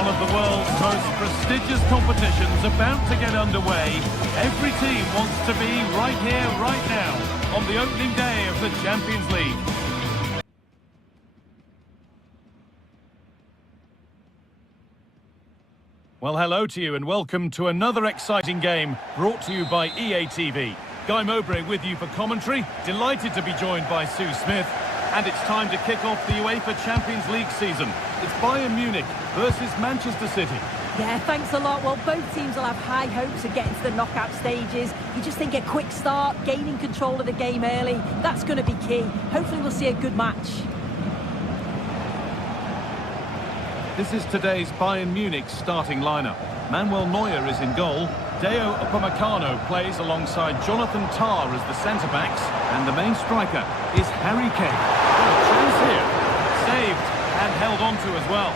One of the world's most prestigious competitions about to get underway. Every team wants to be right here, right now, on the opening day of the Champions League. Well, hello to you and welcome to another exciting game brought to you by EA TV. Guy Mowbray with you for commentary. Delighted to be joined by Sue Smith. And it's time to kick off the UEFA Champions League season. It's Bayern Munich versus Manchester City. Yeah, thanks a lot. Well, both teams will have high hopes of getting to the knockout stages. You just think a quick start, gaining control of the game early, that's going to be key. Hopefully we'll see a good match. This is today's Bayern Munich starting lineup. Manuel Neuer is in goal. Deo Upamecano plays alongside Jonathan Tah as the centre-backs. And the main striker is Harry Kane. A chance here. Saved and held on to as well.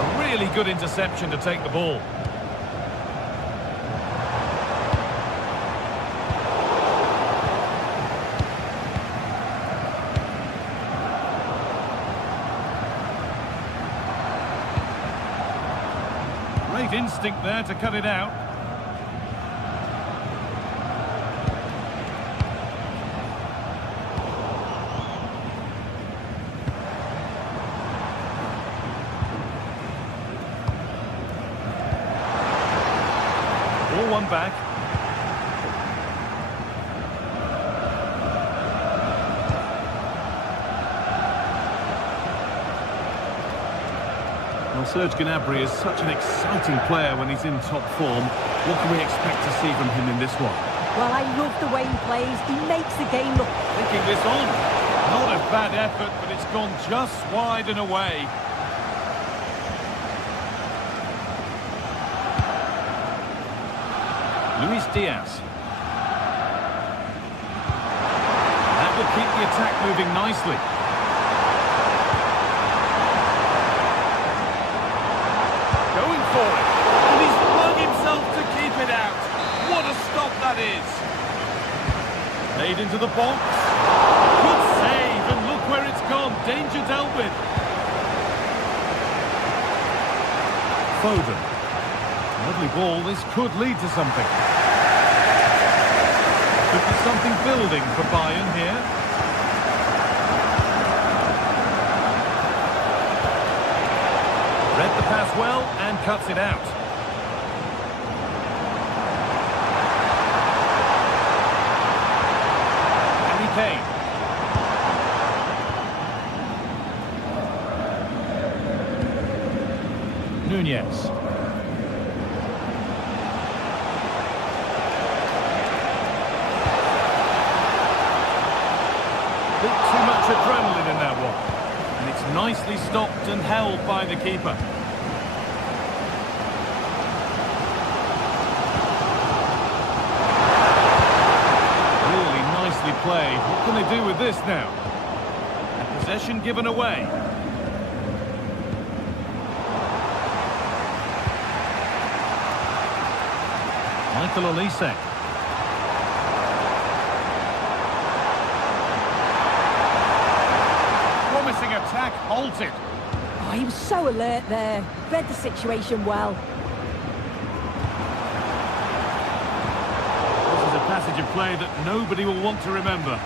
A really good interception to take the ball. Great instinct there to cut it out. Ball one back. Well, Serge Gnabry is such an exciting player when he's in top form. What can we expect to see from him in this one? Well, I love the way he plays. He makes the game look... Taking this on. Not a bad effort, but it's gone just wide and away. Luis Diaz. That will keep the attack moving nicely. Going for it. And he's flung himself to keep it out. What a stop that is. Made into the box. Good save, and look where it's gone. Danger dealt with. Foden. Lovely ball. This could lead to something. Could be something building for Bayern here. Read the pass well and cuts it out. Harry Kane. Nunez. Bit too much adrenaline in that one. And it's nicely stopped and held by the keeper. Really nicely played. What can they do with this now? And possession given away. Michael Olise. Promising attack halted. Oh, he was so alert there. Read the situation well. This is a passage of play that nobody will want to remember.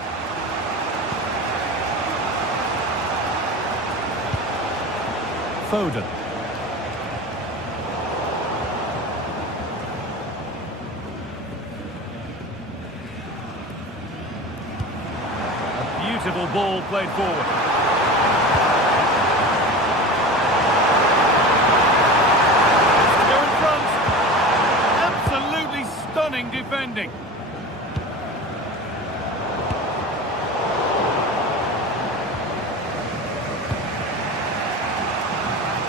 Foden. A beautiful ball played forward. Defending.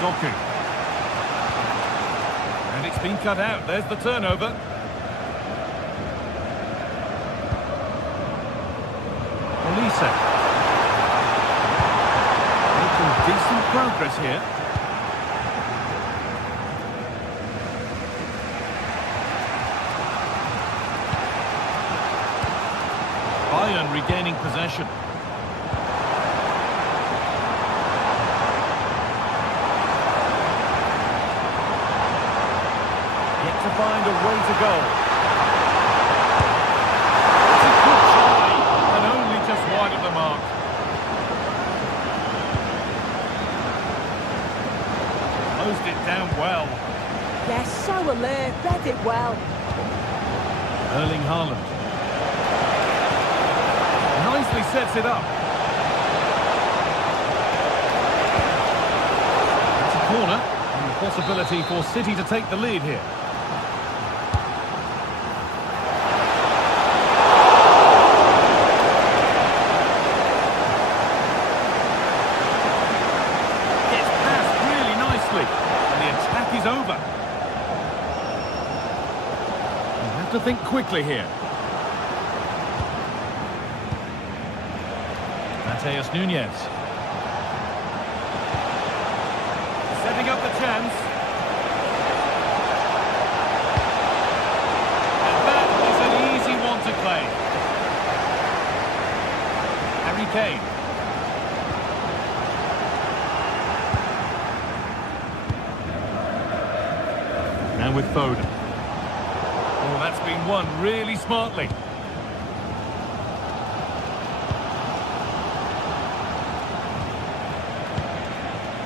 Doku. And it's been cut out. There's the turnover. Olise. Making decent progress here. Bayern regaining possession. find a way to go. It's a good try, and only just wide of the mark. Closed it down well. Yes, so alert, read it well. Erling Haaland. Nicely sets it up. It's a corner, and the possibility for City to take the lead here. Gets past really nicely, and the attack is over. You have to think quickly here. Mateus Nunes. Setting up the chance. And that is an easy one to claim. Harry Kane. Now with Foden. Oh, that's been won really smartly.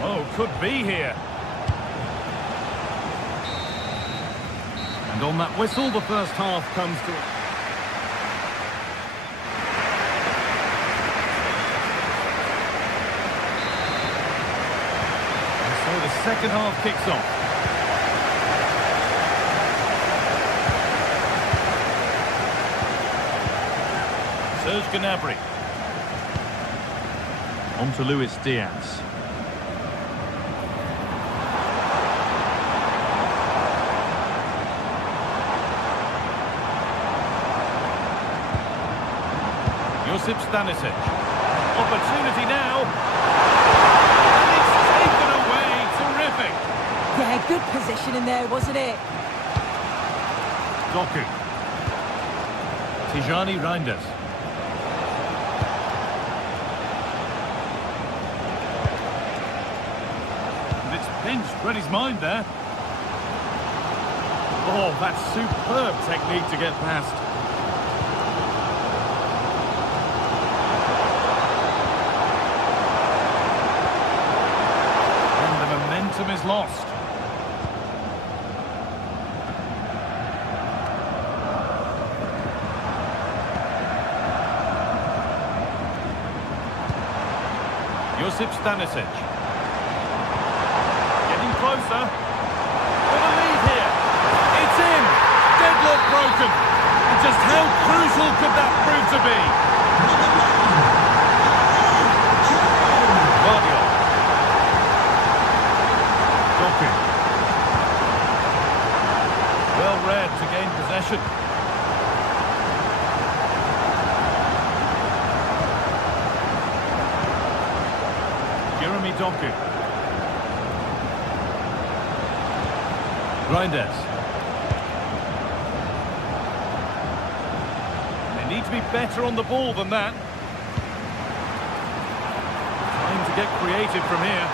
Oh, could be here. And on that whistle, the first half comes to it. And so the second half kicks off. Serge Gnabry. On to Luis Diaz. Josip Stanisic. Opportunity now. And it's taken away. Terrific. Yeah, good positioning there, wasn't it? Doku. Tijani Reinders. And it's pinched. Read his mind there. Oh, that's superb technique to get past. Is lost. Josip Stanisic. Getting closer. For the lead here. It's in. Deadlock broken. And just how crucial could that prove to be? Guardiola. Well read to gain possession. Jeremy Doku. Reinders. They need to be better on the ball than that. Trying to get creative from here.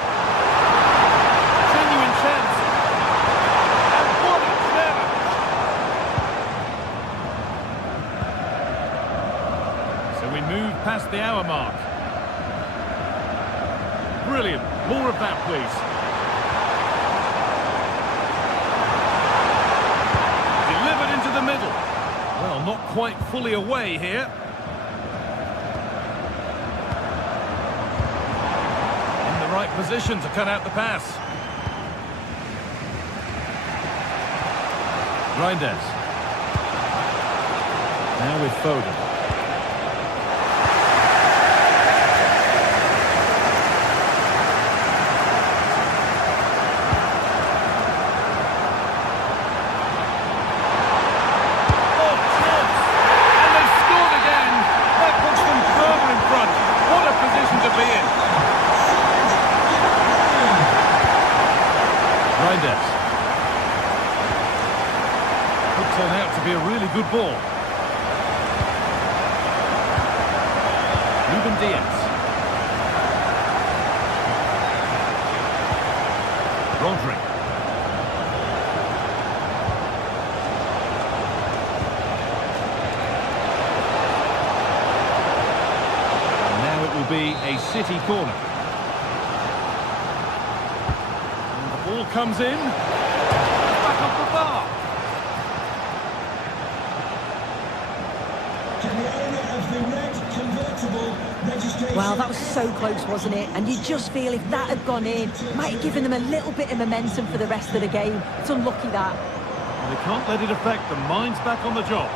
Genuine chance. And what a challenge! So we move past the hour mark. Brilliant. More of that, please. Delivered into the middle. Well, not quite fully away here. In the right position to cut out the pass. Reinders. Now with Foden. Turn out to be a really good ball. Ruben Diaz. Rodri. a City corner. And the ball comes in. Back off the bar. Well, that was so close, wasn't it? And you just feel if that had gone in, might have given them a little bit of momentum for the rest of the game. It's unlucky that. They can't let it affect them. Mind's back on the job.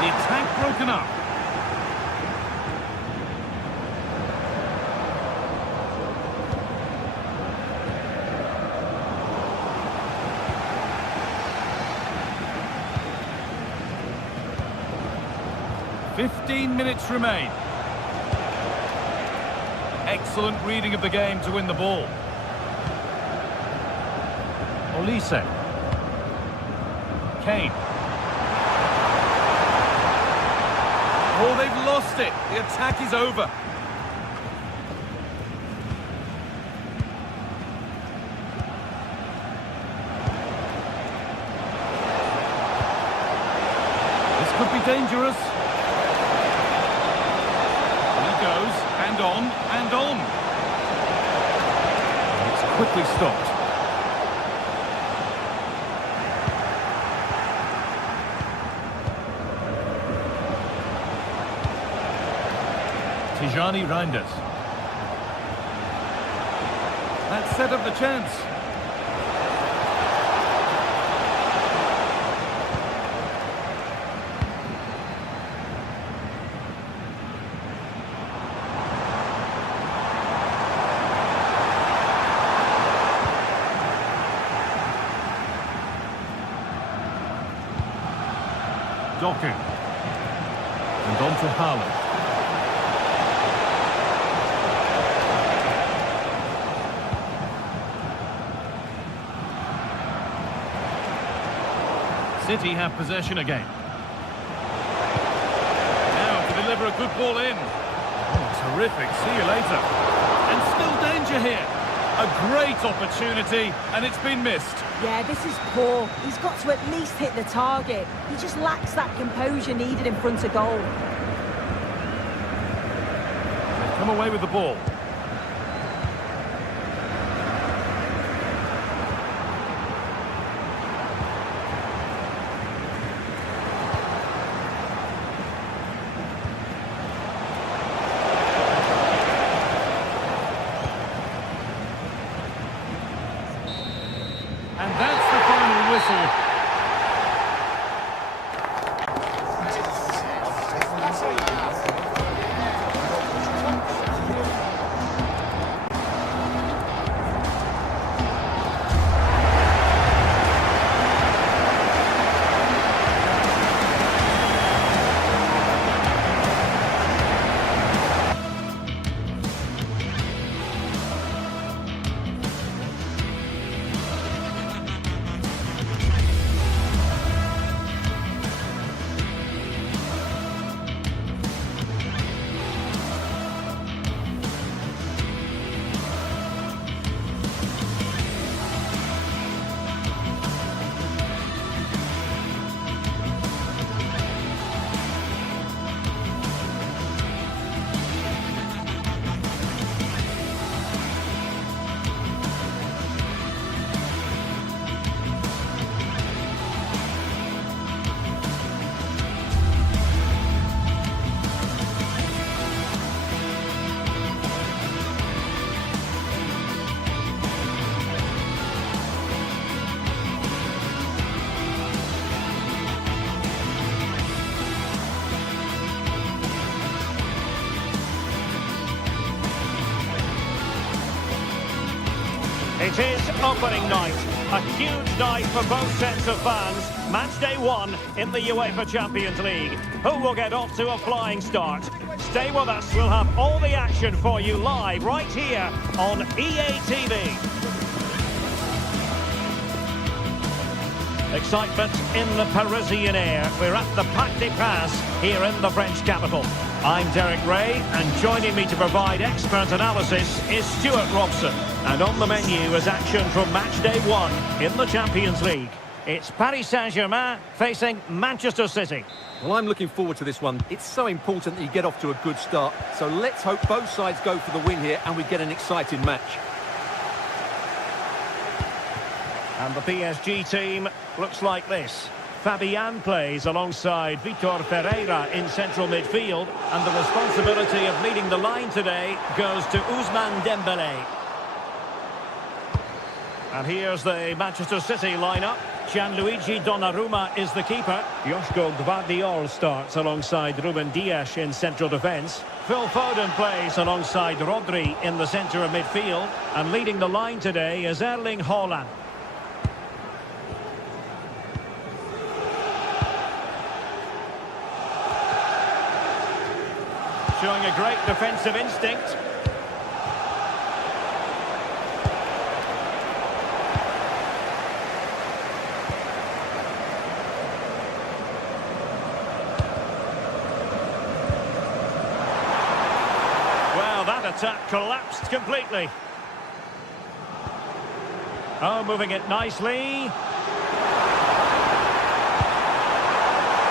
The attack broken up. "15 minutes remain." Excellent reading of the game to win the ball. Olise. Kane. Oh, they've lost it. The attack is over. This could be dangerous. Goes, and on, and on. It's quickly stopped. Tijani Reinders. That set up the chance. Doku. And on to Haaland. City have possession again. Now to deliver a good ball in. Oh, terrific. See you later. And still danger here. A great opportunity, and it's been missed. Yeah, this is poor. He's got to at least hit the target. He just lacks that composure needed in front of goal. They come away with the ball. And that's the final whistle. It is opening night, a huge night for both sets of fans. Match day 1 in the UEFA Champions League. Who will get off to a flying start? Stay with us, we'll have all the action for you live right here on EA TV. Excitement in the Parisian air. We're at the Parc des Princes here in the French capital. I'm Derek Ray, and joining me to provide expert analysis is Stuart Robson. And on the menu is action from match day 1 in the Champions League. It's Paris Saint-Germain facing Manchester City. Well, I'm looking forward to this one. It's so important that you get off to a good start. So let's hope both sides go for the win here and we get an exciting match. And the PSG team looks like this. Fabian plays alongside Vitor Ferreira in central midfield, and the responsibility of leading the line today goes to Ousmane Dembélé. And here's the Manchester City lineup. Gianluigi Donnarumma is the keeper. Joško Gvardiol starts alongside Ruben Dias in central defence. Phil Foden plays alongside Rodri in the centre of midfield. And leading the line today is Erling Haaland. Showing a great defensive instinct. Well, that attack collapsed completely. Oh, moving it nicely.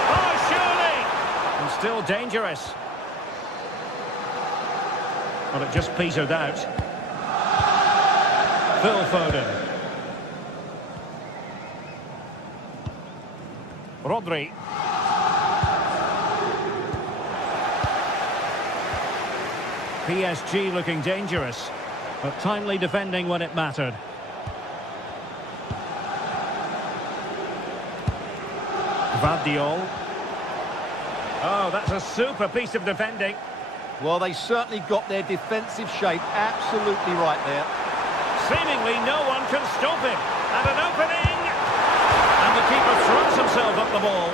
Oh, surely! And still dangerous. Well, it just petered out. Phil Foden. Rodri. PSG looking dangerous, but timely defending when it mattered. Gvardiol. Oh, that's a super piece of defending. Well, they certainly got their defensive shape absolutely right there. Seemingly no one can stop him. And an opening! And the keeper throws himself up the ball.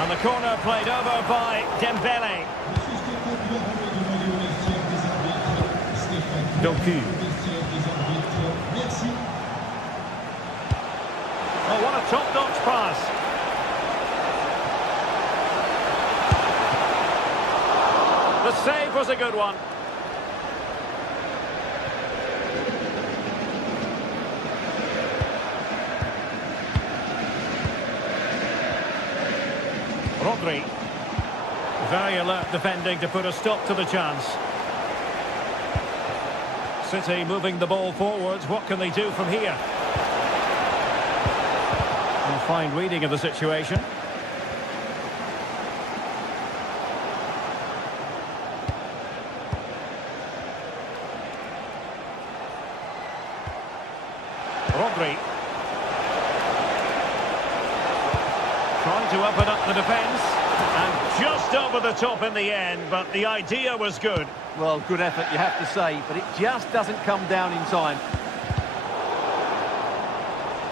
And the corner played over by Dembélé. Doku. Oh, what a top-notch pass. The save was a good one. Rodri. Very alert defending to put a stop to the chance. City moving the ball forwards. What can they do from here? A fine reading of the situation. Rodri. Trying to open up the defence. And just over the top in the end, but the idea was good. Well, good effort, you have to say, but it just doesn't come down in time.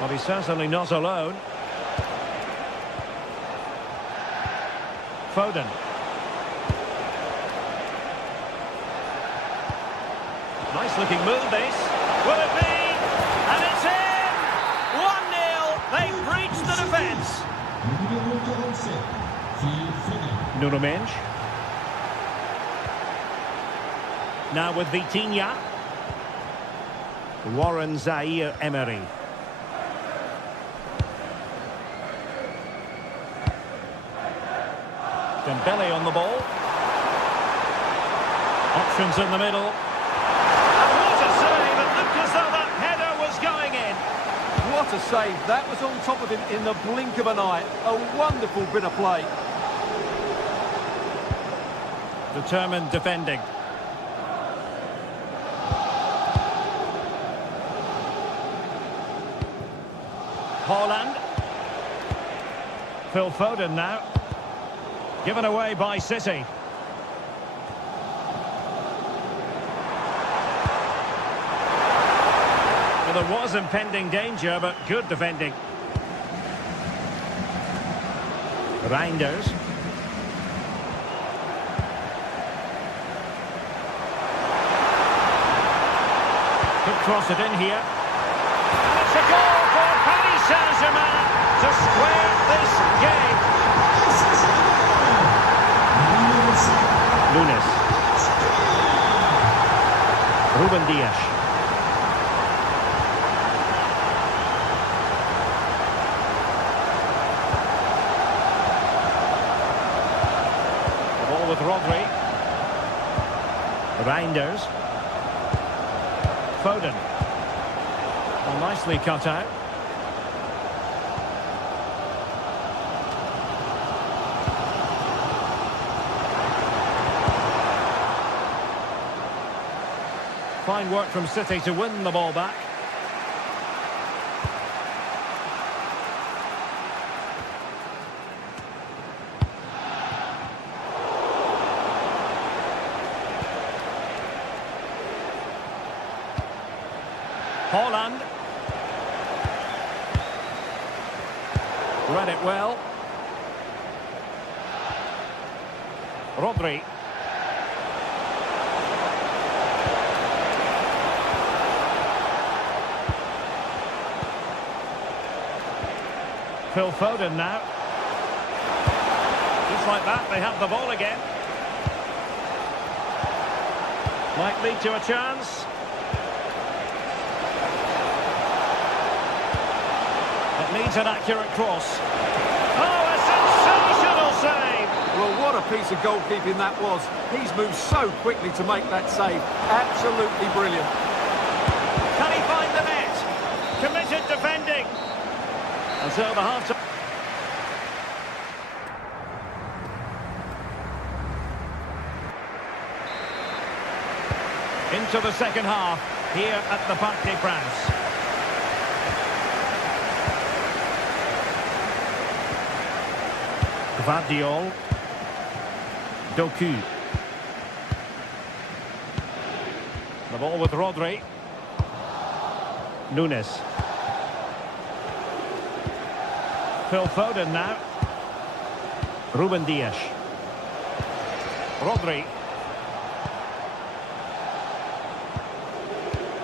Well, he's certainly not alone. Foden. Nice looking move, this. Will it be? And it's in! 1-0. They've breached the defence. Nuno Mendes. Now with Vitinha. Warren Zaire-Emery. Dembélé on the ball. Options in the middle. And what a save! It looked as though that header was going in. What a save. That was on top of him in the blink of an eye. A wonderful bit of play. Determined defending. Haaland. Phil Foden now. Given away by City. Well, there was impending danger, but good defending. Reinders. Could cross it in here. And it's a goal for Paris Saint-Germain to square this game. Nunes. Ruben Dias. Reinders. Foden. Well, nicely cut out. Fine work from City to win the ball back. Haaland. Read it well. Rodri. Phil Foden now. Just like that, they have the ball again. Might lead to a chance. It needs an accurate cross. Oh, a sensational save! Well, what a piece of goalkeeping that was. He's moved so quickly to make that save. Absolutely brilliant. Can he find the net? Committed defending. And so the half-time... Into the second half, here at the Parc des Princes. Gvardiol. Doku. The ball with Rodri. Nunes. Phil Foden now. Ruben Dias. Rodri.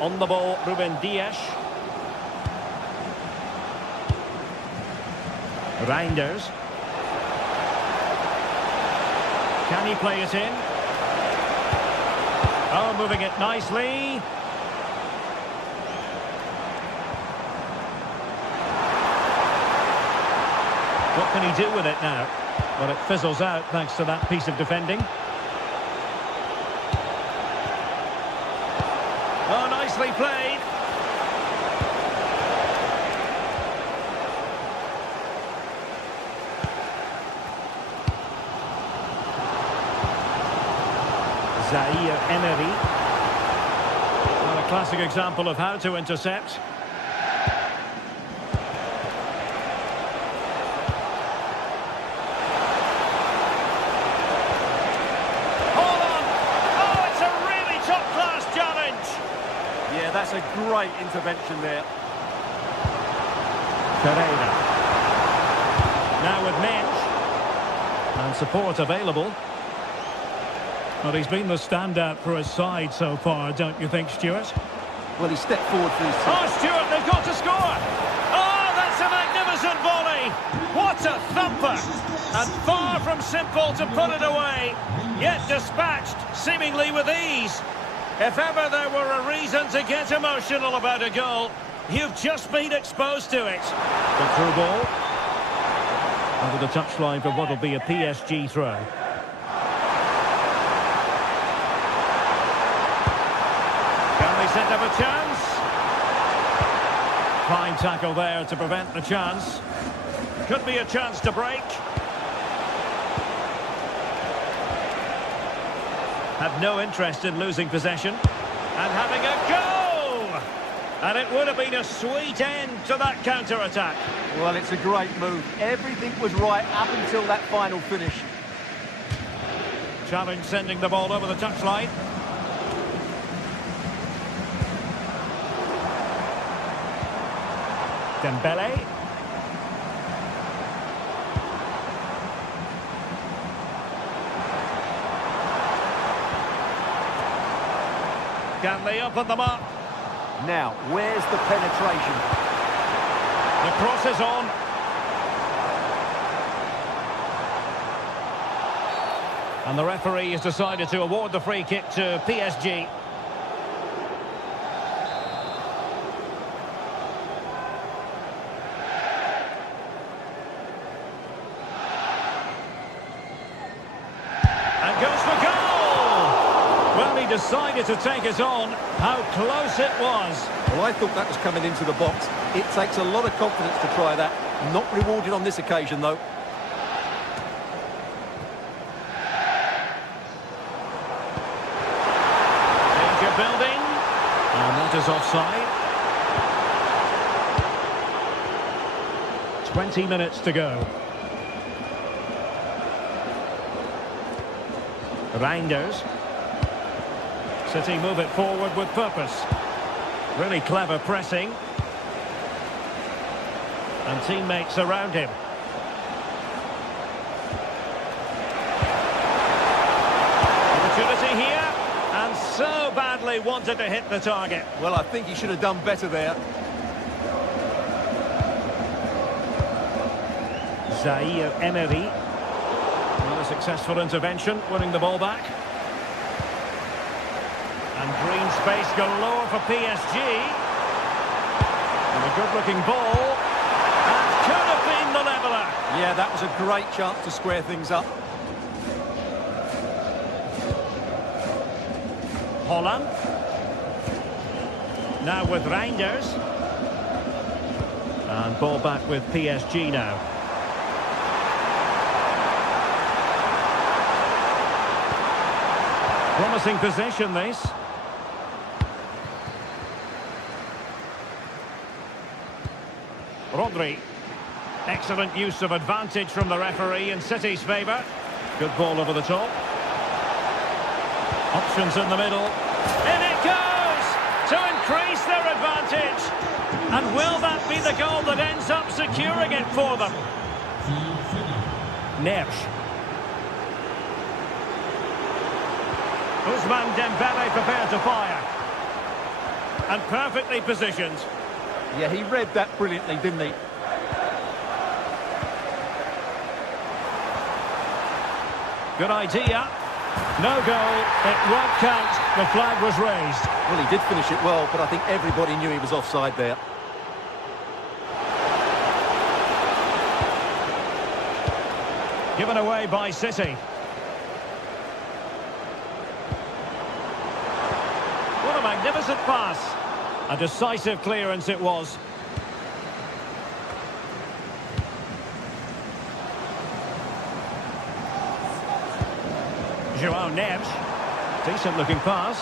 On the ball, Ruben Dias. Reinders. Can he play it in? Oh, moving it nicely. What can he do with it now? Well, it fizzles out thanks to that piece of defending. Oh, nicely played. Zaire Emery. Well, a classic example of how to intercept. That's a great intervention there. Pereira. Now with Mensch. And support available. Well, he's been the standout for his side so far, don't you think, Stuart? Well, he stepped forward for his team. Oh, Stuart, they've got to score! Oh, that's a magnificent volley! What a thumper! And far from simple to put it away, yet dispatched, seemingly with ease. If ever there were a reason to get emotional about a goal, you've just been exposed to it. The through ball. Over the touchline for what will be a PSG throw. Can they set up a chance? Fine tackle there to prevent the chance. Could be a chance to break. Had no interest in losing possession. And having a go! And it would have been a sweet end to that counter-attack. Well, it's a great move. Everything was right up until that final finish. Challenge sending the ball over the touchline. Dembele. Can they open them up? Now, where's the penetration? The cross is on. And the referee has decided to award the free kick to PSG. And goes for goal! Well, he decided to take it on. How close it was. Well, I thought that was coming into the box. It takes a lot of confidence to try that. Not rewarded on this occasion, though. Danger building. And that is offside. 20 minutes to go. Reinders. City move it forward with purpose. Really clever pressing. And teammates around him. Opportunity here. And so badly wanted to hit the target. Well, I think he should have done better there. Zaire Emery. Well, a successful intervention, winning the ball back. And green space galore for PSG. And a good-looking ball. That could have been the leveller. Yeah, that was a great chance to square things up. Holland. Now with Reinders. And ball back with PSG now. Promising position, this. Rodri. Excellent use of advantage from the referee in City's favour. Good ball over the top. Options in the middle. In it goes! To increase their advantage. And will that be the goal that ends up securing it for them? Neves. Ousmane Dembele prepared to fire. And perfectly positioned. Yeah, he read that brilliantly, didn't he? Good idea. No goal. It won't count. The flag was raised. Well, he did finish it well, but I think everybody knew he was offside there. Given away by City. What a magnificent pass. A decisive clearance it was. Joao Neves. Decent looking pass.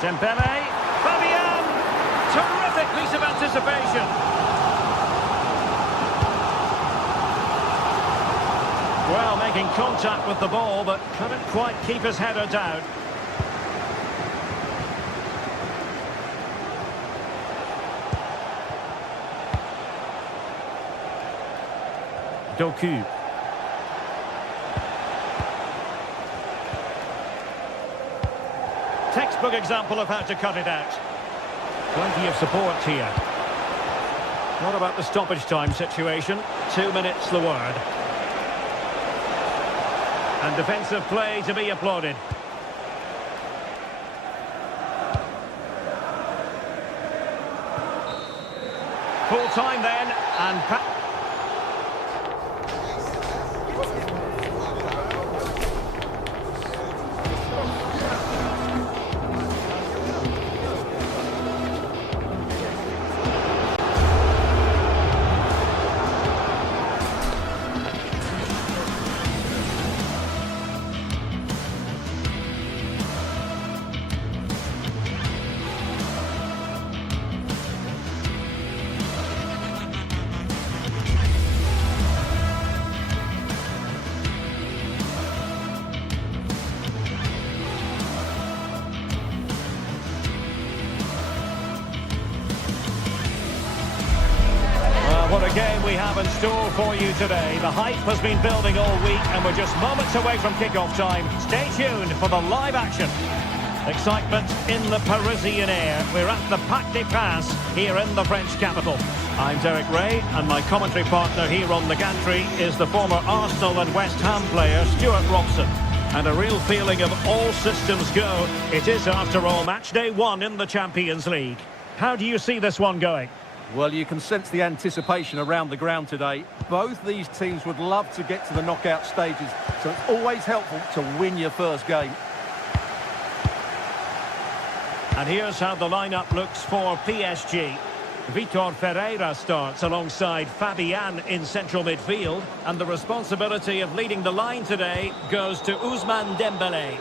Dembele. Fabian. Terrific piece of anticipation. Well, making contact with the ball, but couldn't quite keep his header down. Doku. Textbook example of how to cut it out. Plenty of support here. What about the stoppage time situation? 2 minutes the word. And defensive play to be applauded. Full time then, and what a game we have in store for you today. The hype has been building all week and we're just moments away from kick-off time. Stay tuned for the live action. Excitement in the Parisian air. We're at the Parc des Princes here in the French capital. I'm Derek Ray and my commentary partner here on the gantry is the former Arsenal and West Ham player Stuart Robson. And a real feeling of all systems go. It is, after all, match day 1 in the Champions League. How do you see this one going? Well, you can sense the anticipation around the ground today. Both these teams would love to get to the knockout stages, so it's always helpful to win your first game. And here's how the lineup looks for PSG. Vitor Ferreira starts alongside Fabian in central midfield. And the responsibility of leading the line today goes to Ousmane Dembélé.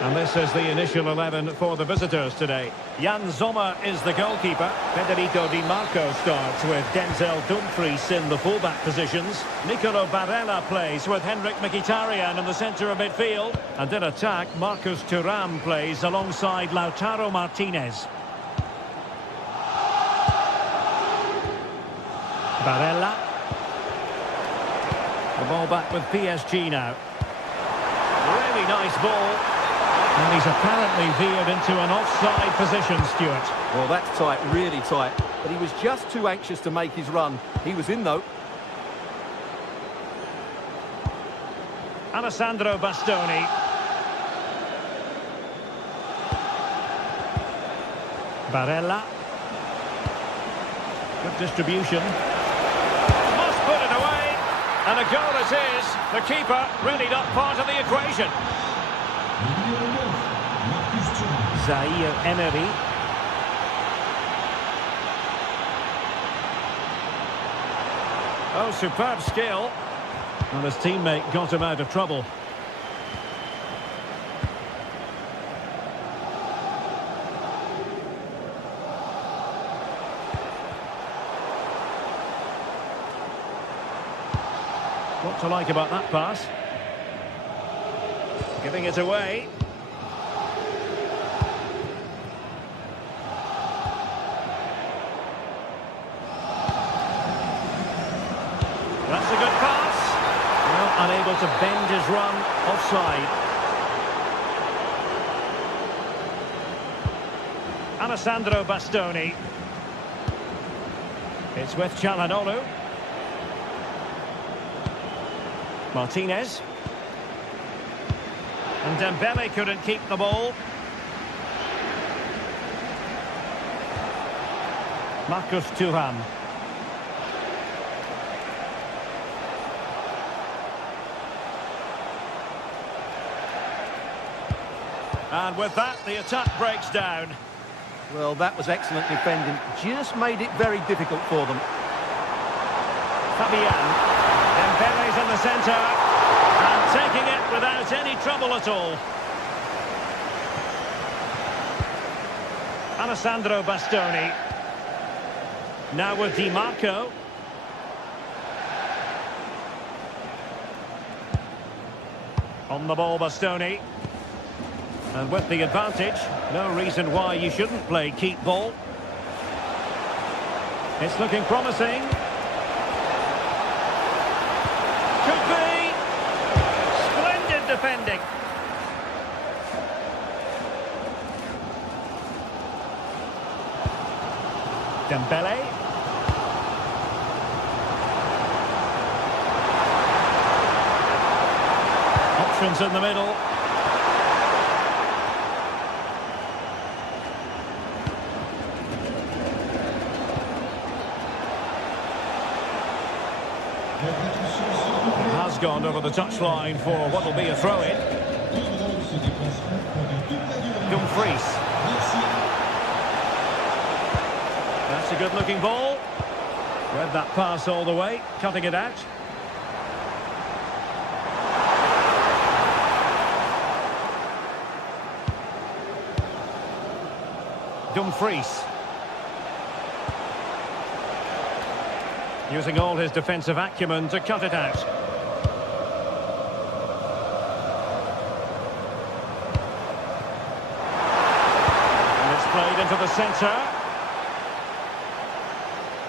And this is the initial 11 for the visitors today. Jan Sommer is the goalkeeper. Federico Di Marco starts with Denzel Dumfries in the fullback positions. Nicolo Barella plays with Henrik Mkhitaryan in the centre of midfield. And in attack, Marcus Thuram plays alongside Lautaro Martinez. Barella. The ball back with PSG now. Really nice ball. And he's apparently veered into an offside position, Stuart. Well, that's tight, really tight. But he was just too anxious to make his run. He was in, though. Alessandro Bastoni. Barella. Good distribution. Must put it away. And a goal it is. The keeper really not part of the equation. Zaire Emery. Oh, superb skill. And his teammate got him out of trouble. What to like about that pass? Giving it away. That's a good pass. Well, unable to bend his run, offside. Alessandro Bastoni. It's with Çalhanoğlu. Martinez. And Dembele couldn't keep the ball. Marcus Thuram. And with that, the attack breaks down. Well, that was excellent defending. Just made it very difficult for them. Fabian. Dembele's in the centre. And taking it without any trouble at all. Alessandro Bastoni. Now with Di Marco. On the ball, Bastoni. And with the advantage, no reason why you shouldn't play keep ball. It's looking promising. Could be. Splendid defending. Dembele. Options in the middle. Has gone over the touchline for what will be a throw-in. Dumfries. That's a good-looking ball. Read that pass all the way, cutting it out. Dumfries. Using all his defensive acumen to cut it out. And it's played into the centre.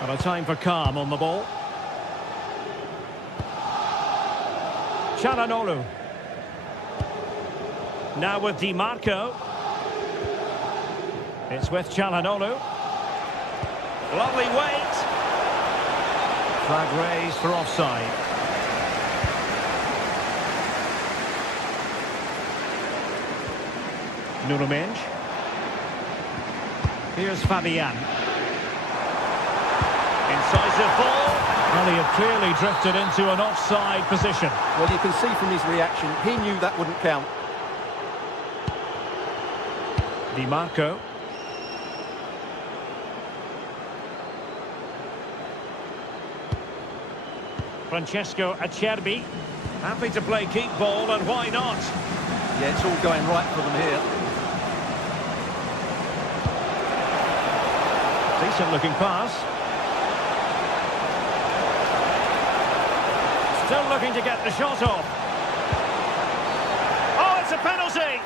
And a time for calm on the ball. Çalhanoğlu. Now with Di Marco. It's with Çalhanoğlu. Lovely weight. Flag raised for offside. Nuno Mendes. Here's Fabian. Incisive ball. Well, he had clearly drifted into an offside position. Well, you can see from his reaction, he knew that wouldn't count. Di Marco. Francesco Acerbi. Happy to play keep ball, and why not? Yeah, it's all going right for them here. Decent looking pass. Still looking to get the shot off. Oh, it's a penalty!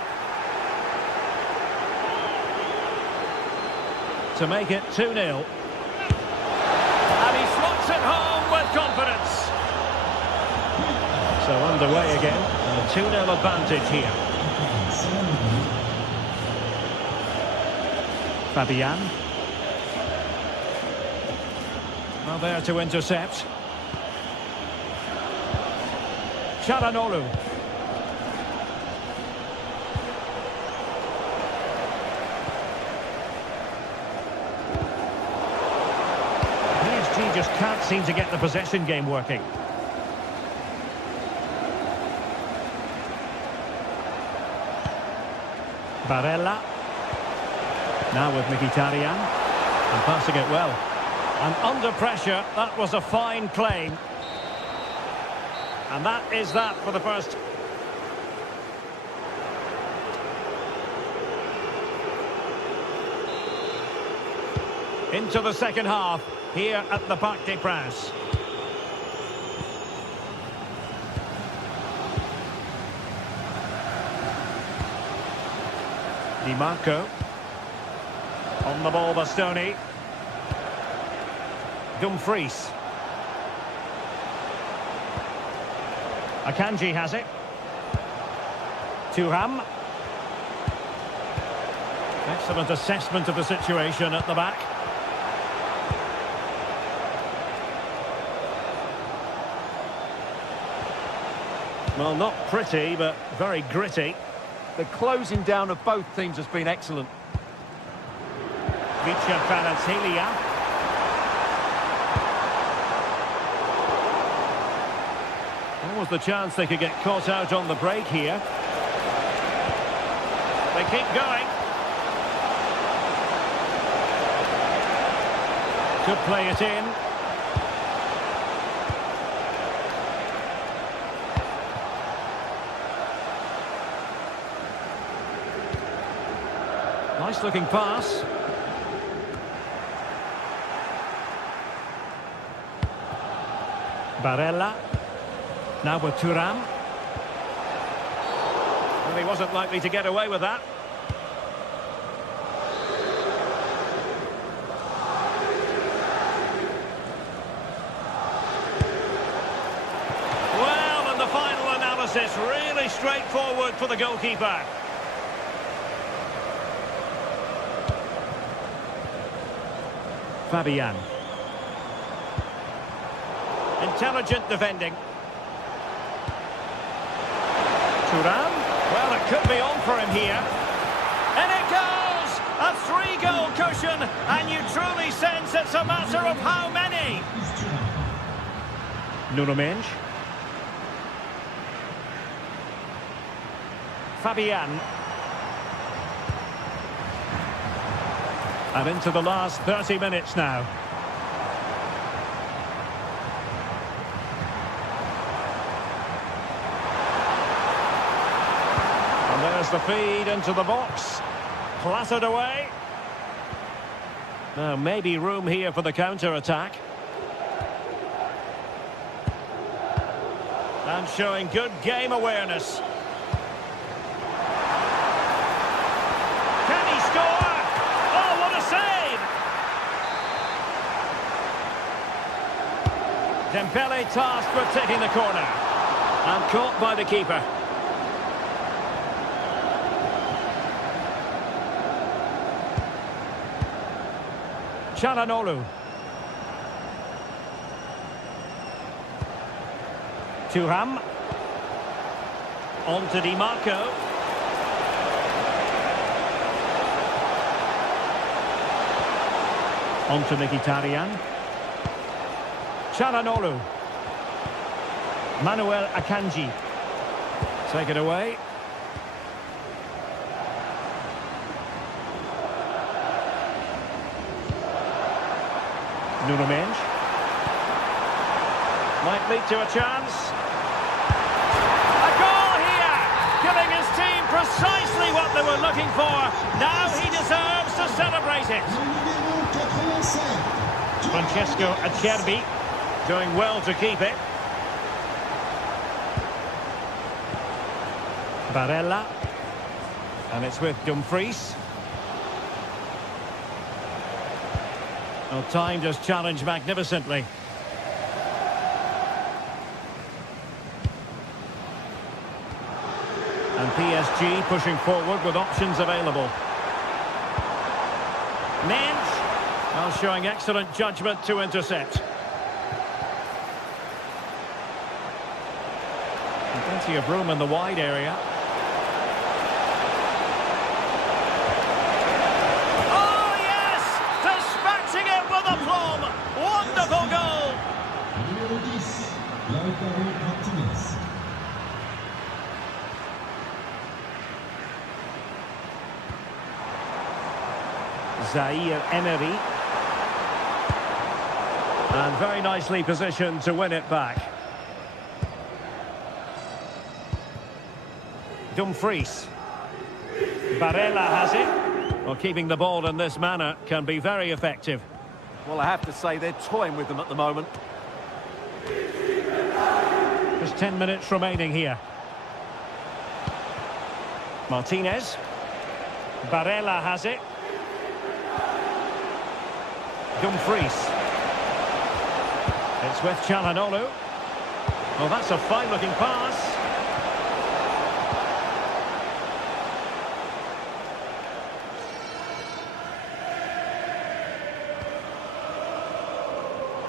To make it 2-0. And he slots it home with confidence. So underway again, and a 2-0 advantage here. Fabian. Well, there to intercept. Çalhanoğlu. PSG just can't seem to get the possession game working. Barella. Now with Mkhitaryan. And passing it well. And under pressure, that was a fine claim. And that is that for the first. Into the second half, here at the Parc des Princes. Di Marco. On the ball, Bastoni. Dumfries. Akanji has it. Thuram. Excellent assessment of the situation at the back. Well, not pretty, but very gritty. The closing down of both teams has been excellent. Vicha Kvaratskhelia. Was the chance they could get caught out on the break here. They keep going. Could play it in. Nice looking pass. Barella. Now with Thuram. Well, he wasn't likely to get away with that. Well, and the final analysis, really straightforward for the goalkeeper. Fabian. Intelligent defending. Thuram. Well, it could be on for him here. And it goes! A 3-goal cushion, and you truly sense it's a matter of how many. Nuno Mendes. Fabian. And into the last 30 minutes now. There's the feed into the box. Clattered away. Now maybe room here for the counter-attack. And showing good game awareness. Can he score? Oh, what a save! Dembele tasked with taking the corner. And caught by the keeper. Çalhanoğlu. Thuram. On to Di Marco. On to Mkhitaryan. Çalhanoğlu. Manuel Akanji. Take it away. Might lead to a chance. A goal here! Giving his team precisely what they were looking for. Now he deserves to celebrate it. Francesco Acerbi doing well to keep it. Barella. And it's with Dumfries. Well, timed his challenge magnificently. And PSG pushing forward with options available. Menz, well, showing excellent judgment to intercept. And plenty of room in the wide area. Oh, yes! Dispatching it with aplomb! Wonderful goal! Zaire Emery. And very nicely positioned to win it back. Dumfries. Barella has it. Well, keeping the ball in this manner can be very effective. Well, I have to say they're toying with them at the moment. There's 10 minutes remaining here. Martinez. Barella has it. Dumfries. It's with Çalhanoğlu. Well, that's a fine-looking pass.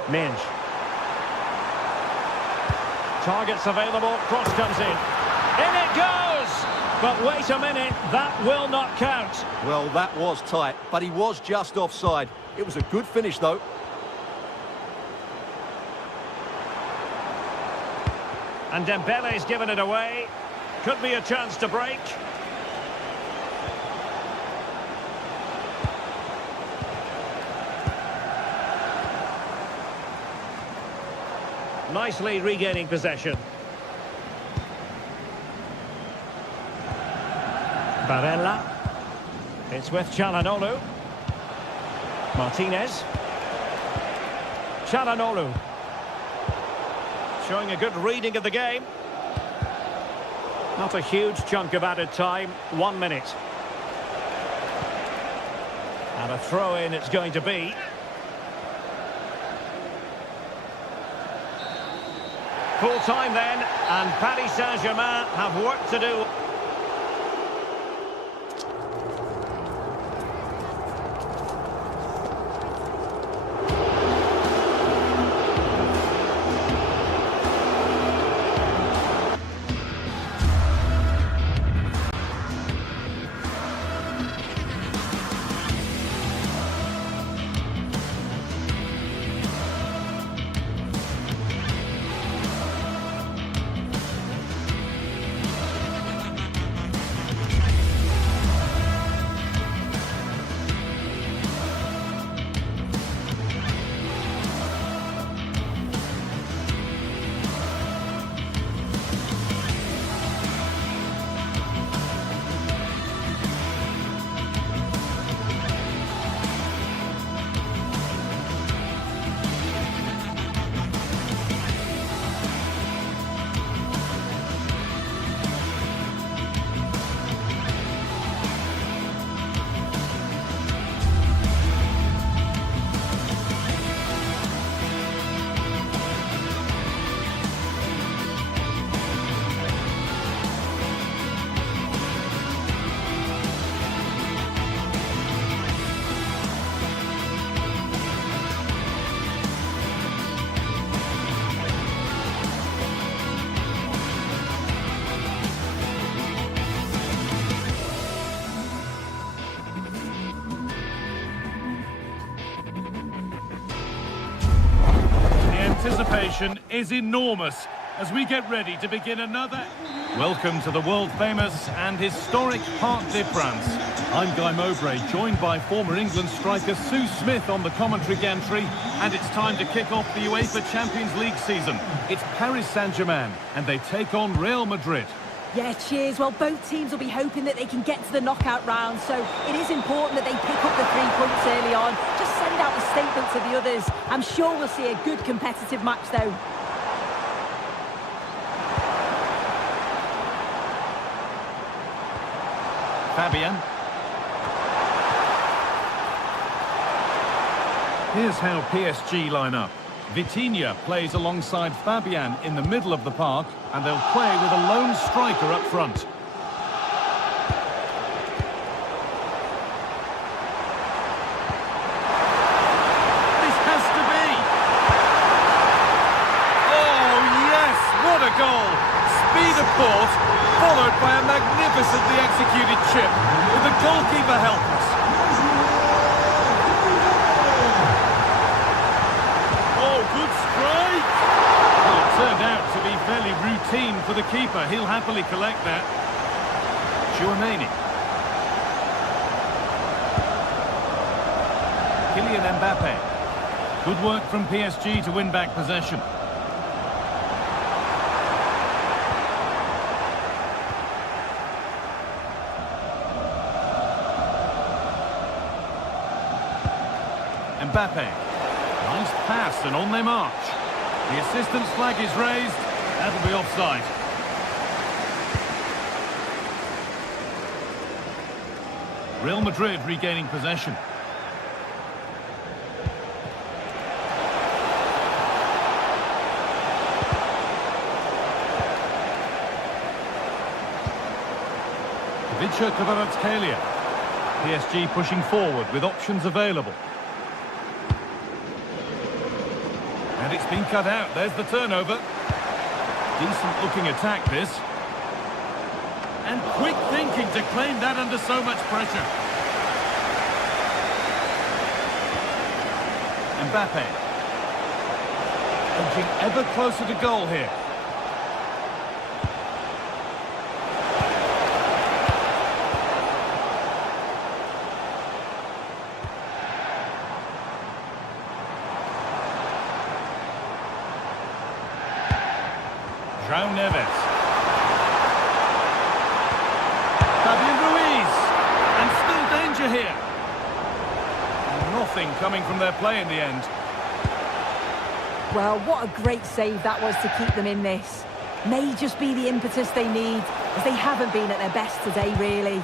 Menz. Targets available, cross comes in. In it goes! But wait a minute, that will not count. Well, that was tight, but he was just offside. It was a good finish, though. And Dembele's given it away. Could be a chance to break. Nicely regaining possession. Barella. It's with Çalhanoğlu. Martinez. Çalhanoğlu. Showing a good reading of the game. Not a huge chunk of added time. 1 minute. And a throw-in it's going to be. Full time then, and Paris Saint-Germain have work to do. Anticipation is enormous as we get ready to begin another. Welcome to the world-famous and historic Parc des Princes. I'm Guy Mowbray, joined by former England striker Sue Smith on the commentary gantry, and it's time to kick off the UEFA Champions League season. It's Paris Saint-Germain, and they take on Real Madrid. Yeah, cheers. Well, both teams will be hoping that they can get to the knockout round, so it is important that they pick up the 3 points early on. Just send out a statement to the others. I'm sure we'll see a good competitive match, though. Fabian. Here's how PSG line up. Vitinha plays alongside Fabian in the middle of the park, and they'll play with a lone striker up front. This has to be! Oh, yes! What a goal! Speed of thought, followed by a magnificently executed chip, with the goalkeeper helpless. Good strike! Well, it turned out to be fairly routine for the keeper. He'll happily collect that. Chouameni. Kylian Mbappe. Good work from PSG to win back possession. Mbappe. Nice pass, and on they march. The assistant's flag is raised. That'll be offside. Real Madrid regaining possession. Kvaratskhelia. PSG pushing forward with options available. And it's been cut out. There's the turnover. Decent looking attack, this. And quick thinking to claim that under so much pressure. Mbappe. Edging ever closer to goal here. João Neves. Fabian Ruiz. And still danger here. Nothing coming from their play in the end. Well, what a great save that was to keep them in this. May just be the impetus they need, as they haven't been at their best today, really.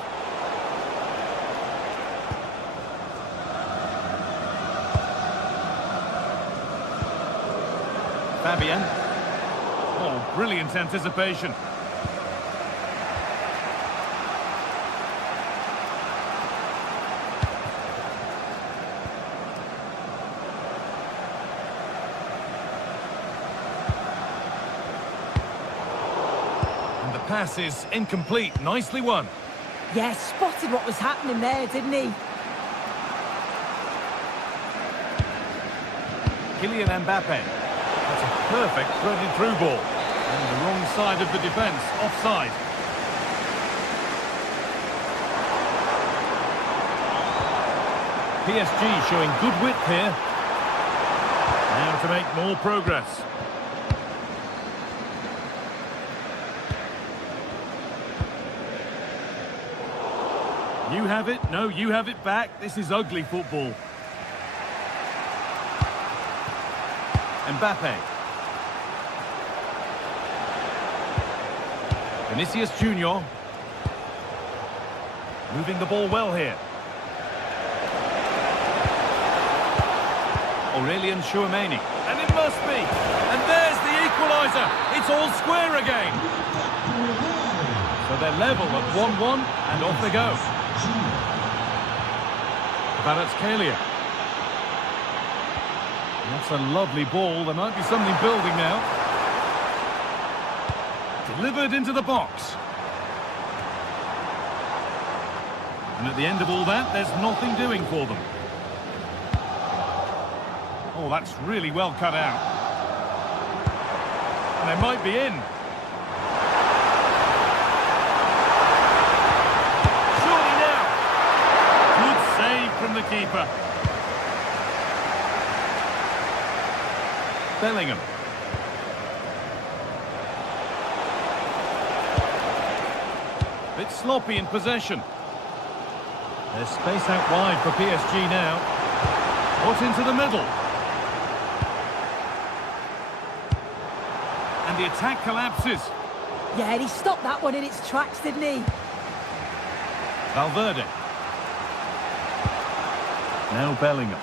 Fabian. Oh, brilliant anticipation. And the pass is incomplete. Nicely won. Yeah, spotted what was happening there, didn't he? Kylian Mbappe. That's a perfect threaded through ball. And the wrong side of the defence, offside. PSG showing good width here. Now to make more progress. You have it, no, you have it back. This is ugly football. Mbappe. Vinicius Junior. Moving the ball well here. Aurelien Chouameni. And it must be. And there's the equaliser. It's all square again. So they're level at 1-1 and off they go. Kvaratskhelia. That's a lovely ball. There might be something building now. Delivered into the box. And at the end of all that, there's nothing doing for them. Oh, that's really well cut out. And they might be in. Surely now. keeper. Bellingham. Bit sloppy in possession. There's space out wide for PSG now. Put into the middle. And the attack collapses. Yeah, and he stopped that one in its tracks, didn't he? Valverde. Now Bellingham.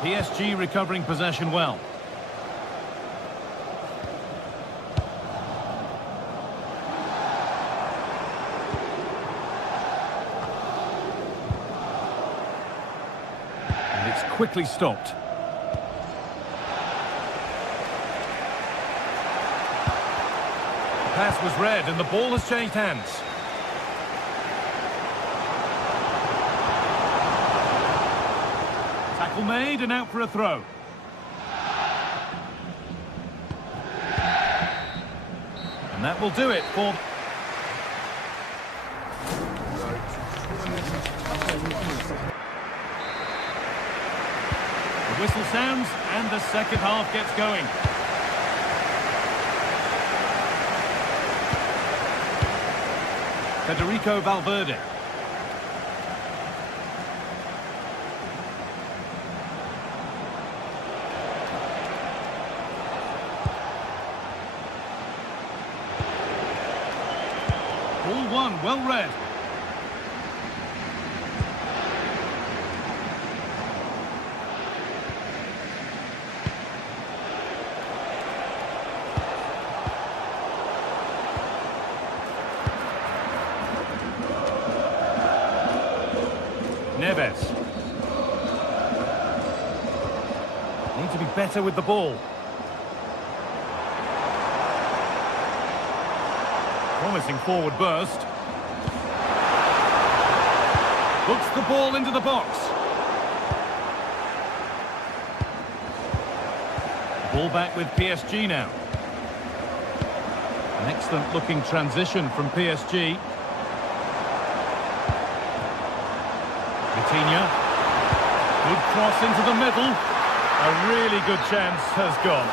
PSG recovering possession well. And it's quickly stopped. The pass was read and the ball has changed hands. Tackle made and out for a throw. And that will do it for... The whistle sounds and the second half gets going. Federico Valverde. Ball one, well read. Neves. Need to be better with the ball. Promising forward burst. Puts the ball into the box. Ball back with PSG now. An excellent looking transition from PSG. Vitinha. Good cross into the middle. A really good chance has gone.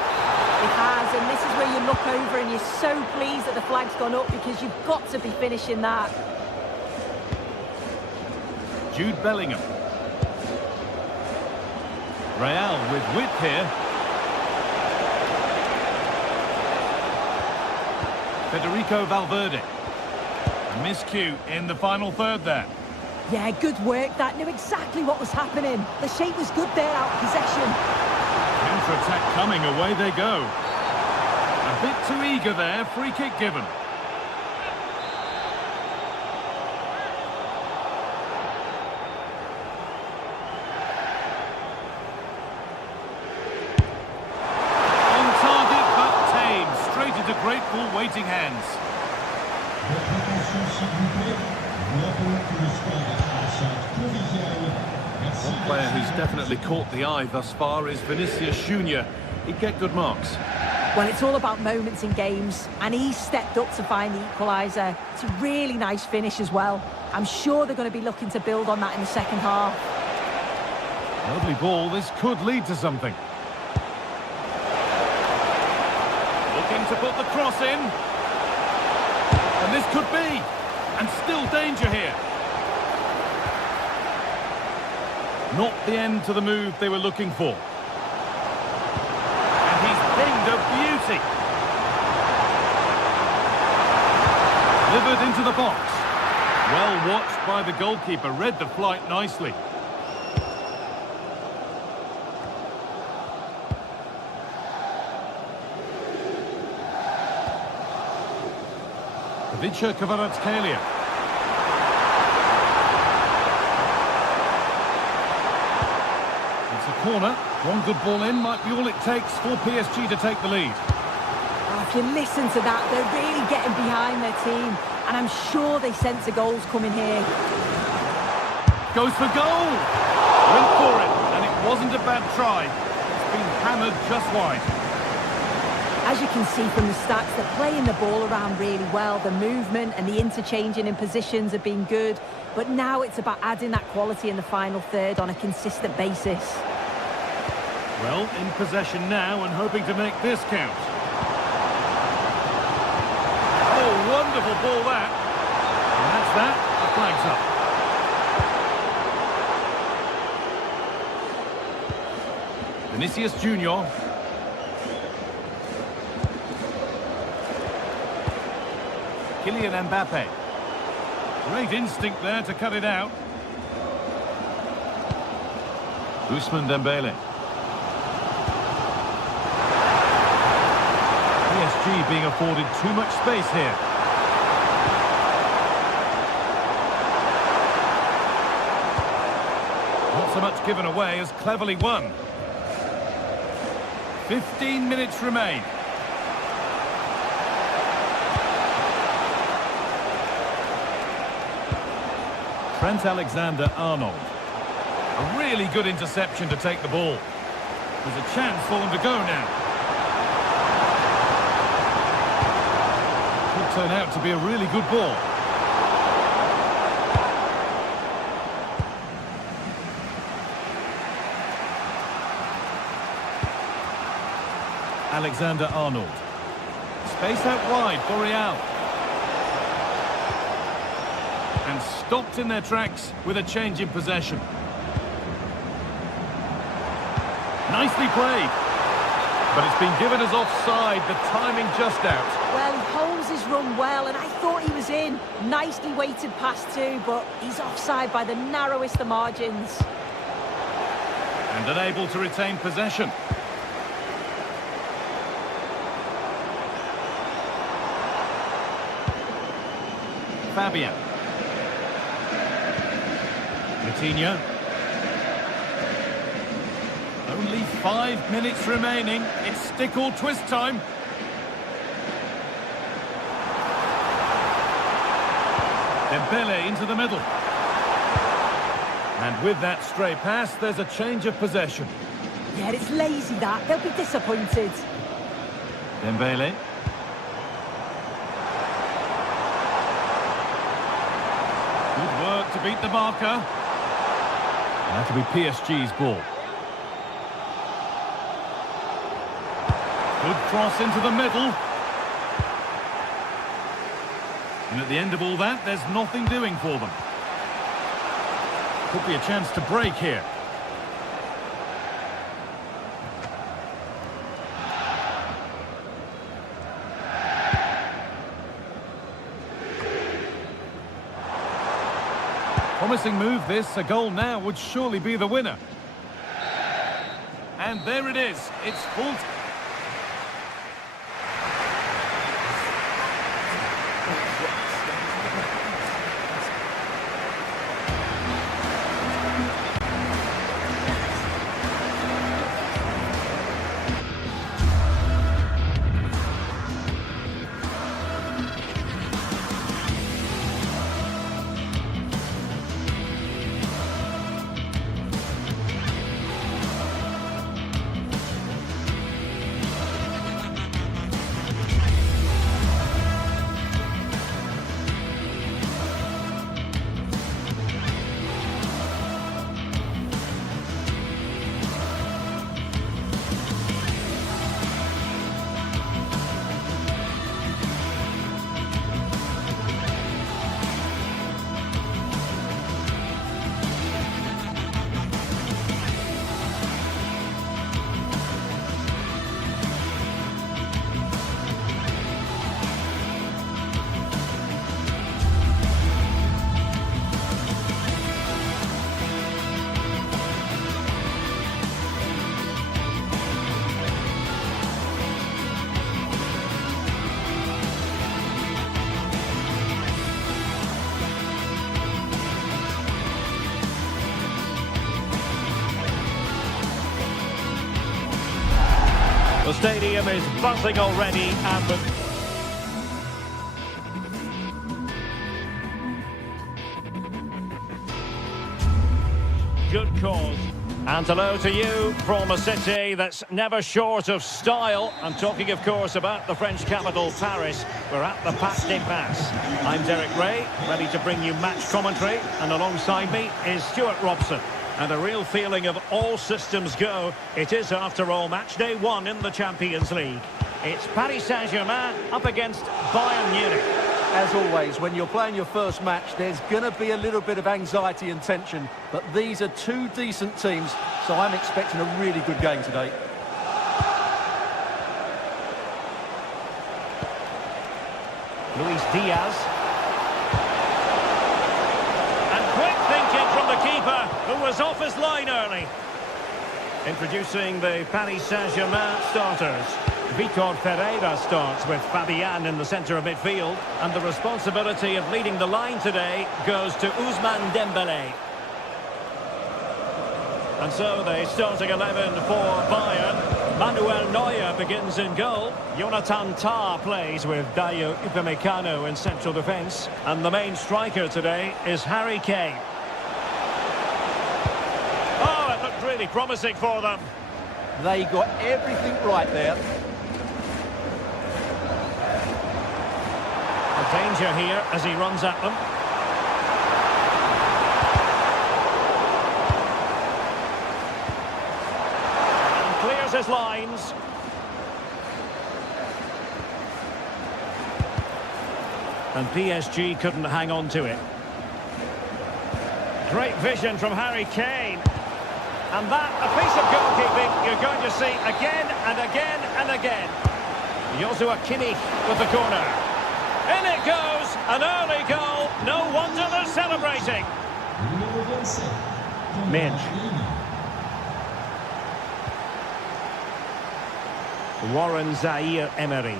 It has, and this is where you look over and you're so pleased that the flag's gone up because you've got to be finishing that. Jude Bellingham. Real with width here. Federico Valverde. A miscue in the final third there. Yeah, good work. That knew exactly what was happening. The shape was good there out of possession. Counter-attack coming, away they go. A bit too eager there, free kick given. On target, but tame. Straight into grateful waiting hands. One player who's definitely caught the eye thus far is Vinicius Junior. He'd get good marks. Well, it's all about moments in games, and he stepped up to find the equaliser. It's a really nice finish as well. I'm sure they're going to be looking to build on that in the second half. Lovely ball, this could lead to something. Looking to put the cross in. And this could be. And still danger here. Not the end to the move they were looking for. And he's pinged a beauty. Delivered into the box. Well watched by the goalkeeper, read the flight nicely. Vicha Kvaratskhelia. It's a corner. One good ball in might be all it takes for PSG to take the lead. Oh, if you listen to that, they're really getting behind their team. And I'm sure they sense a goal's coming here. Goes for goal! Went for it, and it wasn't a bad try. It's been hammered just wide. As you can see from the stats, they're playing the ball around really well. The movement and the interchanging in positions have been good. But now it's about adding that quality in the final third on a consistent basis. Well, in possession now and hoping to make this count. Oh, wonderful ball that. And that's that. The flag's up. Vinicius Junior. Kylian Mbappe. Great instinct there to cut it out. Ousmane Dembele. PSG being afforded too much space here. Not so much given away as cleverly won. 15 minutes remain. Trent Alexander-Arnold. A really good interception to take the ball. There's a chance for them to go now. Could turn out to be a really good ball. Alexander-Arnold. Space out wide for Real. And stopped in their tracks with a change in possession. Nicely played. But it's been given as offside, the timing just out. Well, he holds his run well, and I thought he was in. Nicely weighted pass too, but he's offside by the narrowest of margins. And unable to retain possession. Fabian. Coutinho. Only 5 minutes remaining. It's stick or twist time. Dembele into the middle. And with that stray pass, there's a change of possession. Yeah, it's lazy that. They'll be disappointed. Dembele. Good work to beat the marker. That'll be PSG's ball. Good cross into the middle. And at the end of all that, there's nothing doing for them. Could be a chance to break here. Promising move this. A goal now would surely be the winner. And there it is. It's full. The stadium is buzzing already, and the... Good cause. And hello to you from a city that's never short of style. I'm talking, of course, about the French capital, Paris. We're at the Parc des Princes. I'm Derek Ray, ready to bring you match commentary. And alongside me is Stuart Robson. And a real feeling of all systems go. It is, after all, match day 1 in the Champions League. It's Paris Saint-Germain up against Bayern Munich. As always, when you're playing your first match, there's going to be a little bit of anxiety and tension. But these are two decent teams, so I'm expecting a really good game today. Luis Diaz. And quick thinking from the keeper, who was off his line early. Introducing the Paris Saint-Germain starters. Vitor Ferreira starts with Fabian in the centre of midfield, and the responsibility of leading the line today goes to Ousmane Dembélé. And so the starting 11 for Bayern. Manuel Neuer begins in goal. Jonathan Tah plays with Dayo Upamecano in central defence, and the main striker today is Harry Kane. Oh, it looked really promising for them. They got everything right there. Danger here as he runs at them. And clears his lines. And PSG couldn't hang on to it. Great vision from Harry Kane. And that, a piece of goalkeeping you're going to see again and again and again. Joshua Kimmich with the corner. In it goes, an early goal. No wonder they're celebrating. Minge. Warren Zaïre-Emery.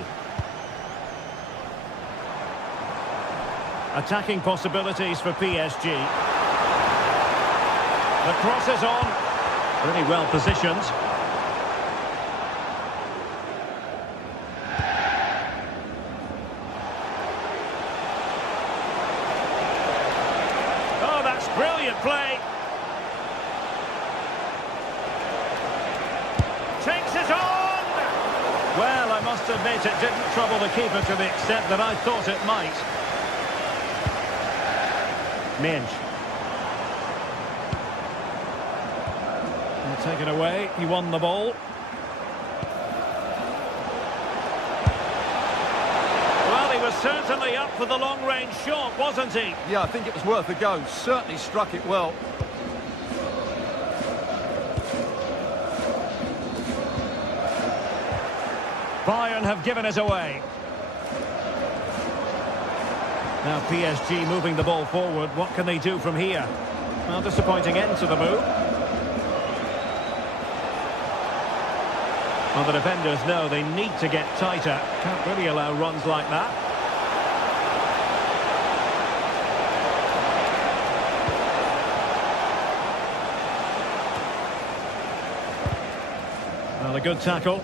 Attacking possibilities for PSG. The cross is on. Really well positioned. Brilliant play. Takes it on! Well, I must admit it didn't trouble the keeper to the extent that I thought it might. Minge. He'll take it away. He won the ball. He was certainly up for the long-range shot, wasn't he? Yeah, I think it was worth a go. Certainly struck it well. Bayern have given it away. Now PSG moving the ball forward. What can they do from here? Well, disappointing end to the move. Well, the defenders know they need to get tighter. Can't really allow runs like that. Well, a good tackle.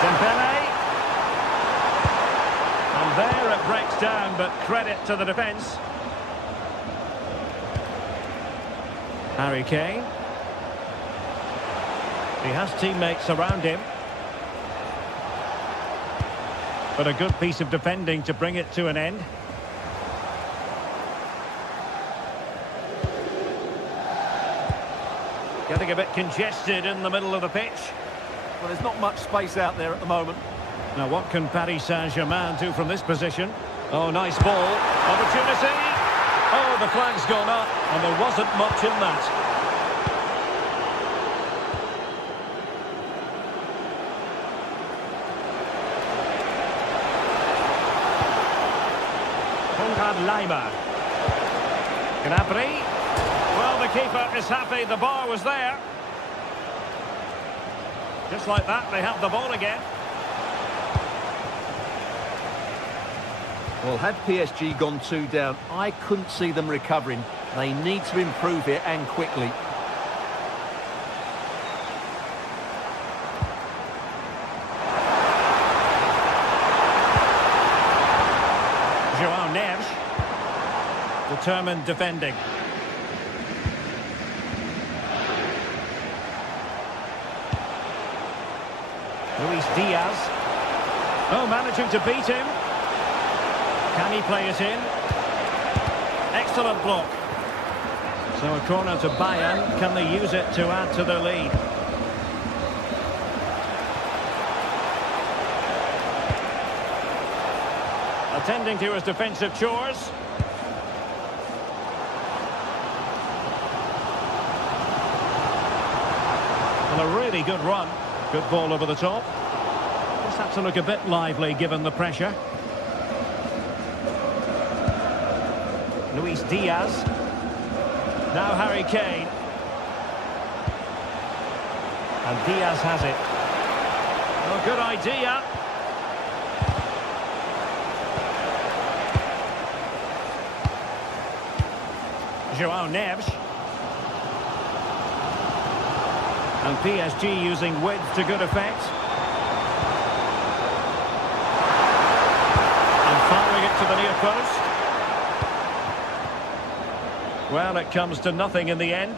Dembélé. And there it breaks down, but credit to the defence. Harry Kane. He has teammates around him. But a good piece of defending to bring it to an end. Getting a bit congested in the middle of the pitch. Well, there's not much space out there at the moment. Now, what can Paris Saint-Germain do from this position? Oh, nice ball. Opportunity. Oh, the flag's gone up, and there wasn't much in that. Konrad Laimer. Gnabry. Well, the keeper is happy the bar was there. Just like that, they have the ball again. Well, had PSG gone 2 down, I couldn't see them recovering. They need to improve it, and quickly. João Neves. determined defending. Luis Diaz. Oh, managing to beat him. Can he play it in? Excellent block. So a corner to Bayern. Can they use it to add to their lead? Attending to his defensive chores. Well, a really good run. Good ball over the top. Just had to look a bit lively given the pressure. Luis Diaz. Now Harry Kane. And Diaz has it. Oh, good idea. João Neves. And PSG using width to good effect. And firing it to the near post. Well, it comes to nothing in the end.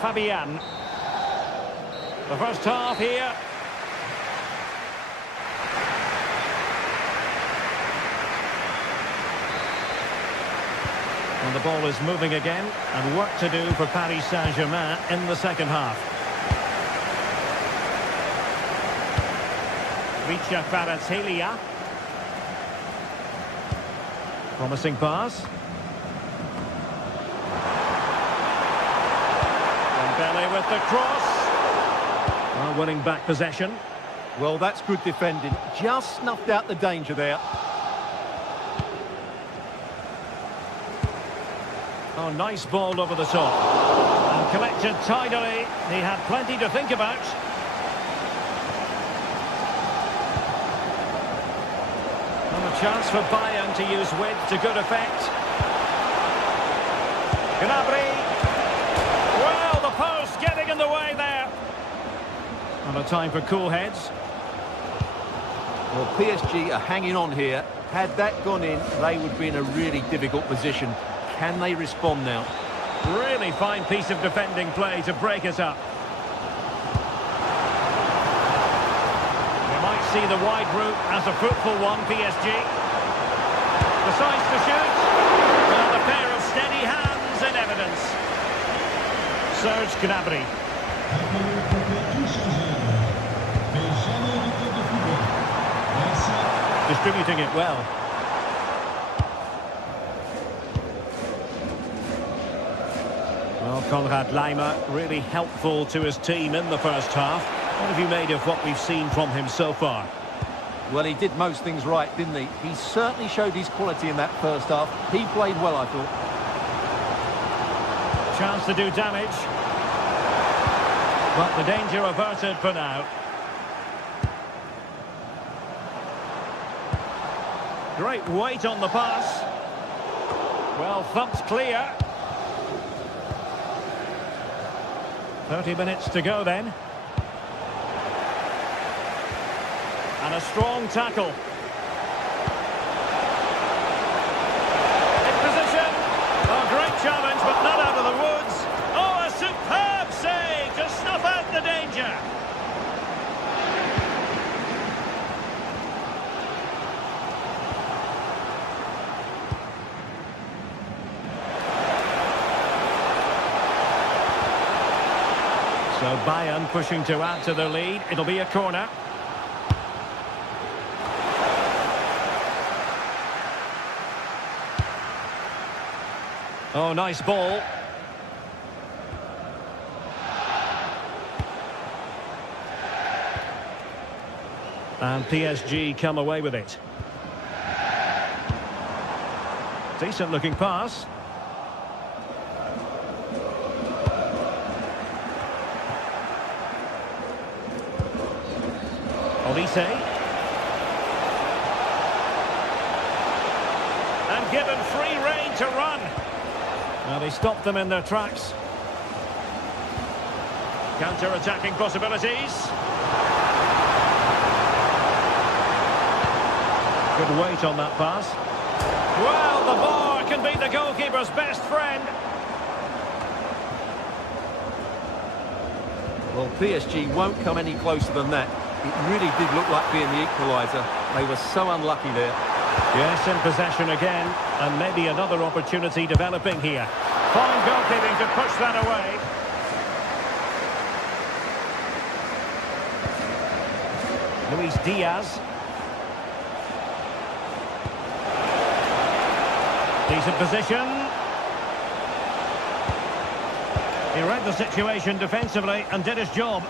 Fabian. The first half here. And the ball is moving again, and work to do for Paris Saint-Germain in the second half. Richa Kvaratskhelia. Promising pass. Dembele with the cross. Well, winning back possession. Well, that's good defending. Just snuffed out the danger there. Oh, nice ball over the top. And collected tidily. He had plenty to think about. And a chance for Bayern to use width to good effect. Gnabry. Well, the post getting in the way there. And a time for cool heads. Well, PSG are hanging on here. Had that gone in, they would be in a really difficult position. Can they respond now? Really fine piece of defending play to break it up. We might see the wide route as a fruitful one, PSG. Decides to shoot. Another pair of steady hands in evidence. Serge Gnabry. Distributing it well. Well, Konrad Laimer really helpful to his team in the first half. What have you made of what we've seen from him so far? Well, he did most things right, didn't he? He certainly showed his quality in that first half. He played well, I thought. Chance to do damage. But the danger averted for now. Great weight on the pass. Well thumped clear. 30 minutes to go then. And a strong tackle. In position. Oh, great challenge, but not out of the woods. Oh, a superb save to snuff out the danger. So Bayern pushing to add to their lead. It'll be a corner. Oh, nice ball. And PSG come away with it. Decent looking pass. Olise. And given free rein to run. Now they stopped them in their tracks. Counter-attacking possibilities. Good weight on that pass. Well, the bar can be the goalkeeper's best friend. Well, PSG won't come any closer than that. It really did look like being the equaliser. They were so unlucky there. Yes, in possession again, and maybe another opportunity developing here. Fine goalkeeping to push that away. Luis Diaz. Decent position. He read the situation defensively and did his job.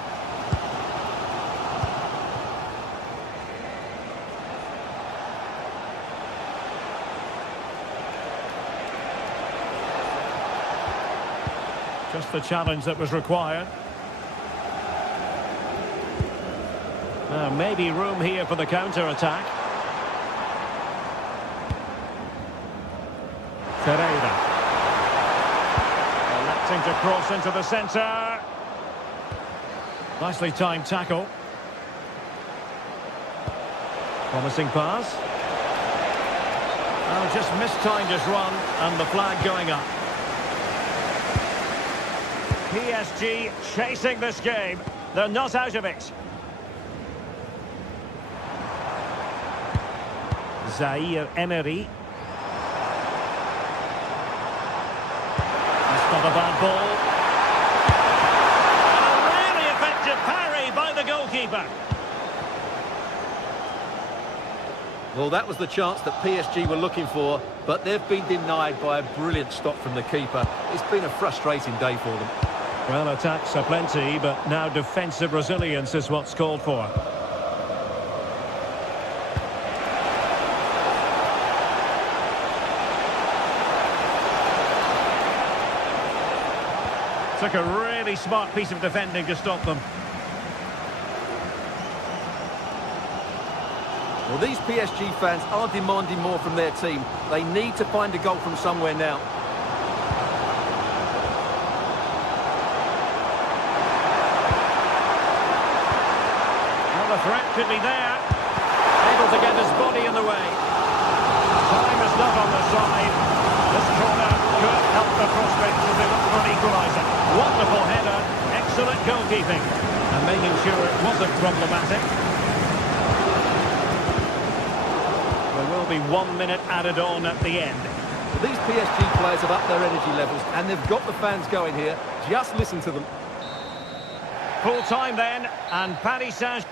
Just the challenge that was required. Maybe room here for the counter-attack. Ferreira. Electing to cross into the centre. Nicely timed tackle. Promising pass. Oh, just mistimed his run, and the flag going up. PSG chasing this game. They're not out of it. Zaire Emery. That's not a bad ball. A really effective parry by the goalkeeper. Well, that was the chance that PSG were looking for, but they've been denied by a brilliant stop from the keeper. It's been a frustrating day for them. Well, attacks are plenty, but now defensive resilience is what's called for. Took a really smart piece of defending to stop them. Well, these PSG fans are demanding more from their team. They need to find a goal from somewhere now. Well, the threat could be there. Able to get his body in the way. Time is not on their side. This corner could help the prospects as they look for an equaliser. Wonderful header, excellent goalkeeping, and making sure it wasn't problematic. There will be 1 minute added on at the end. Well, these PSG players have upped their energy levels, and they've got the fans going here. Just listen to them. Full time then, and Paris Saint-Germain.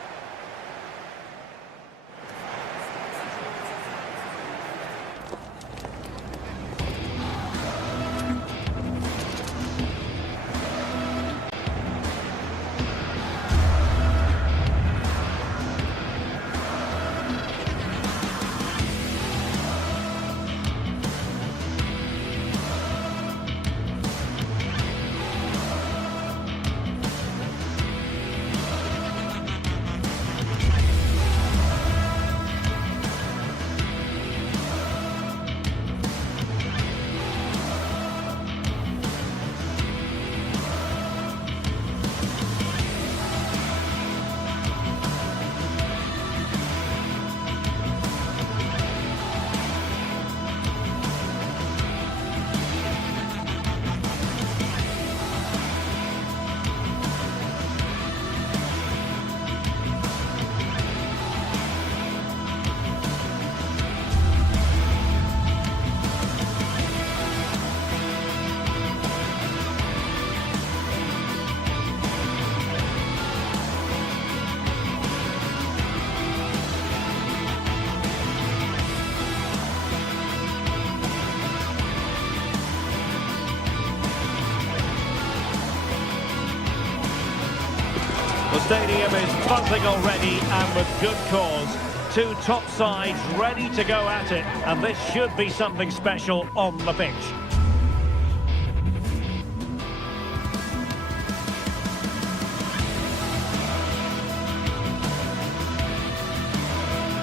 The stadium is buzzing already, and with good cause. Two top sides ready to go at it, and this should be something special on the pitch.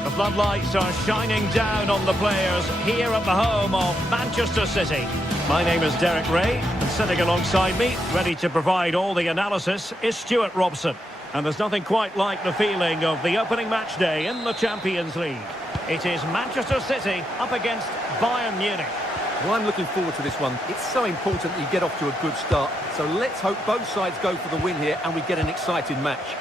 The floodlights are shining down on the players here at the home of Manchester City. My name is Derek Ray, and sitting alongside me, ready to provide all the analysis, is Stuart Robson. And there's nothing quite like the feeling of the opening match day in the Champions League. It is Manchester City up against Bayern Munich. Well, I'm looking forward to this one. It's so important that you get off to a good start. So let's hope both sides go for the win here and we get an exciting match.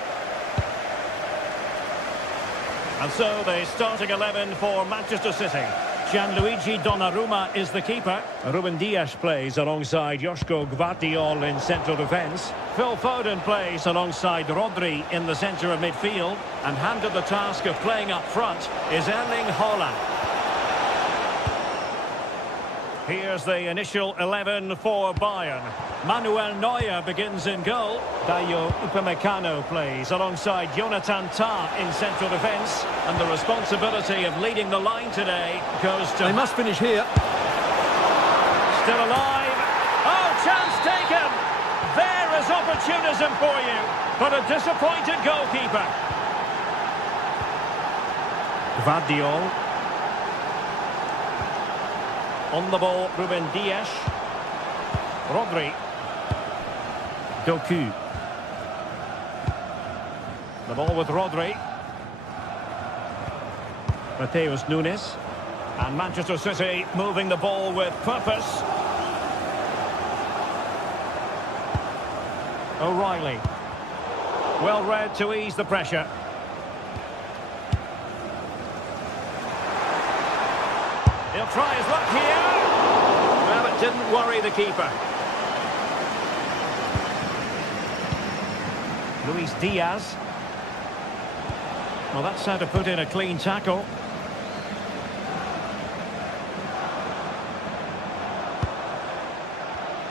And so the starting 11 for Manchester City. Gianluigi Donnarumma is the keeper. Ruben Dias plays alongside Joško Gvardiol in central defence. Phil Foden plays alongside Rodri in the centre of midfield. And handed the task of playing up front is Erling Haaland. Here's the initial 11 for Bayern. Manuel Neuer begins in goal. Dayo Upamecano plays alongside Jonathan Tah in central defence. And the responsibility of leading the line today goes to... They must finish here. Still alive. Oh, chance taken. There is opportunism for you. But a disappointed goalkeeper. Gvardiol. On the ball, Ruben Dias. Rodri. Doku. The ball with Rodri. Matheus Nunes. And Manchester City moving the ball with purpose. O'Reilly. Well read to ease the pressure. He'll try his luck here. Well, it didn't worry the keeper. Luis Diaz. Well, that's how to put in a clean tackle.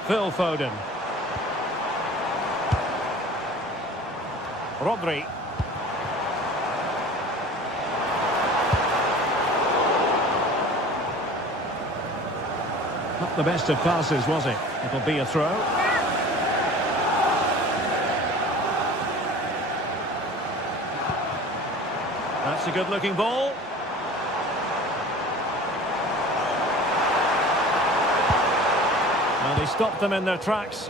Phil Foden. Rodri. Not the best of passes, was it? It'll be a throw. That's a good-looking ball. And he stopped them in their tracks.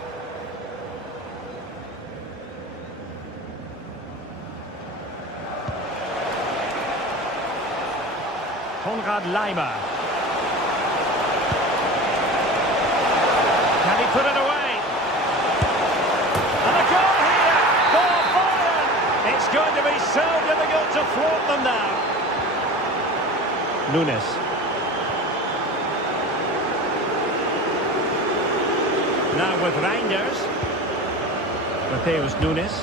Konrad Laimer. Can he put it away? And a goal here for Bayern! It's going to be so difficult to thwart them now. Nunes. Now with Reinders. Matheus Nunes.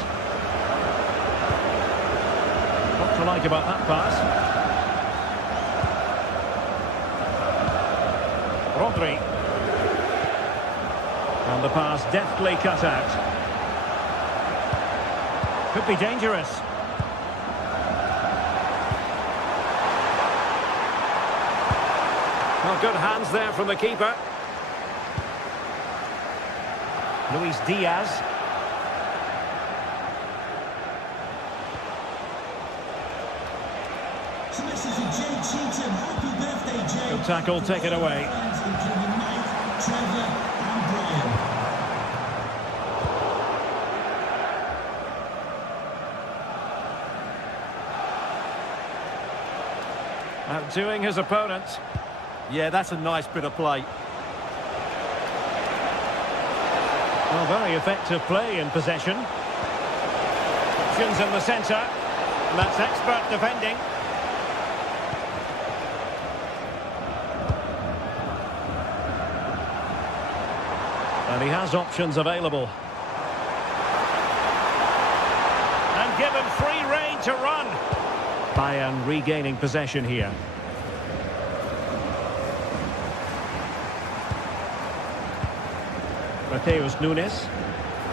What to like about that pass? Rodri. And the pass deftly cut out. Could be dangerous. Well, good hands there from the keeper. Luis Diaz. So this is a Jay Cheatham. Happy birthday, Jay. Good tackle taken away. Outdoing his opponent. Yeah, that's a nice bit of play. Well, very effective play in possession. Options in the centre. And that's expert defending. And he has options available. And given free rein to run. Bayern regaining possession here. Matheus Nunes.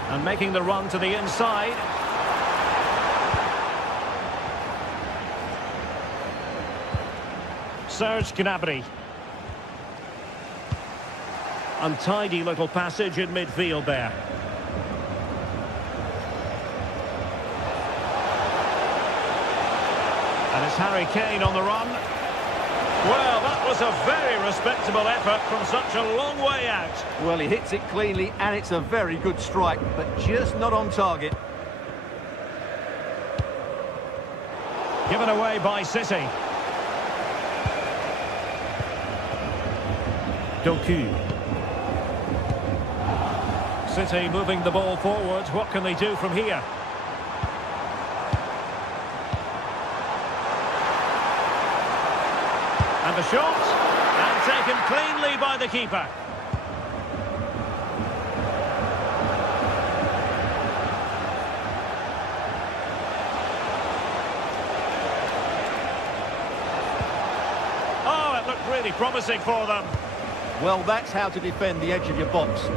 And making the run to the inside. Serge Gnabry. Untidy little passage in midfield there. And it's Harry Kane on the run. Well, that was a very respectable effort from such a long way out. Well, he hits it cleanly, and it's a very good strike, but just not on target. Given away by City. Doku. City moving the ball forward. What can they do from here? And the shot, and taken cleanly by the keeper. Oh, it looked really promising for them. Well, that's how to defend the edge of your box.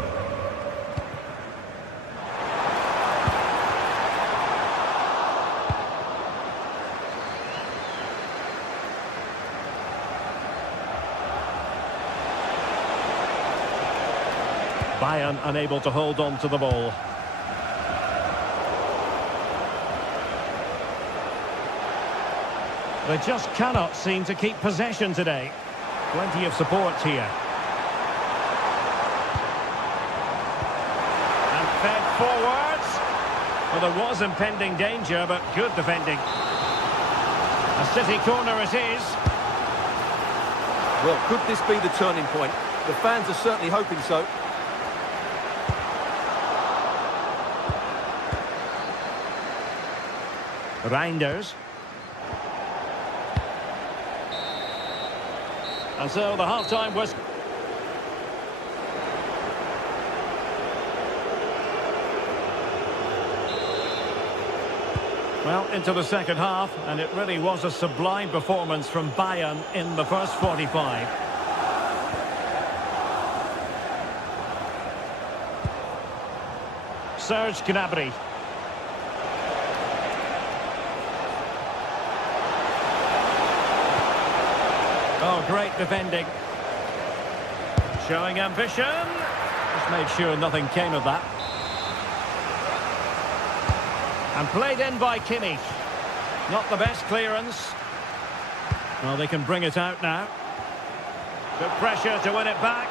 Bayern unable to hold on to the ball. They just cannot seem to keep possession today. Plenty of support here. And fed forwards. Well, there was impending danger, but good defending. A City corner it is. Well, could this be the turning point? The fans are certainly hoping so. Reinders. And so the half-time was... Well, into the second half, and it really was a sublime performance from Bayern in the first 45. Serge Gnabry. Oh, great defending. Showing ambition. Just made sure nothing came of that. And played in by Kimmich. Not the best clearance. Well, they can bring it out now. Good pressure to win it back.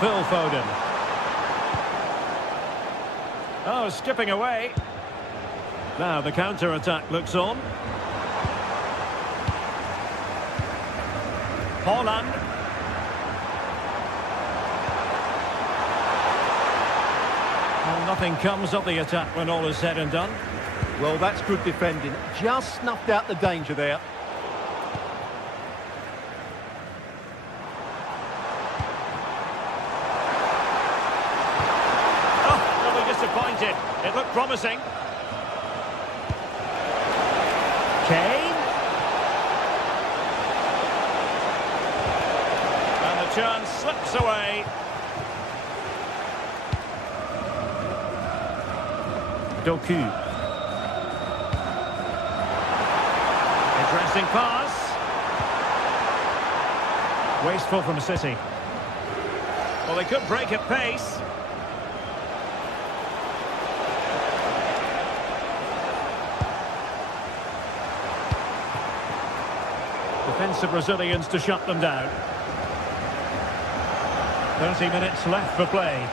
Phil Foden. Oh, skipping away. Now the counter-attack looks on. Holland. Well, nothing comes of the attack when all is said and done. Well, that's good defending. Just snuffed out the danger there. Disappointed. It looked promising. Kane. And the chance slips away. Doku. Interesting pass. Wasteful from City. Well, they could break at pace. Defensive Brazilians to shut them down. 30 minutes left for play.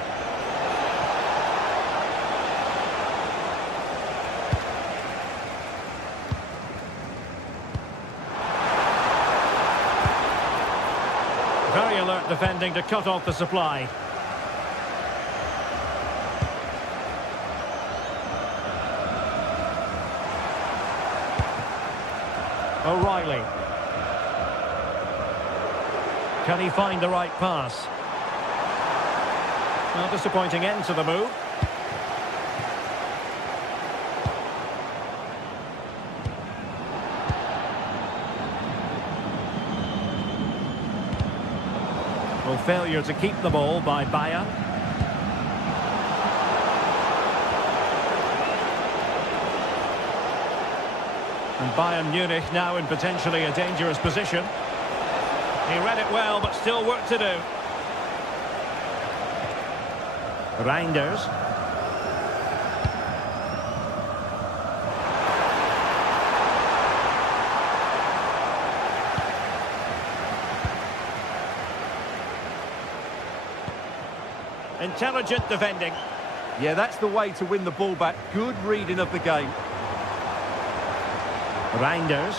Very alert defending to cut off the supply. O'Reilly. Can he find the right pass? Well, disappointing end to the move. Well, failure to keep the ball by Bayern. And Bayern Munich now in potentially a dangerous position. He read it well, but still work to do. Reinders. Intelligent defending. Yeah, that's the way to win the ball back. Good reading of the game. Reinders.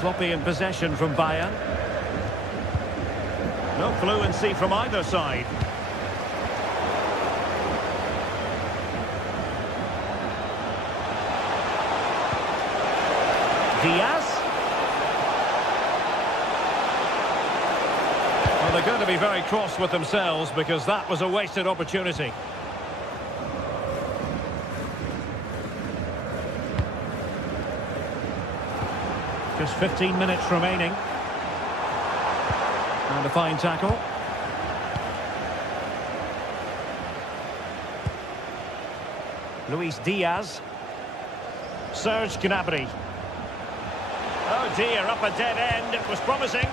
Sloppy in possession from Bayern. No fluency from either side. Diaz. Well, they're going to be very cross with themselves because that was a wasted opportunity. Just 15 minutes remaining. And a fine tackle. Luis Diaz. Serge Gnabry. Oh dear, up a dead end. It was promising.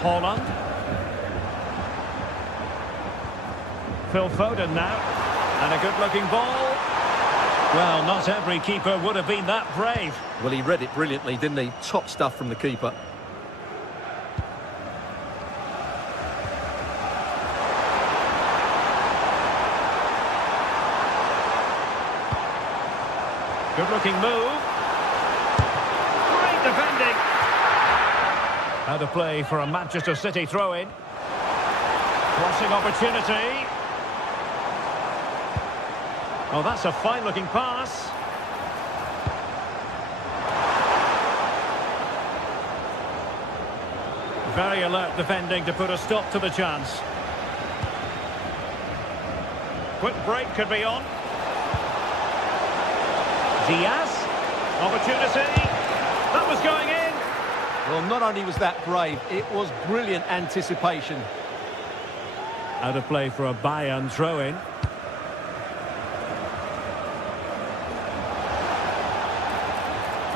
Holland. Phil Foden now. And a good-looking ball. Well, not every keeper would have been that brave. Well, he read it brilliantly, didn't he? Top stuff from the keeper. Good-looking move. Great defending. Out of play for a Manchester City throw-in. Crossing opportunity. Oh, that's a fine-looking pass. Very alert defending to put a stop to the chance. Quick break could be on. Diaz. Opportunity. That was going in. Well, not only was that brave, it was brilliant anticipation. Out of play for a Bayern throw-in.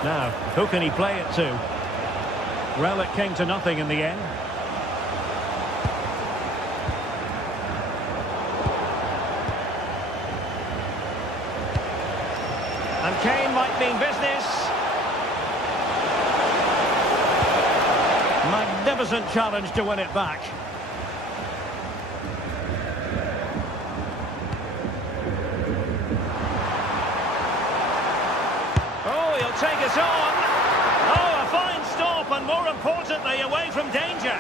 Now, who can he play it to? Well, it came to nothing in the end. And Kane might mean business. Magnificent challenge to win it back. Oh, he'll take us on. Oh, a fine stop, and more importantly, away from danger.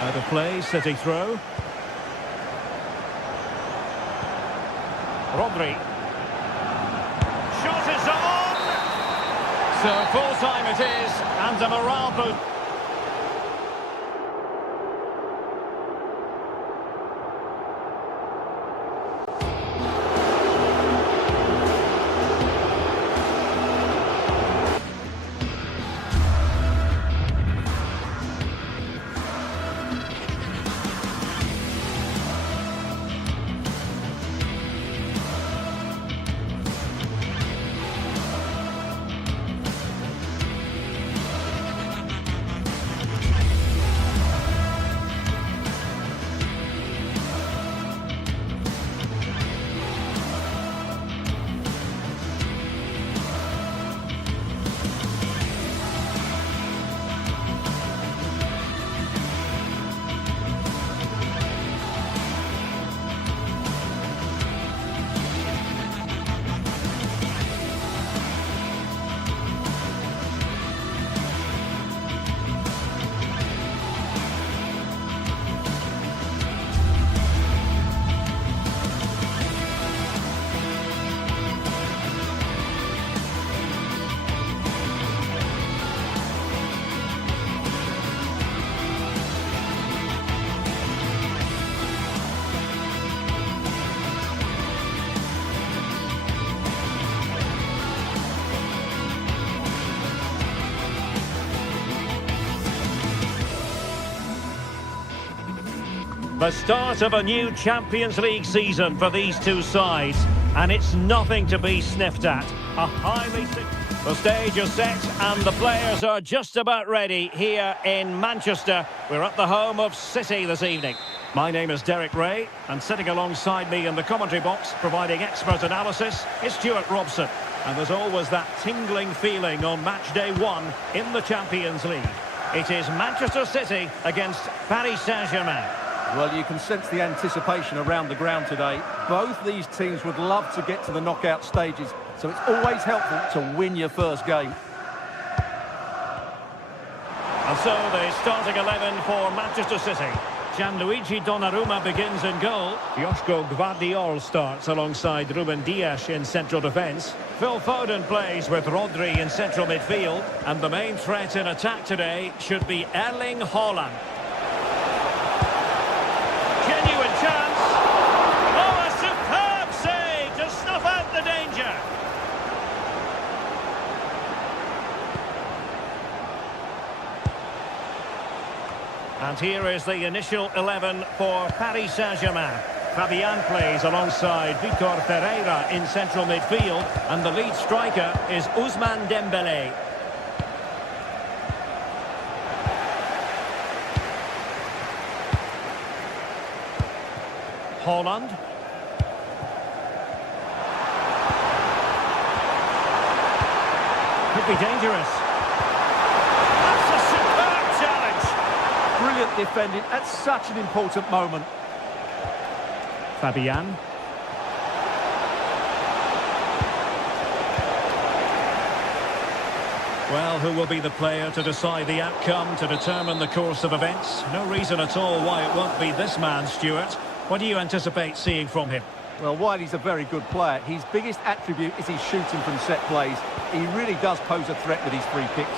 Out of play, City throw. Rodri. Shot is on! So full time it is, and a morale boost. The start of a new Champions League season for these two sides, and it's nothing to be sniffed at. A highly... The stage is set and the players are just about ready here in Manchester. We're at the home of City this evening. My name is Derek Ray, and sitting alongside me in the commentary box, providing expert analysis, is Stuart Robson. And there's always that tingling feeling on match day 1 in the Champions League. It is Manchester City against Paris Saint-Germain. Well, you can sense the anticipation around the ground today. Both these teams would love to get to the knockout stages, so it's always helpful to win your first game. And so the starting 11 for Manchester City. Gianluigi Donnarumma begins in goal. Joško Gvardiol starts alongside Ruben Dias in central defence. Phil Foden plays with Rodri in central midfield. And the main threat in attack today should be Erling Haaland. Genuine chance. Oh, a superb save to snuff out the danger. And here is the initial 11 for Paris Saint-Germain. Fabian plays alongside Vitor Pereira in central midfield. And the lead striker is Ousmane Dembélé. Haaland. Could be dangerous. That's a superb challenge. Brilliant defending at such an important moment. Fabian. Well, who will be the player to decide the outcome, to determine the course of events? No reason at all why it won't be this man, Stuart. What do you anticipate seeing from him? Well, while he's a very good player, his biggest attribute is his shooting from set plays. He really does pose a threat with his free kicks.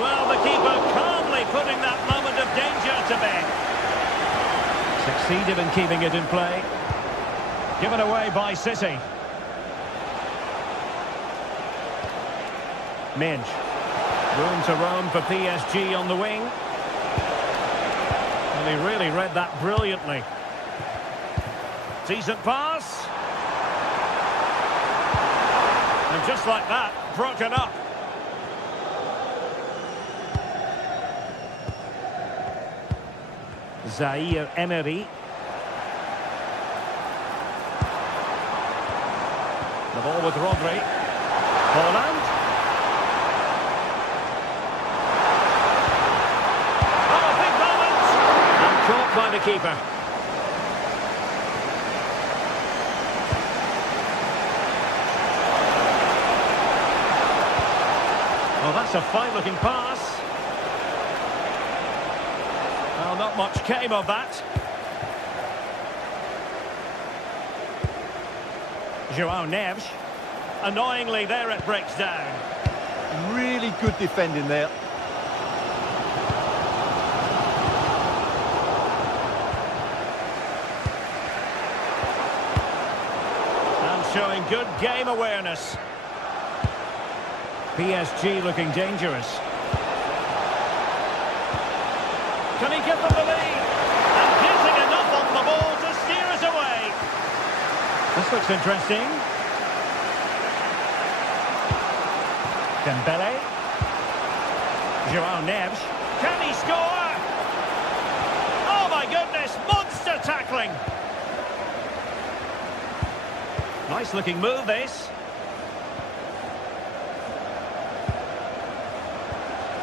Well, the keeper calmly putting that moment of danger to bed. Succeeded in keeping it in play. Given away by City. Minge. Room to roam for PSG on the wing. And he really read that brilliantly. Decent pass. And just like that, broken up. Zaire Emery. The ball with Rodri. Haaland. Oh, big moment! And caught by the keeper. Oh, that's a fine-looking pass. Well, not much came of that. João Neves. Annoyingly, there it breaks down. Really good defending there. And showing good game awareness. PSG looking dangerous. Can he give them the lead? And getting enough on the ball to steer us away. This looks interesting. Dembélé. João Neves. Can he score? Oh my goodness, monster tackling. Nice looking move this.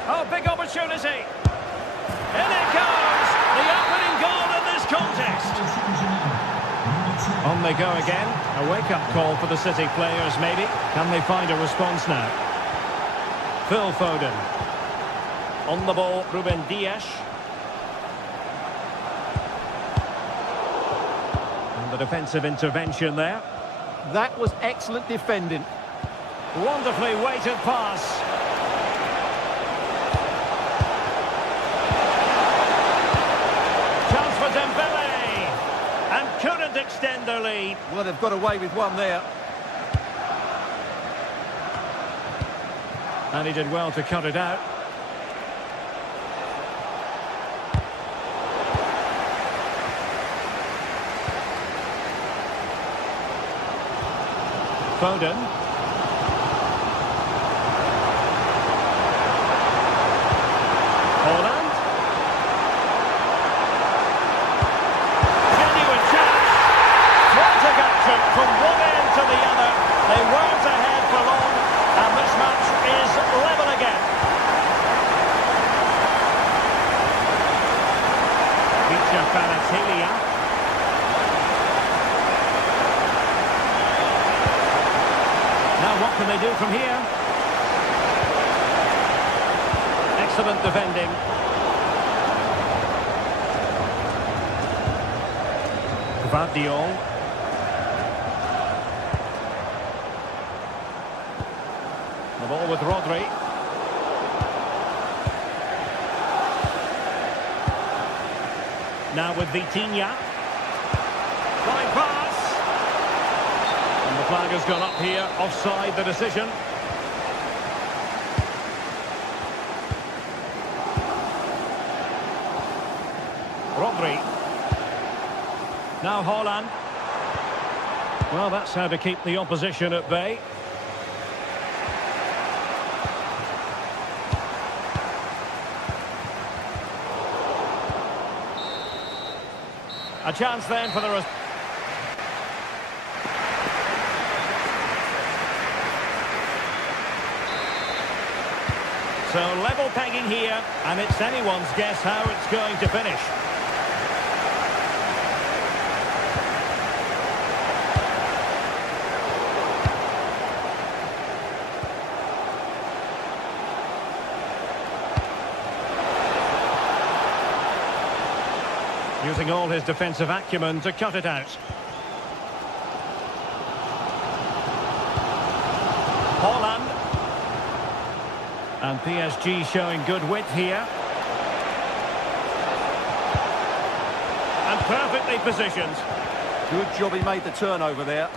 Oh, big opportunity. In it goes! The opening goal in this contest. On they go again. A wake-up call for the City players, maybe. Can they find a response now? Phil Foden. On the ball, Ruben Dias. And the defensive intervention there. That was excellent defending. Wonderfully weighted pass. Dembélé, and couldn't extend their lead. Well, they've got away with one there. And he did well to cut it out. Foden. Holland. Genuine chance. Frantic action from one end to the other. They weren't ahead for long, and this match is level again. Kvaratskhelia. Now what can they do from here? Excellent defending. Gvardiol. The ball with Rodri. Now with Vitinha. Fine pass. And the flag has gone up here. Offside the decision. Rodri. Now Holland. Well, that's how to keep the opposition at bay. A chance then for the... So level pegging here, and it's anyone's guess how it's going to finish. Using all his defensive acumen to cut it out. Holland. And PSG showing good width here. And perfectly positioned. Good job he made the turnover there.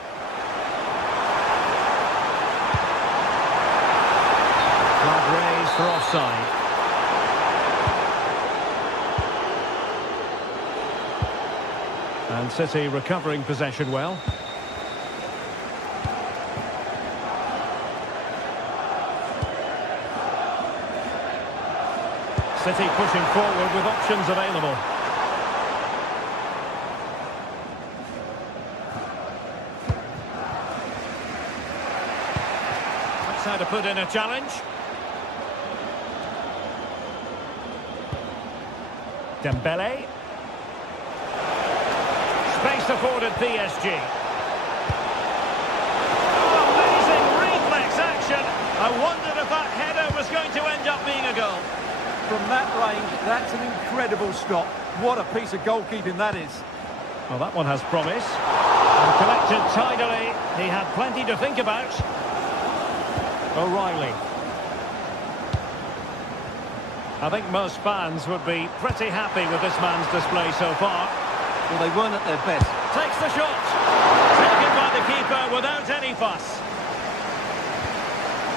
Flag raised for offside. And City recovering possession well. City pushing forward with options available. That's how to put in a challenge. Dembele. Space afforded PSG. Oh, amazing reflex action. I wondered if that header was going to end up being a goal. From that range, that's an incredible stop. What a piece of goalkeeping that is. Well, that one has promise. And collected tidily. He had plenty to think about. O'Reilly. I think most fans would be pretty happy with this man's display so far. Well, they weren't at their best. Takes the shot. Taken by the keeper without any fuss.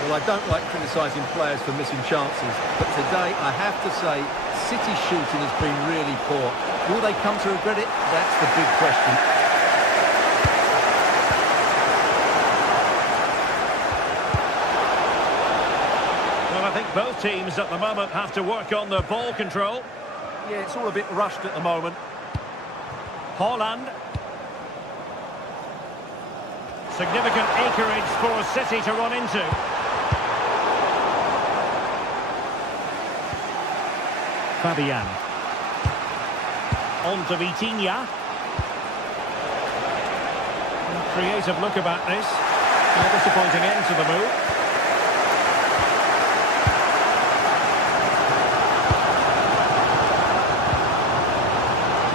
Well, I don't like criticising players for missing chances, but today I have to say City's shooting has been really poor. Will they come to regret it? That's the big question. Well, I think both teams at the moment have to work on their ball control. Yeah, it's all a bit rushed at the moment. Holland. Significant acreage for City to run into. Fabian. On to Vitinha. Creative look about this. A disappointing end to the move.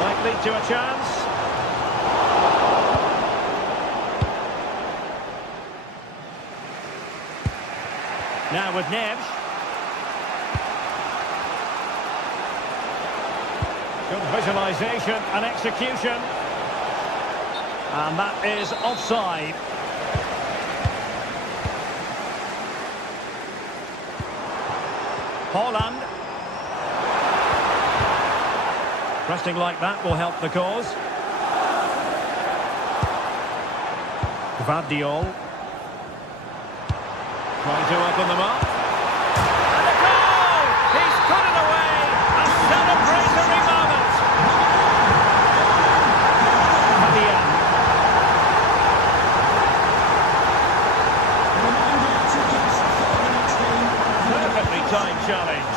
Might lead to a chance. Now with Neves. Good visualisation and execution. And that is offside. Holland. Pressing like that will help the cause. Gvardiol. Trying to open them up. And a goal! He's put it away! A celebratory moment! Padilla. Reminder, tickets for the next game. Perfectly timed challenge.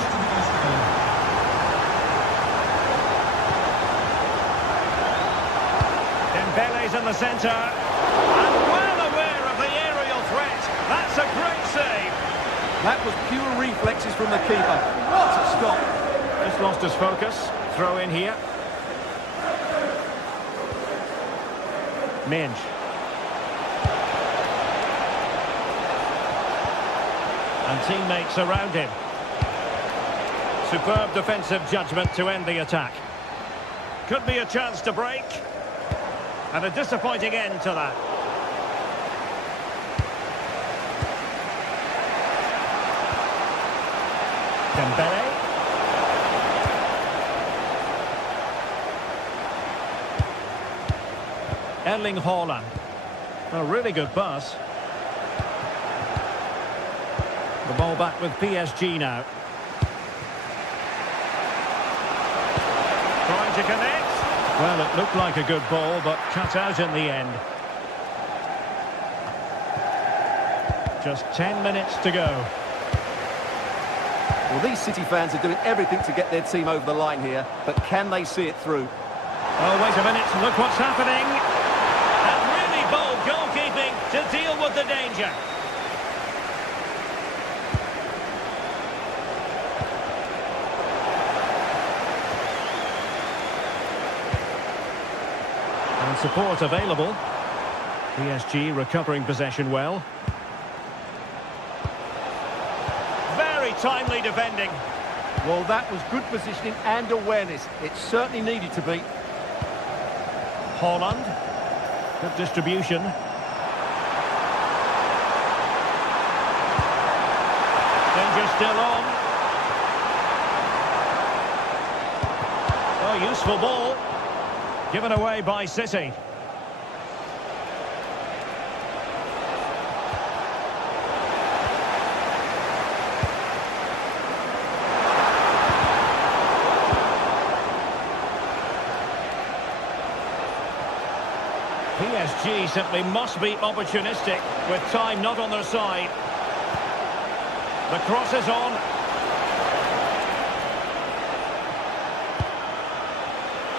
Dembele's in the centre. And well aware of the aerial threat. That's a great save. That was pure reflexes from the keeper. What a stop. Just lost his focus. Throw in here. Minge. And teammates around him. Superb defensive judgment to end the attack. Could be a chance to break. And a disappointing end to that. Dembele. Erling Haaland. A really good pass. The ball back with PSG now. Trying to connect. Well, it looked like a good ball, but cut out in the end. Just 10 minutes to go. Well, these City fans are doing everything to get their team over the line here, but can they see it through? Oh, wait a minute. Look what's happening. And really bold goalkeeping to deal with the danger. And support available. PSG recovering possession well. Very timely defending. Well, that was good positioning and awareness. It certainly needed to be. Haaland. Good distribution. Danger still on. Oh, useful ball. Given away by City. PSG simply must be opportunistic with time not on their side. The cross is on.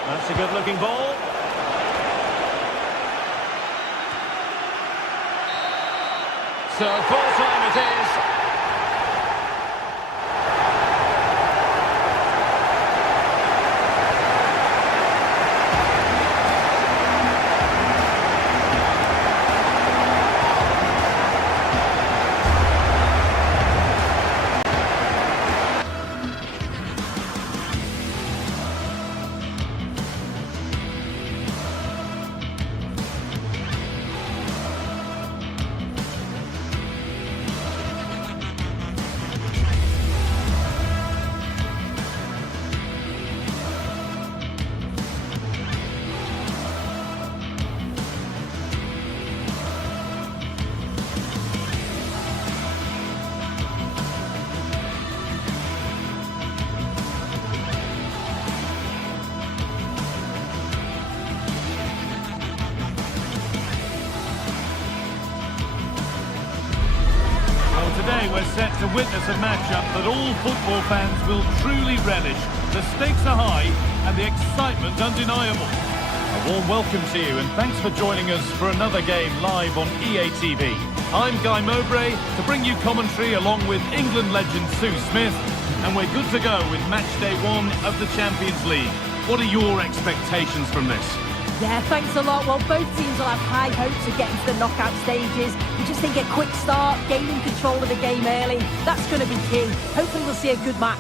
That's a good-looking ball. So full time it is. Today we're set to witness a matchup that all football fans will truly relish. The stakes are high and the excitement undeniable. A warm welcome to you and thanks for joining us for another game live on EA TV. I'm Guy Mowbray to bring you commentary along with England legend Sue Smith, and we're good to go with match day 1 of the Champions League. What are your expectations from this? Yeah, thanks a lot. Well, both teams will have high hopes of getting to the knockout stages. We just think a quick start, gaining control of the game early, that's going to be key. Hopefully we'll see a good match.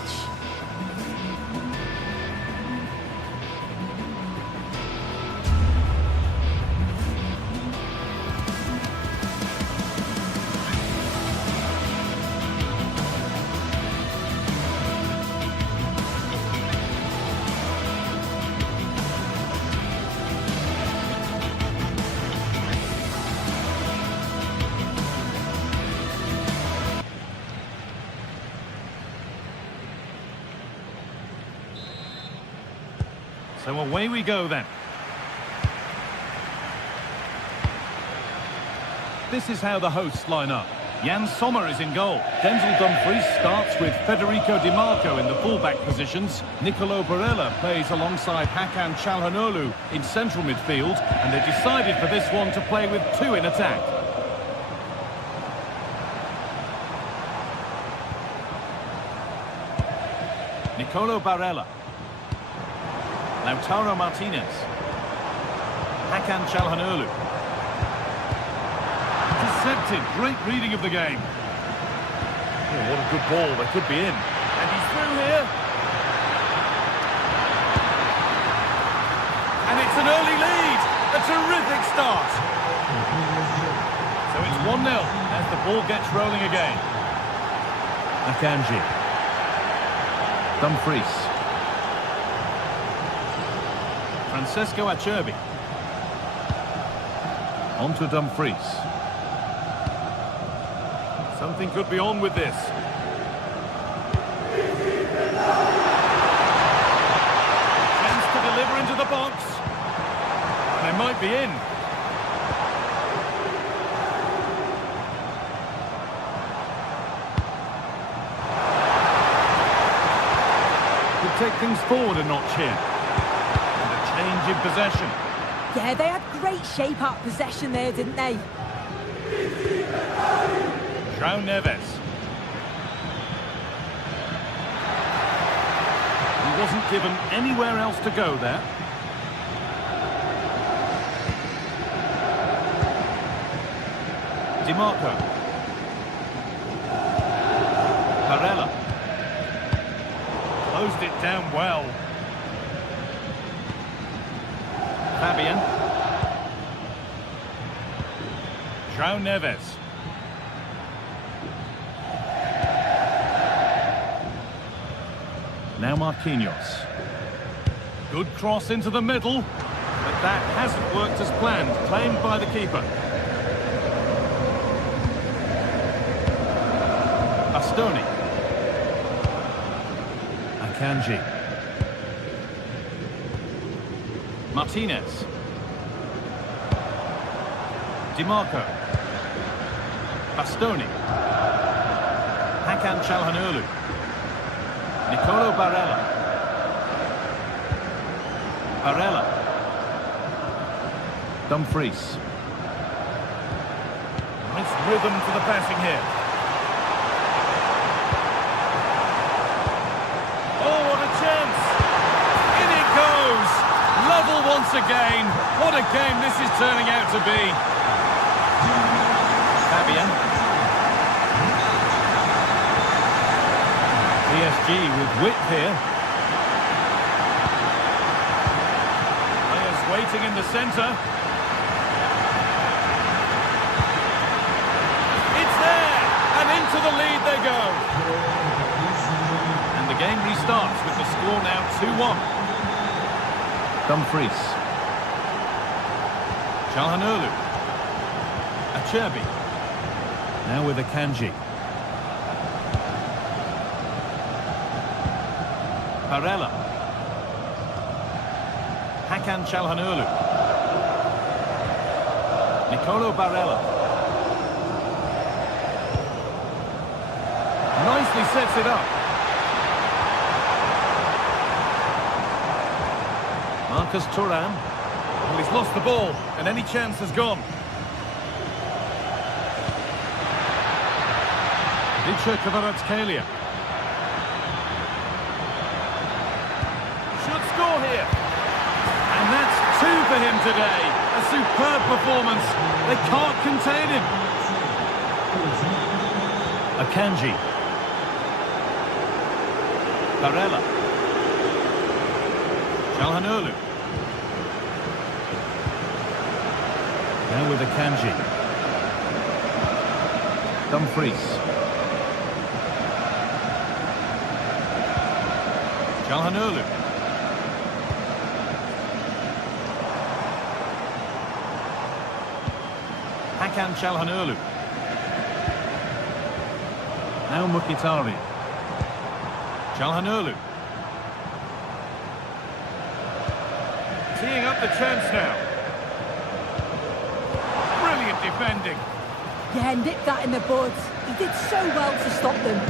So away we go then. This is how the hosts line up. Jan Sommer is in goal. Denzel Dumfries starts with Federico Di Marco in the fullback positions. Nicolo Barella plays alongside Hakan Çalhanoğlu in central midfield. And they decided for this one to play with two in attack. Nicolo Barella. Lautaro Martinez. Hakan Çalhanoğlu. Intercepted. Great reading of the game. Oh, what a good ball. They could be in. And he's through here. And it's an early lead. A terrific start. So it's 1-0 as the ball gets rolling again. Akanji. Dumfries. Francesco Acerbi. On to Dumfries. Something could be on with this. Chance to deliver into the box. They might be in. Could take things forward a notch here. And a change in possession. Yeah, they had great shape out possession there, didn't they? João Neves. He wasn't given anywhere else to go there. Di Marco. Barella. Closed it down well. Fabian. João Neves. Now Marquinhos. Good cross into the middle, but that hasn't worked as planned. Claimed by the keeper. Bastoni. Akanji. Martinez. Di Marco. Bastoni. Hakan Çalhanoğlu. Nicolo Barella. Barella. Dumfries. Nice rhythm for the passing here. Oh, what a chance! In it goes! Level once again. What a game this is turning out to be. Fabian. PSG with width here. Players waiting in the centre. It's there! And into the lead they go. And the game restarts with the score now 2-1. Dumfries. Çalhanoğlu. Acerbi. Now with Akanji. Barella. Hakan Çalhanoğlu. Nicolo Barella. Nicely sets it up. Marcus Thuram. Well, he's lost the ball, and any chance has gone. Vicha Kvaratskhelia. Should score here. And that's 2 for him today. A superb performance. They can't contain him. Akanji. Barella. Çalhanoğlu. Now with Akanji. Dumfries. Çalhanoğlu. Hakan Çalhanoğlu. Now Mkhitaryan. Çalhanoğlu. Teeing up the chance now. Brilliant defending. Yeah, nipped that in the bud. He did so well to stop them.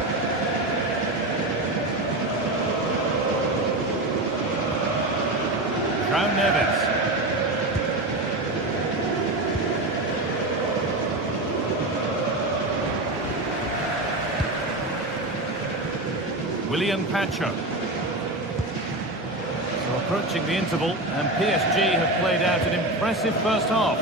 João Neves. William Pacho. So approaching the interval, and PSG have played out an impressive first half.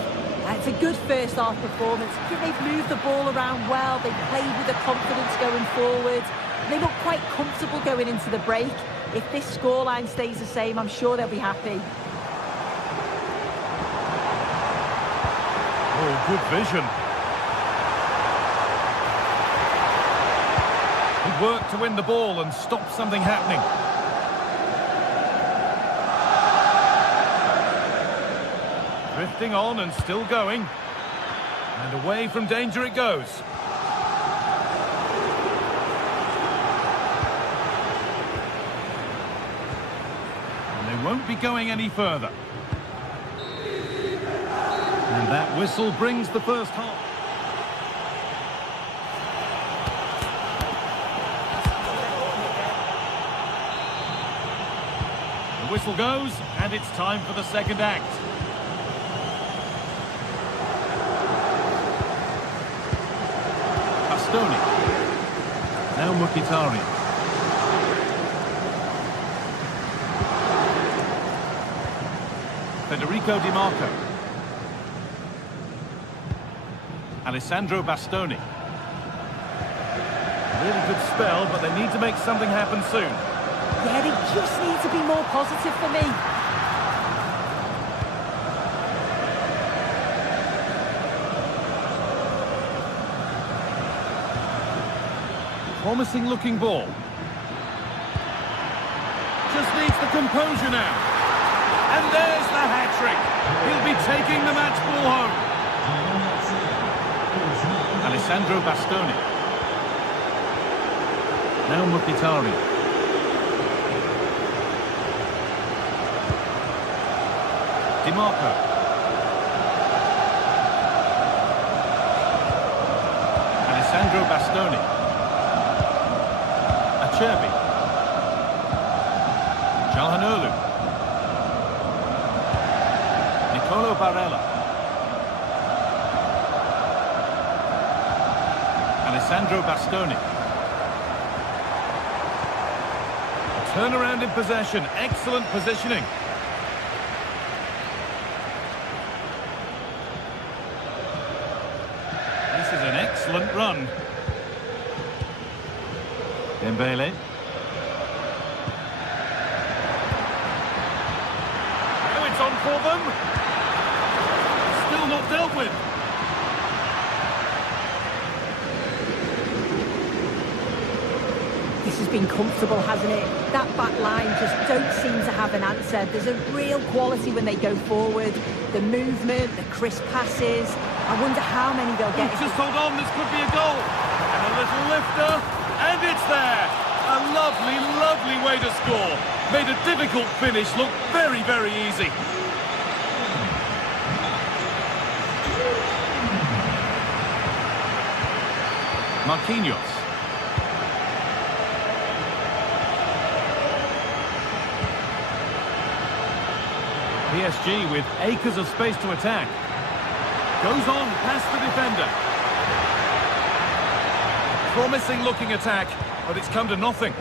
It's a good first half performance. I think they've moved the ball around well. They've played with the confidence going forward. They look quite comfortable going into the break. If this scoreline stays the same, I'm sure they'll be happy. Oh, good vision. Good work to win the ball and stop something happening. Drifting on and still going. And away from danger it goes. And they won't be going any further. And that whistle brings the first half. The whistle goes, and it's time for the second act. Bastoni. Now Mkhitaryan. Federico Di Marco. Alessandro Bastoni. Really good spell, but they need to make something happen soon. Yeah, they just need to be more positive for me. Promising looking ball. Just needs the composure now. And there's the hat-trick. He'll be taking the match ball home. Alessandro Bastoni. Now Mkhitaryan. Di Marco. Alessandro Bastoni. Acerbi. Calhanoglu. Nicolo Barella. Alessandro Bastoni. Turnaround in possession. Excellent positioning. This is an excellent run. Dembele. Oh, it's on for them. Still not dealt with. This has been comfortable, hasn't it? That back line just don't seem to have an answer. There's a real quality when they go forward. The movement, the crisp passes. I wonder how many they'll get. Just hold on, this could be a goal. And a little lifter, and it's there. A lovely, lovely way to score. Made a difficult finish look very, very easy. Marquinhos. PSG with acres of space to attack. Goes on past the defender. Promising looking attack, but it's come to nothing.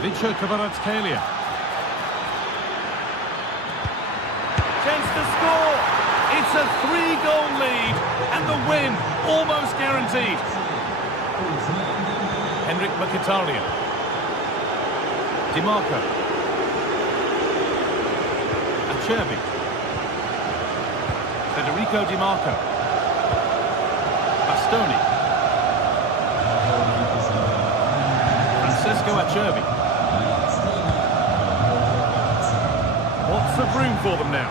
Vicha Kvaratskhelia. Chance to score. It's a 3-goal lead, and the win almost guaranteed. Henrik Mkhitaryan. Di Marco. Acerbi. Federico Di Marco. Bastoni. Francesco Acerbi. Lots of room for them now.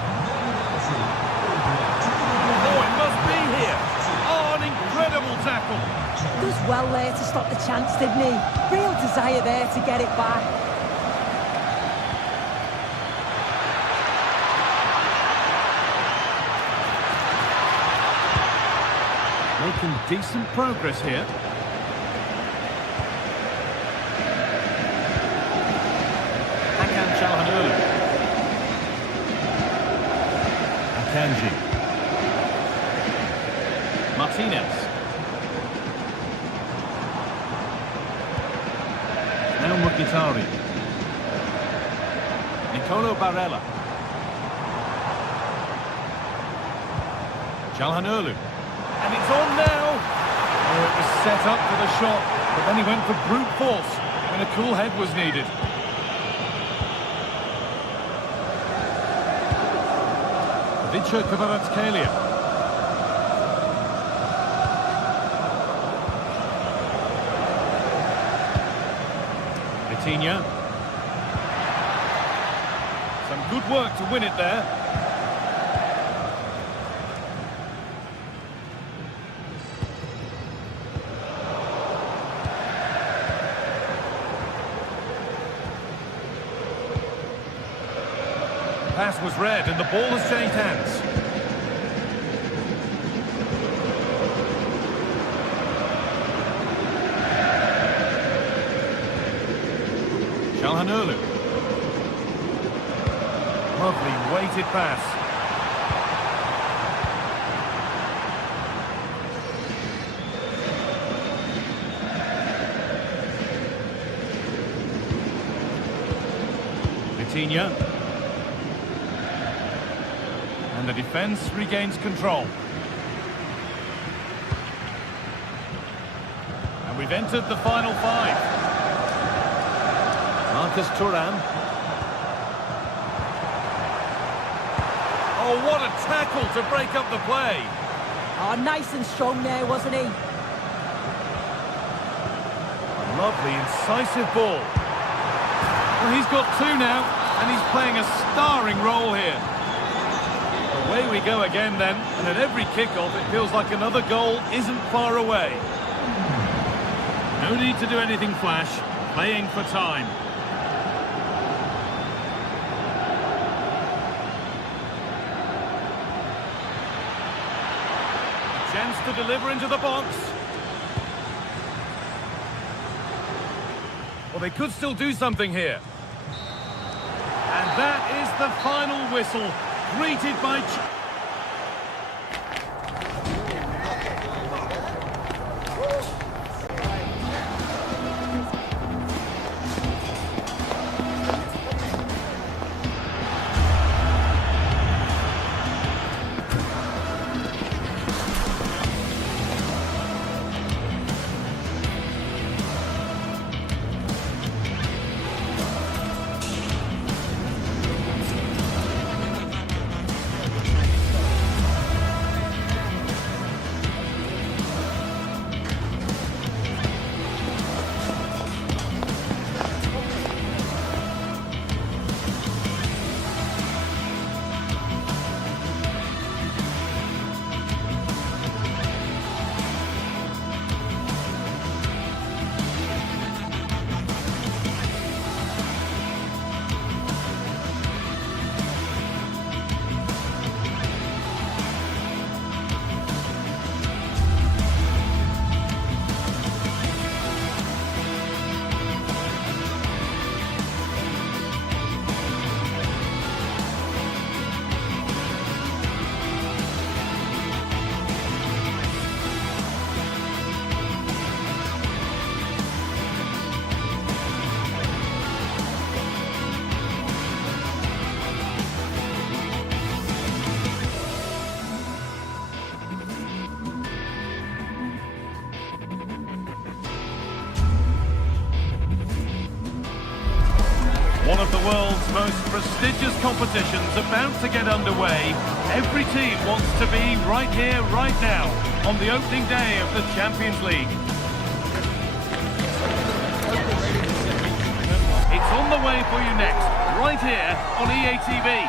Does well there to stop the chance, didn't he? Real desire there to get it back. Making decent progress here. Çalhanoğlu. Akanji. Martinez. Now Mkhitaryan. Nicolo Barella. Çalhanoğlu. And it's on now. Oh, it was set up for the shot, but then he went for brute force when a cool head was needed. Vicha Kvaratskhelia. Vitinha. Some good work to win it there. Pass was read and the ball has changed hands. Çalhanoğlu. Lovely weighted pass. Vitinha. And the defence regains control. And we've entered the final five. Marcus Thuram. Oh, what a tackle to break up the play. Oh, nice and strong there, wasn't he? A lovely, incisive ball. Well, he's got two now, and he's playing a starring role here. Away we go again then, and at every kick-off it feels like another goal isn't far away. No need to do anything flash, playing for time. A chance to deliver into the box. Well, they could still do something here. And that is the final whistle. Greeted by... One of the world's most prestigious competitions about to get underway. Every team wants to be right here, right now, on the opening day of the Champions League. It's on the way for you next, right here on EA TV.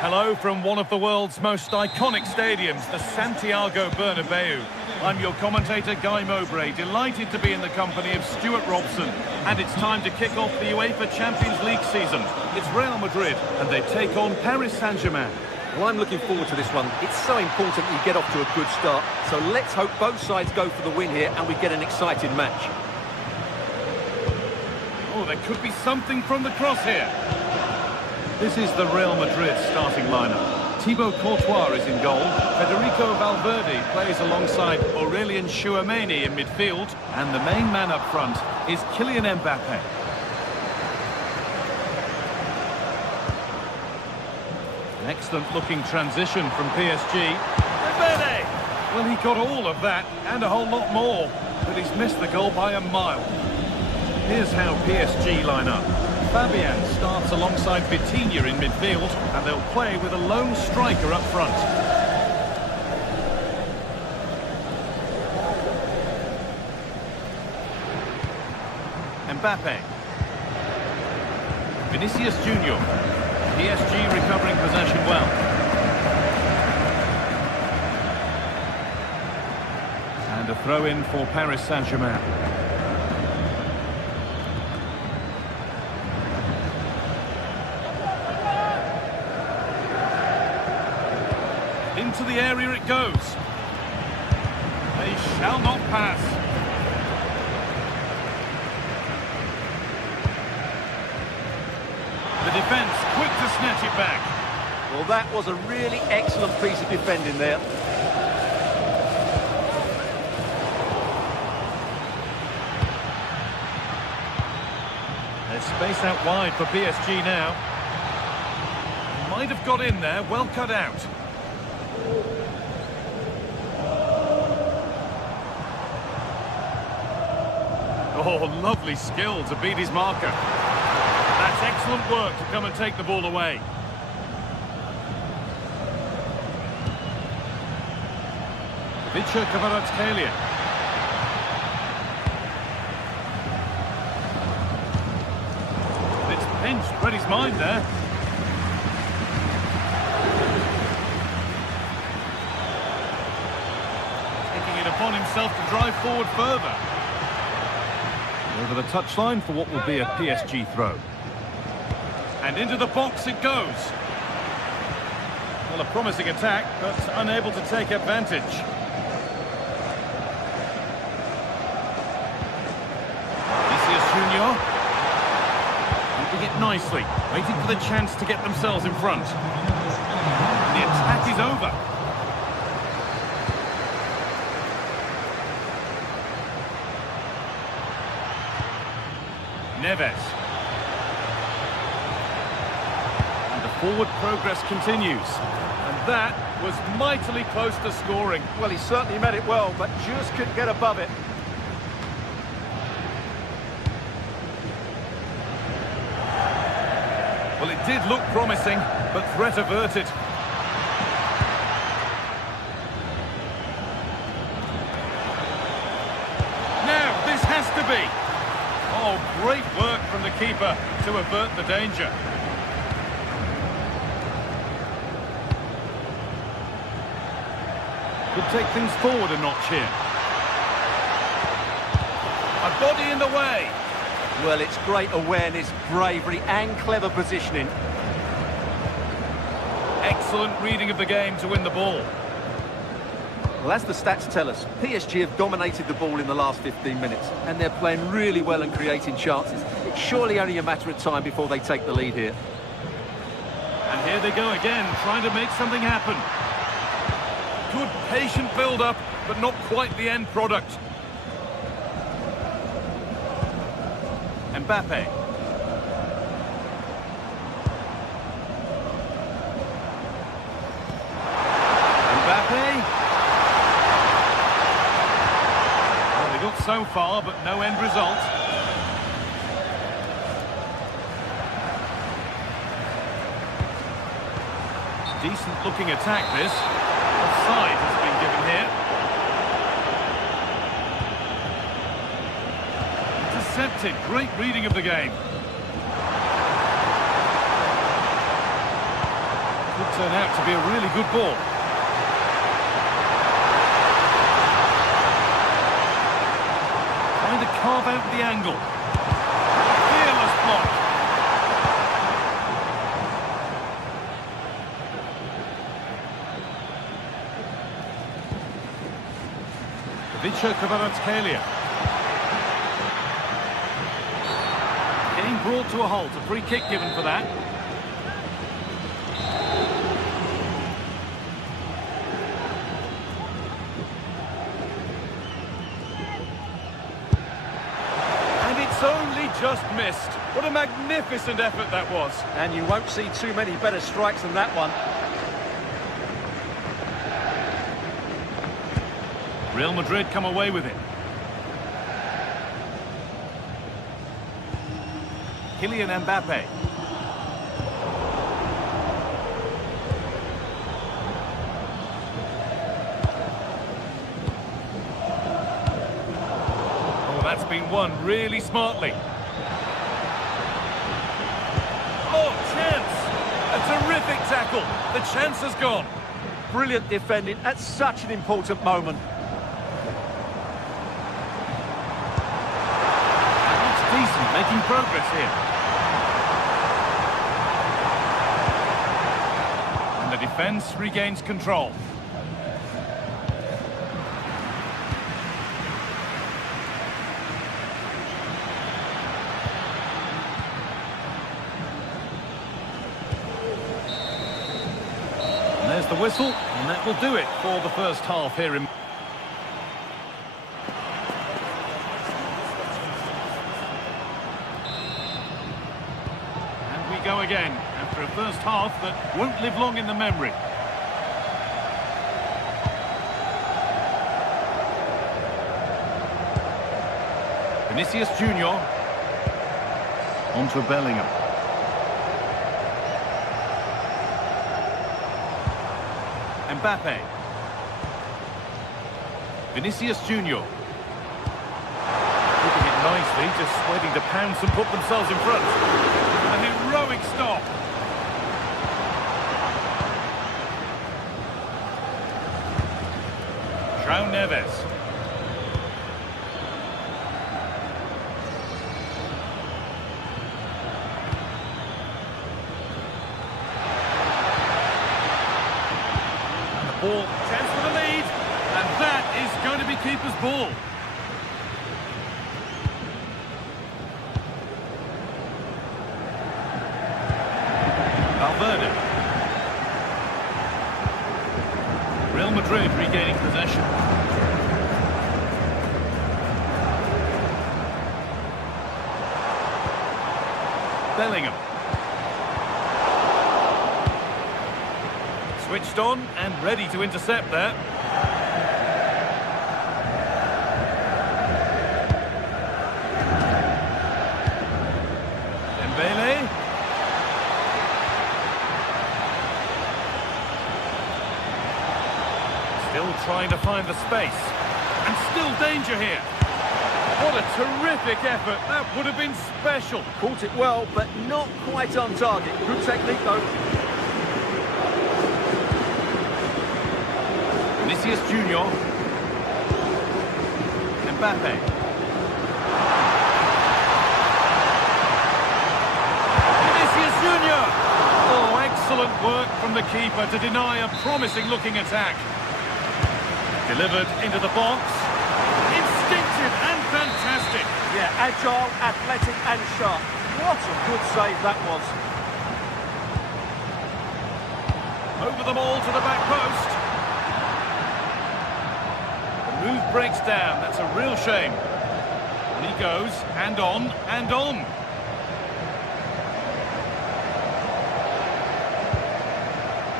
Hello from one of the world's most iconic stadiums, the Santiago Bernabeu. I'm your commentator, Guy Mowbray, delighted to be in the company of Stuart Robson. And it's time to kick off the UEFA Champions League season. It's Real Madrid, and they take on Paris Saint-Germain. Well, I'm looking forward to this one. It's so important you get off to a good start. So let's hope both sides go for the win here and we get an exciting match. Oh, there could be something from the cross here. This is the Real Madrid starting lineup. Thibaut Courtois is in goal. Federico Valverde plays alongside Aurelien Chouameni in midfield. And the main man up front is Kylian Mbappe. An excellent-looking transition from PSG. Valverde! Well, he got all of that and a whole lot more, but he's missed the goal by a mile. Here's how PSG line up. Fabian starts alongside Vitinha in midfield, and they'll play with a lone striker up front. Mbappe. Vinicius Junior. PSG recovering possession well. And a throw-in for Paris Saint-Germain. Into the area it goes. They shall not pass. The defence quick to snatch it back. Well, that was a really excellent piece of defending there. There's space out wide for PSG now. Might have got in there, well cut out. Oh, lovely skill to beat his marker. That's excellent work to come and take the ball away. Vicha Kvaratskhelia. It's pinched, read his mind there. Taking it upon himself to drive forward further. Over the touchline for what will be a PSG throw. And into the box it goes. Well, a promising attack, but unable to take advantage. Vinicius Junior. Keeping it nicely, waiting for the chance to get themselves in front. The attack is over. Neves. And the forward progress continues. And that was mightily close to scoring. Well, he certainly met it well, but just couldn't get above it. Well, it did look promising, but threat averted. Now, this has to be. Oh, great work from the keeper to avert the danger. Could take things forward a notch here. A body in the way. Well, it's great awareness, bravery and clever positioning. Excellent reading of the game to win the ball. Well, as the stats tell us, PSG have dominated the ball in the last 15 minutes, and they're playing really well and creating chances. It's surely only a matter of time before they take the lead here. And here they go again, trying to make something happen. Good patient build-up, but not quite the end product. Mbappe. Well, they got so far, but no end result. Decent-looking attack, this. Offside has been given here. Intercepted. Great reading of the game. Could turn out to be a really good ball. carve out the angle. Fearless block. Kvaratskhelia. Getting brought to a halt. A free kick given for that. And it's only just missed. What a magnificent effort that was. And you won't see too many better strikes than that one. Real Madrid come away with it. Kylian Mbappe. Oh, that's been won really smartly. Oh, chance! A terrific tackle. The chance has gone. Brilliant defending at such an important moment. Decent, making progress here. And the defence regains control. And there's the whistle, and that will do it for the first half here in... Go again after a first half that won't live long in the memory. Vinicius Junior onto Bellingham. Mbappe. Vinicius Junior. Keeping it nicely, just waiting to pounce and put themselves in front. A heroic stop. João Neves. And the ball, chance for the lead. And that is going to be keeper's ball. Real Madrid regaining possession. Bellingham. Switched on and ready to intercept there. Dembele. Still trying to find the space. And still danger here. What a terrific effort. That would have been special. Caught it well, but not quite on target. Good technique, though. Vinicius Junior. Mbappe. Vinicius Junior. Oh, excellent work from the keeper to deny a promising-looking attack. Delivered into the box. Instinctive and fantastic. Yeah, agile, athletic and sharp. What a good save that was. Over the ball to the back post. The move breaks down. That's a real shame. And he goes, and on, and on.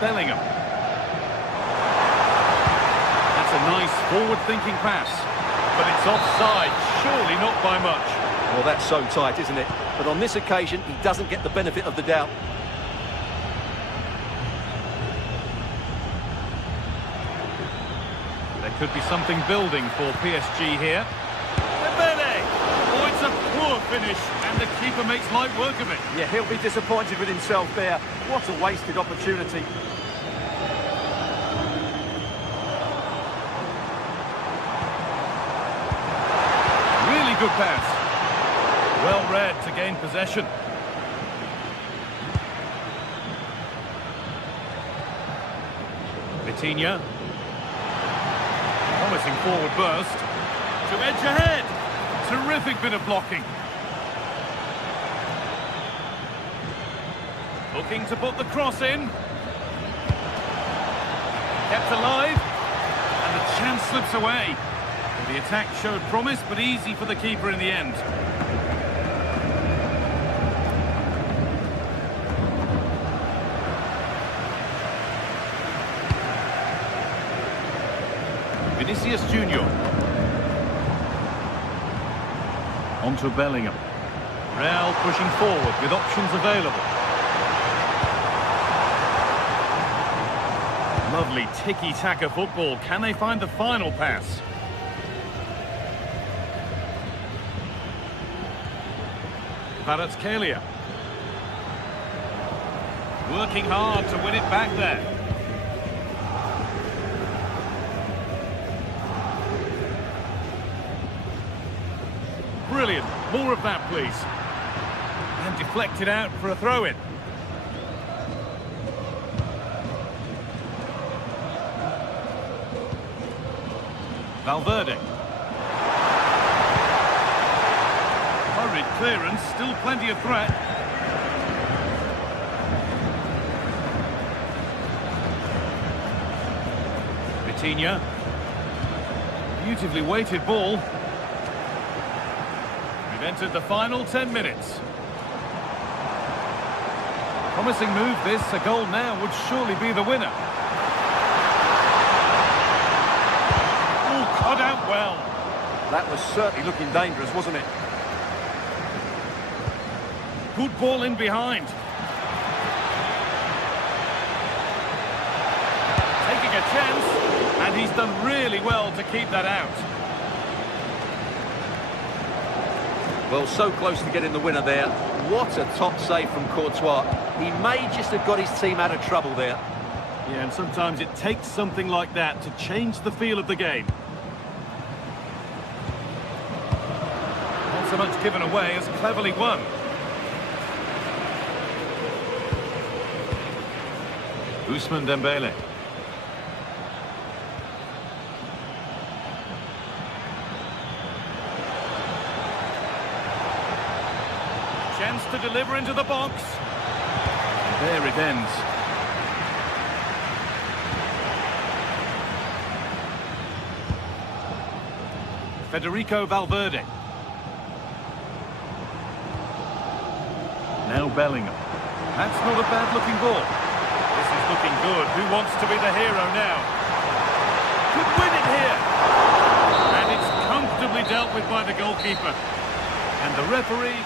Bellingham. A nice forward-thinking pass, but it's offside, surely not by much. Well, that's so tight, isn't it? But on this occasion, he doesn't get the benefit of the doubt. There could be something building for PSG here. Dembele! Oh, it's a poor finish, and the keeper makes light work of it. Yeah, he'll be disappointed with himself there. What a wasted opportunity. good pass. Well read to gain possession. Vitinha. Promising forward burst. To edge ahead. Terrific bit of blocking. Looking to put the cross in. Kept alive. And the chance slips away. The attack showed promise, but easy for the keeper in the end. Vinicius Junior. On to Bellingham. Real pushing forward with options available. Lovely tiki-taka football. Can they find the final pass? Kvaratskhelia. Working hard to win it back there. Brilliant. More of that, please. And deflected out for a throw-in. Valverde. Hurried clearance, still plenty of threat. Vitinha. Beautifully weighted ball. We've entered the final 10 minutes. Promising move this. A goal now would surely be the winner. Oh, cut out well. That was certainly looking dangerous, wasn't it? Good ball in behind. Taking a chance, and he's done really well to keep that out. Well, so close to getting the winner there. What a top save from Courtois. He may just have got his team out of trouble there. Yeah, and sometimes it takes something like that to change the feel of the game. Not so much given away as cleverly won. Ousmane Dembele. Chance to deliver into the box. And there it ends. Federico Valverde. Now Bellingham. That's not a bad-looking ball. This is looking good. Who wants to be the hero now? Could win it here. And it's comfortably dealt with by the goalkeeper. And the referee...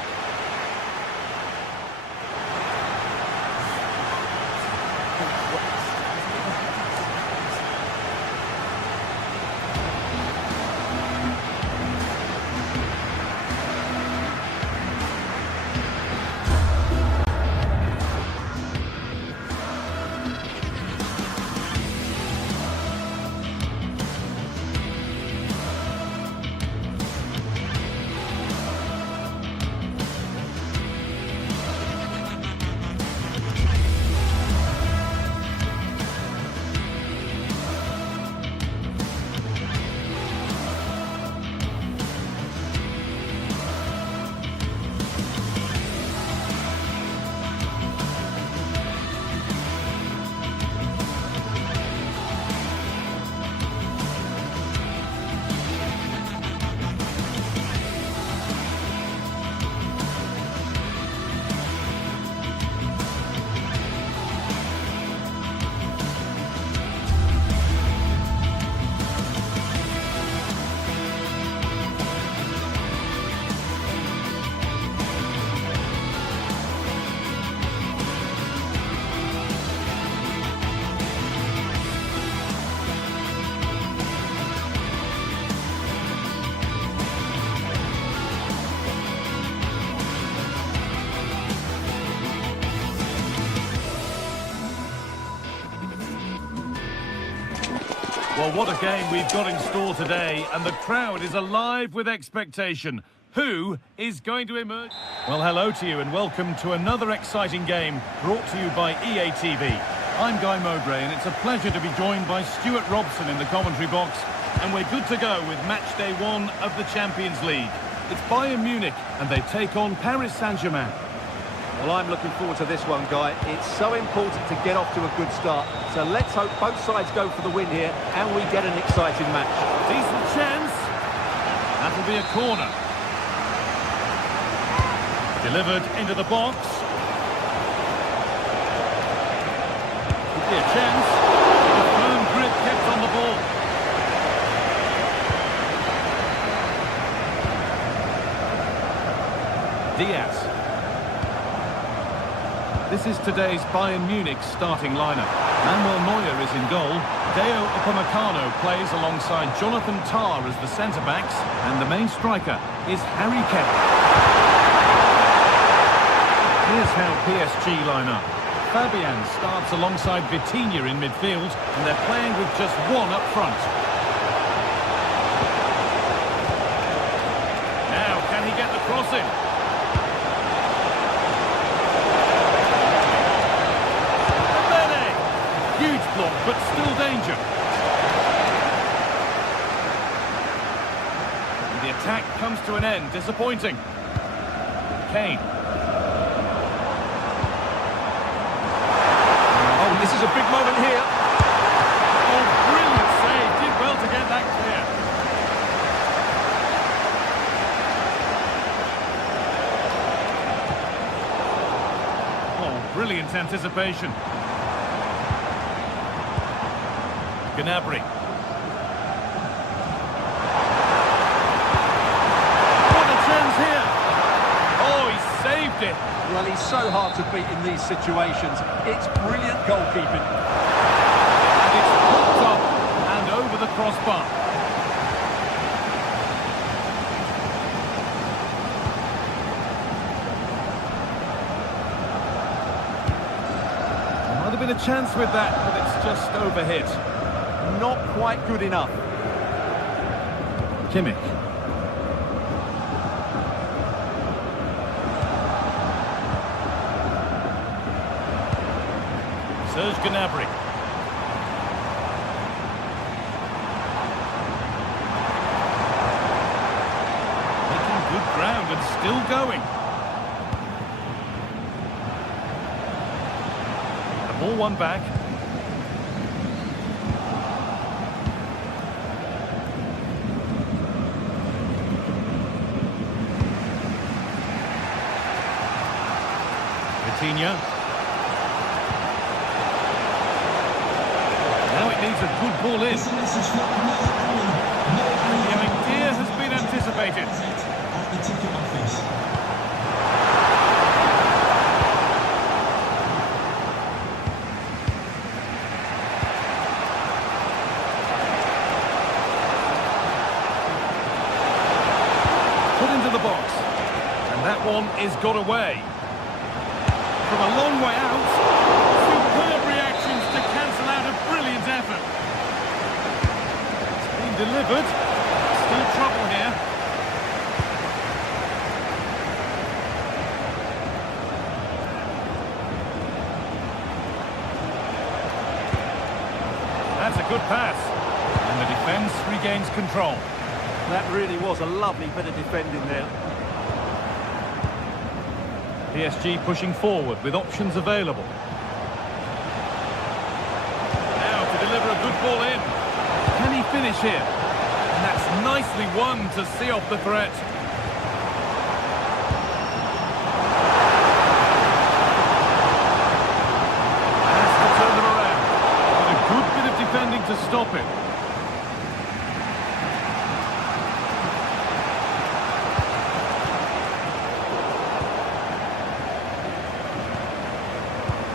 Well, what a game we've got in store today, and the crowd is alive with expectation. Who is going to emerge? Well, hello to you and welcome to another exciting game brought to you by EA TV. I'm Guy Mowbray and it's a pleasure to be joined by Stuart Robson in the commentary box. And we're good to go with match day 1 of the Champions League. It's Bayern Munich and they take on Paris Saint-Germain. Well, I'm looking forward to this one, Guy. It's so important to get off to a good start. So let's hope both sides go for the win here and we get an exciting match. Decent chance. That'll be a corner. Delivered into the box. Could be a chance. A firm grip kept on the ball. Diaz. This is today's Bayern Munich starting lineup. Manuel Neuer is in goal. Deo Upamecano plays alongside Jonathan Tah as the centre-backs. And the main striker is Harry Kane. Here's how PSG line up. Fabian starts alongside Vitinha in midfield. And they're playing with just one up front. Now, can he get the cross in? Huge block, but still danger. And the attack comes to an end, disappointing. Kane. Oh, this is a big moment here. Oh, brilliant save. Did well to get that clear. Oh, brilliant anticipation. Gnabry. What a chance here! Oh, he saved it! Well, he's so hard to beat in these situations. It's brilliant goalkeeping. And it's hooked up and over the crossbar. There might have been a chance with that, but it's just overhit. Not quite good enough. Kimmich. Serge Gnabry. Making good ground and still going. The ball won back. Vitinha. Now it needs a good ball in. The idea has been anticipated. Put into the box. And that one is got away. From a long way out, superb reactions to cancel out a brilliant effort. It's been delivered. Still trouble here. That's a good pass. And the defence regains control. That really was a lovely bit of defending there. PSG pushing forward with options available. Now to deliver a good ball in. Can he finish here? And that's nicely won to see off the threat. Has to turn them around. But a good bit of defending to stop it.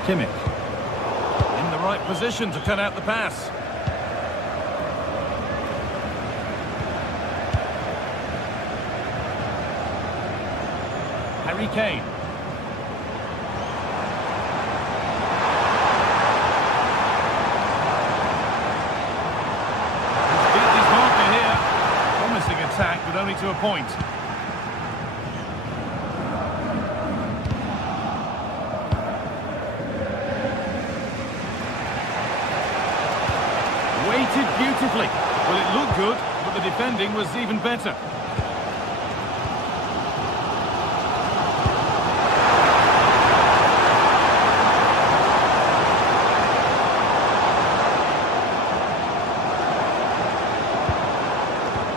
Kimmich. In the right position to cut out the pass. Harry Kane. He's beat his marker here. Promising attack, but only to a point. beautifully. Well, it looked good, but the defending was even better.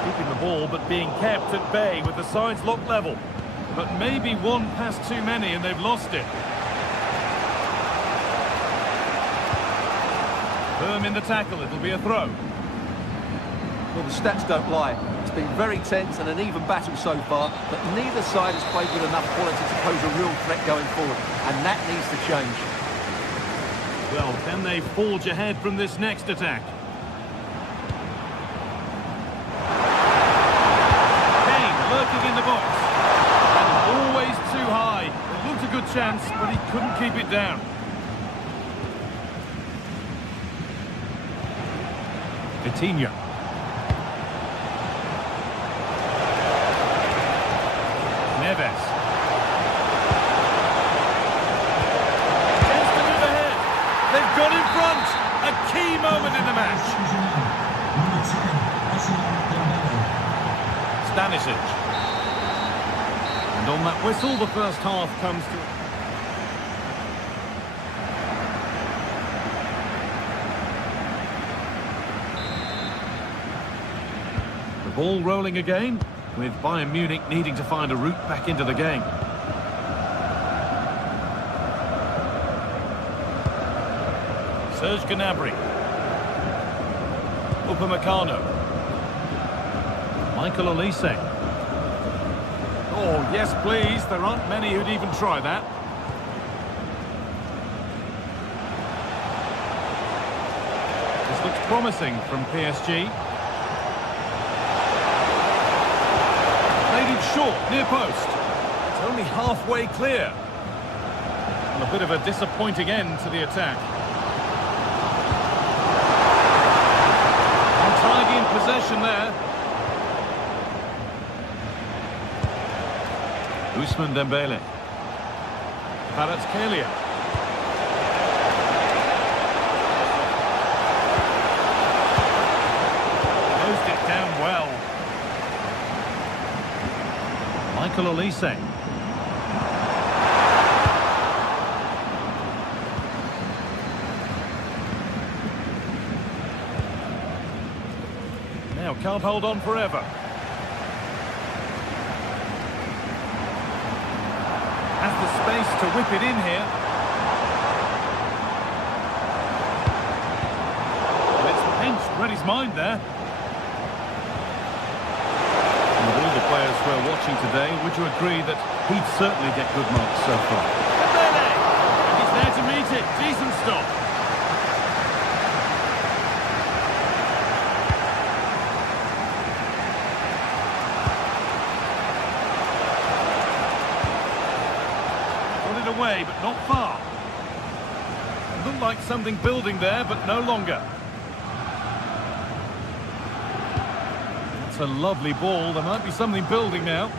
Keeping the ball, but being kept at bay with the sides locked level. But maybe one pass too many and they've lost it. Firm in the tackle, it'll be a throw. Well, the stats don't lie. It's been very tense and an even battle so far, but neither side has played with enough quality to pose a real threat going forward, and that needs to change. Well, can they forge ahead from this next attack? Kane lurking in the box. And always too high. It looked a good chance, but he couldn't keep it down. Coutinho. Neves. Chance to move ahead. They've got in front. A key moment in the match. Stanisic. And on that whistle, the first half comes to... The ball rolling again, with Bayern Munich needing to find a route back into the game. Serge Gnabry. Upamecano. Michael Olise. Oh, yes, please. There aren't many who'd even try that. This looks promising from PSG. Played it short, near post. It's only halfway clear. And a bit of a disappointing end to the attack. Untidy in possession there. Ousmane Dembele. Kvaratskhelia. Closed it down well. Michael Olise. Now can't hold on forever. Has the space to whip it in here. Well, it's pinched, read his mind there. And with all the players we're watching today, would you agree that he'd certainly get good marks so far? And he's there to meet it. Decent stop. Away, but not far. It looked like something building there, but no longer. That's a lovely ball. There might be something building now.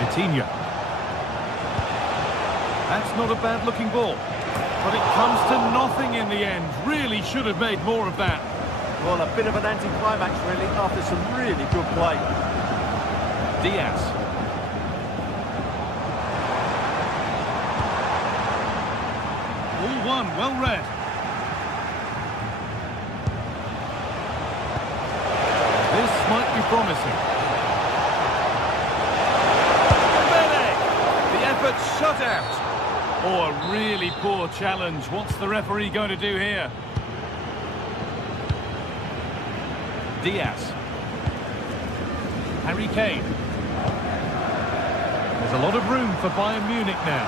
Coutinho. That's not a bad-looking ball, but it comes to nothing in the end. Really should have made more of that. Well, a bit of an anti-climax, really, after some really good play. Diaz. All one, well read. This might be promising. The effort shut out. Oh, a really poor challenge. What's the referee going to do here? Diaz. Harry Kane. There's a lot of room for Bayern Munich now.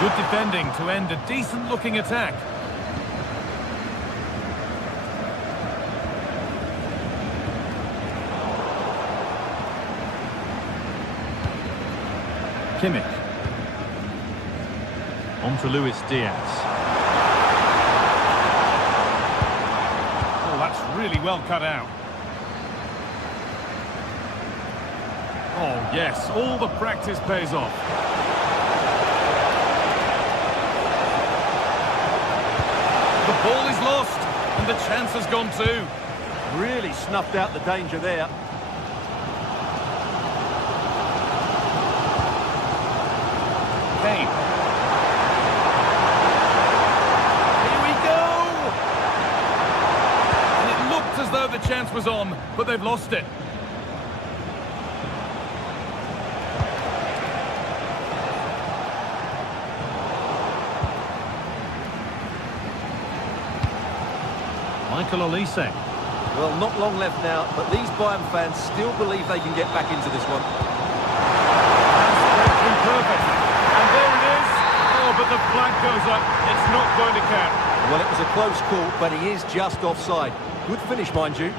Good defending to end a decent-looking attack. Kimmich. On to Luis Diaz. That's really well cut out. Oh, yes, all the practice pays off. The ball is lost, and the chance has gone too. Really snuffed out the danger there. Kane. Here we go! And it looked as though the chance was on, but they've lost it. Michael Olise. Well, not long left now, but these Bayern fans still believe they can get back into this one. That's perfect. And there it is. Oh, but the flag goes up. It's not going to count. Well, it was a close call, but he is just offside. Good finish, mind you.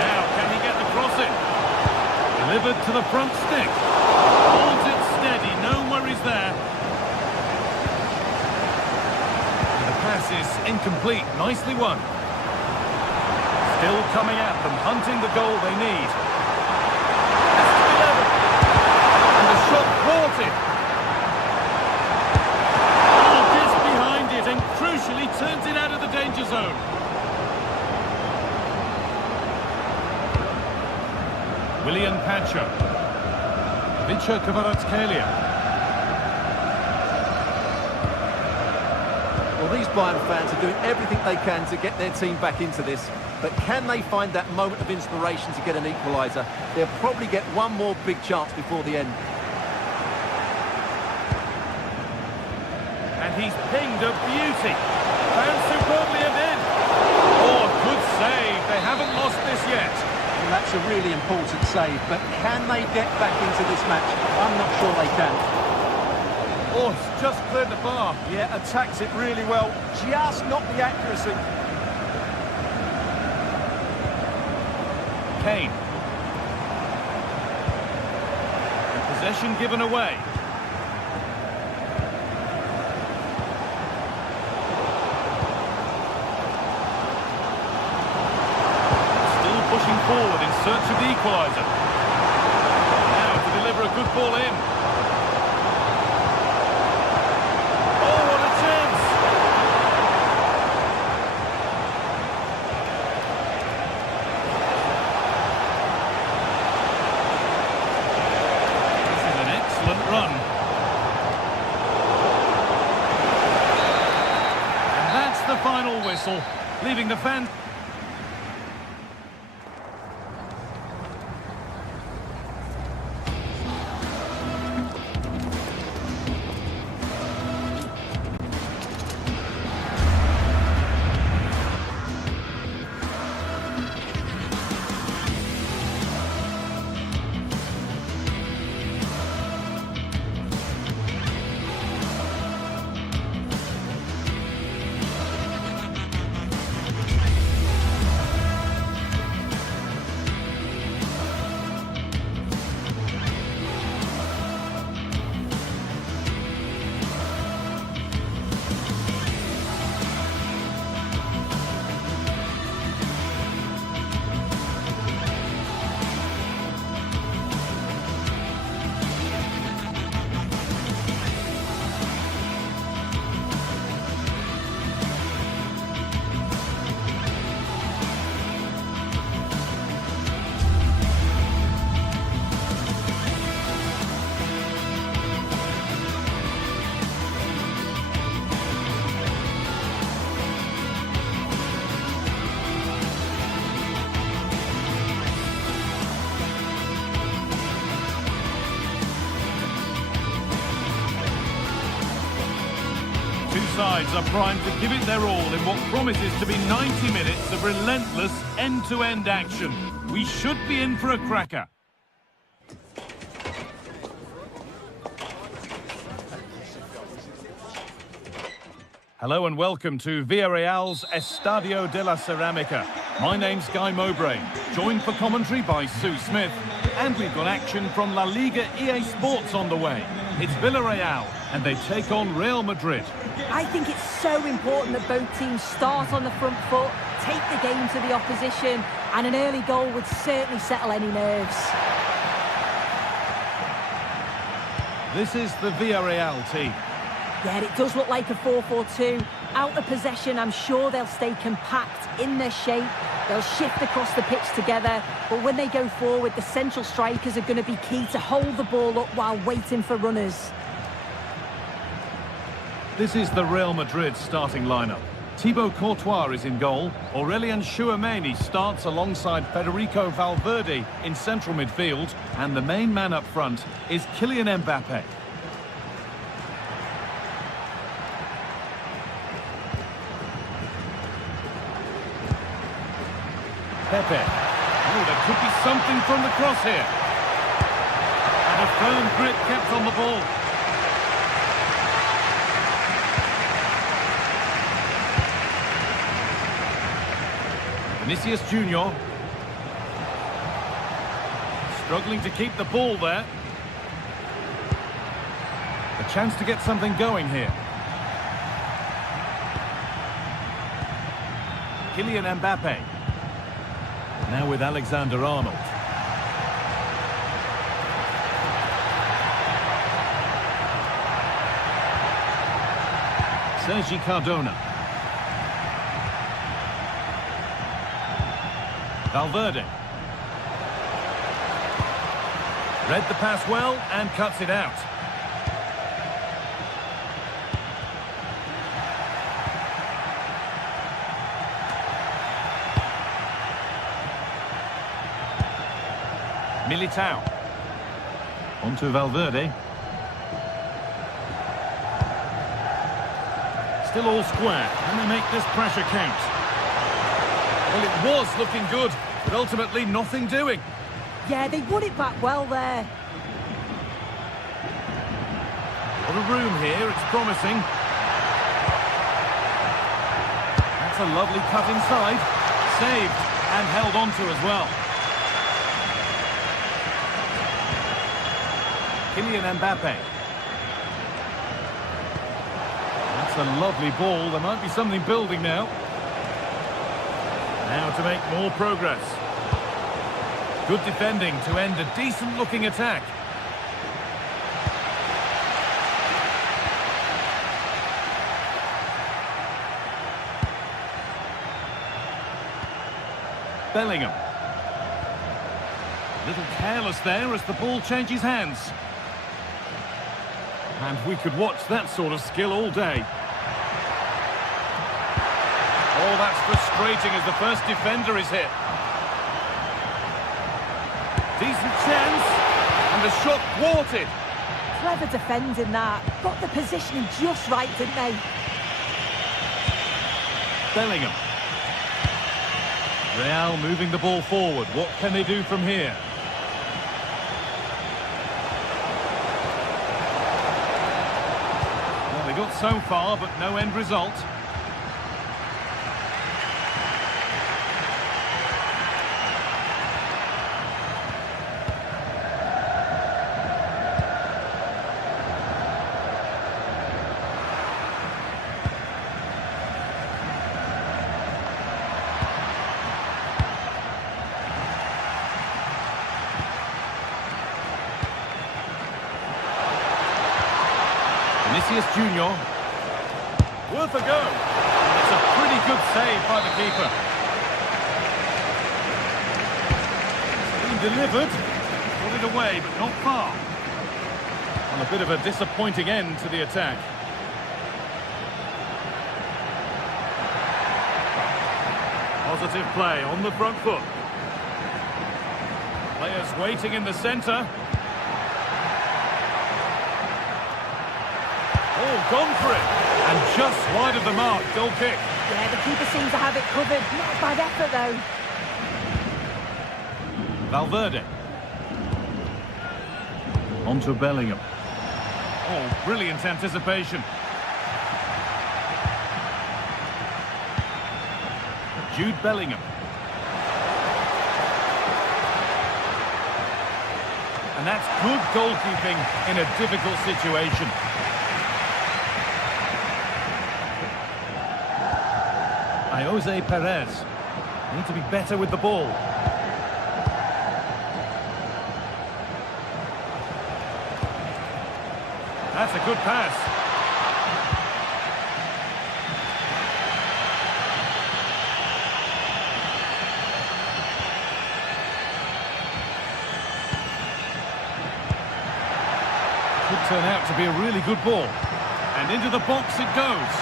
Now, can he get the cross in? Delivered to the front stick. Holds it steady, no worries there. The pass is incomplete, nicely won. Still coming at them, hunting the goal they need. And the shot thwarted. Oh, just behind it, and crucially turns it out of the danger zone. William Pacho. Vicha Kvaratskhelia. Well, these Bayern fans are doing everything they can to get their team back into this. But can they find that moment of inspiration to get an equaliser? They'll probably get one more big chance before the end. And he's pinged a beauty. Found superbly and in. Oh, good save. They haven't lost this yet. Well, that's a really important save, but can they get back into this match? I'm not sure they can. Oh, it's just cleared the bar. Yeah, attacks it really well. Just not the accuracy. Kane. And possession given away. Still pushing forward in search of the equaliser. Now to deliver a good ball in. Oh, what a chance! This is an excellent run. And that's the final whistle, leaving the fans. Two sides are primed to give it their all in what promises to be 90 minutes of relentless end-to-end action. We should be in for a cracker. Hello and welcome to Villarreal's Estadio de la Ceramica. My name's Guy Mowbray, joined for commentary by Sue Smith, and we've got action from La Liga EA Sports on the way. It's Villarreal and they take on Real Madrid. I think it's so important that both teams start on the front foot, take the game to the opposition, and an early goal would certainly settle any nerves. This is the Villarreal team. Yeah, it does look like a 4-4-2. Out of possession, I'm sure they'll stay compact in their shape. They'll shift across the pitch together. But when they go forward, the central strikers are going to be key to hold the ball up while waiting for runners. This is the Real Madrid starting lineup. Thibaut Courtois is in goal. Aurelien Tchouameni starts alongside Federico Valverde in central midfield. And the main man up front is Kylian Mbappe. Pepe. Oh, there could be something from the cross here. And a firm grip kept on the ball. Vinicius Junior. Struggling to keep the ball there. A chance to get something going here. Kylian Mbappe. Now with Alexander-Arnold. Sergi Cardona. Valverde. Read the pass well and cuts it out. Militao. Onto Valverde. Still all square. Can they make this pressure count? Well, it was looking good, but ultimately nothing doing. Yeah, they won it back well there. What a room here, it's promising. That's a lovely cut inside. Saved and held onto as well. Kylian Mbappe. That's a lovely ball. There might be something building now. Now to make more progress. Good defending to end a decent-looking attack. Bellingham. A little careless there as the ball changes hands. And we could watch that sort of skill all day. Oh, that's frustrating as the first defender is hit. Decent chance, and the shot thwarted. Clever defending that. Got the positioning just right, didn't they? Bellingham. Real moving the ball forward. What can they do from here? Well, they got so far, but no end result. Vinicius Junior. Worth a go. It's a pretty good save by the keeper. It's been delivered. Put it away, but not far. And a bit of a disappointing end to the attack. Positive play on the front foot. Players waiting in the centre. Oh, gone for it. And just wide of the mark, goal kick. Yeah, the keeper seems to have it covered. Not a bad effort, though. Valverde. Onto Bellingham. Oh, brilliant anticipation. Jude Bellingham. And that's good goalkeeping in a difficult situation. Jose Perez. Need to be better with the ball. That's a good pass. Could turn out to be a really good ball. And into the box it goes.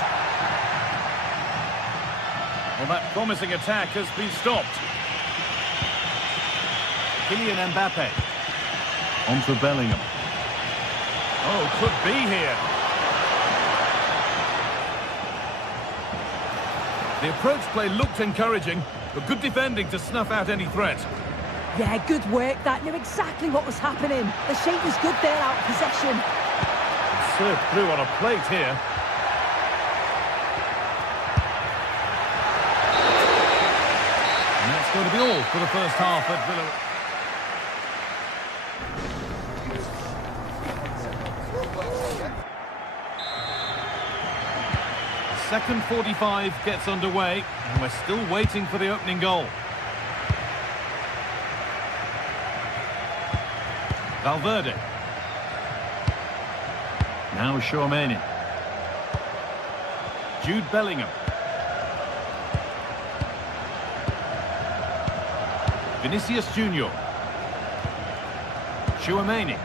Well, that promising attack has been stopped. Kylian Mbappe. On to Bellingham. Oh, could be here. The approach play looked encouraging, but good defending to snuff out any threat. Yeah, good work. That knew exactly what was happening. The shape was good there out of possession. Served through on a plate here. And that's going to be all for the first half at Villa. Second 45 gets underway, and we're still waiting for the opening goal. Valverde. Now Tchouaméni. Jude Bellingham. Vinicius Junior. Tchouaméni.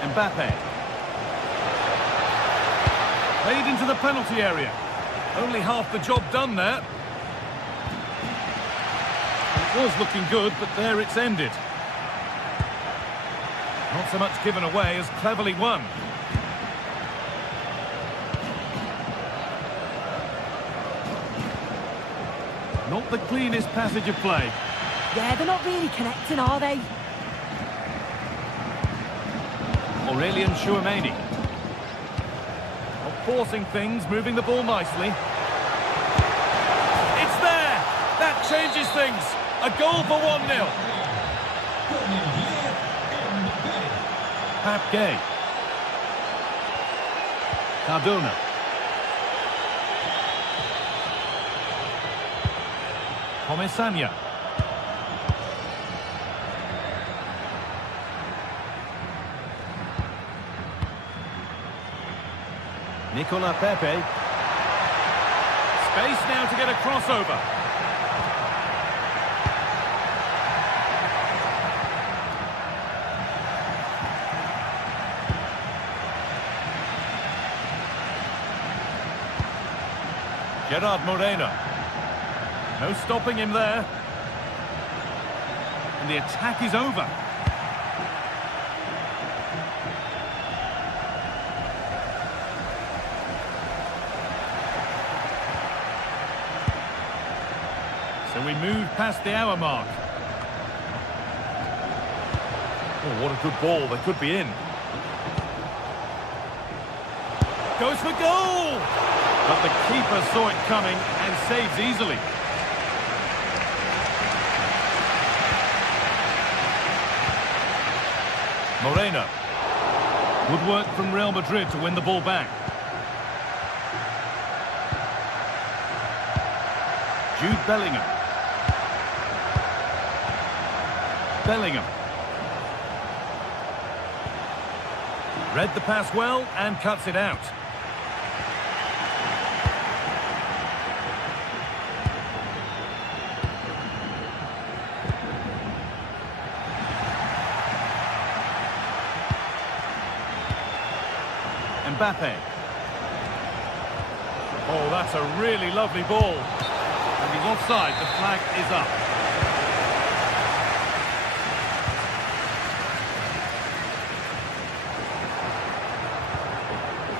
Mbappe. Played into the penalty area. Only half the job done there. It was looking good, but there it's ended. Not so much given away as cleverly won. Not the cleanest passage of play. Yeah, they're not really connecting, are they? Aurelien Tchouaméni. Forcing things, moving the ball nicely. It's there! That changes things. A goal for 1-0. Pape Gay. Cardona. Pomesania. Nicola Pepe. Space now to get a crossover. Gerard Moreno. No stopping him there. And the attack is over. So we move past the hour mark. Oh, what a good ball. They could be in. Goes for goal! But the keeper saw it coming and saves easily. Moreno. Good work from Real Madrid to win the ball back. Jude Bellingham. Bellingham. Read the pass well and cuts it out. Mbappe. Oh, that's a really lovely ball. And he's offside. The flag is up.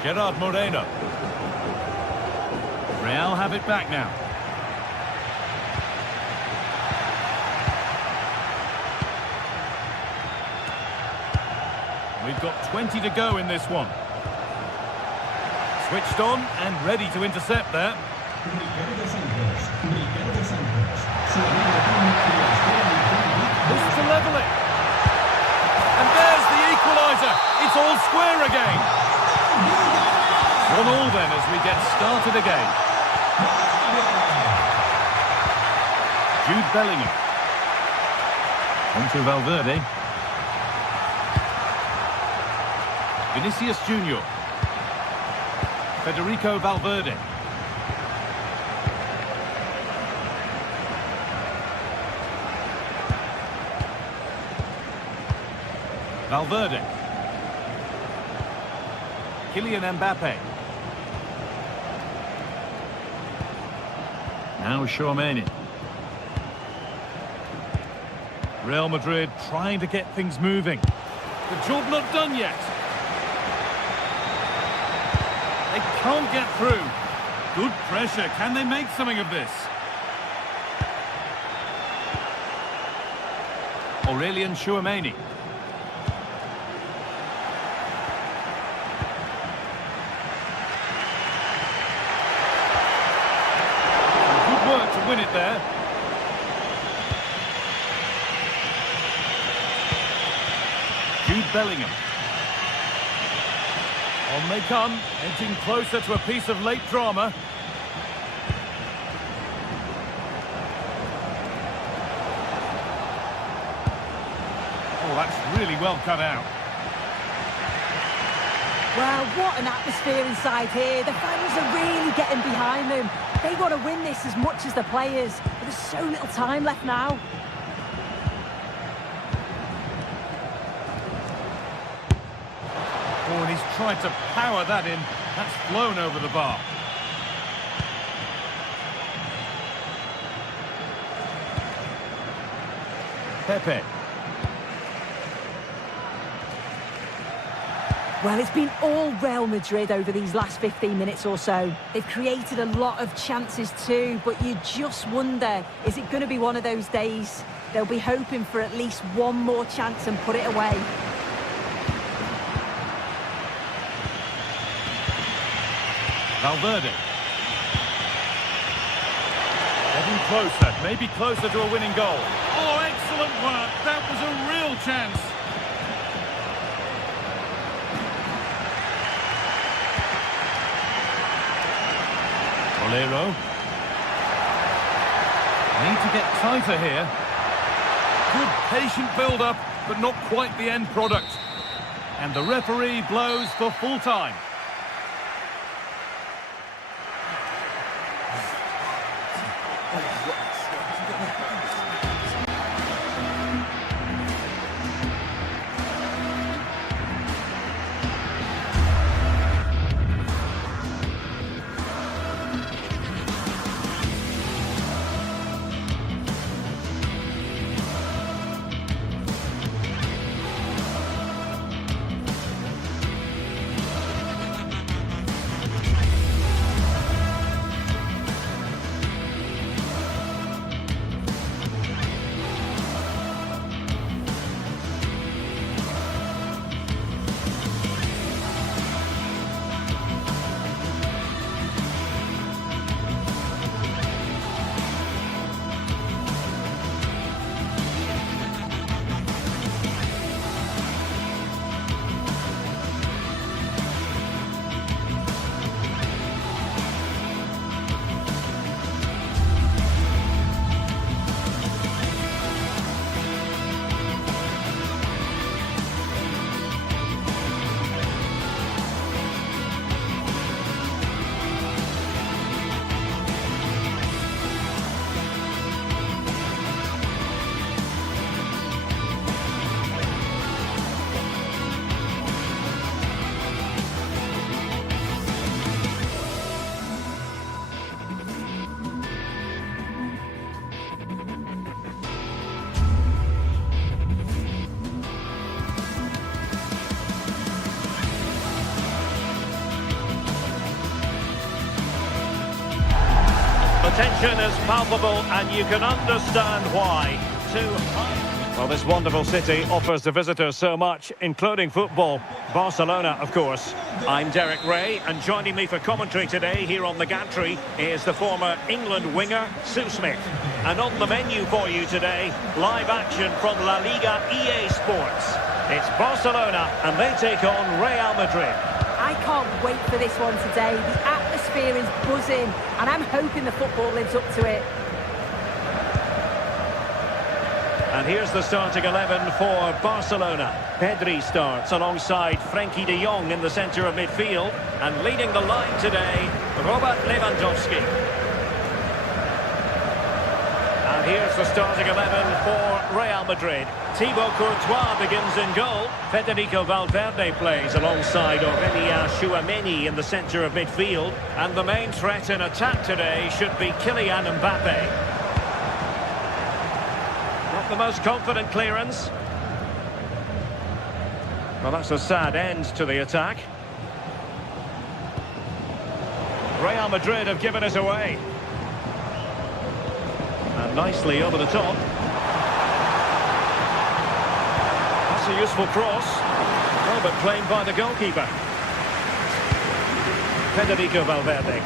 Gerard Moreno. Real have it back now. We've got 20 to go in this one. Switched on and ready to intercept there. This to level it. And there's the equaliser. It's all square again. 1-1 then as we get started again. Jude Bellingham. On to Valverde. Vinicius Junior. Federico Valverde. Valverde. Kylian Mbappe. Now Tchouaméni. Real Madrid trying to get things moving. The job not done yet. They can't get through. Good pressure. Can they make something of this? Aurelien Tchouaméni. Good work to win it there. Jude Bellingham. On they come, edging closer to a piece of late drama. Oh, that's really well cut out. Well, what an atmosphere inside here. The fans are really getting behind them. They want to win this as much as the players. But there's so little time left now. Oh, and he's tried to power that in. That's flown over the bar. Pepe. Well, it's been all Real Madrid over these last 15 minutes or so. They've created a lot of chances too, but you just wonder, is it going to be one of those days? They'll be hoping for at least one more chance and put it away. Valverde. Getting closer, maybe closer to a winning goal. Oh, excellent work. That was a real chance. Bolero. Need to get tighter here. Good patient build-up, but not quite the end product. And the referee blows for full time. The tension is palpable and you can understand why. Well, this wonderful city offers the visitors so much, including football. Barcelona, of course. I'm Derek Ray, and joining me for commentary today here on the gantry is the former England winger, Sue Smith. And on the menu for you today, live action from La Liga EA Sports. It's Barcelona, and they take on Real Madrid. I can't wait for this one today. The atmosphere is buzzing, and I'm hoping the football lives up to it. And here's the starting 11 for Barcelona. Pedri starts alongside Frenkie de Jong in the centre of midfield. And leading the line today, Robert Lewandowski. And here's the starting 11 for Real Madrid. Thibaut Courtois begins in goal. Federico Valverde plays alongside Aurélien Tchouameni in the centre of midfield. And the main threat in attack today should be Kylian Mbappe. Not the most confident clearance. Well, that's a sad end to the attack. Real Madrid have given it away. And nicely over the top. That's a useful cross. Well, but claimed by the goalkeeper. Federico Valverde.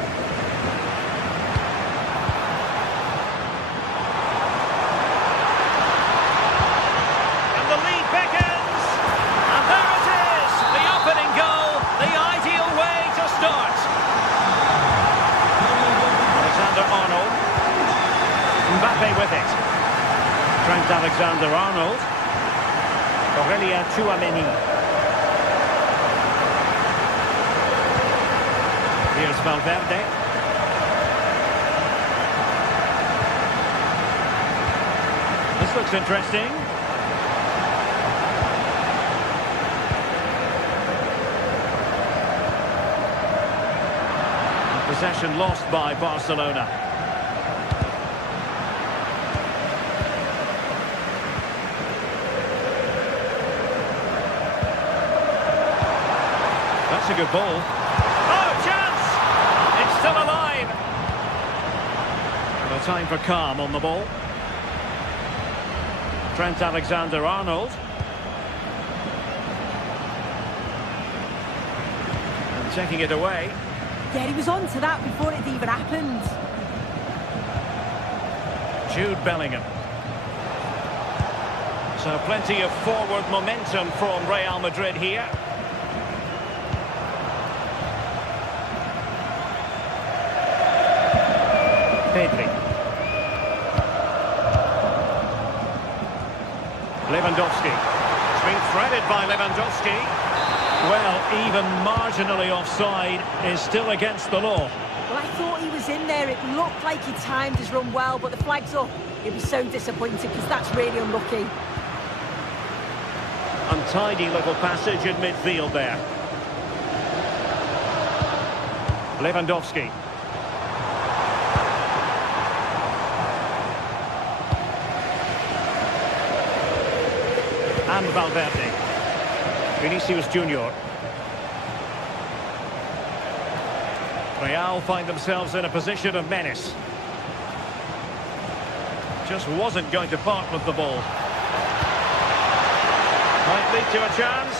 And the lead beckons. And there it is. The opening goal. The ideal way to start. Alexander-Arnold. Mbappe with it. Trent Alexander-Arnold. Aurélien Tchouameni. Here's Valverde. This looks interesting. Possession lost by Barcelona. That's a good ball. Oh, chance! It's still alive. No time for calm on the ball. Trent Alexander-Arnold. And taking it away. Yeah, he was on to that before it even happened. Jude Bellingham. So plenty of forward momentum from Real Madrid here. Pedri. Lewandowski. It's been threaded by Lewandowski. Well, even marginally offside is still against the law. Well, I thought he was in there. It looked like he timed his run well, but the flag's up. He'll be so disappointed because that's really unlucky. Untidy little passage in midfield there. Lewandowski. And Valverde. Vinicius Junior. Real find themselves in a position of menace. Just wasn't going to part with the ball. Might lead to a chance.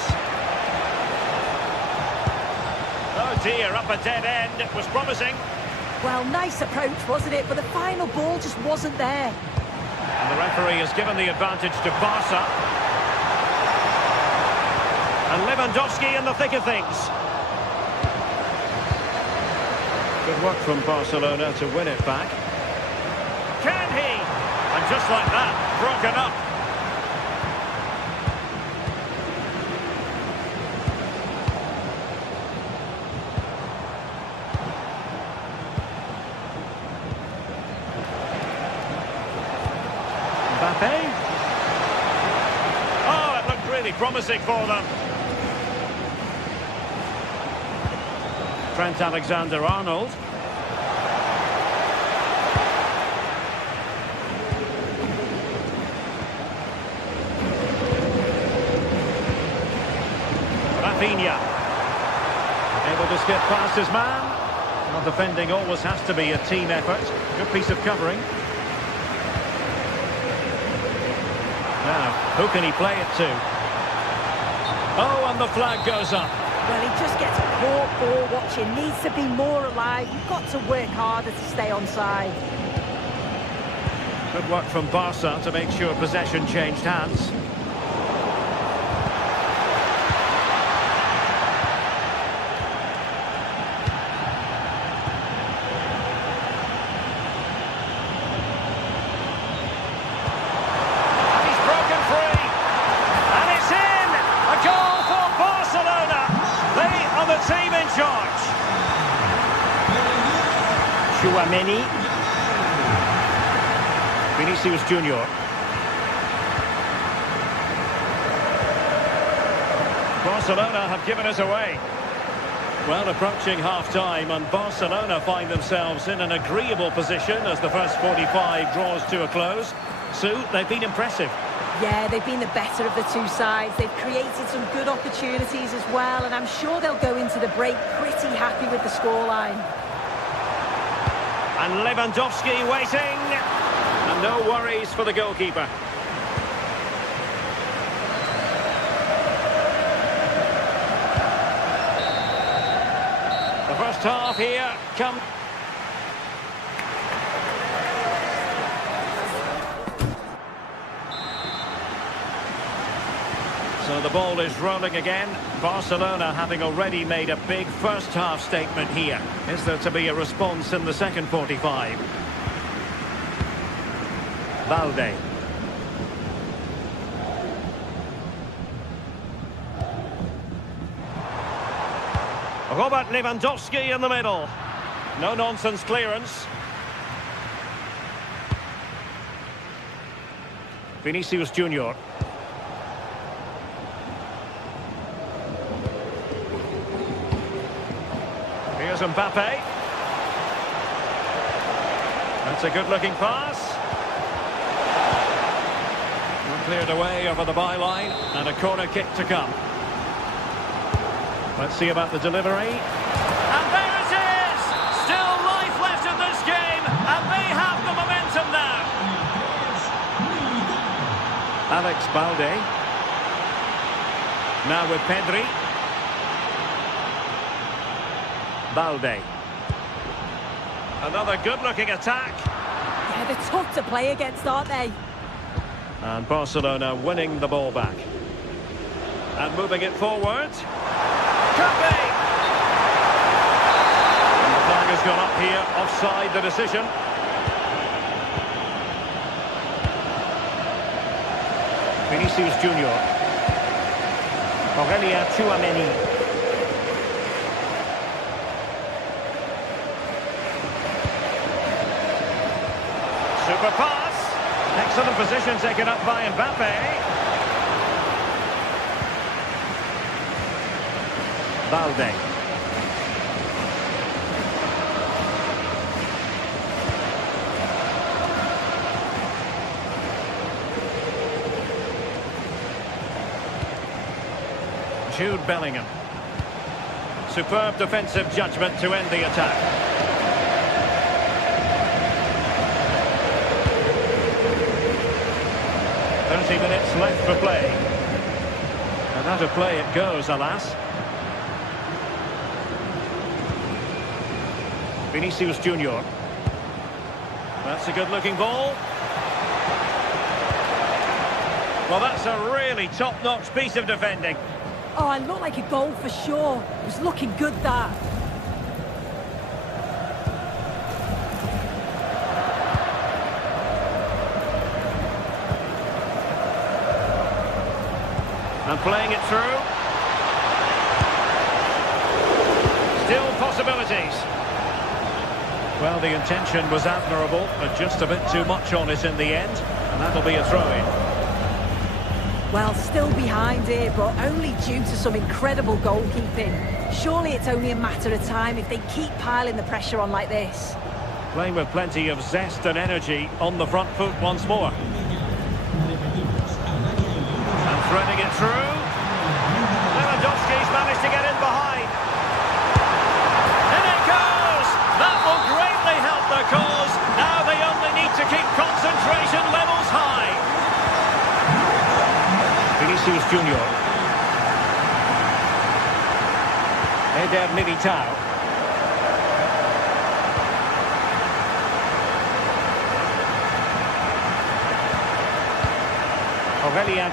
Oh dear, up a dead end. It was promising. Well, nice approach, wasn't it? But the final ball just wasn't there. And the referee has given the advantage to Barca. And Lewandowski in the thick of things. Good work from Barcelona to win it back. Can he? And just like that, broken up. Mbappe. Oh, it looked really promising for them. Trent Alexander-Arnold. Rafinha. Able to skip past his man. Well, defending always has to be a team effort. Good piece of covering. Now, who can he play it to? Oh, and the flag goes up. Well, he just gets caught ball watching. Needs to be more alive. You've got to work harder to stay onside. Good work from Barca to make sure possession changed hands. Tchouaméni. Vinicius Junior. Barcelona have given us away. Well, approaching half-time, and Barcelona find themselves in an agreeable position as the first 45 draws to a close. Sue, they've been impressive. Yeah, they've been the better of the two sides. They've created some good opportunities as well, and I'm sure they'll go into the break pretty happy with the scoreline. And Lewandowski waiting. And no worries for the goalkeeper. The first half here comes. So the ball is rolling again. Barcelona having already made a big first half statement here. Is there to be a response in the second 45? Balde. Robert Lewandowski in the middle. No-nonsense clearance. Vinicius Junior. Here's Mbappe. That's a good-looking pass. Cleared away over the byline, and a corner kick to come. Let's see about the delivery. And there it is! Still life left in this game, and they have the momentum now. Alex Balde. Now with Pedri. Balde. Another good-looking attack. Yeah, they're tough to play against, aren't they? And Barcelona winning the ball back. And moving it forward. Could be! And the flag has gone up here, offside the decision. Vinicius Junior. Tchouaméni. Super pass. Excellent position taken up by Mbappe. Balde. Jude Bellingham. Superb defensive judgment to end the attack. Minutes left for play. And out of play it goes, alas. Vinicius Junior. That's a good-looking ball. Well, that's a really top-notch piece of defending. Oh, it looked like a goal for sure. It was looking good, that. And playing it through. Still possibilities. Well, the intention was admirable, but just a bit too much on it in the end. And that'll be a throw-in. Well, still behind here, but only due to some incredible goalkeeping. Surely it's only a matter of time if they keep piling the pressure on like this. Playing with plenty of zest and energy on the front foot once more. Threading it through. Lewandowski's managed to get in behind. In it goes! That will greatly help their cause. Now they only need to keep concentration levels high. Vinicius Junior. Eder Militao.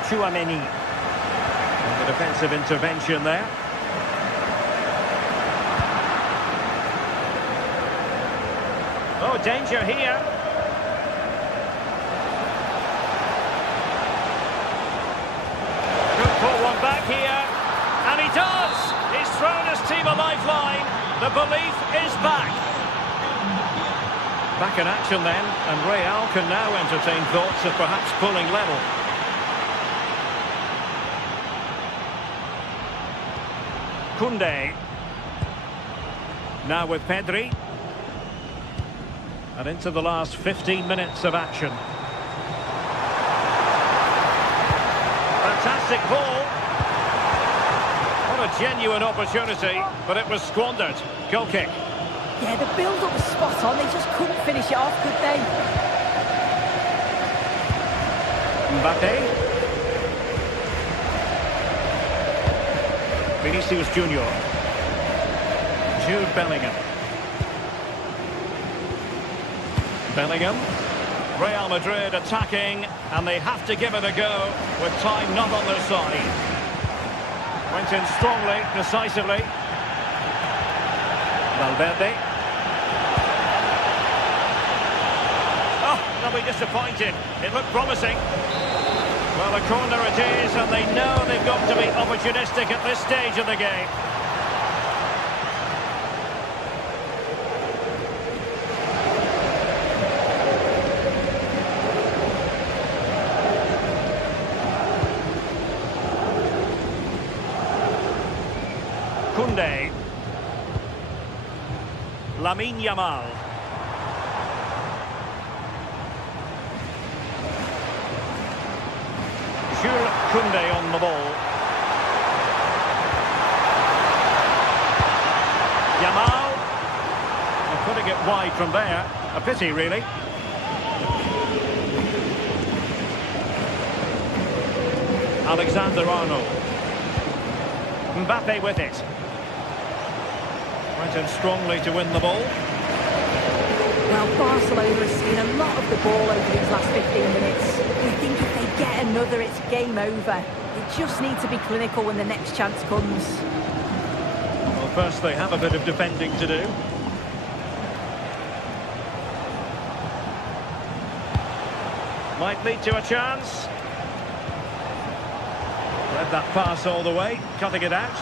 Tchouaméni. And the defensive intervention there. Oh, danger here. Could pull one back here. And he does! He's thrown his team a lifeline. The belief is back. Back in action then, and Real can now entertain thoughts of perhaps pulling level. Koundé. Now with Pedri. And into the last 15 minutes of action. Fantastic ball. What a genuine opportunity, but it was squandered. Goal kick. Yeah, the build-up was spot on. They just couldn't finish it off, could they? Mbappe. Vinicius Junior. Jude Bellingham. Bellingham. Real Madrid attacking, and they have to give it a go with time not on their side. Went in strongly, decisively. Valverde. Oh, they'll be disappointed. It looked promising. Well, a corner it is, and they know they've got to be opportunistic at this stage of the game. Koundé. Lamine Yamal. Jules Koundé on the ball. Yamal. They're putting it wide from there. A pity, really. Alexander-Arnold. Mbappe with it. Went in strongly to win the ball. Well, Barcelona has seen a lot of the ball over these last 15 minutes. They think if they get another, it's game over. They just need to be clinical when the next chance comes. Well, first they have a bit of defending to do. Might lead to a chance. Led that pass all the way, cutting it out.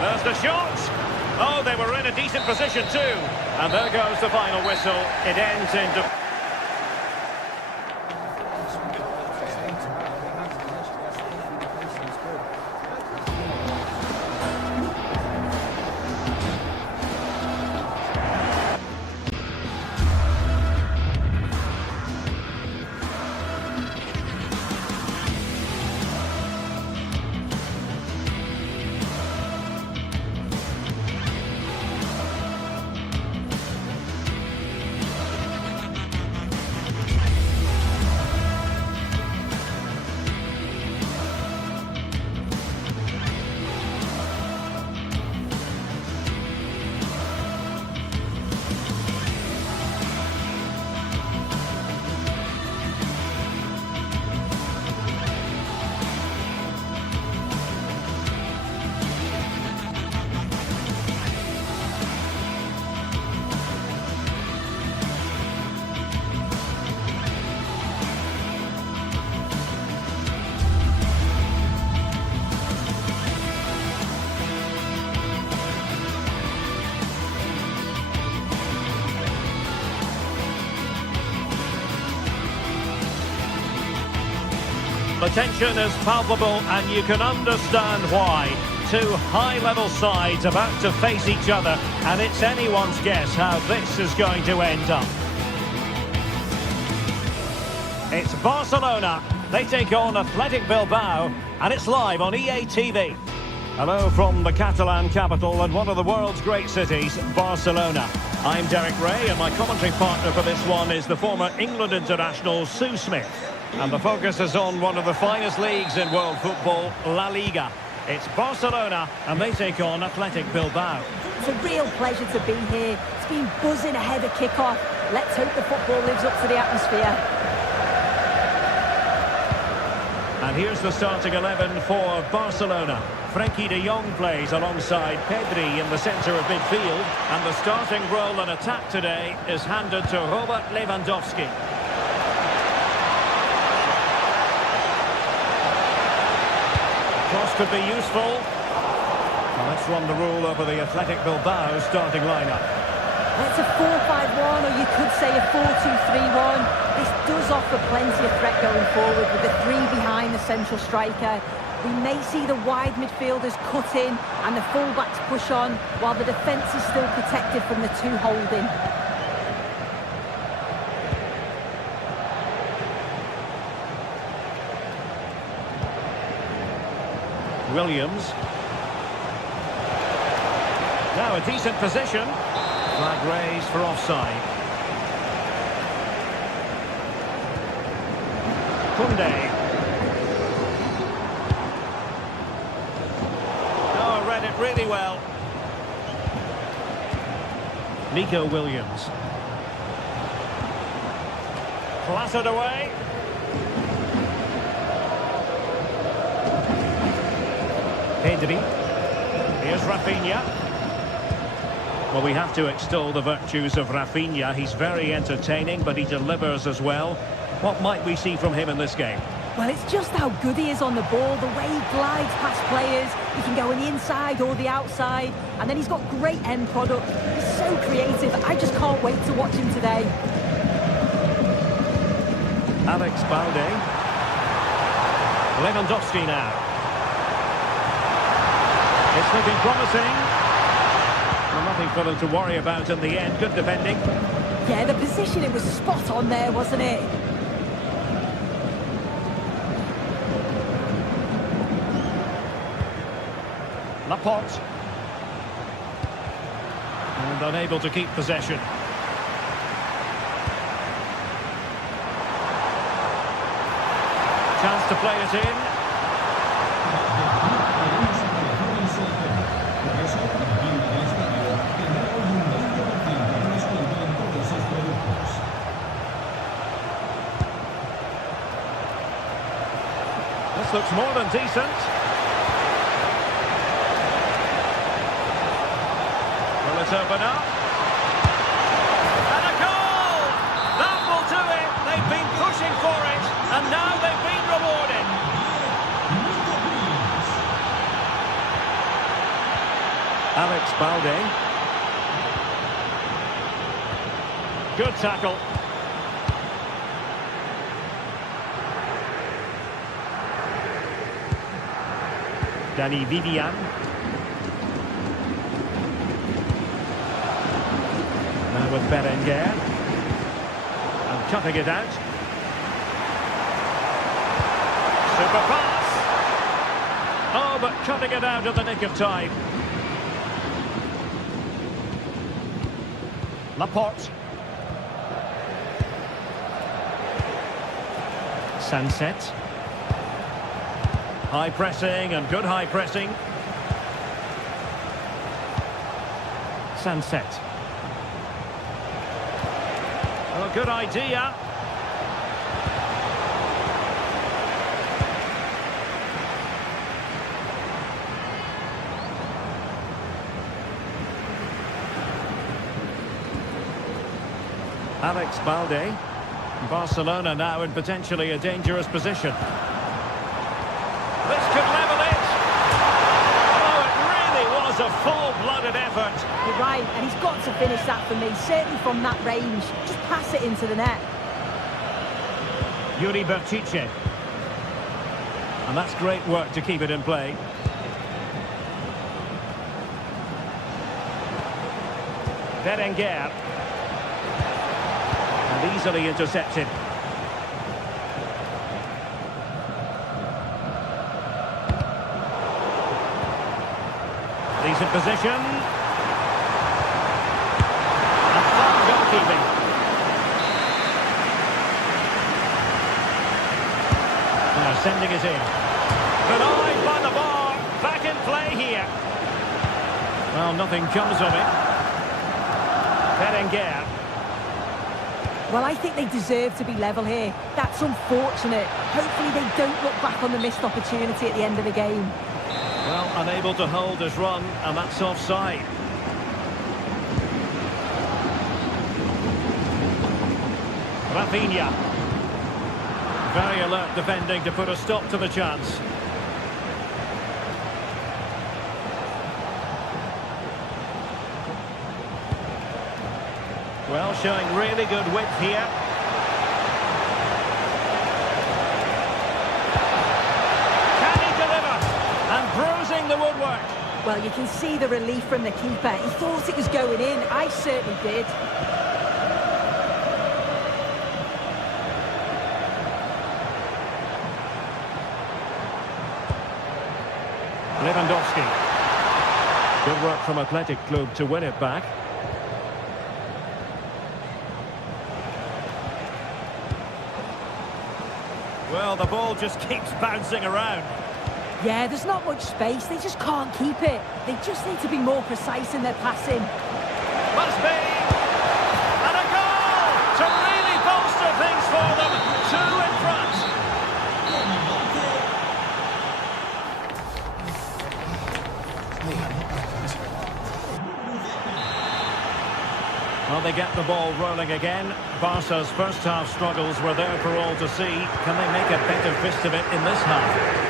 There's the shot. Oh, they were in a decent position too. And there goes the final whistle. It ends in... The tension is palpable, and you can understand why. Two high-level sides about to face each other, and it's anyone's guess how this is going to end up. It's Barcelona. They take on Athletic Bilbao, and it's live on EA TV. Hello from the Catalan capital and one of the world's great cities, Barcelona. I'm Derek Ray, and my commentary partner for this one is the former England international Sue Smith. And the focus is on one of the finest leagues in world football, La Liga. It's Barcelona, and they take on Athletic Bilbao. It's a real pleasure to be here. It's been buzzing ahead of kick-off. Let's hope the football lives up to the atmosphere. And here's the starting 11 for Barcelona. Frenkie de Jong plays alongside Pedri in the centre of midfield. And the starting role in attack today is handed to Robert Lewandowski. Cross could be useful. Well, let's run the rule over the Athletic Bilbao starting lineup. It's a 4-5-1, or you could say a 4-2-3-1. This does offer plenty of threat going forward with the three behind the central striker. We may see the wide midfielders cut in and the fullbacks push on, while the defence is still protected from the two holding. Williams. Now a decent position. Flag raised for offside. Koundé. Oh, read it really well. Nico Williams. Clattered away. Pedri. Here's Rafinha. Well, we have to extol the virtues of Rafinha. He's very entertaining, but he delivers as well. What might we see from him in this game? Well, it's just how good he is on the ball, the way he glides past players. He can go on the inside or the outside, and then he's got great end product. He's so creative. I just can't wait to watch him today. Alex Balde. Lewandowski now. It's looking promising. Well, nothing for them to worry about in the end. Good defending. Yeah, the positioning was spot on there, wasn't it? Laporte. And unable to keep possession. Chance to play it in. This looks more than decent. Will it open up? And a goal! That will do it! They've been pushing for it, and now they've been rewarded. Alex Balde. Good tackle. Danny Vivian. Now with Berenguer. And cutting it out. Super pass. Oh, but cutting it out in the nick of time. Laporte. Sunset. High pressing and good high pressing. Sunset. Oh, good idea. Alex Balde. Barcelona now in potentially a dangerous position. This could level it. Oh, it really was a full-blooded effort. You're right, and he's got to finish that for me, certainly from that range. Just pass it into the net. Yuri Berchiche. And that's great work to keep it in play. Berenguer. And easily intercepted. Decent position. And fine goalkeeping. Now sending it in. Denied by the bar. Back in play here. Well, nothing comes of it. Berenguer. Well, I think they deserve to be level here. That's unfortunate. Hopefully they don't look back on the missed opportunity at the end of the game. Well, unable to hold his run, and that's offside. Rafinha. Very alert defending to put a stop to the chance. Well, showing really good width here. Can he deliver? And bruising the woodwork. Well, you can see the relief from the keeper. He thought it was going in. I certainly did. Lewandowski. Good work from Athletic Club to win it back. Well, the ball just keeps bouncing around. Yeah, there's not much space. They just can't keep it. They just need to be more precise in their passing. Must be! And a goal! To really bolster things for them. 2 in front. Well, they get the ball rolling again. Barca's first half struggles were there for all to see. Can they make a better fist of it in this half?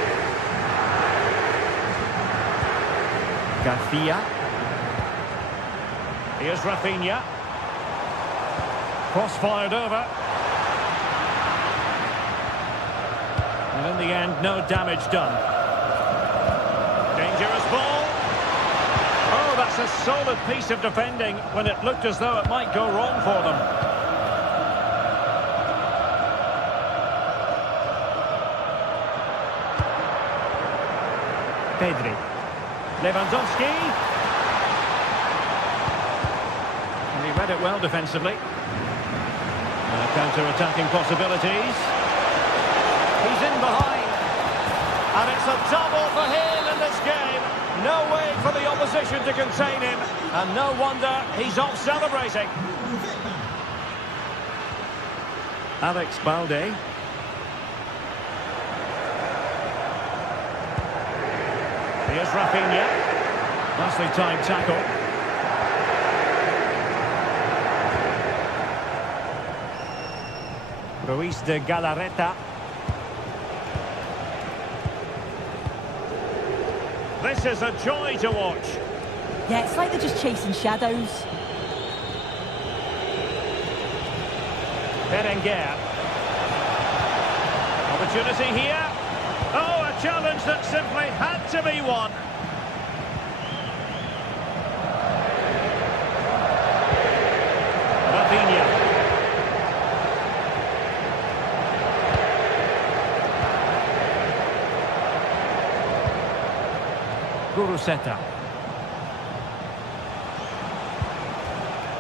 Garcia. Here's Rafinha. Cross fired over. And in the end, no damage done. Dangerous ball. Oh, that's a solid piece of defending when it looked as though it might go wrong for them. Pedri. Lewandowski. And he read it well defensively. Counter-attacking possibilities. He's in behind. And it's a double for him in this game. No way for the opposition to contain him. And no wonder he's off celebrating. Alex Balde. Here's Rafinha. Nicely timed tackle. Ruiz de Galarreta. This is a joy to watch. Yeah, it's like they're just chasing shadows. Berenguer. Opportunity here. Oh, a challenge that simply had to be won. Rafinha. Guruseta.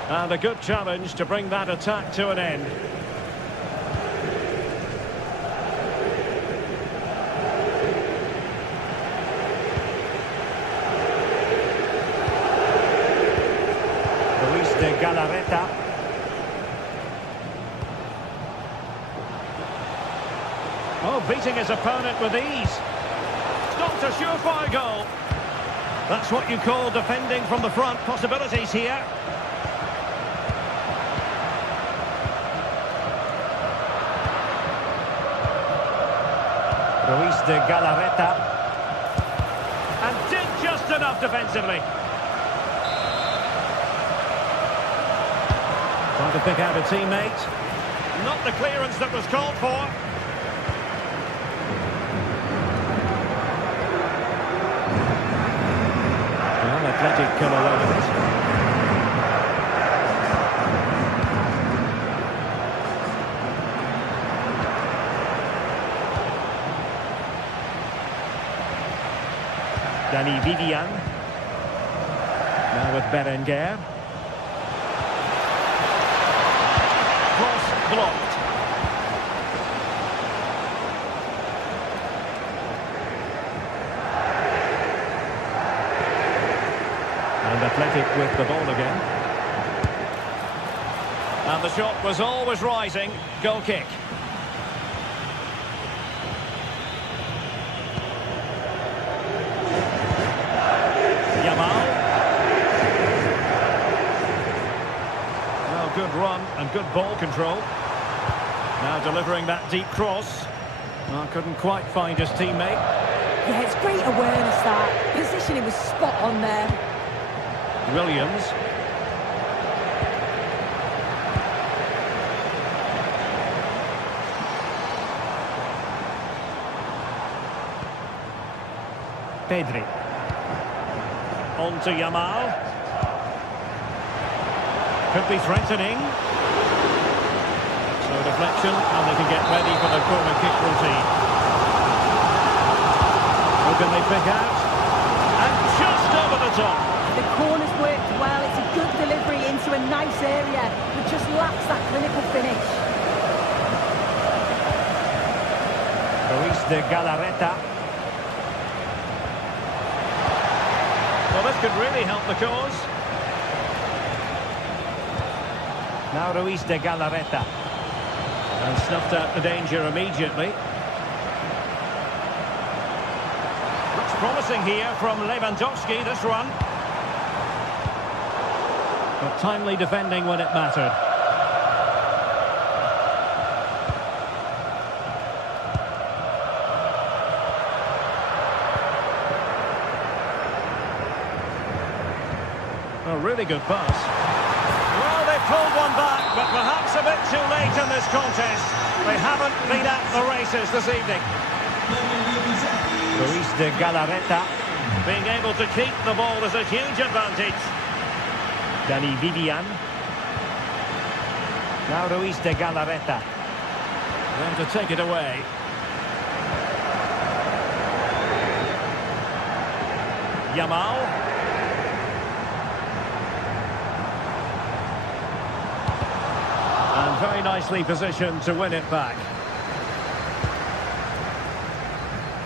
And a good challenge to bring that attack to an end. Luis de Galarreta. Oh, beating his opponent with ease. Stopped a surefire goal. That's what you call defending from the front. Possibilities here. Luis de Galarreta. And did just enough defensively. Trying to pick out a teammate. Not the clearance that was called for. Well, Athletic come away with it. Dani Vivian. Now with Berenguer. Cross blocked. And Athletic with the ball again. And the shot was always rising. Goal kick. Well, good run and good ball control. Now delivering that deep cross. Well, couldn't quite find his teammate. Yeah, it's great awareness that. Positioning was spot on there. Williams. Pedri. On to Yamal. Could be threatening. So deflection, and they can get ready for the corner kick routine. Who can they pick out? And just over the top. The corner's worked well. It's a good delivery into a nice area, but just lacks that clinical finish. Ruiz de Galarreta. Well, this could really help the cause. Now Ruiz de Galarreta. And snuffed out the danger immediately. Looks promising here from Lewandowski, this run. But timely defending when it mattered. A really good pass. Well, they pulled one back, but perhaps a bit too late in this contest. They haven't been at the races this evening. Ruiz de Galarreta. Being able to keep the ball is a huge advantage. Danny Vivian. Now Ruiz de Galarreta. Then to take it away. Yamal. And very nicely positioned to win it back.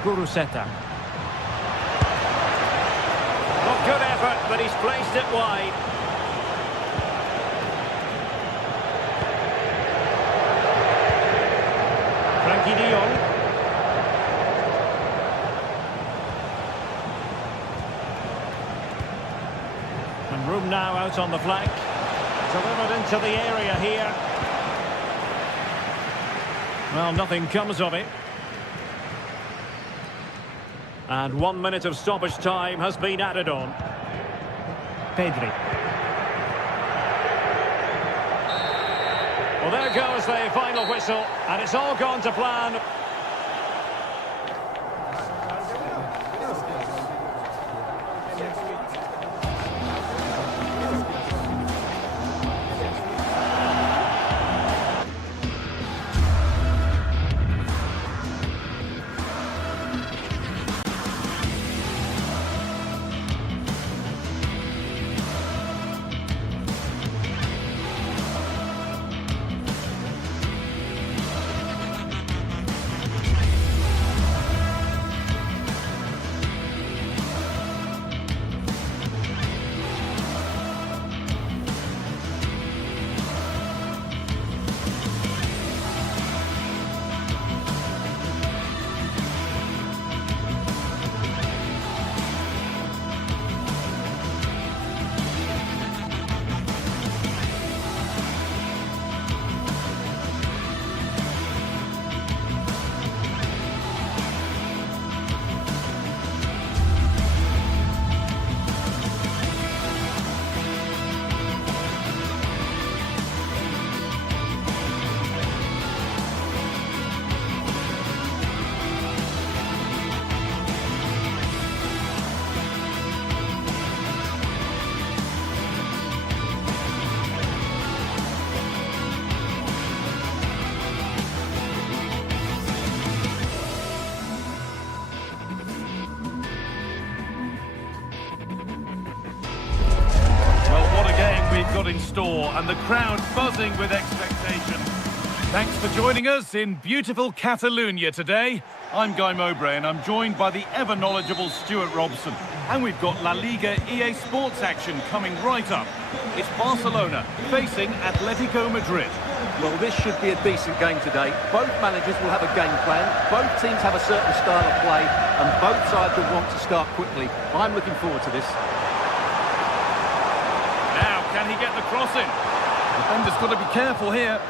Guruseta. Not good effort, but he's placed it wide. Frankie de Jong. And room now out on the flank. Delivered into the area here. Well, nothing comes of it. And 1 minute of stoppage time has been added on. Pedri. Well, there goes the final whistle, and it's all gone to plan. got in store and the crowd buzzing with expectation. Thanks for joining us in beautiful Catalonia today. I'm Guy Mowbray and I'm joined by the ever-knowledgeable Stuart Robson. And we've got La Liga EA Sports action coming right up. It's Barcelona facing Atletico Madrid. Well, this should be a decent game today. Both managers will have a game plan. Both teams have a certain style of play, and both sides will want to start quickly. I'm looking forward to this. Now, can he get the cross in? Defender's got to be careful here.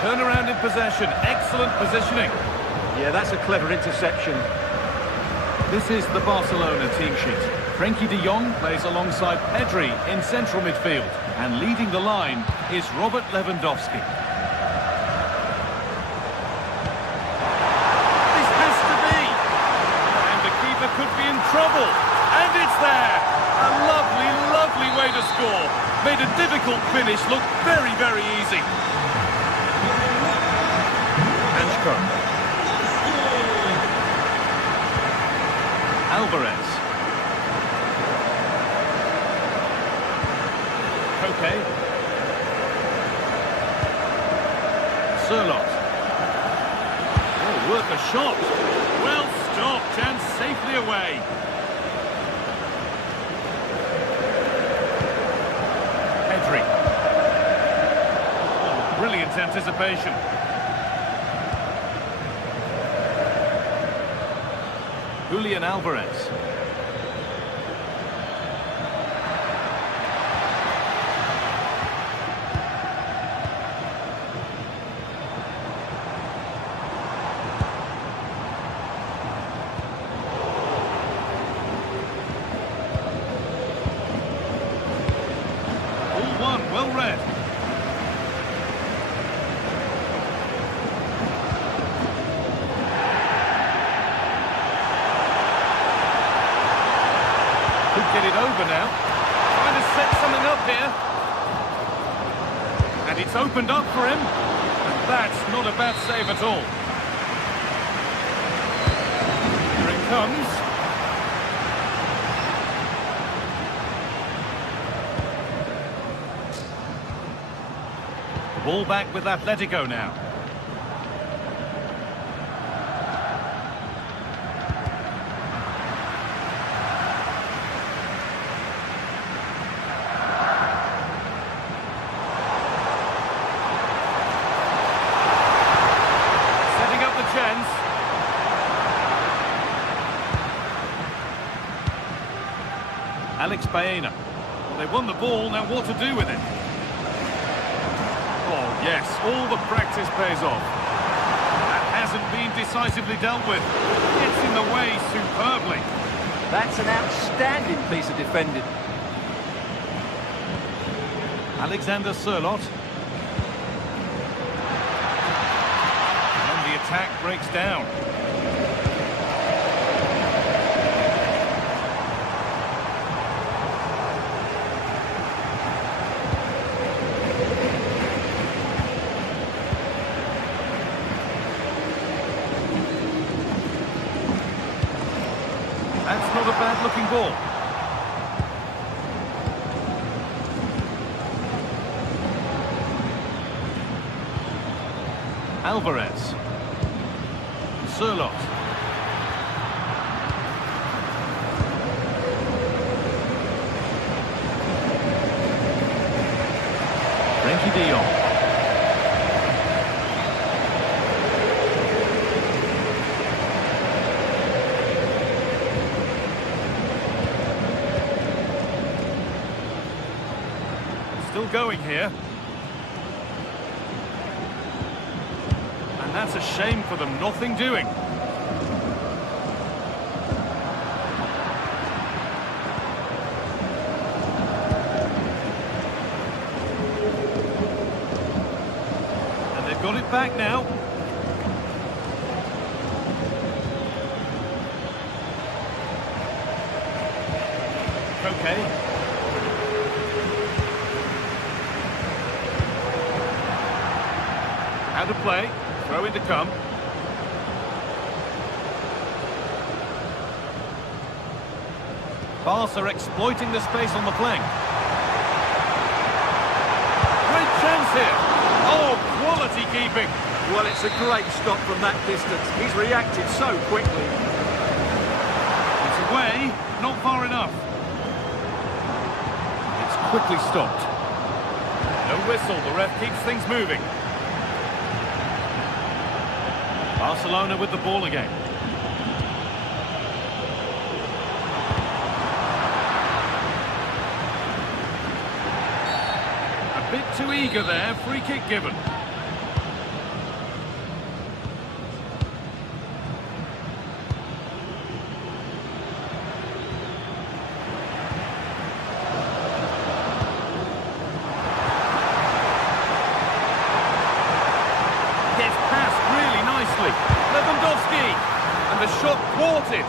Turn around in possession. Excellent positioning. Yeah, that's a clever interception. This is the Barcelona team sheet. Frankie de Jong plays alongside Pedri in central midfield. And leading the line is Robert Lewandowski. This has to be! goalkeeper could be in trouble. And it's there. A lovely, lovely way to score. Made a difficult finish look very, very easy. Anchko. Alvarez. Koke. Surlot. Oh, worth a shot. Well stopped and safely away. Pedri. Oh, brilliant anticipation. Julian Alvarez. Well read. Could get it over now. Trying to set something up here. And it's opened up for him. And that's not a bad save at all. Here it comes. Ball back with Atletico now. Setting up the chance. Alex Baena. Well, they won the ball, now what to do with it? Oh, yes, all the practice pays off. That hasn't been decisively dealt with. It's in the way superbly. That's an outstanding piece of defending. Alexander Surlot. And the attack breaks down. That's not a bad-looking ball. Alvarez. Surlot. Frenkie de Jong. Still going here. And that's a shame for them, nothing doing. And they've got it back now. Okay. How to play, throw in to come. Barca exploiting the space on the flank. Great chance here. Oh, quality keeping. Well, it's a great stop from that distance. He's reacted so quickly. It's away, not far enough. It's quickly stopped. No whistle, the ref keeps things moving. Barcelona with the ball again. A bit too eager there, free kick given. Gets past really nicely. Lewandowski, and the shot thwarted.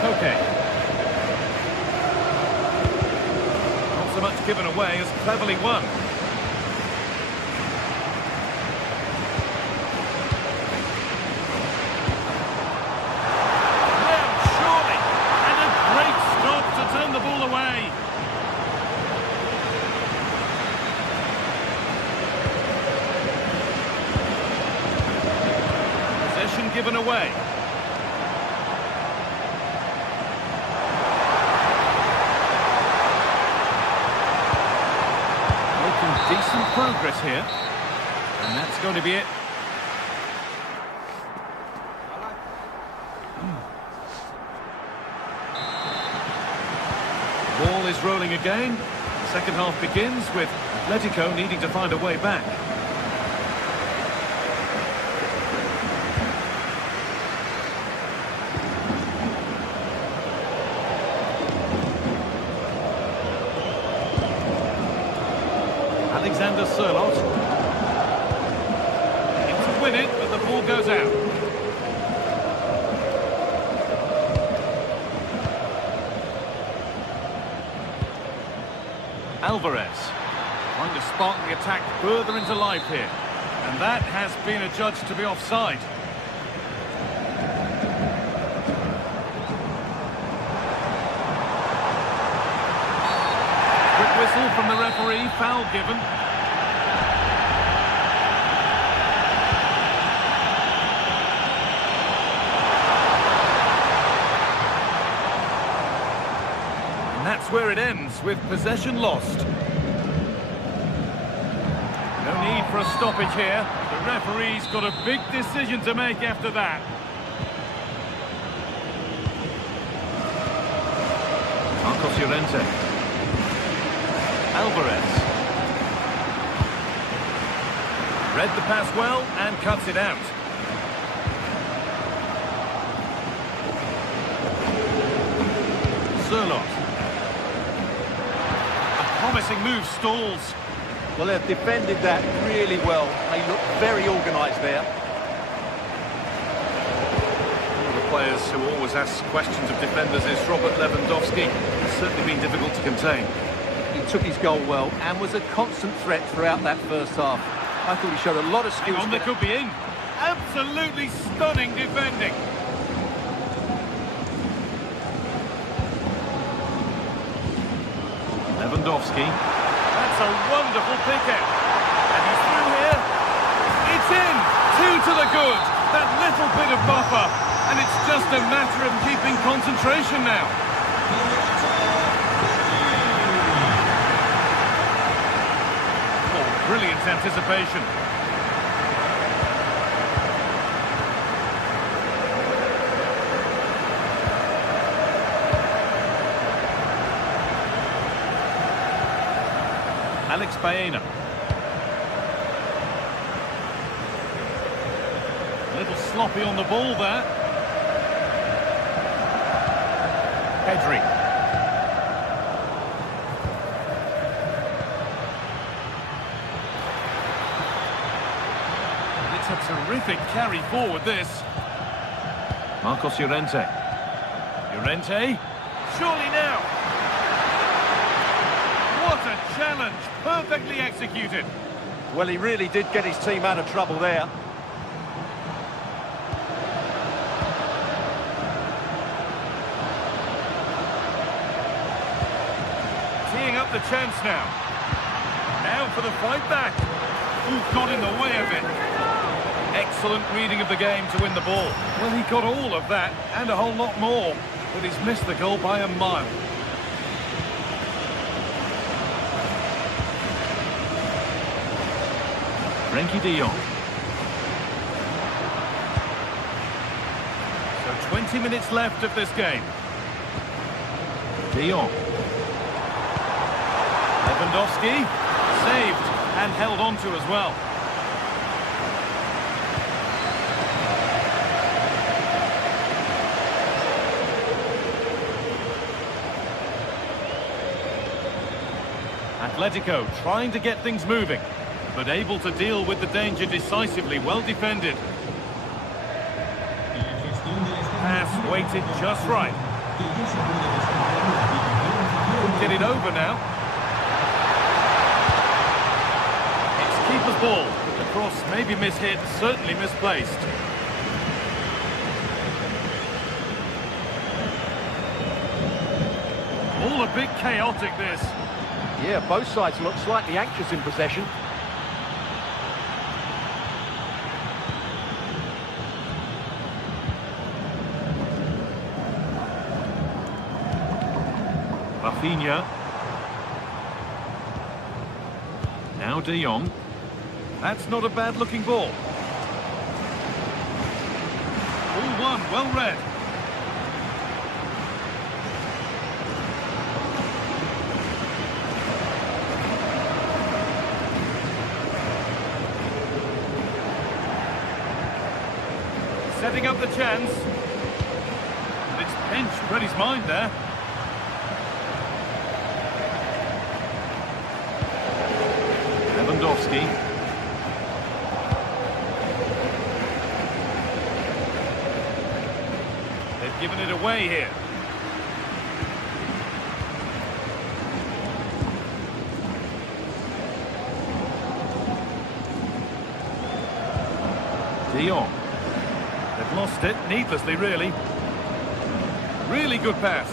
Koke. Not so much given away as cleverly won. Well, surely. And a great stop to turn the ball away. Possession given away. Decent progress here, and that's going to be it. Ball is rolling again. Second half begins with Atletico needing to find a way back. Alexander Sørloth. Needs to win it, but the ball goes out. Alvarez trying to spark the attack further into life here. And that has been adjudged to be offside. Whistle from the referee, foul given. And that's where it ends, with possession lost. No need for a stoppage here. The referee's got a big decision to make after that. Marcos Llorente. Alvarez. Read the pass well and cuts it out. Sørloth. A promising move stalls. Well, they've defended that really well. They look very organised there. One of the players who always asks questions of defenders is Robert Lewandowski. It's certainly been difficult to contain. He took his goal well and was a constant threat throughout that first half. I thought he showed a lot of skills. Hang on, they could be in. Absolutely stunning defending. Lewandowski. That's a wonderful pick out. And he's through here. It's in. 2 to the good. That little bit of buffer. And it's just a matter of keeping concentration now. Brilliant anticipation. Alex Baena. A little sloppy on the ball there. Pedri. A terrific carry forward, this. Marcos Llorente. Llorente. Surely now. What a challenge. Perfectly executed. Well, he really did get his team out of trouble there. Teeing up the chance now. Now for the fight back. Ooh, got in the way of it. Excellent reading of the game to win the ball. Well, he got all of that and a whole lot more, but he's missed the goal by a mile. Frenkie de Jong. So 20 minutes left of this game. De Jong. Lewandowski. Saved and held on to as well. Atletico trying to get things moving, but able to deal with the danger decisively. Well defended. Pass weighted just right. Get it over now. It's keeper's ball. The cross may be mishit, certainly misplaced. All a bit chaotic, this. Yeah, both sides look slightly anxious in possession. Rafinha. Now De Jong. That's not a bad-looking ball. All one, well read. Setting up the chance. But it's pinched, read his mind there. Lewandowski. They've given it away here. De Jong. They've lost it, needlessly really. Really good pass.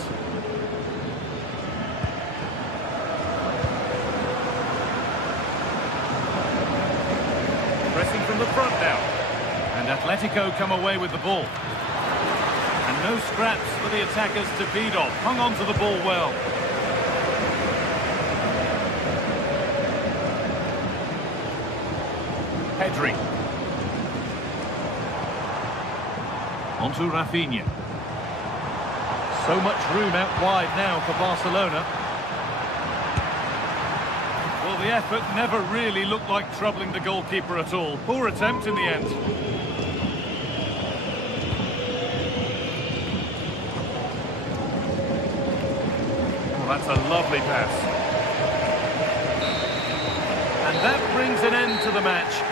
Pressing from the front now. And Atletico come away with the ball. And no scraps for the attackers to feed off. Hung on to the ball well. Pedri. Onto Rafinha. So much room out wide now for Barcelona. Well, the effort never really looked like troubling the goalkeeper at all. Poor attempt in the end. Oh, that's a lovely pass. And that brings an end to the match.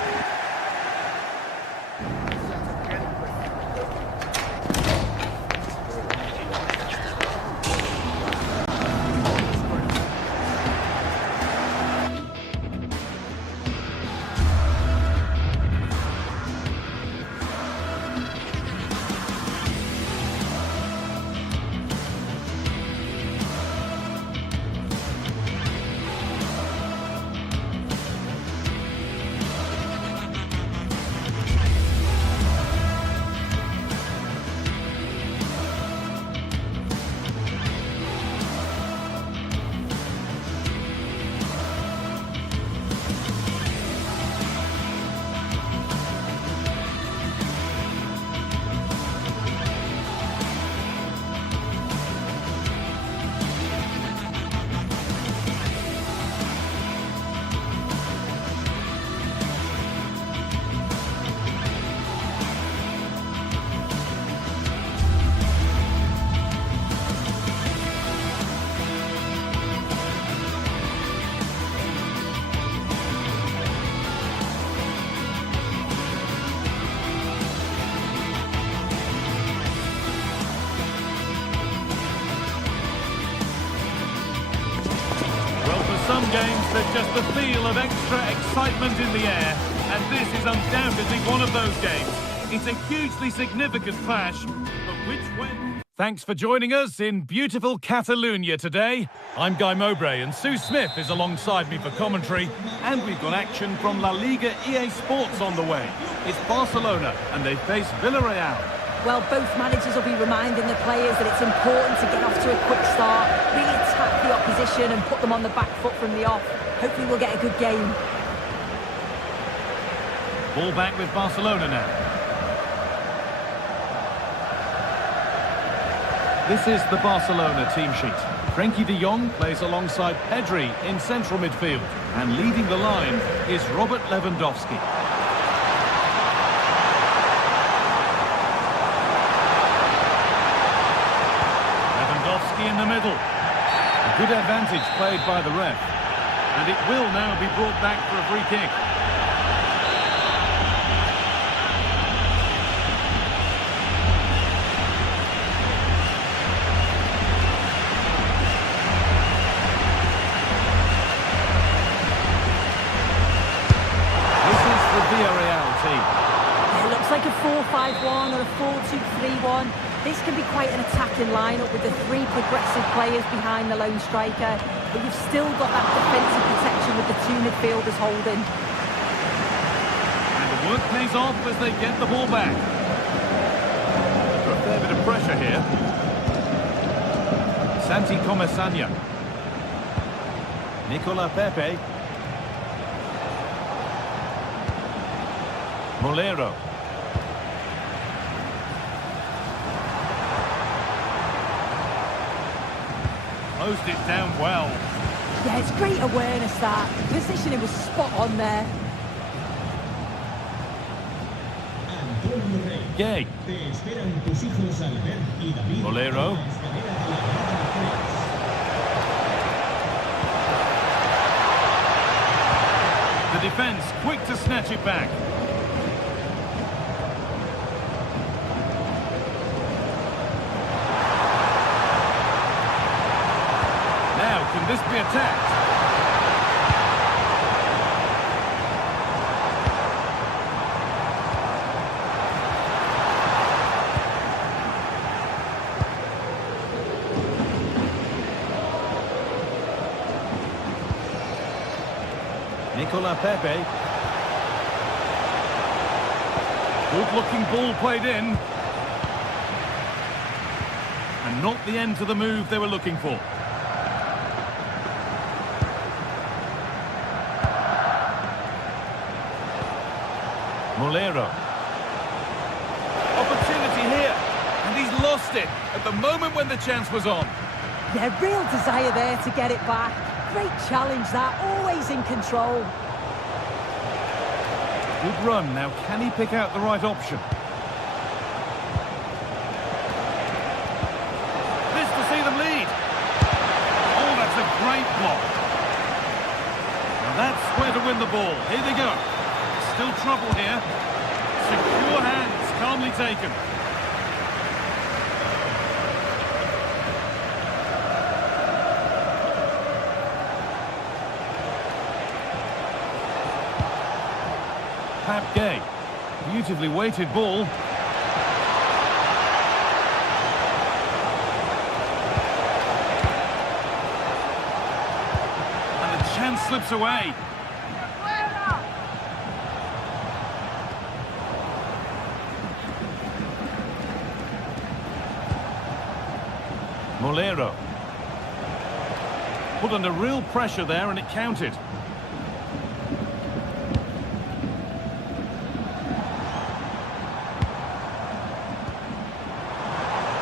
Some games, there's just the feel of extra excitement in the air, and this is undoubtedly one of those games. It's a hugely significant clash, but which way... Thanks for joining us in beautiful Catalonia today. I'm Guy Mowbray, and Sue Smith is alongside me for commentary, and we've got action from La Liga Sports on the way. It's Barcelona, and they face Villarreal. Well, both managers will be reminding the players that it's important to get off to a quick start, really attack the opposition and put them on the back foot from the off. Hopefully we'll get a good game. Ball back with Barcelona now. This is the Barcelona team sheet. Frenkie de Jong plays alongside Pedri in central midfield. And leading the line is Robert Lewandowski. In the middle. A good advantage played by the ref. And it will now be brought back for a free kick. 4-2-5-1 or a 4-2-3-1. This can be quite an attacking lineup with the three progressive players behind the lone striker, but you've still got that defensive protection with the two midfielders holding. And the work pays off as they get the ball back. Under a fair bit of pressure here. Santi Comesaña. Nicola Pepe. Molero. Closed it down well. Yeah, it's great awareness that. Positioning was spot on there. Antonio Rey. Gay. Te esperan tus hijos Albert y David. Molero. En la escalera de la grada 3. The defence quick to snatch it back. Now, can this be attacked? Nicola Pepe. Good-looking ball played in. And not the end to the move they were looking for. Molero. Opportunity here. And he's lost it at the moment when the chance was on. Yeah, real desire there to get it back. Great challenge that, always in control. Good run. Now, can he pick out the right option? This to see them lead. Oh, that's a great block. Now that's where to win the ball. Here they go. Still trouble here. Secure hands, calmly taken. Pap Gay. Beautifully weighted ball. And the chance slips away. Molero. Put under real pressure there and it counted.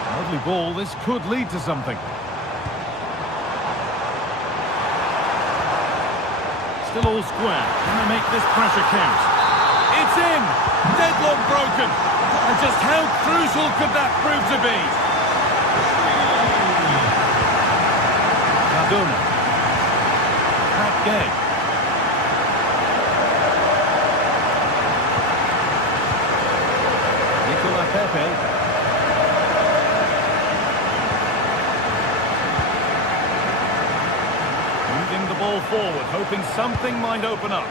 Lovely ball, this could lead to something. Still all square. Can they make this pressure count? It's in! Deadlock broken! And just how crucial could that prove to be? Cardona. Pat Gay. Nicola Pepe. Moving the ball forward, hoping something might open up.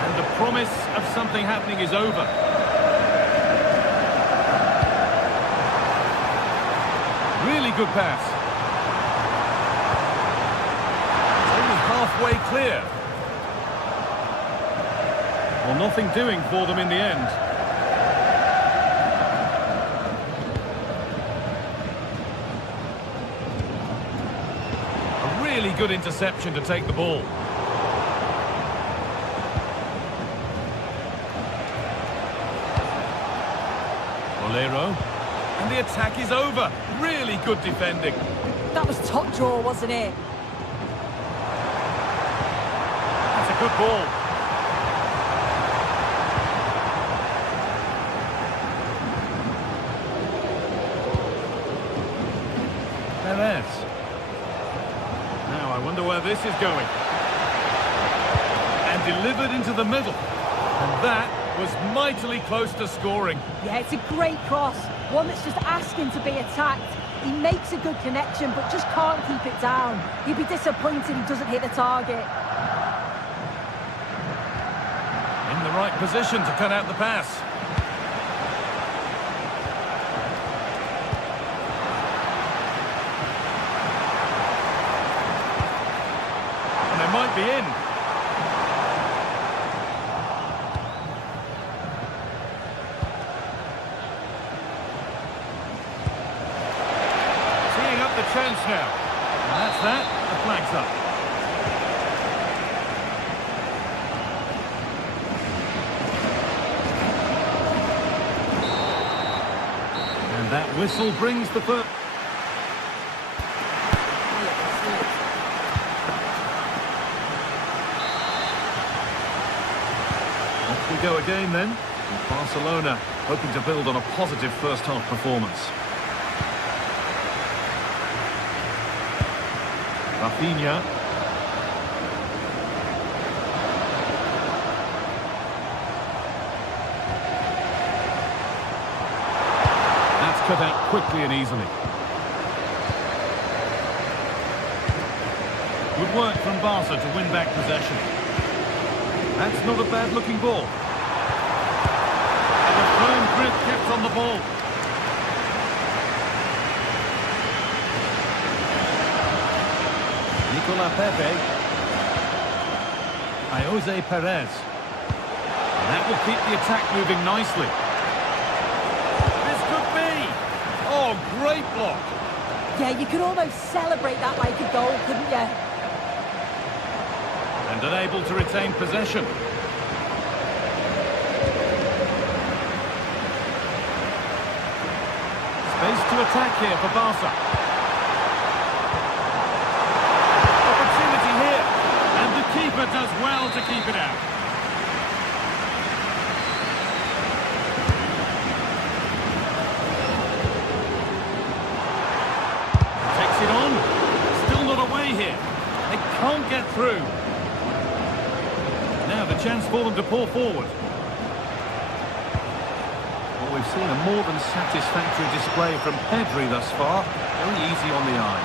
And the promise of something happening is over. Really good pass. Halfway clear. Well, nothing doing for them in the end. A really good interception to take the ball. Molero. And the attack is over. Really good defending. That was top draw, wasn't it? Good ball. Perez. Now I wonder where this is going. And delivered into the middle. And that was mightily close to scoring. Yeah, it's a great cross. One that's just asking to be attacked. He makes a good connection, but just can't keep it down. He'd be disappointed he doesn't hit the target. In the right position to cut out the pass. be in. Teeing up the chance now. And that's that. The flag's up. And that whistle brings the first. Off we go again then. Barcelona hoping to build on a positive first half performance. Rafinha. That's cut out quickly and easily. Good work from Barca to win back possession. That's not a bad looking ball. And a firm grip kept on the ball. Nicola Pepe. Jose Perez. And that will keep the attack moving nicely. This could be. Oh, great block. Yeah, you could almost celebrate that like a goal, couldn't you? And unable to retain possession. Space to attack here for Barca. Opportunity here. And the keeper does well to keep it out. Takes it on. Still not away here. They can't get through. Now the chance for them to pour forward. Well, we've seen a more than satisfactory display from Pedri thus far. Very easy on the eye.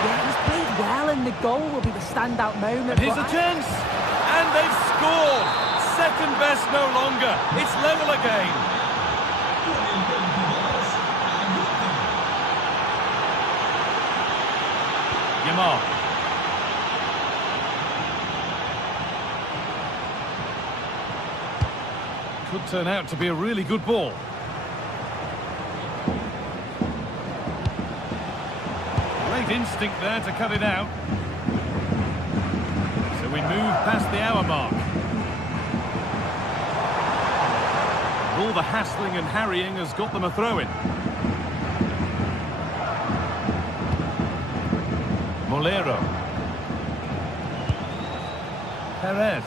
Yeah, he's played well, and the goal will be the standout moment. And here's a chance! And they've scored! Second best no longer. It's level again. Yamal. Could turn out to be a really good ball. Great instinct there to cut it out. So we move past the hour mark. All the hassling and harrying has got them a throw-in. Molero. Perez.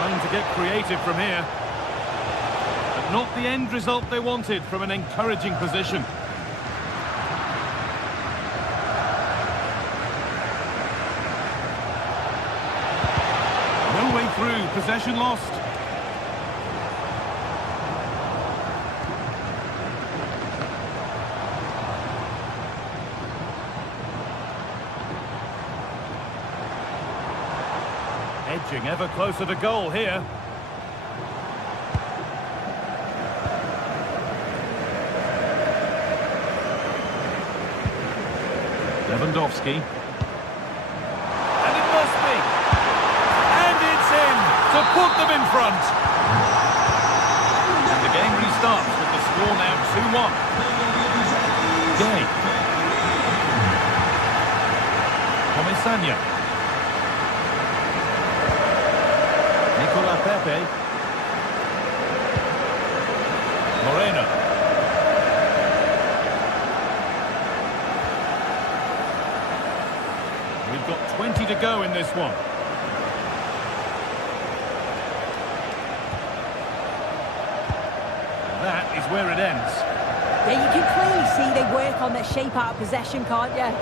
Trying to get creative from here. But not the end result they wanted from an encouraging position. No way through, possession lost. Edging ever closer to goal here. Lewandowski. And it must be. And it's in to put them in front. And the game restarts with the score now 2-1. Gay. Comisania. Nicola Pepe. Moreno. We've got 20 to go in this one. And that is where it ends. Yeah, you can clearly see they work on their shape out of possession, can't you?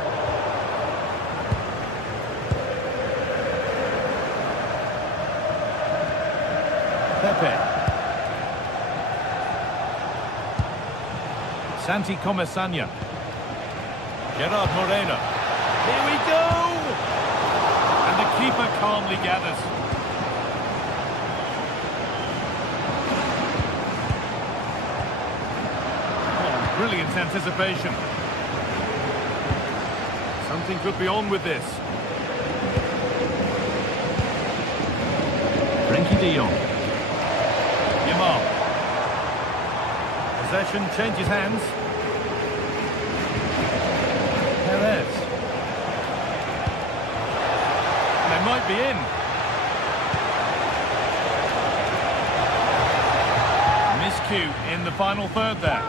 Pepe. Santi Comisania. Gerard Moreno. Here we go! And the keeper calmly gathers. Oh, brilliant anticipation. Something could be on with this. Frenkie de Jong. Yamal. Possession changes hands. Perez. They might be in. Miscue in the final third there.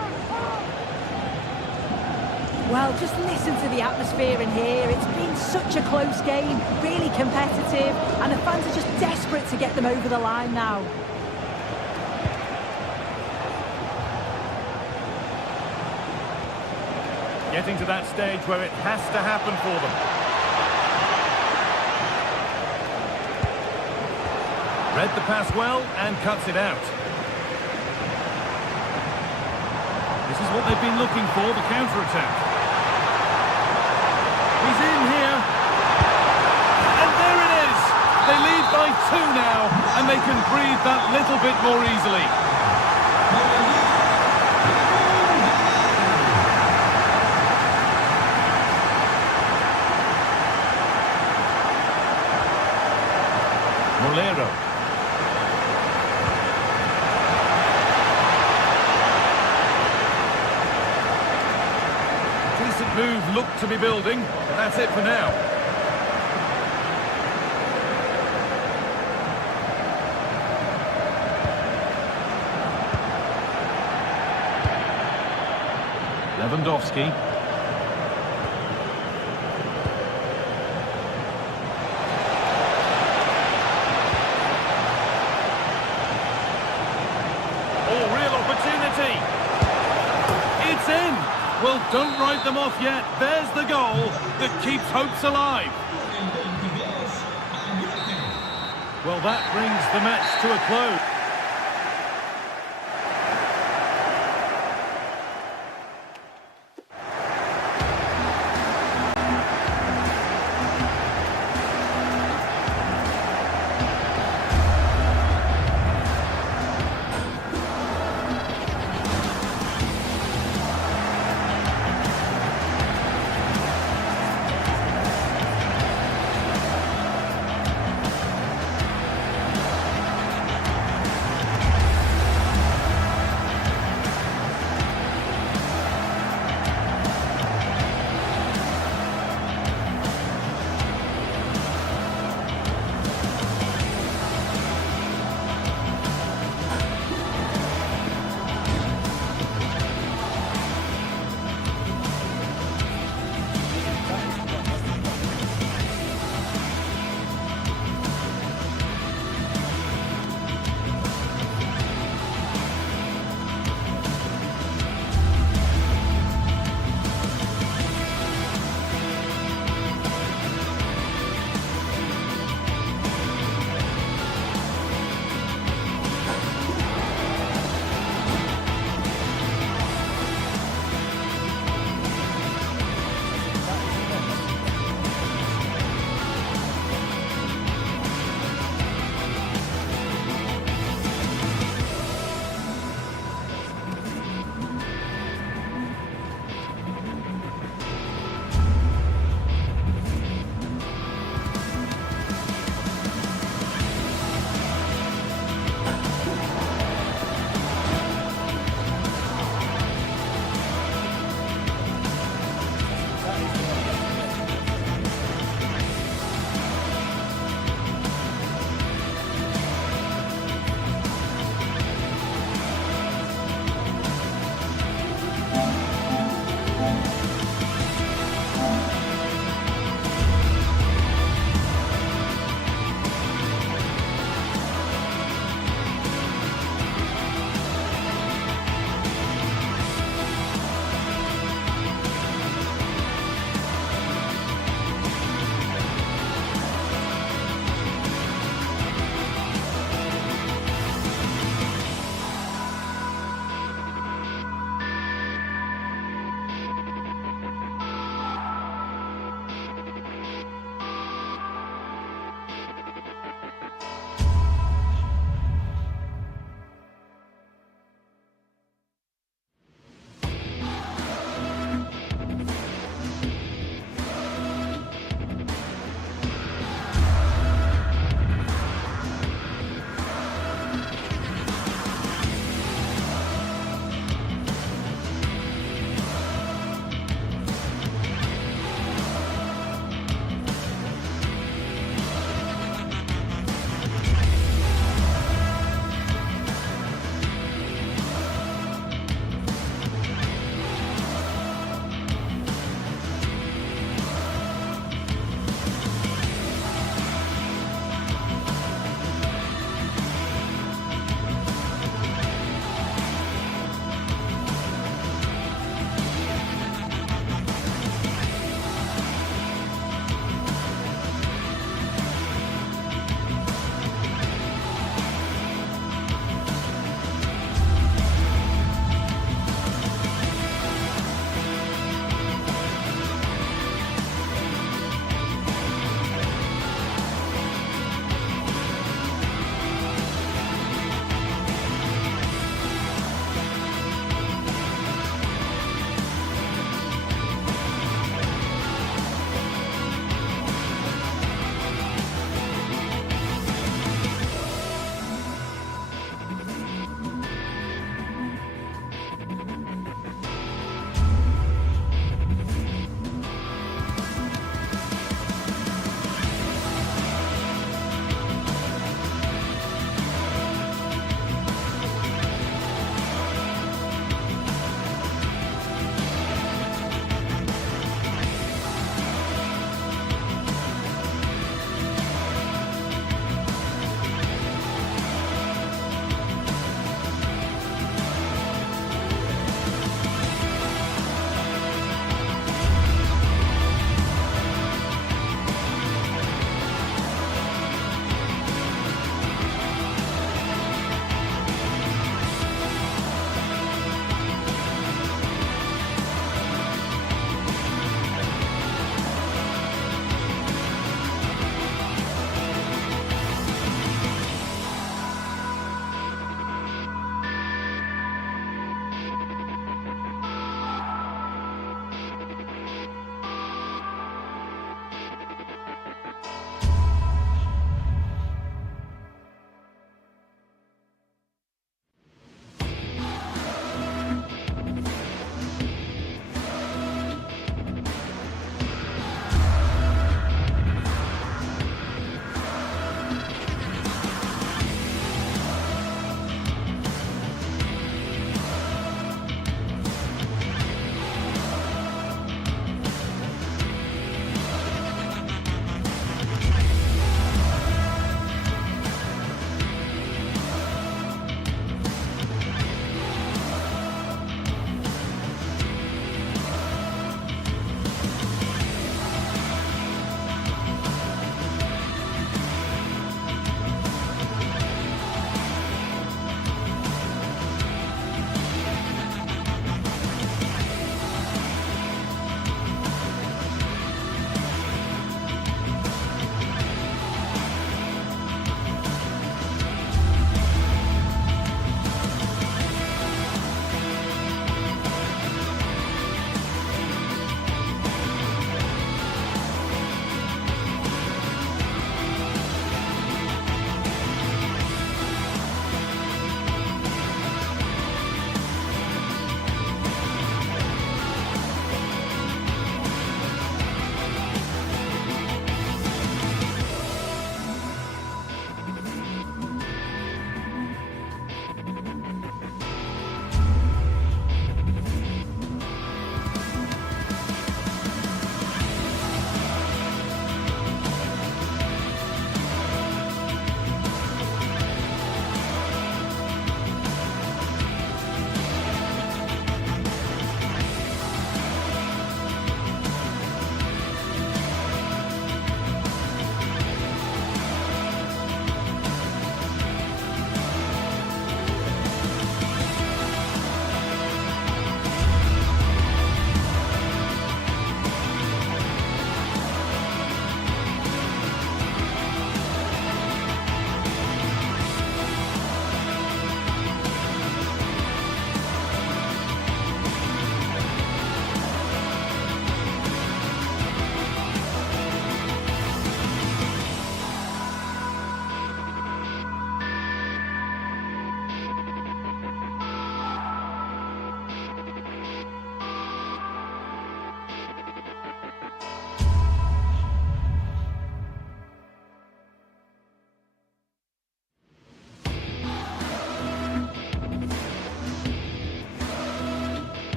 Well, just listen to the atmosphere in here. It's been such a close game, really competitive, and the fans are just desperate to get them over the line now. Getting to that stage where it has to happen for them. Read the pass well and cuts it out. This is what they've been looking for, the counter-attack. He's in here. And there it is. They lead by 2 now, and they can breathe that little bit more easily. Molero. Decent move looked to be building, but that's it for now. Lewandowski. Oh, real opportunity. It's in. Well, don't write them off yet. There's the goal that keeps hopes alive. Well, that brings the match to a close.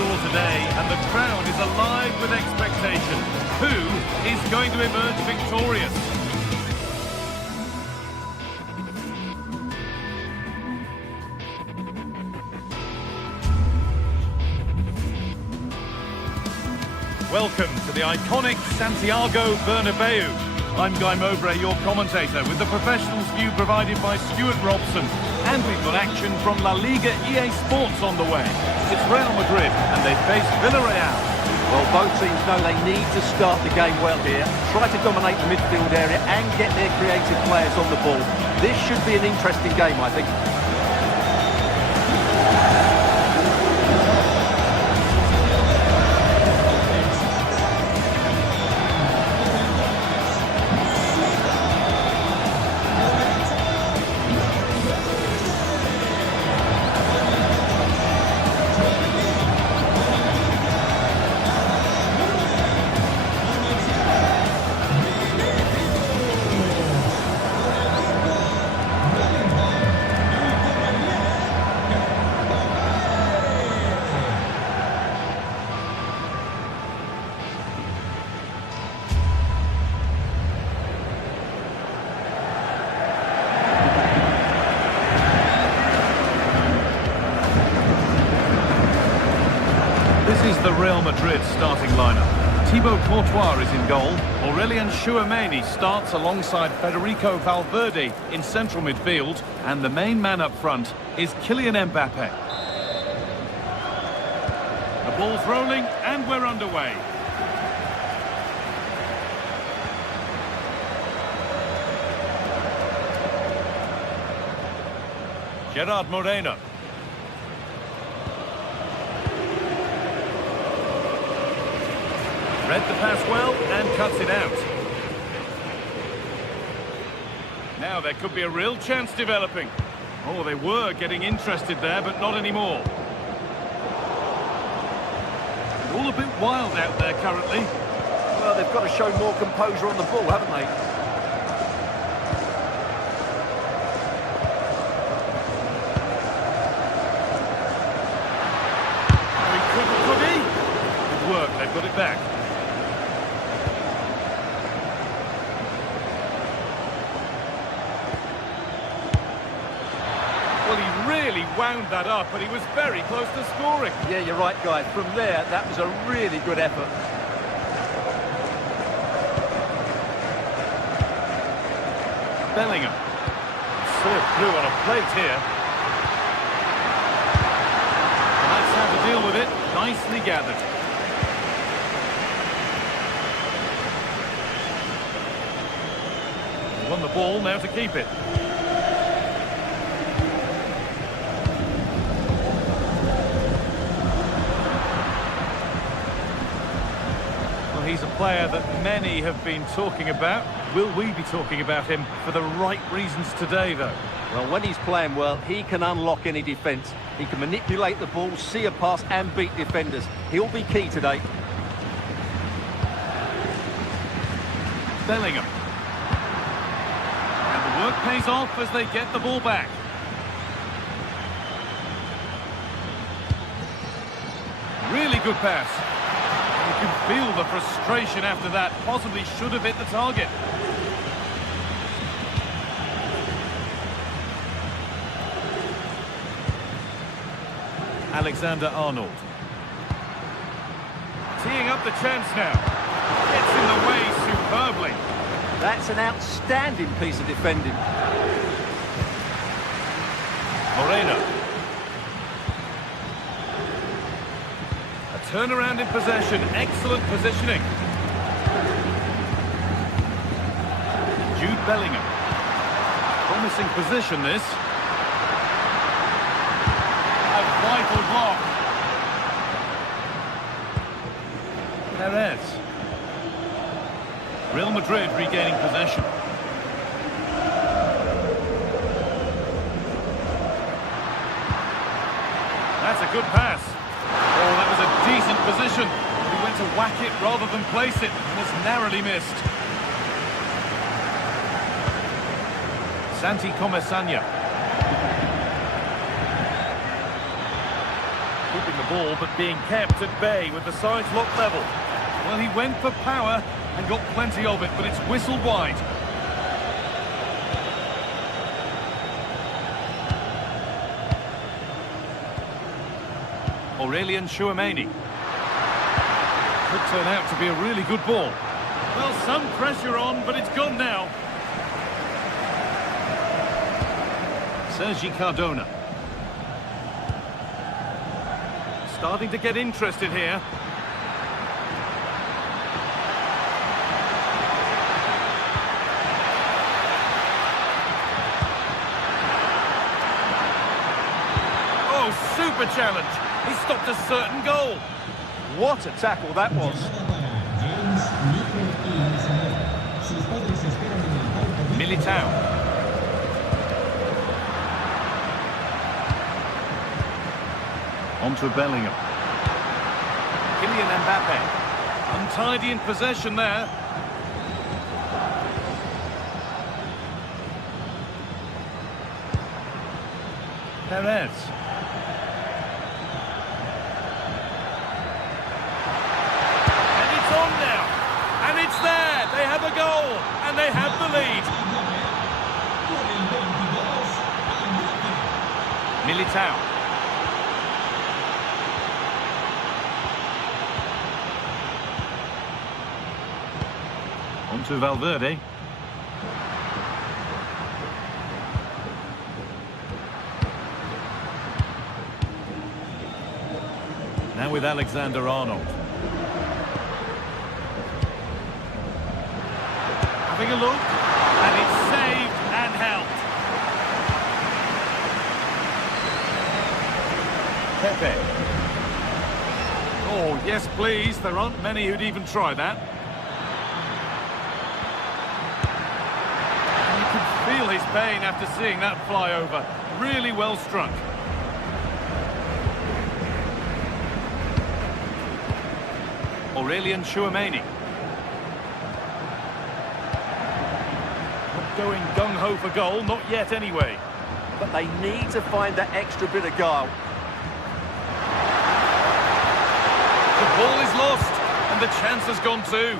store today, and the crowd is alive with expectation. Who is going to emerge victorious? Welcome to the iconic Santiago Bernabeu. I'm Guy Mowbray, your commentator, with the professionals' view provided by Stuart Robson. And we've got action from La Liga GTSports on the way. It's Real Madrid, and they face Villarreal. Well, both teams know they need to start the game well here. Try to dominate the midfield area and get their creative players on the ball. This should be an interesting game, I think. This is the Real Madrid starting lineup. Thibaut Courtois is in goal. Aurelien Tchouameni starts alongside Federico Valverde in central midfield. And the main man up front is Kylian Mbappe. The ball's rolling and we're underway. Gerard Moreno. Read the pass well and cuts it out. Now there could be a real chance developing. Oh, they were getting interested there, but not anymore. All a bit wild out there currently. Well, they've got to show more composure on the ball, haven't they? Could he? Good work, they've got it back. Well, he really wound that up, but he was very close to scoring. Yeah, you're right, Guy. From there, that was a really good effort. Bellingham. Served through on a plate here. And that's how to deal with it. Nicely gathered. Won the ball, now to keep it. He's a player that many have been talking about. Will we be talking about him for the right reasons today, though? Well, when he's playing well, he can unlock any defence. He can manipulate the ball, see a pass and beat defenders. He'll be key today. Bellingham. And the work pays off as they get the ball back. Really good pass. You can feel the frustration after that. Possibly should have hit the target. Alexander-Arnold. Teeing up the chance now. Gets in the way superbly. That's an outstanding piece of defending. Moreno. Turnaround in possession, excellent positioning. Jude Bellingham. Promising position, this. A vital block. Perez. Real Madrid regaining possession. That's a good pass. Oh, that was a decent position. He went to whack it rather than place it, and was narrowly missed. Santi Comesaña. keeping the ball, but being kept at bay with the sides locked level. Well, he went for power and got plenty of it, but it's whistled wide. Aurélien Tchouameni. Could turn out to be a really good ball. Well, some pressure on, but it's gone now. Sergi Cardona. Starting to get interested here. Oh, super challenge. He stopped a certain goal. What a tackle that was. Militao. On to Bellingham. Kylian Mbappe. Untidy in possession there. Perez. And it's on now. And it's there. They have a goal. And they have the lead. Militao. On to Valverde. Now with Alexander-Arnold. Having a look. And it's saved and helped. Pepe. Oh, yes, please. There aren't many who'd even try that. And you can feel his pain after seeing that fly over. Really well struck. Aurélien Tchouameni. Not going gung-ho for goal, not yet anyway. But they need to find that extra bit of guile. The ball is lost, and the chance has gone too.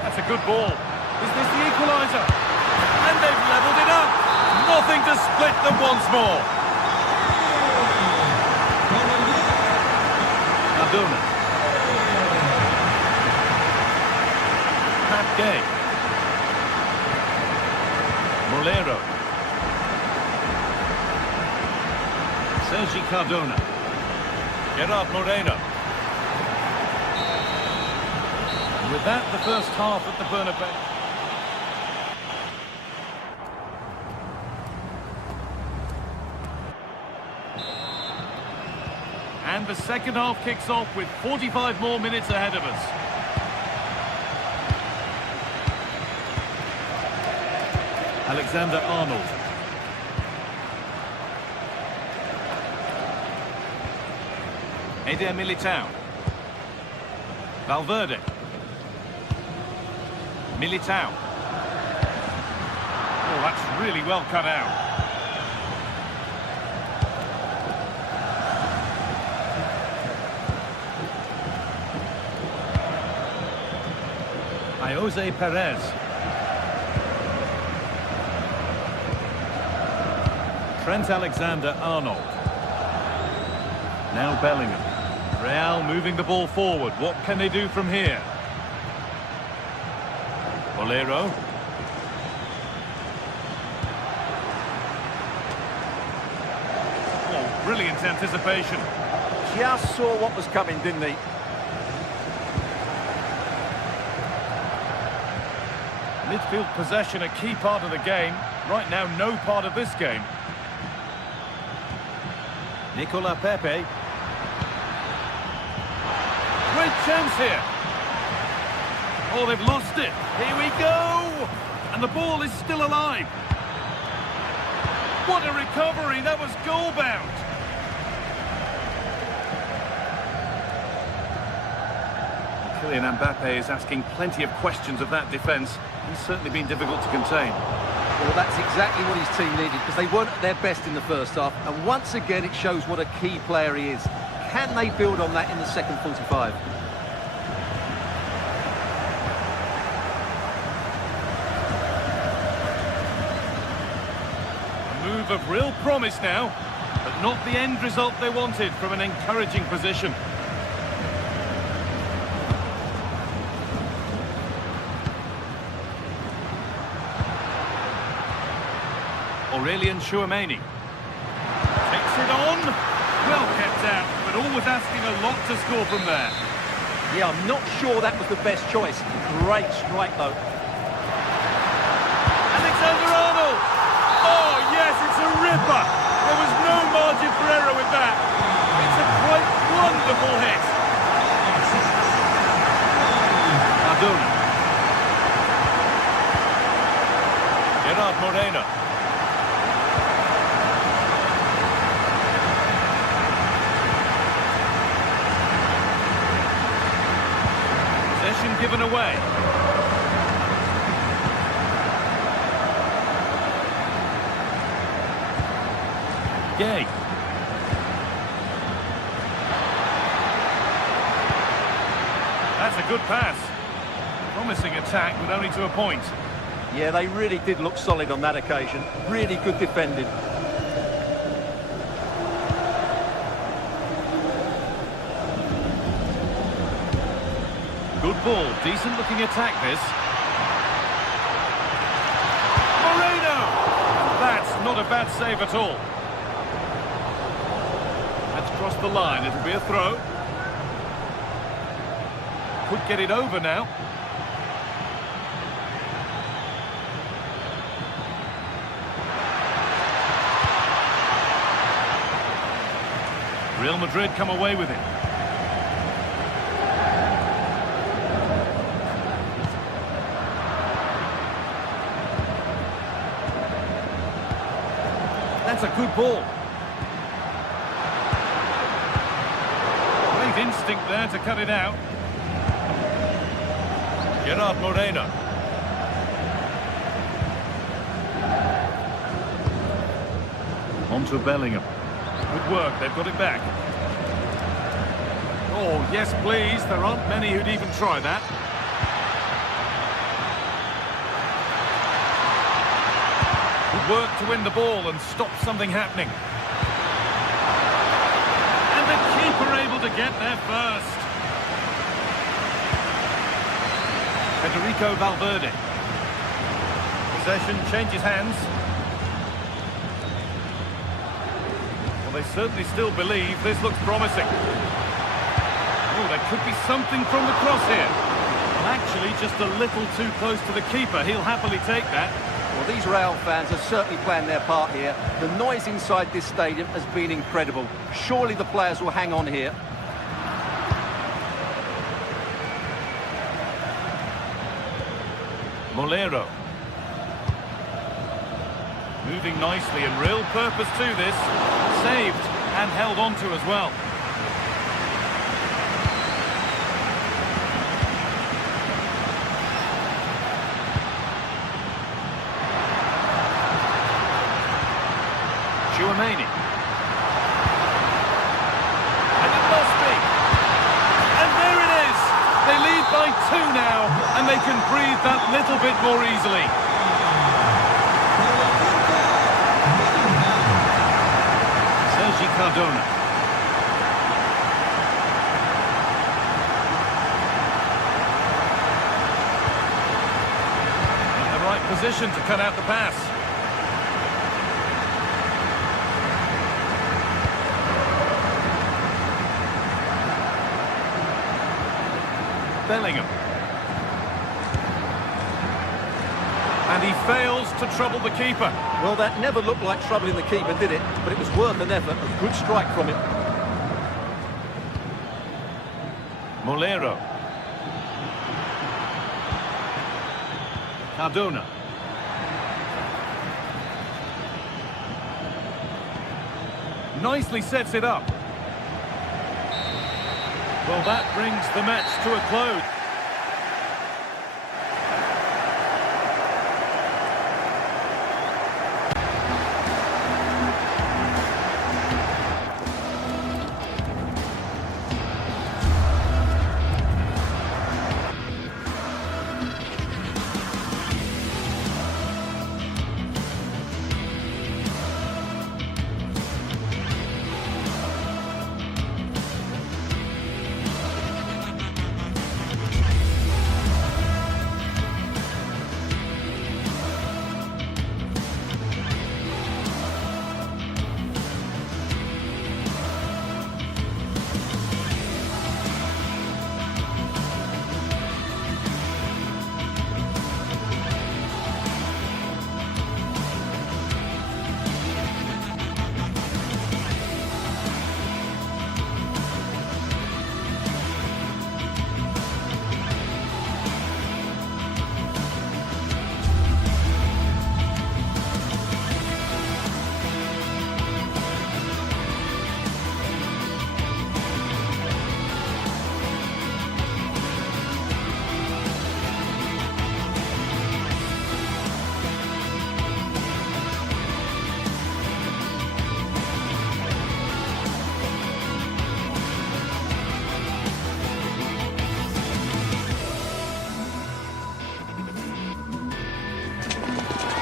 That's a good ball. Is this the equaliser? And they've levelled it up. Nothing to split them once more. Cardona. Pat Gay. Molero. Sergi Cardona. Gerard Moreno. And with that, the first half at the Bernabeu. And the second half kicks off with 45 more minutes ahead of us. Alexander-Arnold. Eder Militao. Valverde. Militao. Oh, that's really well cut out. Jose Perez. Trent Alexander-Arnold. Now Bellingham. Real moving the ball forward. What can they do from here? Molero. Oh, brilliant anticipation. Just saw what was coming, didn't he? Midfield possession, a key part of the game. Right now, no part of this game. Nicolas Pepe. Great chance here. Oh, they've lost it. Here we go. And the ball is still alive. What a recovery. That was goal-bound. Kylian Mbappe is asking plenty of questions of that defence. He's certainly been difficult to contain. Well, that's exactly what his team needed, because they weren't at their best in the first half. And once again, it shows what a key player he is. Can they build on that in the second 45? A move of real promise now, but not the end result they wanted from an encouraging position. Aurelian Tchouameni takes it on, well kept out, but always asking a lot to score from there. Yeah, I'm not sure that was the best choice. Great strike, though. Alexander-Arnold! Oh, yes, it's a ripper! There was no margin for error with that. It's a quite wonderful hit. Cardona. Gerard Moreno. Possession given away. Gay. That's a good pass. Promising attack, but only to a point. Yeah, they really did look solid on that occasion. Really good defending. Good ball, decent looking attack this. Moreno! That's not a bad save at all. That's crossed the line, it'll be a throw. Could get it over now. Real Madrid come away with it. That's a good ball. Great instinct there to cut it out. Gerard Moreno. On to Bellingham. Good work, they've got it back. Oh, yes, please. There aren't many who'd even try that. Good work to win the ball and stop something happening. And the keeper able to get there first. Federico Valverde. Possession changes hands. Well, they certainly still believe this looks promising. Oh, there could be something from the cross here. Well, actually, just a little too close to the keeper. He'll happily take that. Well, these Real fans are certainly playing their part here. The noise inside this stadium has been incredible. Surely the players will hang on here. Molero. Moving nicely and real purpose to this. Saved and held on to as well. Tchouameni. And it must be. And there it is. They lead by 2 now, and they can breathe that little bit more easily. Sergi Cardona. In the right position to cut out the pass. Bellingham. And he fails to trouble the keeper. Well, that never looked like troubling the keeper, did it? But it was worth an effort. A good strike from him. Molero. Cardona. Nicely sets it up. Well, that brings the match to a close.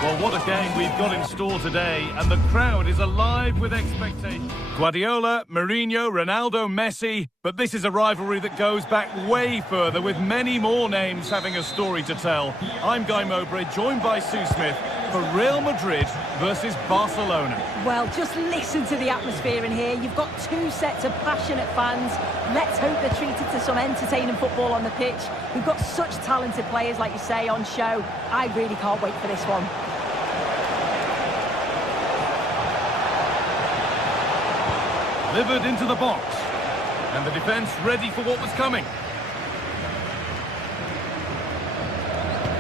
Well, what a game we've got in store today, and the crowd is alive with expectation. Guardiola, Mourinho, Ronaldo, Messi, but this is a rivalry that goes back way further, with many more names having a story to tell. I'm Guy Mowbray, joined by Sue Smith for Real Madrid versus Barcelona. Well, just listen to the atmosphere in here. You've got two sets of passionate fans. Let's hope they're treated to some entertaining football on the pitch. We've got such talented players, like you say, on show. I really can't wait for this one. Delivered into the box. And the defence ready for what was coming.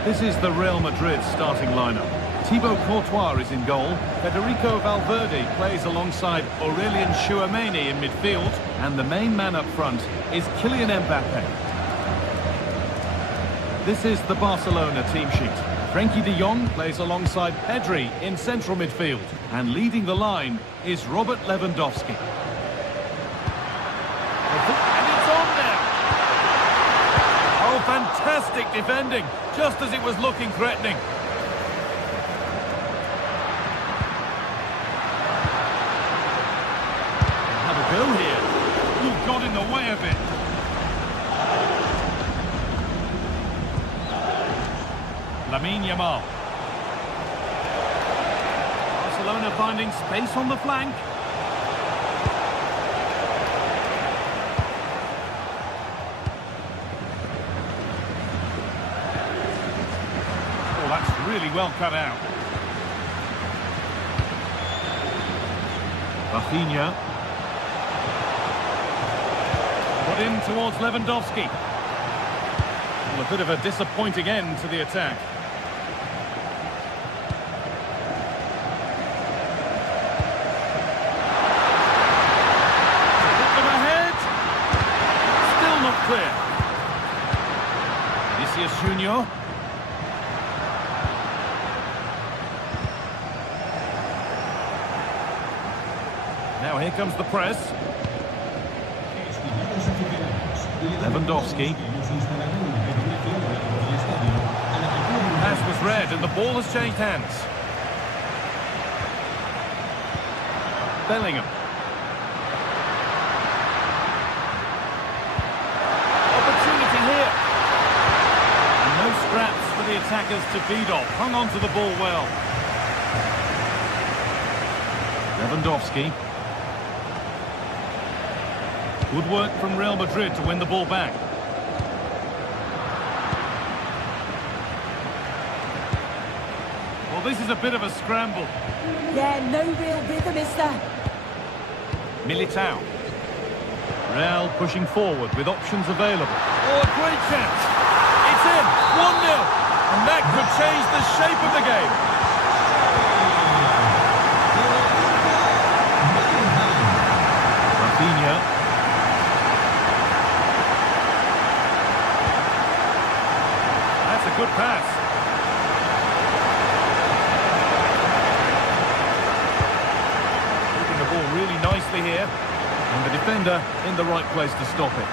This is the Real Madrid starting lineup. Thibaut Courtois is in goal. Federico Valverde plays alongside Aurelien Tchouameni in midfield. And the main man up front is Kylian Mbappe. This is the Barcelona team sheet. Frenkie de Jong plays alongside Pedri in central midfield. And leading the line is Robert Lewandowski. And it's on now! Oh, fantastic defending, just as it was looking threatening. Have a go here. You've got in the way of it. Lamine Yamal. Barcelona finding space on the flank. Oh, that's really well cut out. Rafinha. Put in towards Lewandowski. Well, a bit of a disappointing end to the attack. Clear. Vinicius Junior. Now here comes the press. Lewandowski. Pass was read and the ball has changed hands. Bellingham. Scraps for the attackers to feed off. Hung on to the ball well. Lewandowski. Good work from Real Madrid to win the ball back. Well, this is a bit of a scramble. Yeah, no real rhythm, is there? Militao. Real pushing forward with options available. Oh, a great chance. It's in, 1-0, and that could change the shape of the game. Rafinha. good pass. Keeping the ball really nicely here. And the defender in the right place to stop it.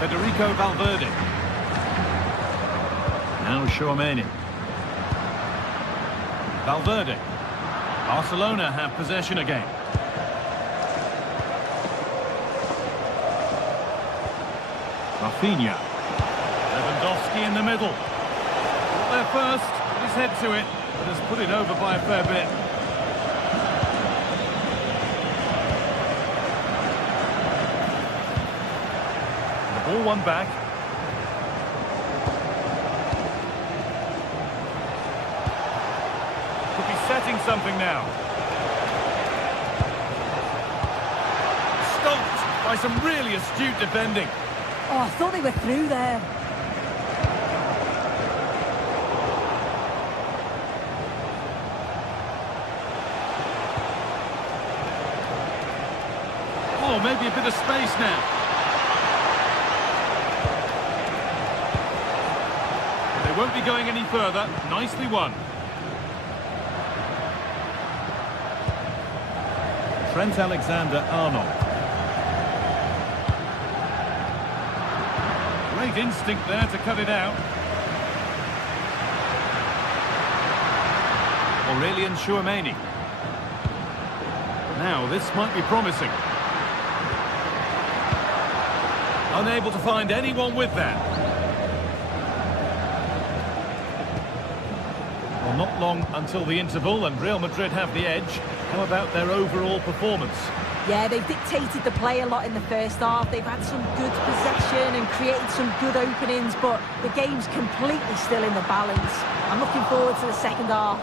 Federico Valverde. Now Tchouaméni. Valverde. Barcelona have possession again. Rafinha. Lewandowski in the middle. Got there first, put his head to it, but has put it over by a fair bit. The ball won back. Could be setting something now. Stopped by some really astute defending. Oh, I thought they were through there. Oh, maybe a bit of space now. They won't be going any further. Nicely won. Trent Alexander-Arnold. Great instinct there to cut it out. Aurelien Tchouaméni. Now, this might be promising. Unable to find anyone with that. Well, not long until the interval, and Real Madrid have the edge. How about their overall performance? Yeah, they've dictated the play a lot in the first half. They've had some good possession and created some good openings, but the game's completely still in the balance. I'm looking forward to the second half.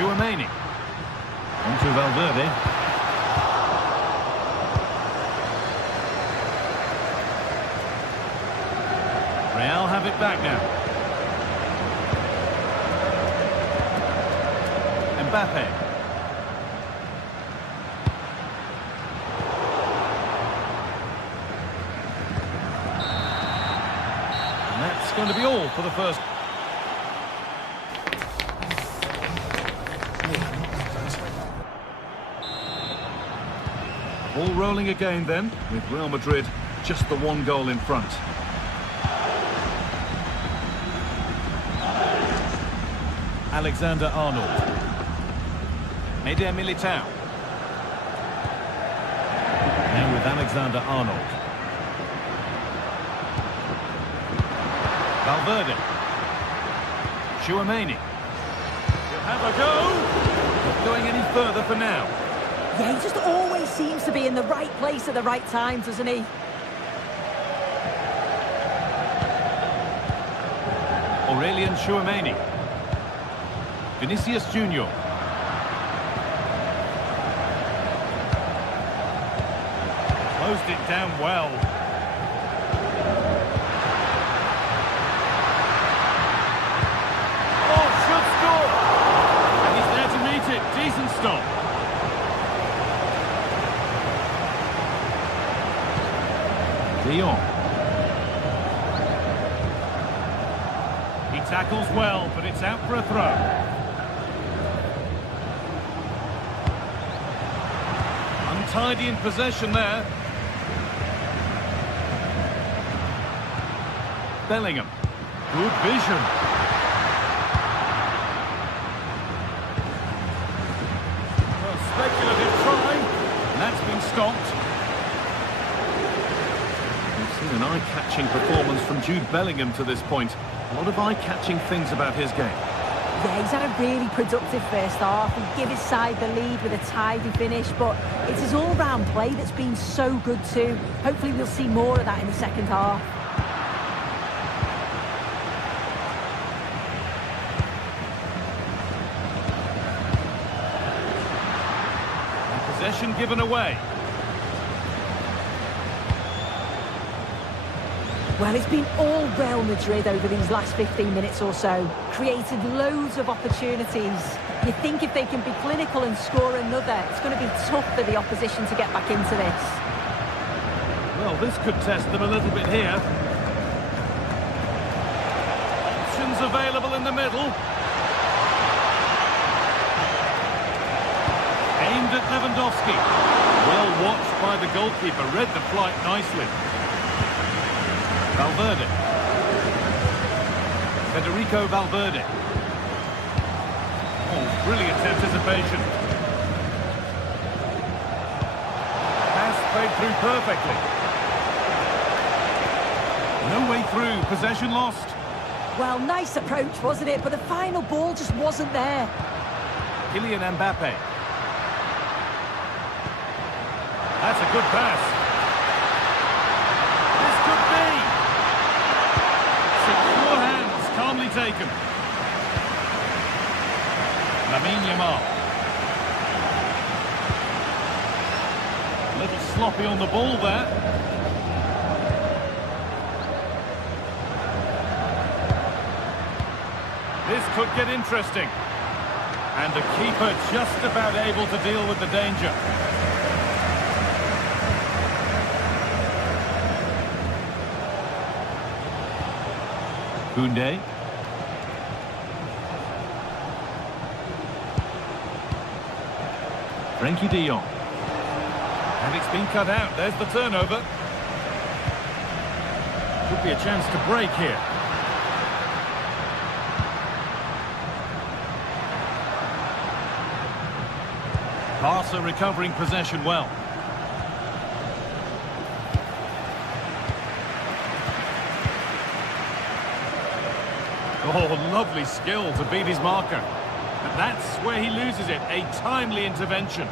Tchouaméni. Onto Valverde. Real have it back now. Mbappe. And that's going to be all for the first. All rolling again then, with Real Madrid just the one goal in front. Alexander-Arnold. Eder Militao. Now with Alexander-Arnold. Valverde. Tchouaméni. He'll have a go. Not going any further for now. Yeah, he just always seems to be in the right place at the right time, doesn't he? Aurelien Tchouaméni. Vinicius Junior. Closed it down well. Oh, should score! And he's there to meet it. Decent stop. De Jong. He tackles well, but it's out for a throw. Untidy in possession there. Bellingham. Good vision. Well, speculative try. And that's been stopped. We've seen an eye-catching performance from Jude Bellingham to this point. A lot of eye-catching things about his game. Yeah, he's had a really productive first half. He gave his side the lead with a tidy finish, but it's his all-round play that's been so good too. Hopefully we'll see more of that in the second half. Possession given away. Well, it's been all Real Madrid over these last 15 minutes or so. Created loads of opportunities. You think if they can be clinical and score another, it's going to be tough for the opposition to get back into this. Well, this could test them a little bit here. Options available in the middle. Aimed at Lewandowski. Well watched by the goalkeeper. Read the flight nicely. Valverde. Federico Valverde. Oh, brilliant anticipation. Pass played through perfectly. No way through. Possession lost. Well, nice approach, wasn't it? But the final ball just wasn't there. Kylian Mbappe. That's a good pass. This could be. Secure hands, calmly taken. Lamine Yamal. A little sloppy on the ball there. This could get interesting. And the keeper just about able to deal with the danger. Koundé. Frenkie de Jong. And it's been cut out. There's the turnover. Could be a chance to break here. Barca recovering possession well. Oh, lovely skill to beat his marker. And that's where he loses it. A timely intervention.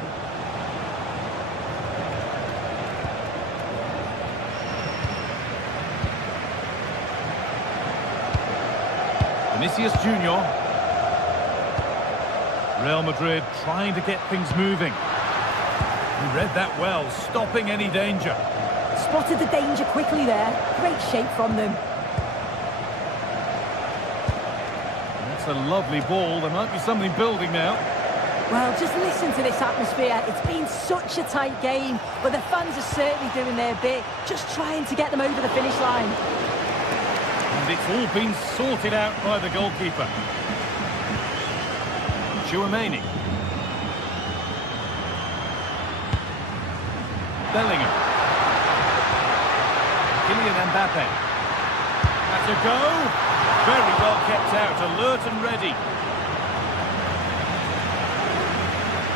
Vinicius Junior. Real Madrid trying to get things moving. He read that well, stopping any danger. Spotted the danger quickly there. Great shape from them. That's a lovely ball. There might be something building now. Well, just listen to this atmosphere. It's been such a tight game, but the fans are certainly doing their bit, just trying to get them over the finish line. And it's all been sorted out by the goalkeeper. Chouameni. Bellingham. Kylian Mbappe. That's a go. Very well kept out, alert and ready.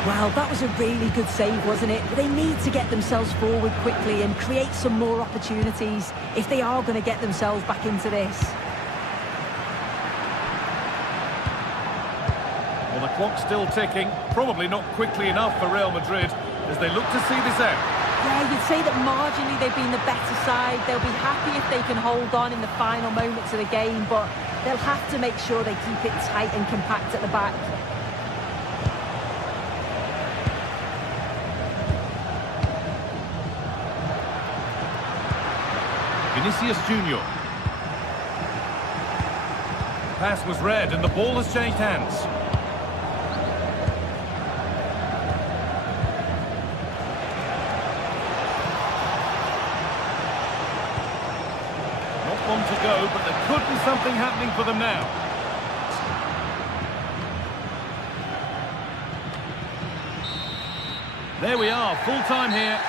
Well, that was a really good save, wasn't it? But they need to get themselves forward quickly and create some more opportunities if they are going to get themselves back into this. Well, the clock's still ticking. Probably not quickly enough for Real Madrid as they look to see this out. Yeah, you'd say that marginally they've been the better side. They'll be happy if they can hold on in the final moments of the game, but they'll have to make sure they keep it tight and compact at the back. Vinicius Junior. Pass was read and the ball has changed hands. Not long to go, but there could be something happening for them now. There we are, full time here.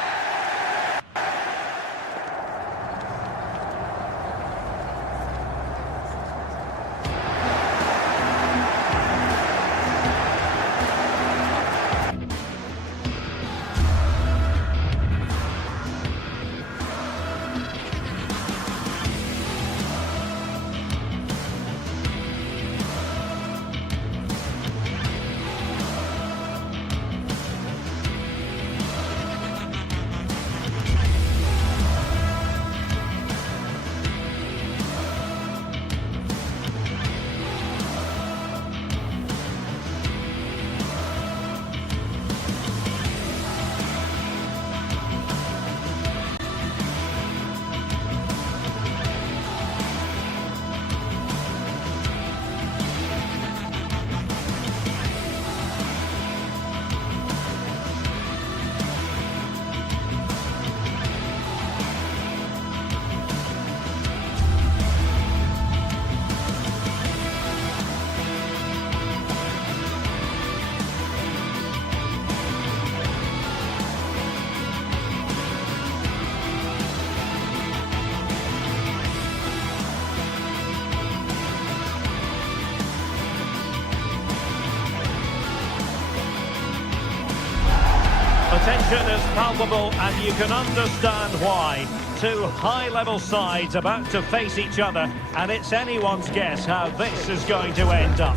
tension is palpable, and you can understand why. Two high-level sides about to face each other, and it's anyone's guess how this is going to end up.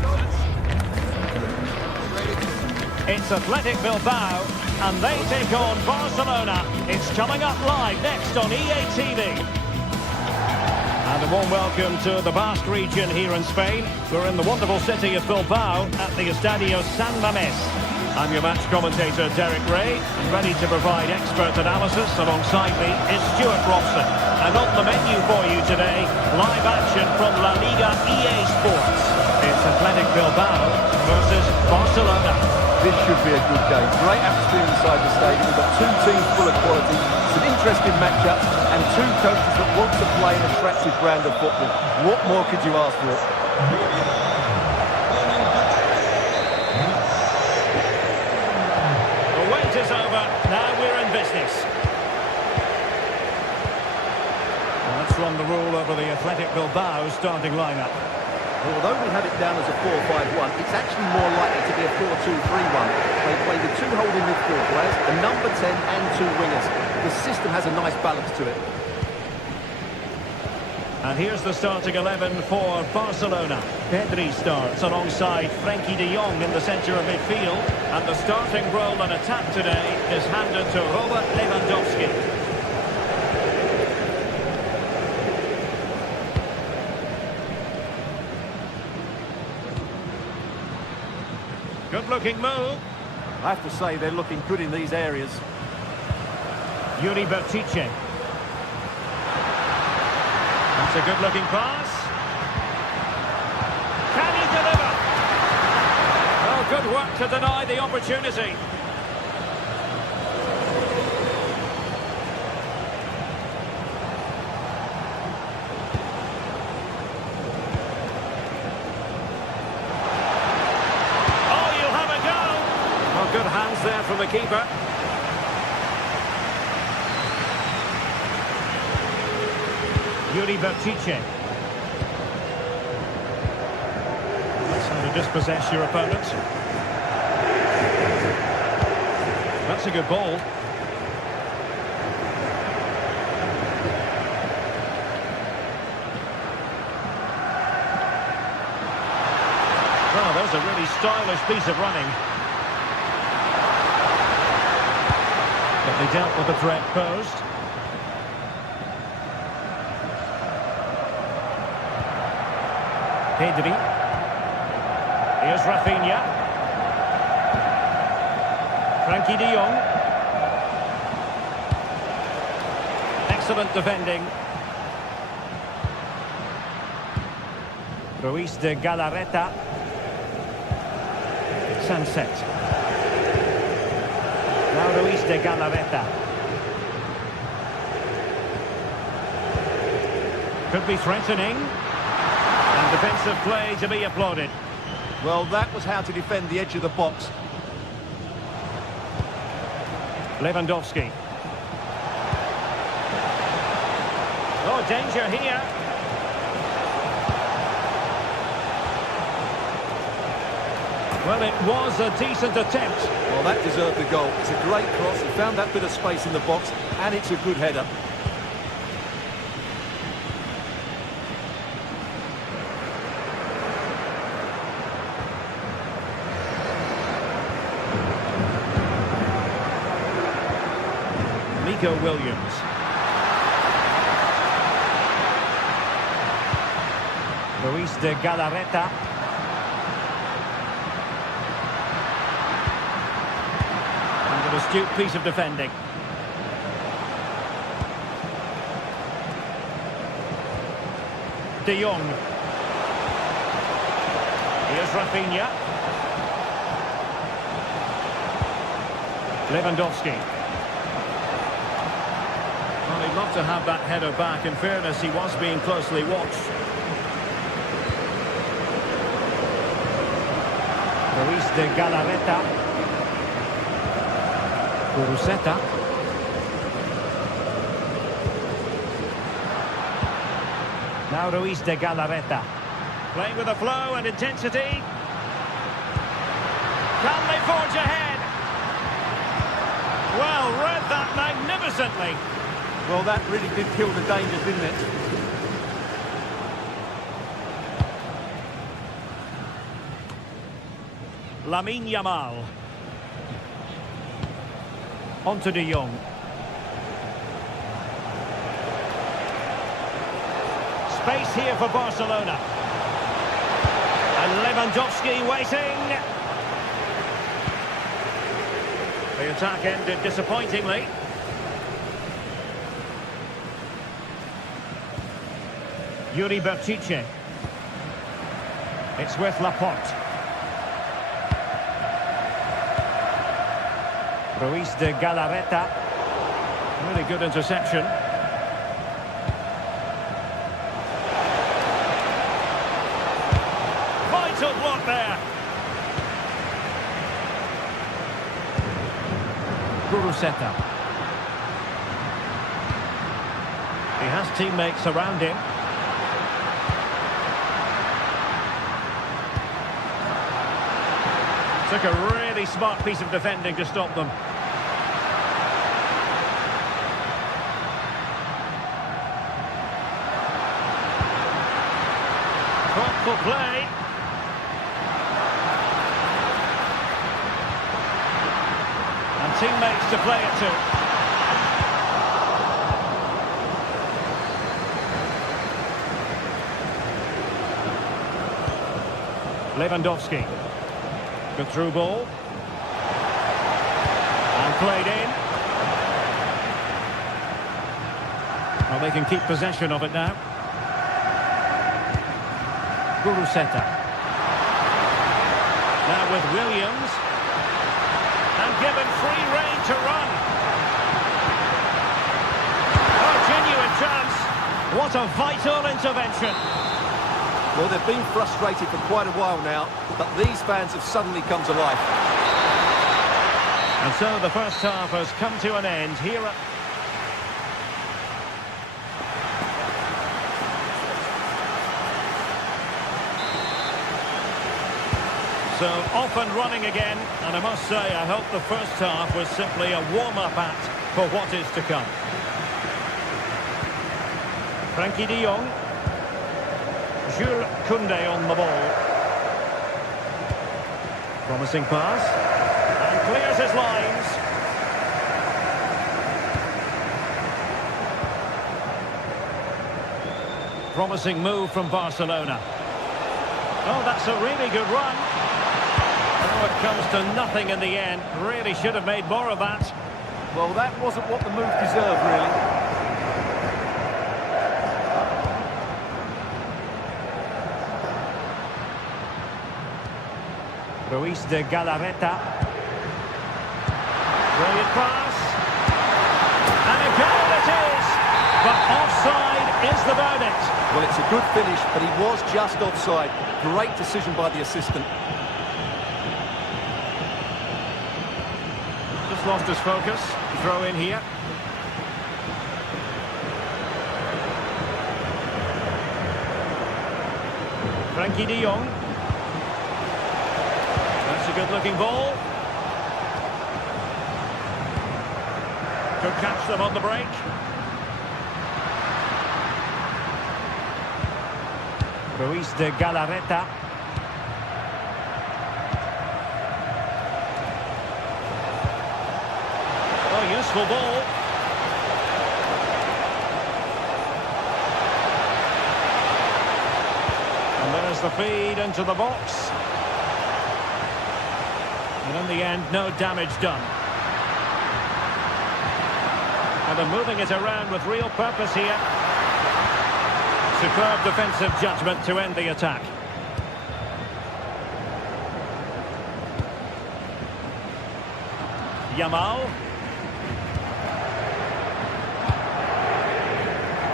It's Athletic Bilbao, and they take on Barcelona. It's coming up live next on EA TV. And a warm welcome to the Basque region here in Spain. We're in the wonderful city of Bilbao at the Estadio San Mamés. I'm your match commentator, Derek Ray, and ready to provide expert analysis. Alongside me is Stuart Robson. And on the menu for you today, live action from La Liga EA Sports. It's Athletic Bilbao versus Barcelona. This should be a good game. Great atmosphere inside the stadium. We've got two teams full of quality, some interesting matchups, and two coaches that want to play an attractive brand of football. What more could you ask for? The wait is over. Now we're in business. Well, let's run the rule over the Athletic Bilbao starting lineup. Although we had it down as a 4-5-1, it's actually more likely to be a 4-2-3-1. They play with two holding midfield players, a number 10 and two wingers. The system has a nice balance to it. And here's the starting 11 for Barcelona. Pedri starts alongside Frenkie de Jong in the centre of midfield. And the starting role in attack today is handed to Robert Lewandowski. Good-looking move. I have to say, they're looking good in these areas. Yuri Bertice. That's a good-looking pass. Can he deliver? Oh, good work to deny the opportunity. Oh, you'll have a go. Oh, good hands there from the keeper. Yuri Bertice. That's how to dispossess your opponent. That's a good ball. Well, there's a really stylish piece of running. But they dealt with the threat posed. Pedri. Here's Rafinha. Frenkie de Jong. Excellent defending. Ruiz de Galarreta. Sunset. Now Ruiz de Galarreta. Could be threatening. And defensive play to be applauded. Well, that was how to defend the edge of the box. Lewandowski. Oh, danger here. Well, it was a decent attempt. Well, that deserved the goal. It's a great cross. He found that bit of space in the box, and it's a good header. Nico Williams. Ruiz de Galarreta. And an astute piece of defending. De Jong. Here's Rafinha. Lewandowski. Well, he'd love to have that header back. In fairness, he was being closely watched. Ruiz de Galarreta. Kuruseta. Now Ruiz de Galarreta. Playing with a flow and intensity. Can they forge ahead? Well, read that magnificently. Well, that really did kill the danger, didn't it? Lamine Yamal. On to De Jong. Space here for Barcelona. And Lewandowski waiting. The attack ended disappointingly. Yuri Berchiche. It's with Laporte. Ruiz de Galarreta. Really good interception. Vital block there. Guruseta. He has teammates around him. Took a really smart piece of defending to stop them. Thoughtful play. And teammates to play it to. Lewandowski. Good through ball. And played in. Well, they can keep possession of it now. Guruseta. Now with Williams. And given free rein to run. Oh, genuine chance. What a vital intervention. Well, they've been frustrated for quite a while now, but these fans have suddenly come to life. And so the first half has come to an end here at... So off and running again, and I must say I hope the first half was simply a warm-up act for what is to come. Frankie de Jong. Jules Koundé on the ball. Promising pass. And clears his lines. Promising move from Barcelona. Oh, that's a really good run. Oh, it comes to nothing in the end. Really should have made more of that. Well, that wasn't what the move deserved, really. Ruiz de Galarreta. Brilliant pass. And a goal it is. But offside is the verdict. Well, it's a good finish, but he was just offside. Great decision by the assistant. Just lost his focus. Throw in here. Frankie de Jong. That's a good-looking ball. Could catch them on the break. Ruiz de Galarreta. Oh, useful ball. And there's the feed into the box. And in the end, no damage done. And they're moving it around with real purpose here. Superb defensive judgment to end the attack. Yamal.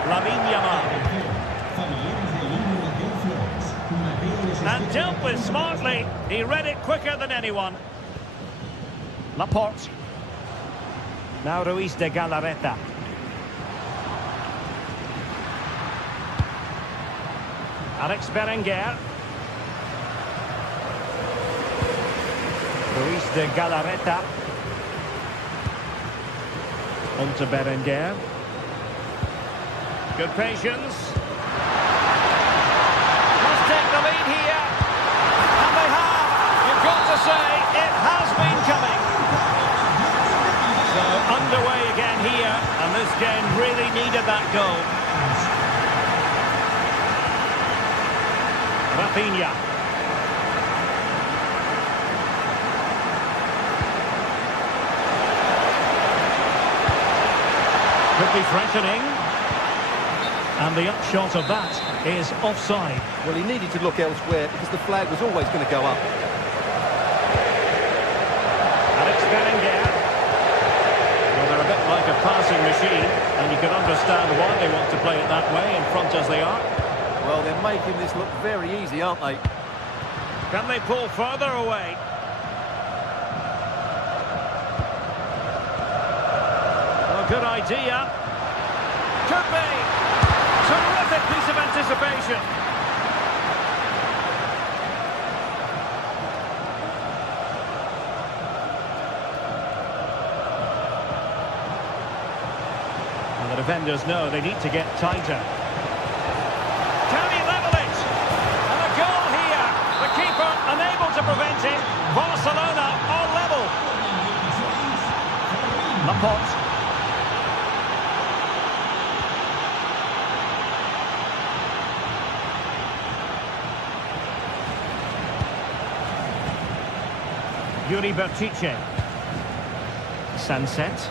Lamine Yamal. And dealt with smartly. He read it quicker than anyone. Laporte. Now Ruiz de Galarreta. Alex Berenguer. Ruiz de Galarreta. On to Berenguer. Good patience. Must take the lead here. And they have. You've got to say, it has been coming. So, underway again here. And this game really needed that goal. Rafinha. Could be threatening. And the upshot of that is offside. Well, he needed to look elsewhere because the flag was always going to go up. Alex Berenguer. Well, they're a bit like a passing machine, and you can understand why they want to play it that way, in front as they are. Well, they're making this look very easy, aren't they? Can they pull further away? Well, good idea. Could be. Terrific piece of anticipation. And the defenders know they need to get tighter. Can he level it? And a goal here. The keeper unable to prevent it. Barcelona are level. Laporte. Yuri Berchiche. Sunset.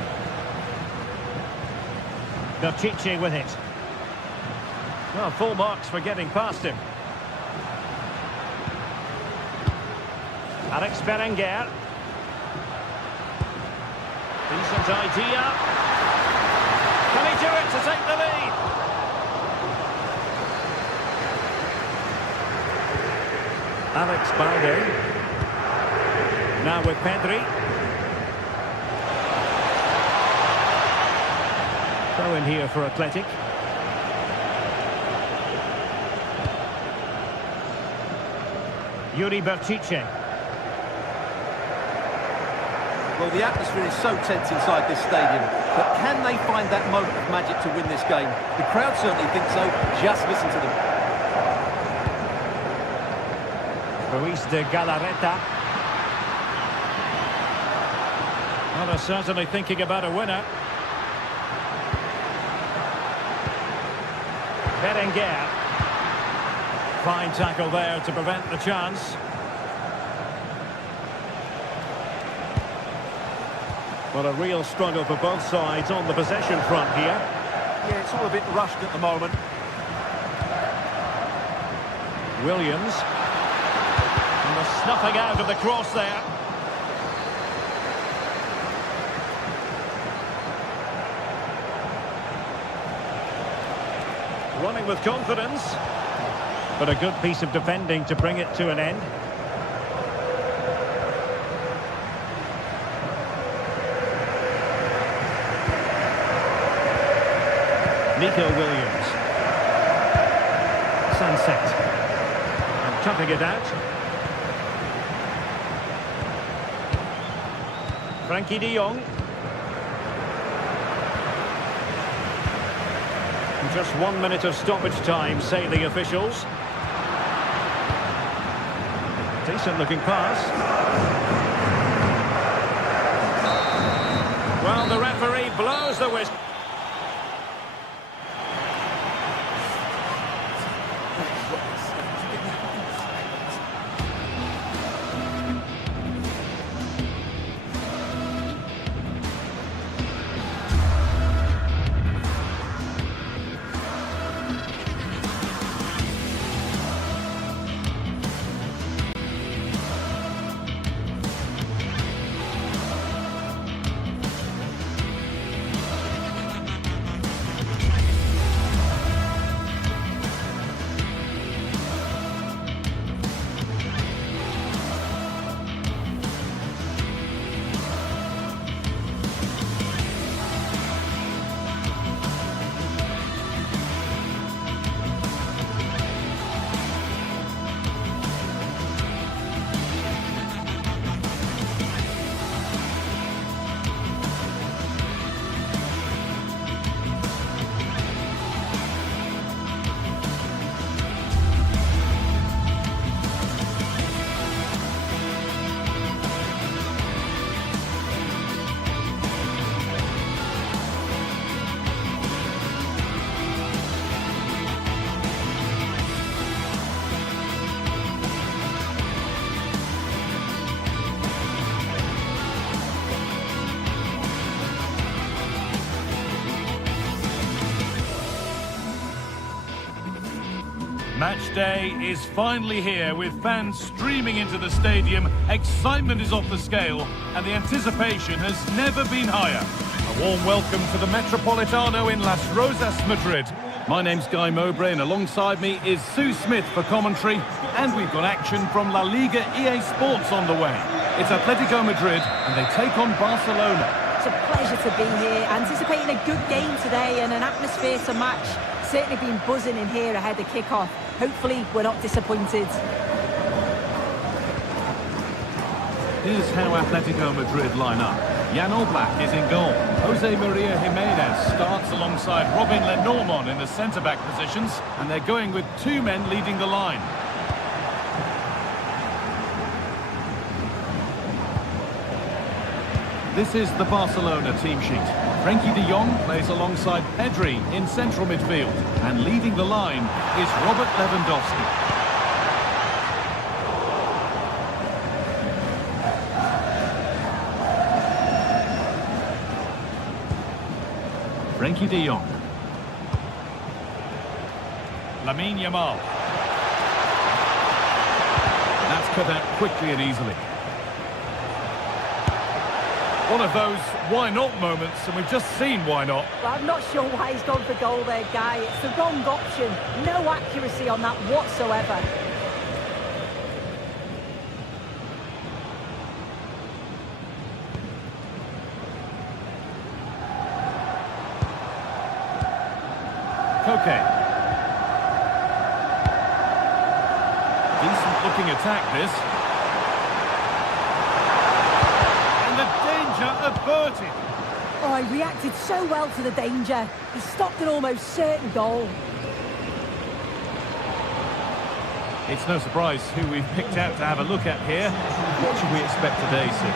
Berchiche with it. Well, full marks for getting past him. Alex Berenguer. Decent idea. Can he do it to take the lead? Alex Balde. Now with Pedri. Throw in here for Athletic. Yuri Berchiche. Well, the atmosphere is so tense inside this stadium, but can they find that moment of magic to win this game? The crowd certainly think so. Just listen to them. Ruiz de Galarreta. Well, they're certainly thinking about a winner. Berenguer. Fine tackle there to prevent the chance. Well, a real struggle for both sides on the possession front here. Yeah, it's all a bit rushed at the moment. Williams. And the snuffing out of the cross there. Running with confidence. But a good piece of defending to bring it to an end. Nico Williams. Sunset. And chopping it out. Frankie de Jong. And just 1 minute of stoppage time, say the officials. Decent looking pass. Well, the referee blows the whistle. Match day is finally here with fans streaming into the stadium. Excitement is off the scale and the anticipation has never been higher. A warm welcome to the Metropolitano in Las Rozas, Madrid. My name's Guy Mowbray and alongside me is Sue Smith for commentary, and we've got action from La Liga GTSports on the way. It's Atletico Madrid and they take on Barcelona. It's a pleasure to be here, anticipating a good game today and an atmosphere to match. Certainly been buzzing in here ahead of kick-off. Hopefully we're not disappointed. Here's how Atletico Madrid line up. Jan Oblak is in goal. Jose Maria Jimenez starts alongside Robin Lenormand in the centre-back positions, and they're going with two men leading the line. This is the Barcelona team sheet. Frenkie de Jong plays alongside Pedri in central midfield, and leading the line is Robert Lewandowski. Frenkie de Jong. Lamine Yamal. That's cut out quickly and easily. One of those why not moments, and we've just seen why not. Well, I'm not sure why he's gone for goal there, Guy. It's the wrong option. No accuracy on that whatsoever. Koke. Decent looking attack, this. And the danger averted. Oh, he reacted so well to the danger. He stopped an almost certain goal. It's no surprise who we've picked out to have a look at here. What should we expect today, Sue?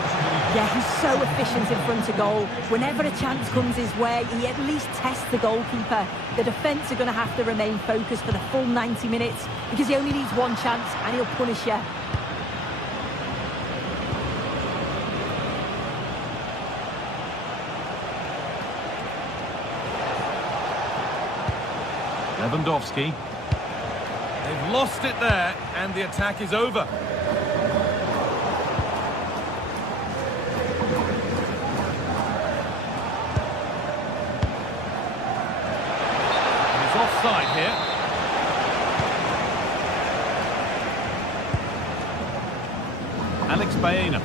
Yeah, he's so efficient in front of goal. Whenever a chance comes his way, he at least tests the goalkeeper. The defence are going to have to remain focused for the full 90 minutes because he only needs one chance and he'll punish you. Lewandowski. They've lost it there, and the attack is over. And it's offside here. Alex Baena.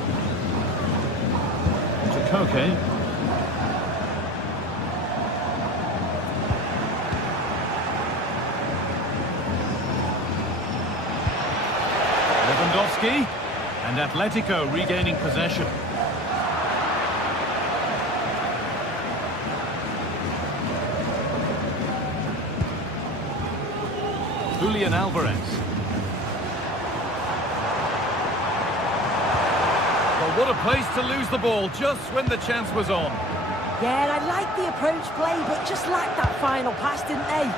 To Koke. Lewandowski, and Atletico regaining possession. Julian Alvarez. Well, what a place to lose the ball just when the chance was on. Yeah, and I like the approach play, but just lacked that final pass, didn't they?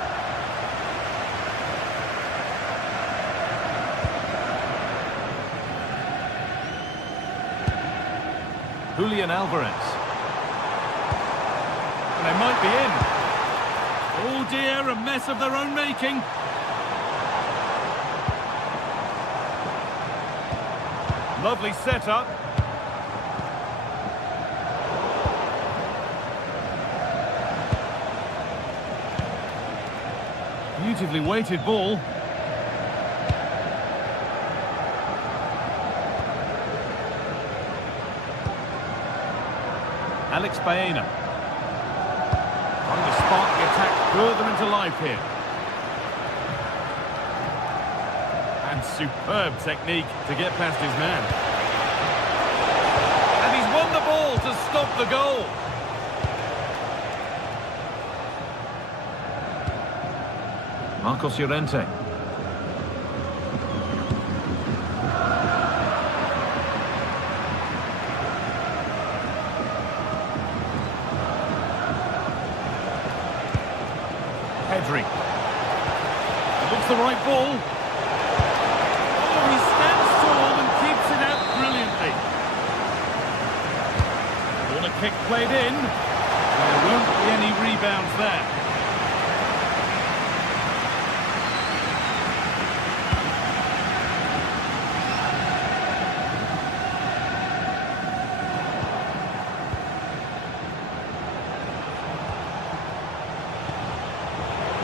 Julian Alvarez. And they might be in. Oh dear, a mess of their own making. Lovely setup. Beautifully weighted ball. Alex Baena. Trying to spark the attack further into life here. And superb technique to get past his man. And he's won the ball to stop the goal. Marcos Llorente. Pedri. It looks the right ball. Oh, he stands tall and keeps it out brilliantly. Corner kick played in. There won't be any rebounds there.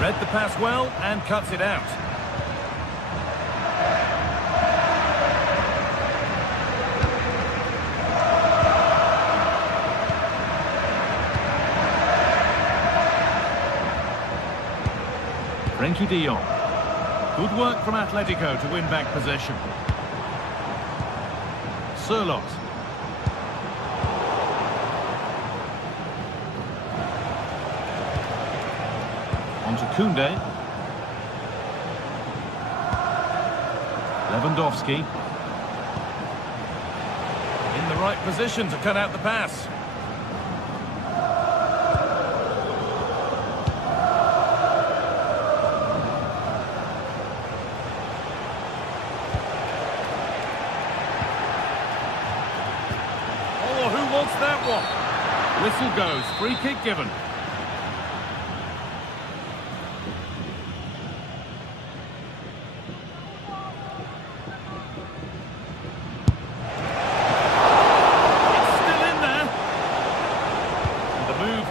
Read the pass well and cuts it out. Frenkie de Jong. Good work from Atletico to win back possession. Sørloth. On to Koundé. Lewandowski. In the right position to cut out the pass. Oh, who wants that one? Whistle goes, free kick given.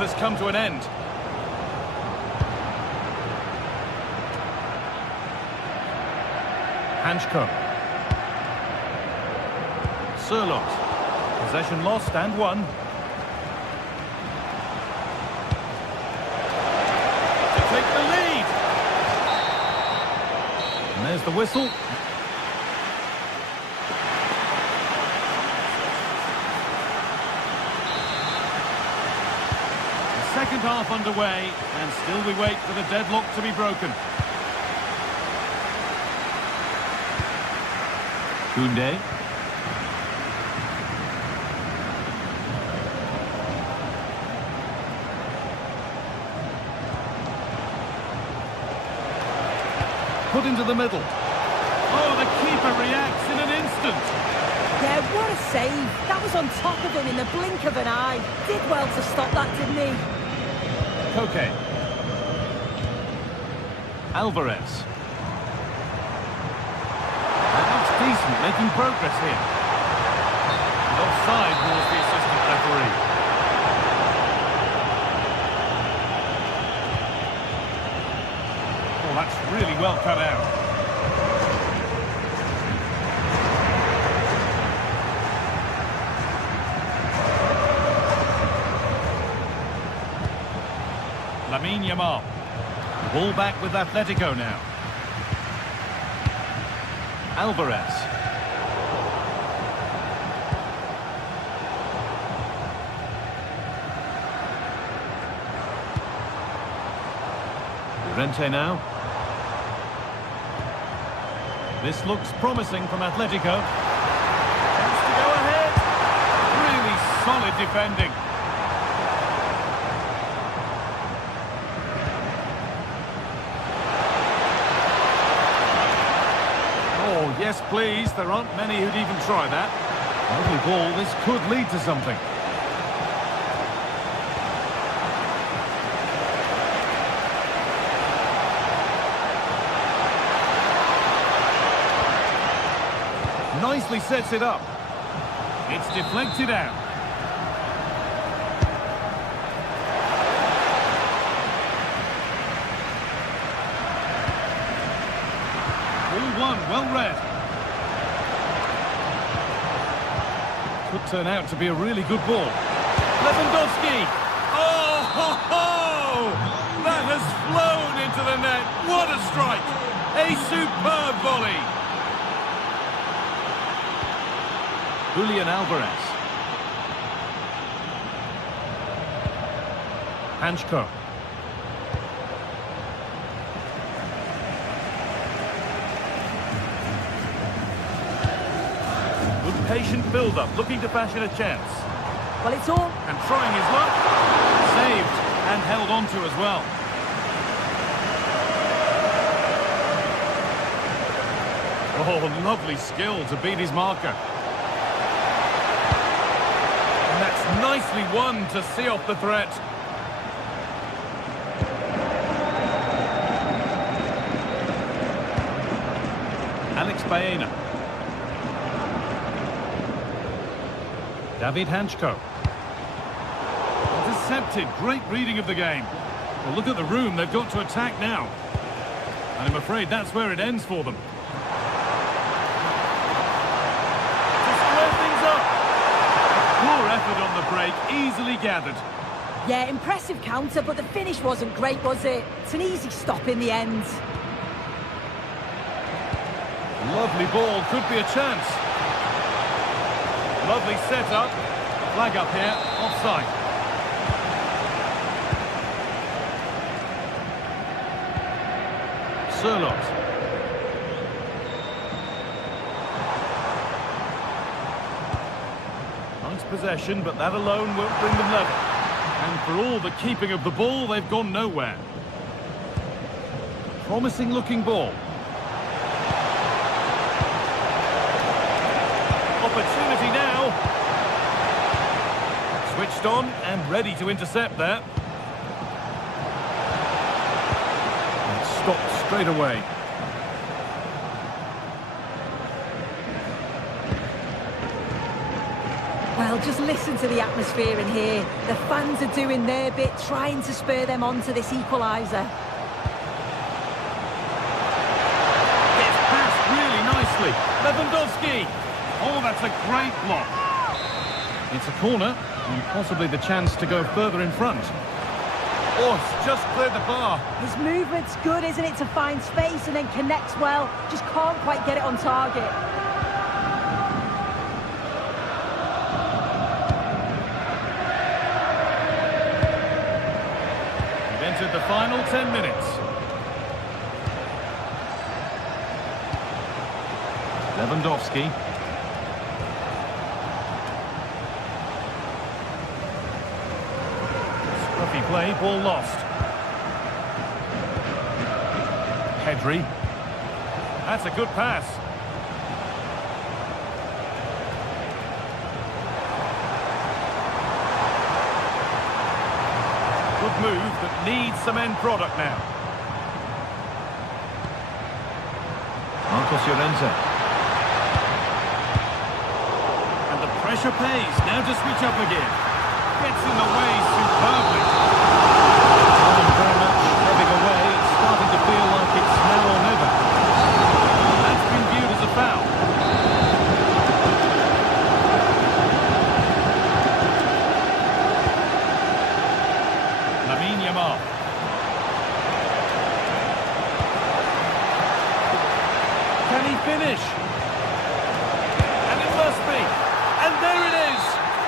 Has come to an end. Hanchko. Sørloth. Possession lost and won. To take the lead. And there's the whistle. Second half underway, and still we wait for the deadlock to be broken. Koundé. Put into the middle. Oh, the keeper reacts in an instant. Yeah, what a save. That was on top of him in the blink of an eye. Did well to stop that, didn't he? Koke. Alvarez. That looks decent, making progress here. And offside was the assistant referee. Oh, that's really well cut out. Lamine Yamal. Ball back with Atletico now. Alvarez. Llorente now. This looks promising from Atletico. Chance to go ahead. Really solid defending. Oh, yes, please. There aren't many who'd even try that. Lovely ball. This could lead to something. Nicely sets it up. It's deflected out. Ball one, well read. Could turn out to be a really good ball. Lewandowski. Oh, ho, ho! That has flown into the net. What a strike. A superb volley. Julian Alvarez. Hanchko. Good patient build-up, looking to fashion a chance. Well, it's all... And trying his luck. Saved and held on to as well. Oh, lovely skill to beat his marker. That's nicely won to see off the threat. Alex Baena. David Hanchko. Intercepted. Great reading of the game. Well, look at the room they've got to attack now. And I'm afraid that's where it ends for them. To square things up. Poor effort on the break, easily gathered. Yeah, impressive counter, but the finish wasn't great, was it? It's an easy stop in the end. Lovely ball, could be a chance. Lovely setup. Flag up here, offside. Sirlot. Nice possession, but that alone won't bring them level. And for all the keeping of the ball, they've gone nowhere. Promising looking ball. Opportunity now. Switched on and ready to intercept there. And stopped straight away. Well, just listen to the atmosphere in here. The fans are doing their bit, trying to spur them on to this equaliser. Gets passed really nicely. Lewandowski. Oh, that's a great block. It's a corner, and possibly the chance to go further in front. Oh, it's just cleared the bar. His movement's good, isn't it, to find space and then connects well. Just can't quite get it on target. We've entered the final 10 minutes. Lewandowski. Scruffy play, ball lost. Pedri. That's a good pass. Good move that needs some end product now. Marcos Llorente. And the pressure pays. Now to switch up again. Gets in the way superbly. Heading away, it's starting to feel like it's now or never. That's been viewed as a foul. Lamine Yamal. Can he finish? And it must be. And there it is.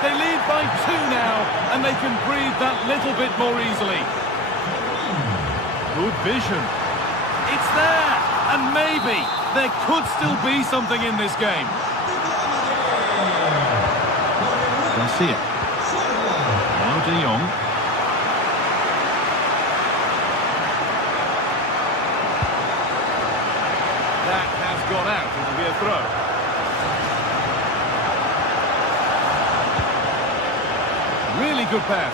They lead by 2 now, and they can breathe that little bit more easily. Good vision. It's there, and maybe there could still be something in this game. Garcia. Now De Jong. That has gone out. It'll be a throw. Really good pass.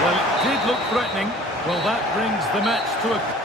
Well, it did look threatening. Well, that brings the match to a...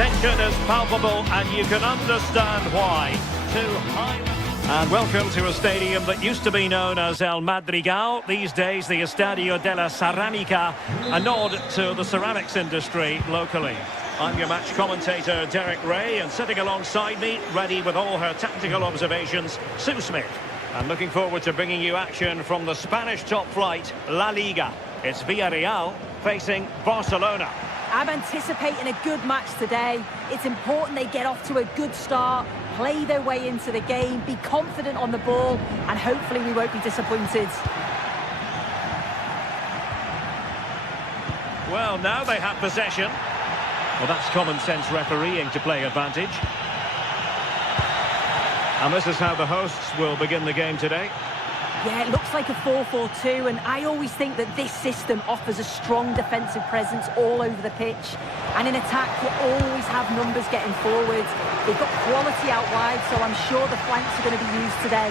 tension is palpable, and you can understand why. Too high. And welcome to a stadium that used to be known as El Madrigal, these days the Estadio de la Ceramica, a nod to the ceramics industry locally. I'm your match commentator, Derek Ray, and sitting alongside me, ready with all her tactical observations, Sue Smith. I'm looking forward to bringing you action from the Spanish top flight, La Liga. It's Villarreal facing Barcelona. I'm anticipating a good match today. It's important they get off to a good start, play their way into the game, be confident on the ball, and hopefully we won't be disappointed. Well, now they have possession. Well, that's common sense refereeing to play advantage. And this is how the hosts will begin the game today. Yeah, it looks like a 4-4-2, and I always think that this system offers a strong defensive presence all over the pitch. And in attack, you always have numbers getting forward. They've got quality out wide, so I'm sure the flanks are going to be used today.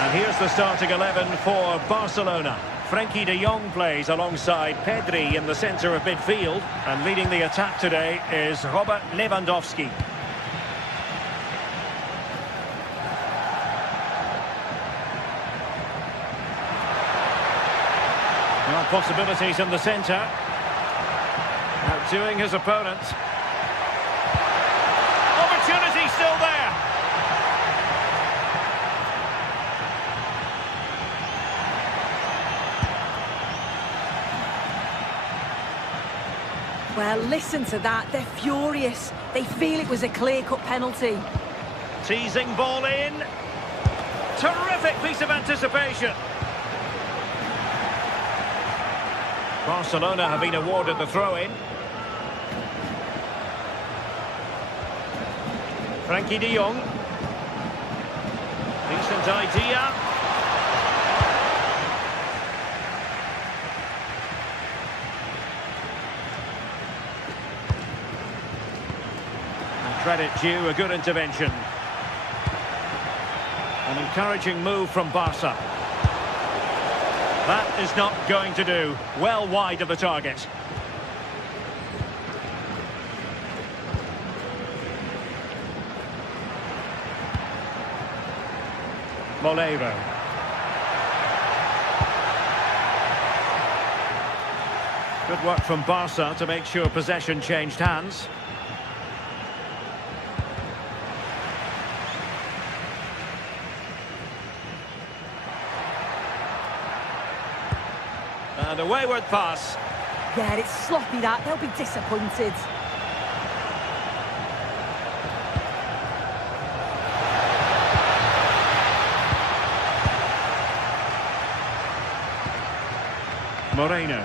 And here's the starting 11 for Barcelona. Frenkie de Jong plays alongside Pedri in the centre of midfield. And leading the attack today is Robert Lewandowski. Well, possibilities in the centre. Outdoing his opponent. Opportunity still there. Well, listen to that. They're furious. They feel it was a clear-cut penalty. Teasing ball in. Terrific piece of anticipation. Barcelona have been awarded the throw-in. Frenkie de Jong. Decent idea. And credit due, a good intervention. An encouraging move from Barca. That is not going to do. Well wide of the target. Molero. Good work from Barca to make sure possession changed hands. And a wayward pass. Yeah, it's sloppy that. They'll be disappointed. Moreno.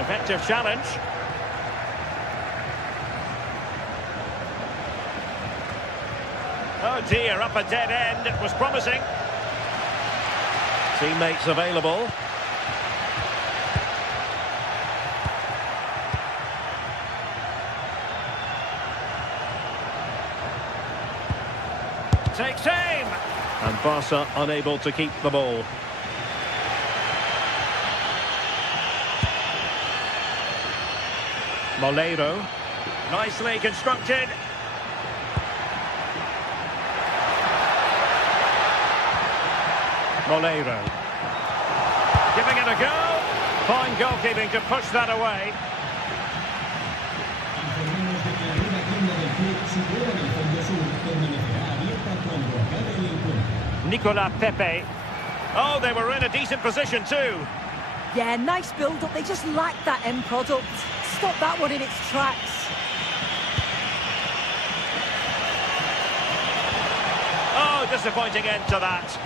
Effective challenge. Oh dear, up a dead end. It was promising. Teammates available. Takes aim. And Barca unable to keep the ball. Molero. Nicely constructed. Molero. Giving it a go. Fine goalkeeping to push that away. Informemos de que la nueva tienda del club situada en el fondo sur permanecerá abierta cuando acabe el encuentro. Nicolas Pepe. Oh, they were in a decent position too. Yeah, nice build-up. They just lacked that end product. Stop that one in its tracks. Oh, disappointing end to that.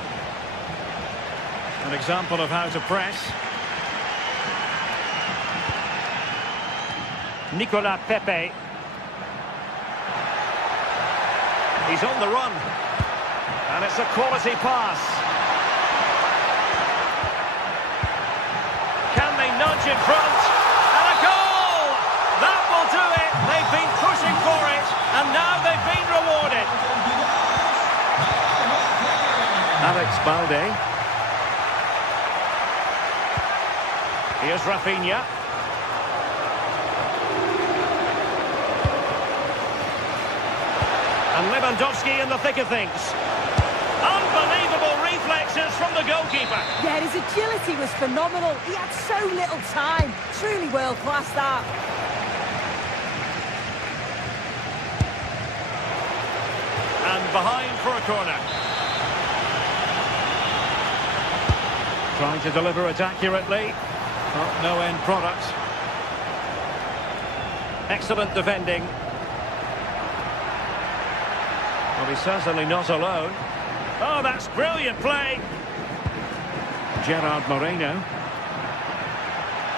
An example of how to press. Nicolas Pepe. He's on the run. And it's a quality pass. Can they nudge in front? And a goal! That will do it. They've been pushing for it. And now they've been rewarded. Alex Balde. Here's Rafinha. And Lewandowski in the thick of things. Unbelievable reflexes from the goalkeeper. Yeah, his agility was phenomenal. He had so little time. Truly world-class, that. And behind for a corner. Trying to deliver it accurately. Oh, no end product. Excellent defending. Well, he's certainly not alone. Oh, that's brilliant play. Gerard Moreno.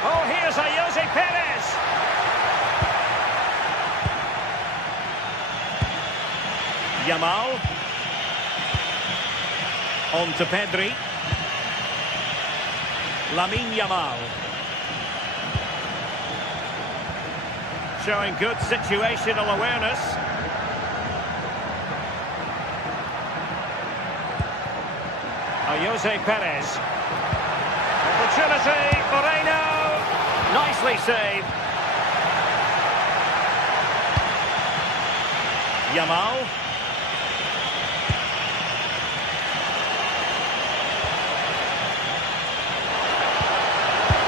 Oh, here's a Jose Perez. Yamal. On to Pedri. Lamine Yamal. Showing good situational awareness. Jose Perez. Opportunity, Moreno. Nicely saved. Yamal.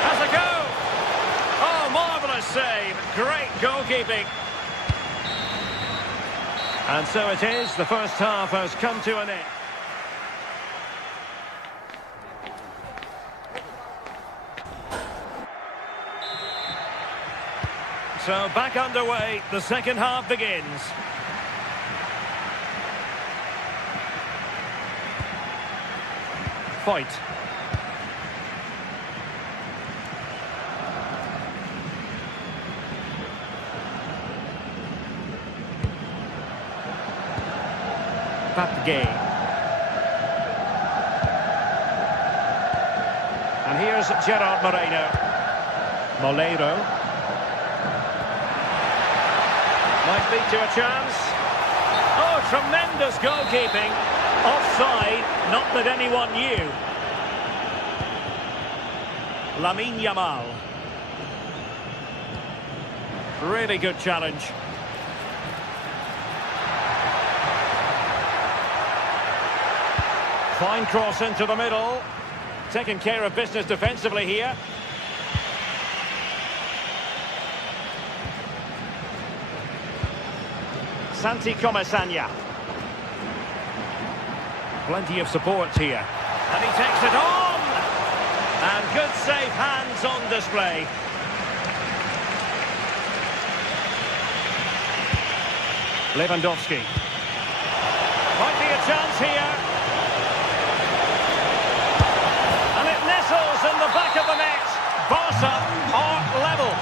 Has a go. Oh, marvellous save. Great goalkeeping. And so it is. The first half has come to an end. So back underway, the second half begins. Fight. Papgay. And here's Gerard Moreno. Molero. Might lead to a chance. Oh, tremendous goalkeeping. Offside, not that anyone knew. Lamine Yamal. Really good challenge. Fine cross into the middle. Taking care of business defensively here. Santi Comasagna. Plenty of support here. And he takes it on! And good safe hands on display. Lewandowski. Might be a chance here. And it nestles in the back of the net. Barca are level.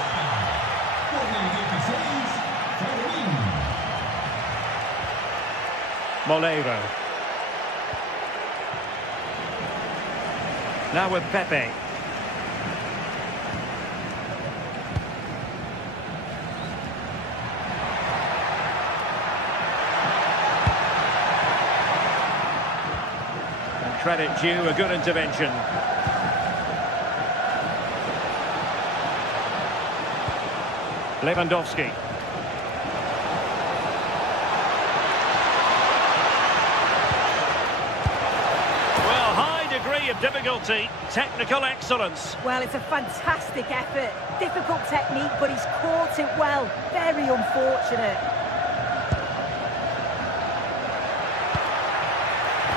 Molero. Now with Pepe. And credit due, a good intervention. Lewandowski. Of difficulty, technical excellence. Well, it's a fantastic effort. Difficult technique, but he's caught it well. Very unfortunate.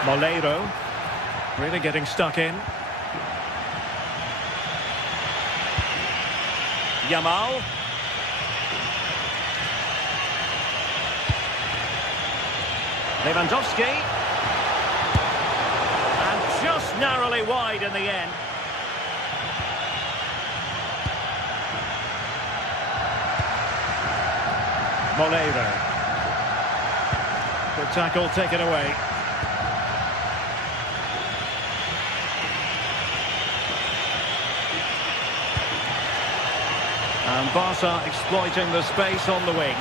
Molero. Really getting stuck in. Yamal. Lewandowski. Just narrowly wide in the end. Molero. Good tackle taken away. And Barca exploiting the space on the wing.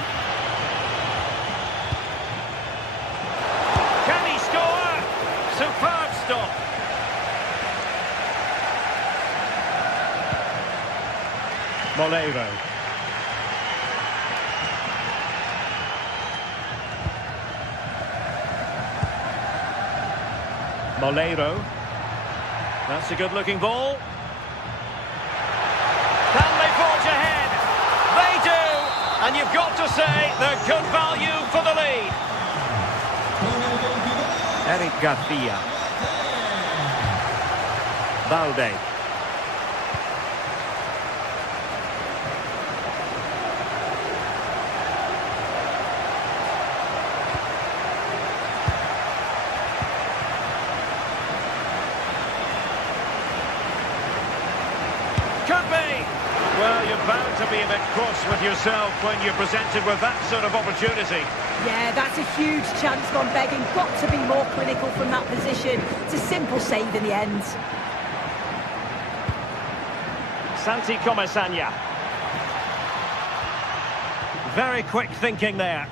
Can he score? Superb stop. Molero. Oleiro. That's a good-looking ball. Can they forge ahead? They do! And you've got to say they're good value for the lead. Eric Garcia. Balde. Could be. Well, you're bound to be a bit cross with yourself when you're presented with that sort of opportunity. Yeah, that's a huge chance gone begging. Got to be more clinical from that position. It's a simple save in the end. Santi Comesaña. Very quick thinking there.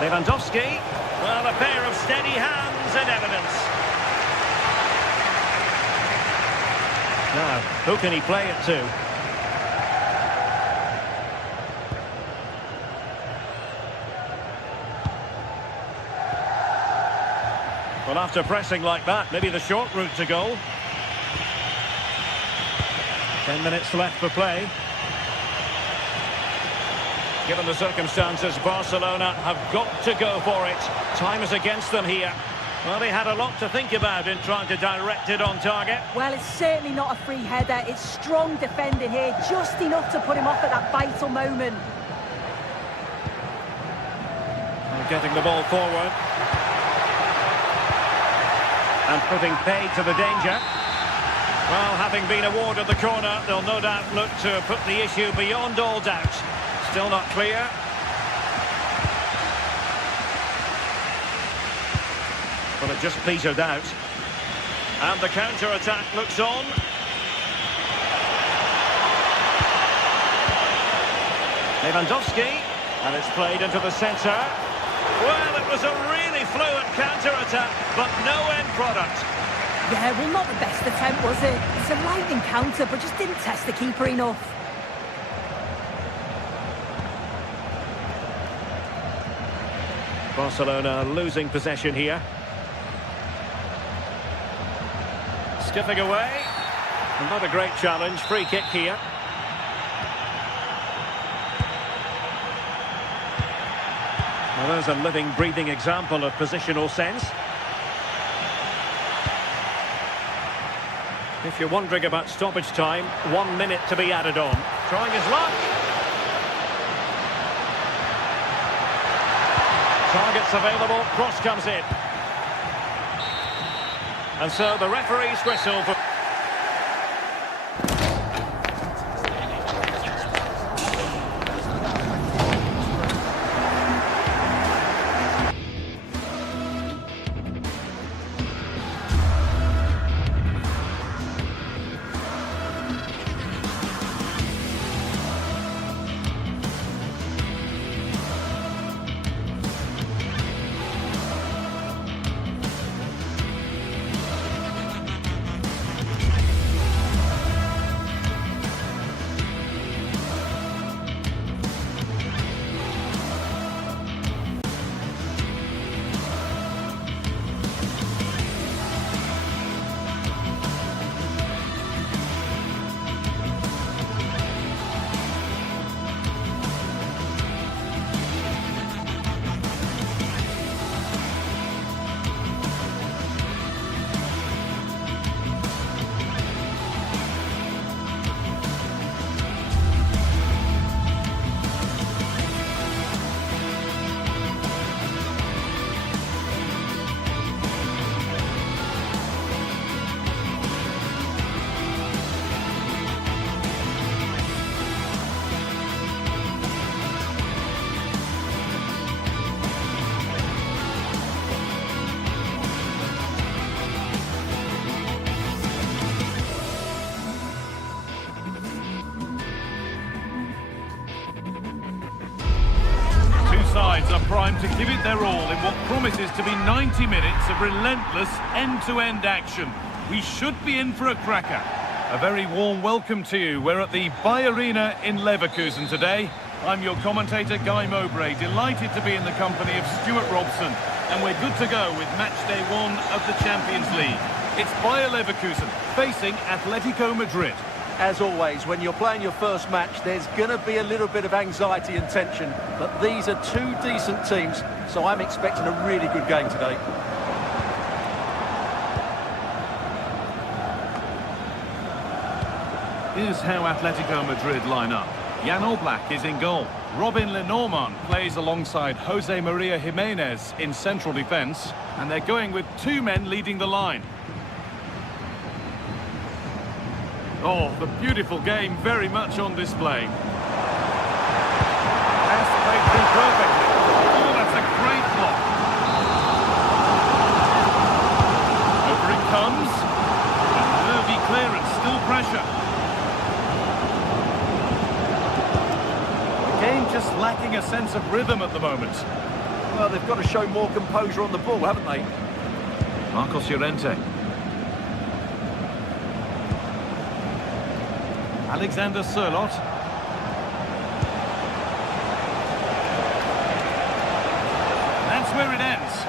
Lewandowski. Well, a pair of steady hands in evidence. Now, who can he play it to? Well, after pressing like that, maybe the short route to goal. 10 minutes left for play. Given the circumstances, Barcelona have got to go for it. Time is against them here. Well, they had a lot to think about in trying to direct it on target. Well, it's certainly not a free header. It's strong defending here, just enough to put him off at that vital moment. Well, getting the ball forward. And putting paid to the danger. Well, having been awarded the corner, they'll no doubt look to put the issue beyond all doubt. Still not clear. Well, it just petered out. And the counter-attack looks on. Lewandowski. And it's played into the centre. Well, it was a really fluid counter-attack, but no end product. Yeah, well, not the best attempt, was it? It's a lightning counter, but just didn't test the keeper enough. Barcelona losing possession here. Skipping away. Not a great challenge. Free kick here. Well, there's a living, breathing example of positional sense. If you're wondering about stoppage time, 1 minute to be added on. Trying his luck. Targets available, cross comes in. And so the referee's whistle for... Sides are primed to give it their all in what promises to be 90 minutes of relentless end-to-end action. We should be in for a cracker. A very warm welcome to you. We're at the Arena in Leverkusen today. I'm your commentator, Guy Mowbray, delighted to be in the company of Stuart Robson. And we're good to go with match day 1 of the Champions League. It's Bayer Leverkusen facing Atletico Madrid. As always, when you're playing your first match, there's going to be a little bit of anxiety and tension. But these are two decent teams, so I'm expecting a really good game today. Here's how Atletico Madrid line up. Jan Oblak is in goal. Robin Lenormand plays alongside Jose Maria Jimenez in central defence. And they're going with 2 men leading the line. Oh, the beautiful game very much on display. Pass played through perfectly. Oh, that's a great block. Over it comes. A nervy clearance, still pressure. The game just lacking a sense of rhythm at the moment. Well, they've got to show more composure on the ball, haven't they? Marcos Llorente. Alexander Sørloth. That's where it ends.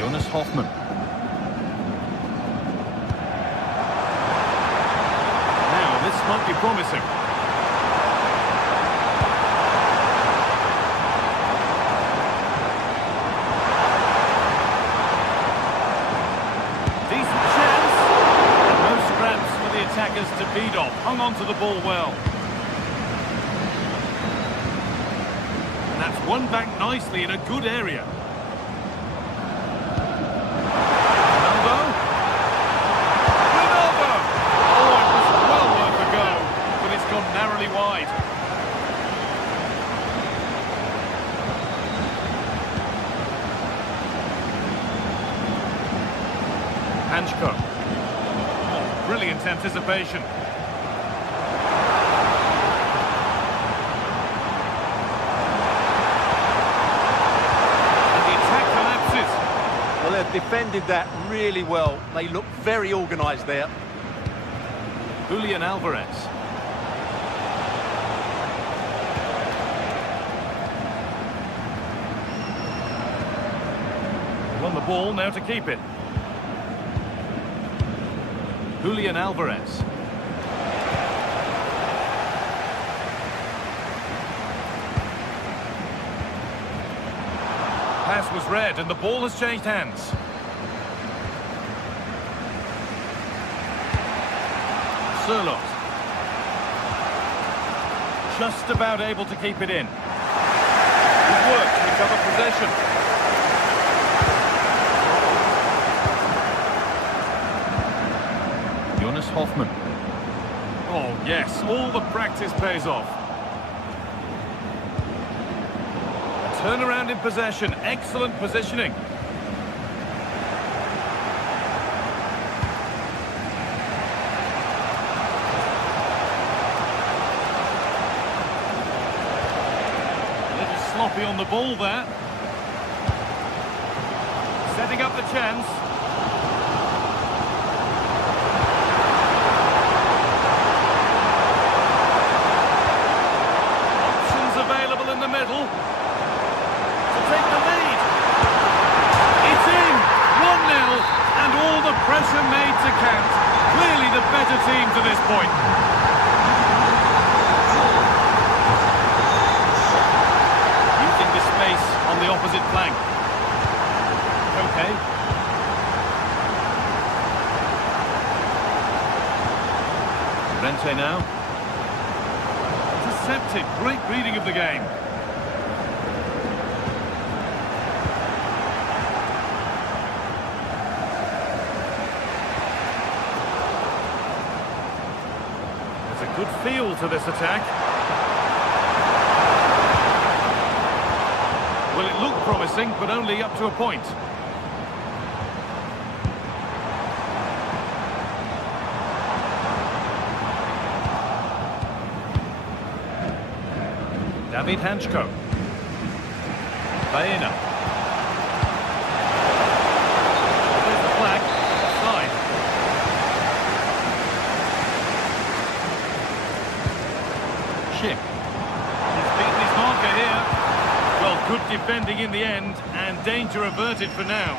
Jonas Hoffmann. Now, this might be promising. Attackers to beat off, hung on to the ball well. And that's won back nicely in a good area. Ronaldo. Oh, it was well worth a go, but it's gone narrowly wide. Hanchko. Brilliant anticipation. And the attack collapses. Well, they've defended that really well. They look very organised there. Julian Alvarez. Won the ball, now to keep it. Julian Alvarez. Pass was read and the ball has changed hands. Sørloth. Just about able to keep it in. Good work to recover possession. Jonas Hoffmann. Oh, yes, all the practice pays off. A turnaround in possession, excellent positioning. A little sloppy on the ball there. Setting up the chance. Middle to take the lead. It's in 1-0 and all the pressure made to count. Clearly the better team to this point. Using the space on the opposite flank. Okay. Llorente now. Intercepted. Great reading of the game. Good feel to this attack. Well, it looked promising, but only up to a point. David Hanchko. Baena. winning in the end, and danger averted for now.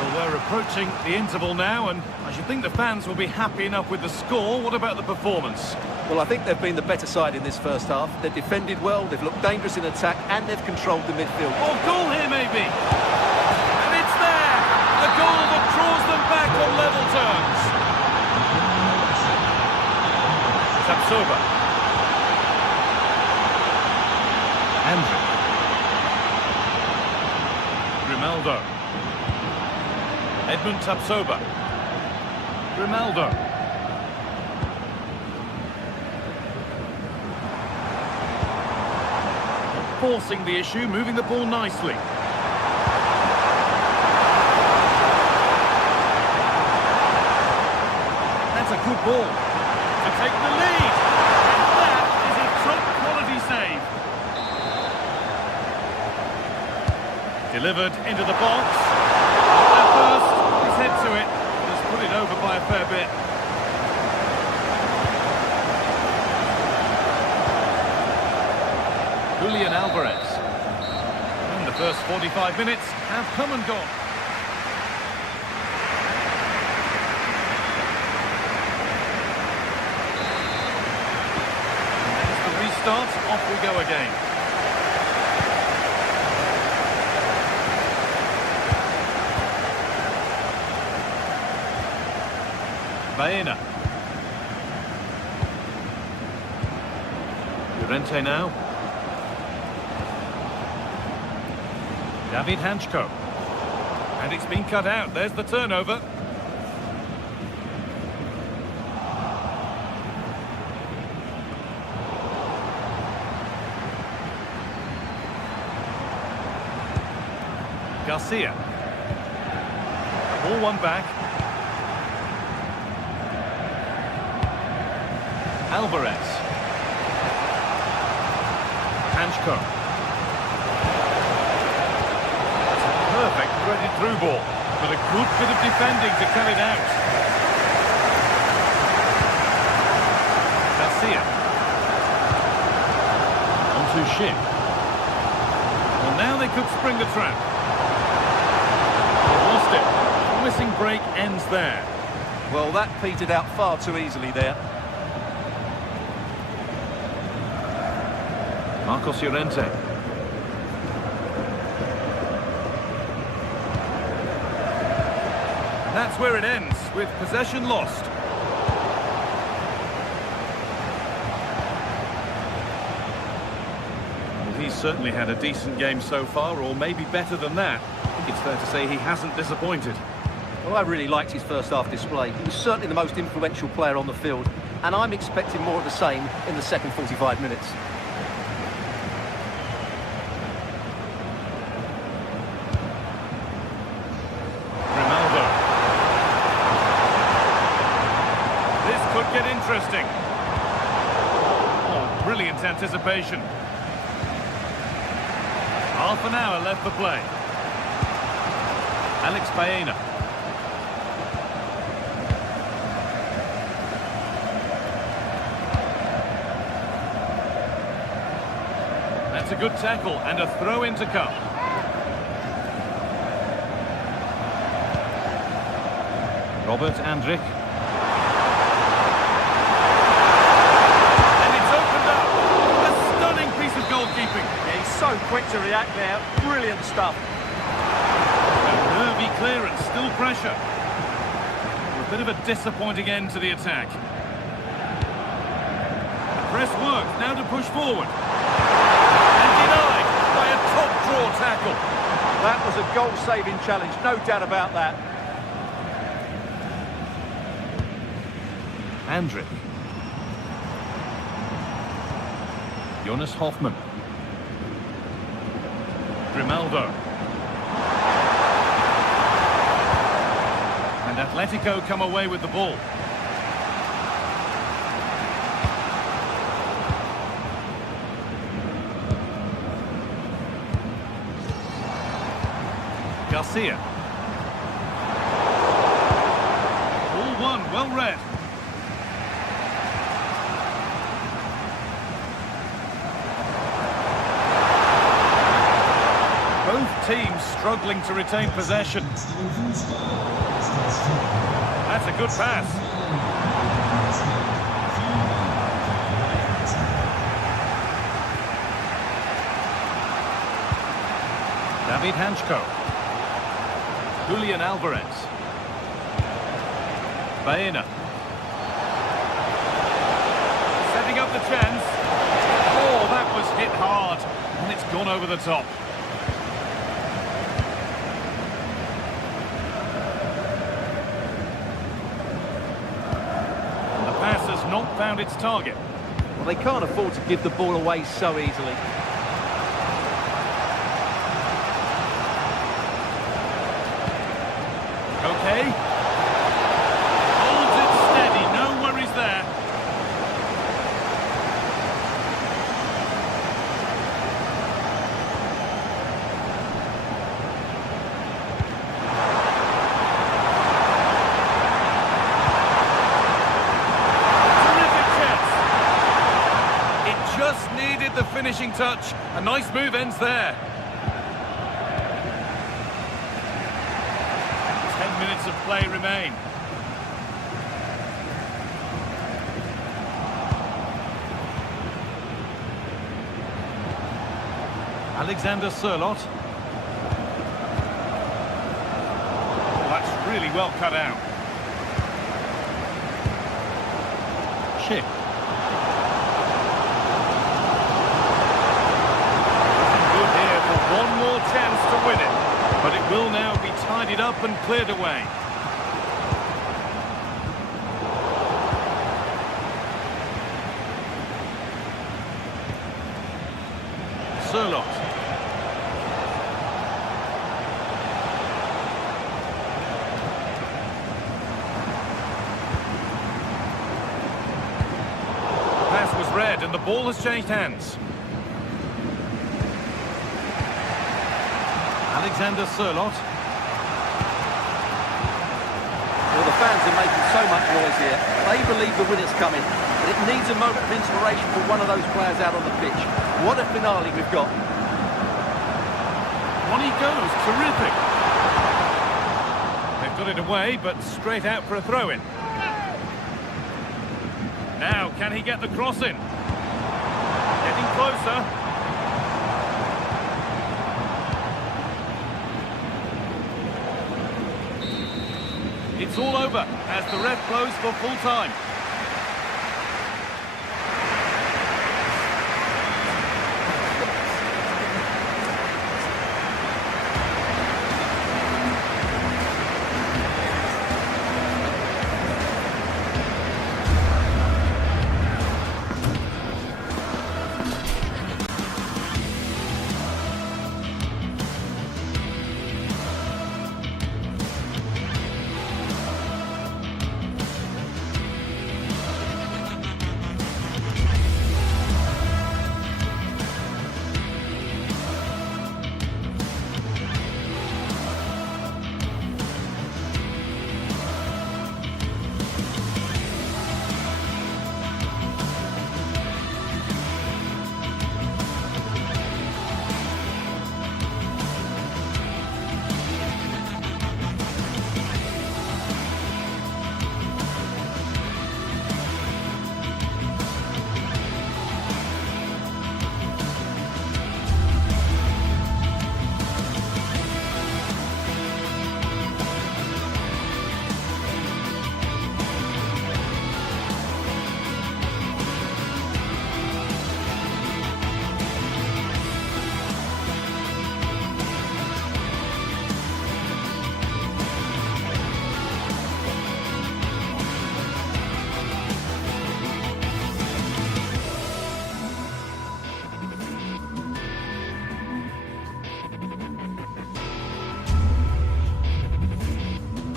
Well, we're approaching the interval now, and I should think the fans will be happy enough with the score. What about the performance? Well, I think they've been the better side in this first half. They've defended well, they've looked dangerous in attack, and they've controlled the midfield. Oh, goal here maybe. And it's there. A goal that draws them back on level terms. Tapsoba. Andrew. Grimaldo. Edmund Tapsoba. Grimaldo. Forcing the issue, moving the ball nicely. That's a good ball to take the lead. And that is a top quality save. Delivered into the box. At first, he's head to it. Just put it over by a fair bit. Julian Alvarez. And the first 45 minutes have come and gone. There's the restart. Off we go again. Baena. Llorente now. David Hanchko. And it's been cut out. There's the turnover. Garcia. Ball one back. Alvarez. Hanchko. Perfect threaded through ball, but a good bit of defending to cut it out. Garcia. Onto Shin. Well, now they could spring the trap. They've lost it. Promising break ends there. Well, that petered out far too easily there. Marcos Llorente. That's where it ends, with possession lost. Well, he's certainly had a decent game so far, or maybe better than that. I think it's fair to say he hasn't disappointed. Well, I really liked his first half display. He was certainly the most influential player on the field, and I'm expecting more of the same in the second 45 minutes. Get interesting. Oh, brilliant anticipation. Half an hour left for play. Alex Baena. That's a good tackle and a throw in to come. Robert Andrich. So quick to react there, brilliant stuff. A nervy clearance, still pressure. A bit of a disappointing end to the attack. The press worked, now to push forward. And denied by a top-draw tackle. That was a goal-saving challenge, no doubt about that. Andrick. Jonas Hoffmann. Grimaldo. And Atletico come away with the ball. Garcia. Ball one, well read. teams struggling to retain possession. That's a good pass. David Hanchko. Julian Alvarez. Baena. Setting up the chance. Oh, that was hit hard. And it's gone over the top. And the pass has not found its target. Well, they can't afford to give the ball away so easily. Okay. Holds it steady, no worries there. Terrific chance. It just needed the finishing touch. A nice move ends there. 10 minutes of play remain. Alexander Sørloth. Oh, that's really well cut out. Chip. Good here for one more chance to win it. But it will now be tidied up and cleared away. Sørloth. Pass was read and the ball has changed hands. Alexander Sørloth. Well, the fans are making so much noise here. They believe the winner's coming, but it needs a moment of inspiration for one of those players out on the pitch. What a finale we've got. On he goes, terrific. They've got it away, but straight out for a throw-in. Now, can he get the cross in? Getting closer. It's all over as the ref blows for full time.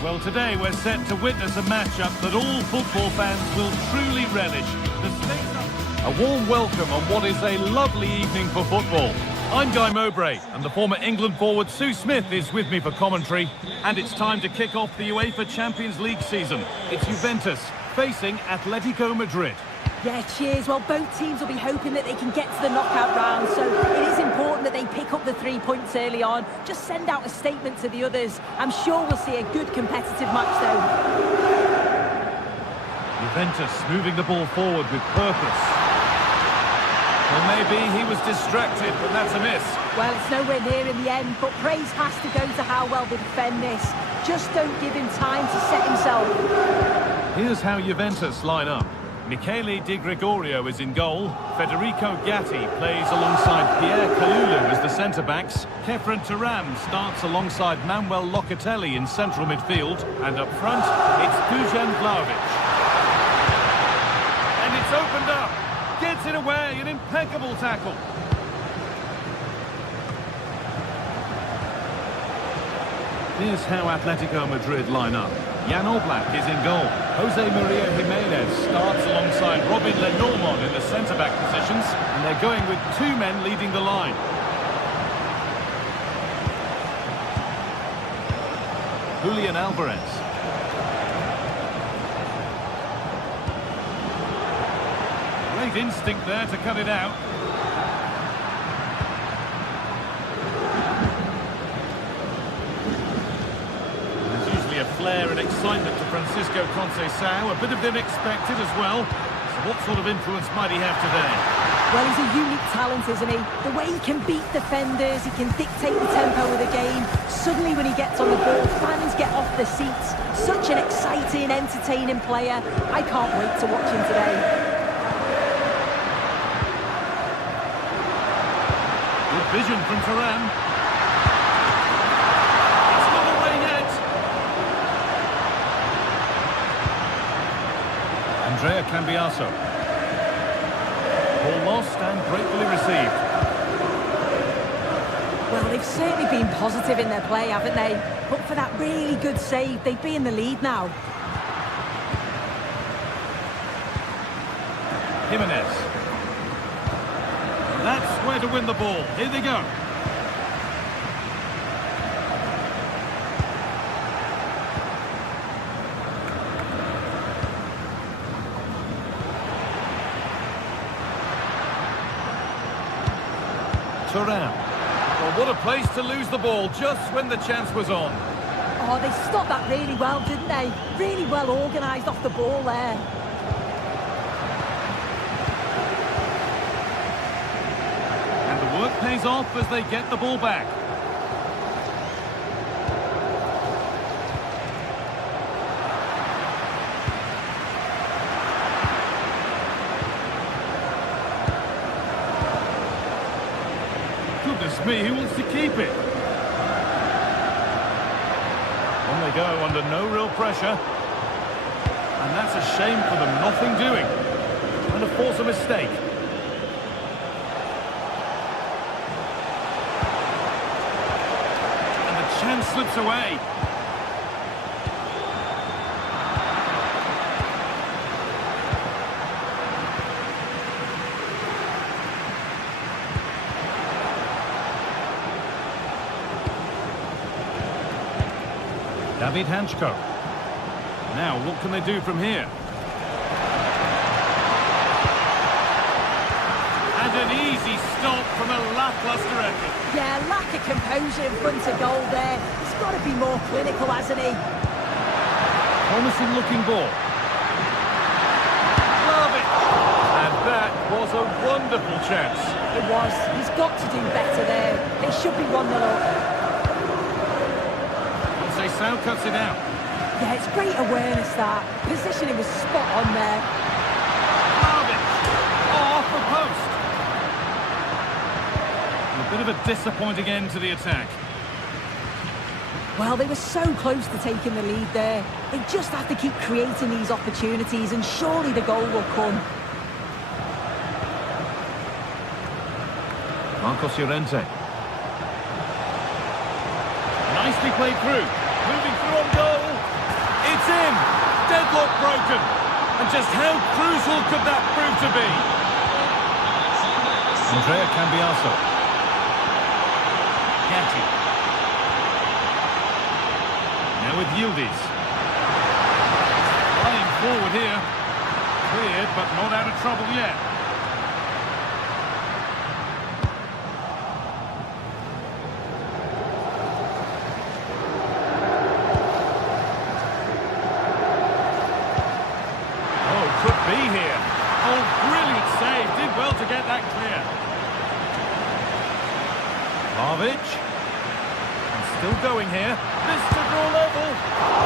Well, today we're set to witness a matchup that all football fans will truly relish. The stakes are... A warm welcome on what is a lovely evening for football. I'm Guy Mowbray, and the former England forward Sue Smith is with me for commentary. And it's time to kick off the UEFA Champions League season. It's Juventus facing Atletico Madrid. Yeah, cheers. Well, both teams will be hoping that they can get to the knockout round, so it is important that they pick up the 3 points early on. Just send out a statement to the others. I'm sure we'll see a good competitive match, though. Juventus moving the ball forward with purpose. Well, maybe he was distracted, but that's a miss. Well, it's nowhere near in the end, but praise has to go to how well they defend this. Just don't give him time to set himself. Here's how Juventus line up. Michele Di Gregorio is in goal. Federico Gatti plays alongside Pierre Kalulu as the centre-backs. Kefren Turam starts alongside Manuel Locatelli in central midfield. And up front, it's Dusan Vlahovic. And it's opened up. Gets it away, an impeccable tackle. Here's how Atletico Madrid line up. Jan Oblak is in goal. Jose Maria Jimenez starts alongside Robin Lenormand in the centre-back positions. And they're going with 2 men leading the line. Julian Alvarez. Great instinct there to cut it out. A flair and excitement to Francisco Conceição, a bit of them expected as well. So what sort of influence might he have today? Well, he's a unique talent, isn't he? The way he can beat defenders, he can dictate the tempo of the game. Suddenly when he gets on the ball, fans get off their seats. Such an exciting, entertaining player. I can't wait to watch him today. Good vision from Turam. Andrea Cambiaso. Ball lost and gratefully received. Well, they've certainly been positive in their play, haven't they? But for that really good save, they'd be in the lead now. Jimenez. That's where to win the ball. Here they go. Turam. Well, what a place to lose the ball just when the chance was on. Oh, they stopped that really well, didn't they? Really well organised off the ball there. And the work pays off as they get the ball back. Goodness me, who wants to keep it? On they go under no real pressure. And that's a shame for them, nothing doing. Trying to force a mistake. And the chance slips away. David Hanchko. Now, what can they do from here? And an easy stop from a lacklustre effort. Yeah, lack of composure in front of goal there. He's got to be more clinical, hasn't he? Promising looking ball. Love it! And that was a wonderful chance. It was. He's got to do better there. They should be 1-0 up. Conceição cuts it out. Yeah, it's great awareness, that. Positioning was spot on there. Love it! Oh, off the post! And a bit of a disappointing end to the attack. Well, they were so close to taking the lead there. They just have to keep creating these opportunities and surely the goal will come. Marcos Llorente. Nicely played through. Moving through on goal. It's in. Deadlock broken. And just how crucial could that prove to be? Andrea Cambiaso. Gatti. Now with Yildiz. Flying forward here. Cleared, but not out of trouble yet. Oh, could be here. Oh, brilliant save. Did well to get that clear. Vlahovic. And still going here. This to draw level.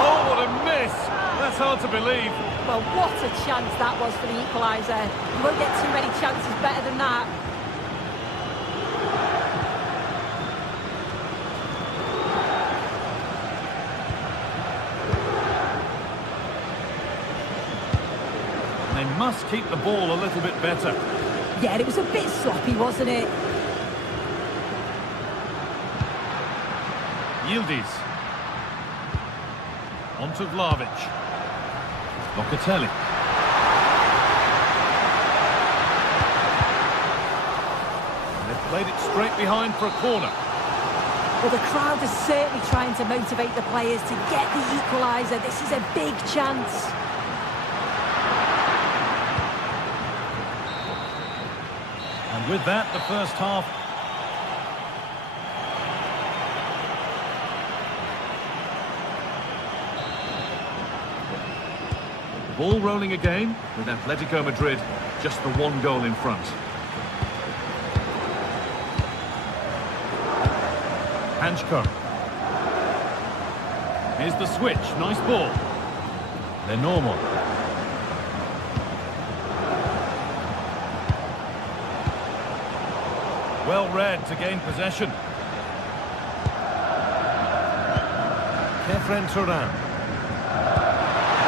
Oh, what a miss. That's hard to believe. Well, what a chance that was for the equaliser. You won't get too many chances better than that. They must keep the ball a little bit better. Yeah, it was a bit sloppy, wasn't it? Yildiz. On to Vlahovic. Locatelli. They've played it straight behind for a corner. Well, the crowd is certainly trying to motivate the players to get the equaliser. This is a big chance. And with that, the first half. Ball rolling again, with Atletico Madrid just the one goal in front. Hanchko. Here's the switch, nice ball. They're normal. Well read to gain possession. Kefren Turan.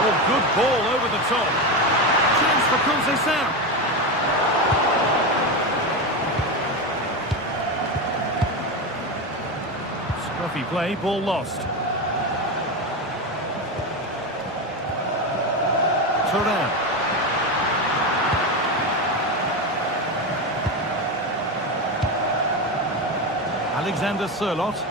Oh, good ball over the top. Chance for Conceição. Scruffy play, ball lost. Turan. Alexander Sørloth.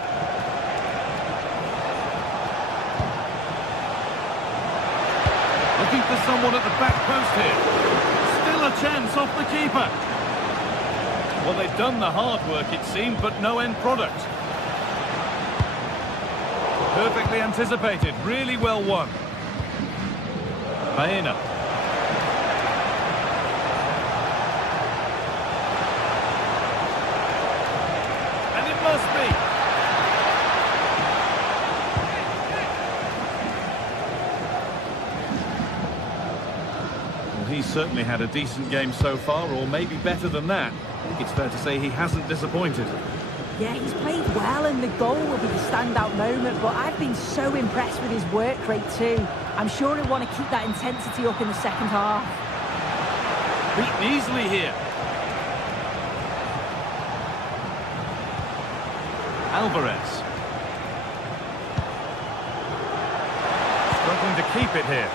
Looking for someone at the back post here. Still a chance off the keeper. Well, they've done the hard work, it seemed, but no end product. Perfectly anticipated, really well won. Baena. And it must be. He's certainly had a decent game so far, or maybe better than that. I think it's fair to say he hasn't disappointed. Yeah, he's played well and the goal will be the standout moment, but I've been so impressed with his work rate too. I'm sure he'll want to keep that intensity up in the second half. Beaten easily here. Alvarez. Struggling to keep it here.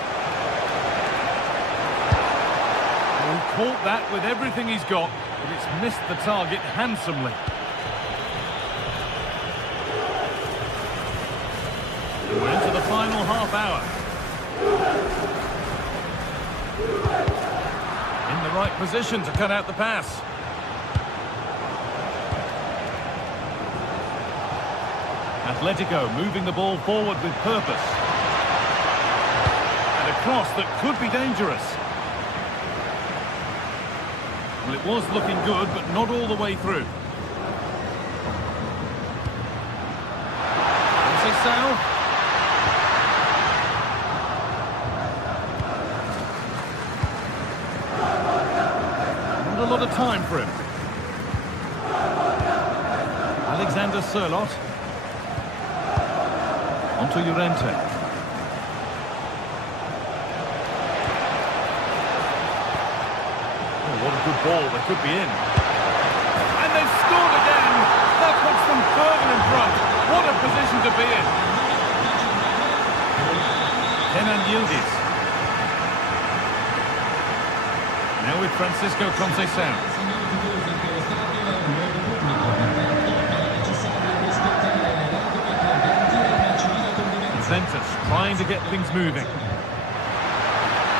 He caught that with everything he's got, but it's missed the target handsomely. We're into the final half hour. In the right position to cut out the pass. Atletico moving the ball forward with purpose. And a cross that could be dangerous. Well, it was looking good, but not all the way through. Conceição. Not a lot of time for him. Alexander Sørloth. Onto Llorente. What a good ball, they could be in. And they've scored again! That puts them further in front. What a position to be in. Kenan Yildiz. Now with Francisco Conceição. Juventus trying to get things moving.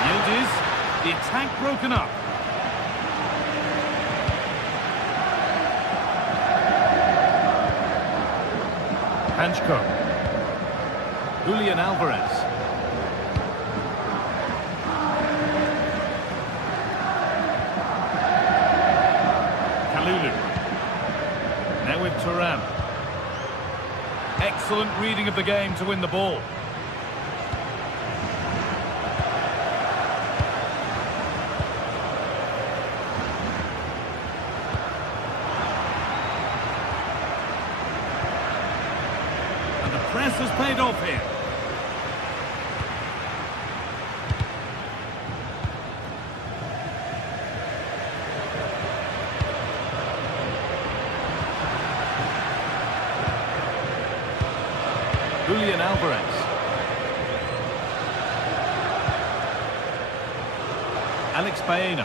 Yildiz. The attack broken up. Hanchko. Julian Alvarez. Kalulu. Now with Thuram. Excellent reading of the game to win the ball. And the press has paid off here. Julian Alvarez. Alex Baena.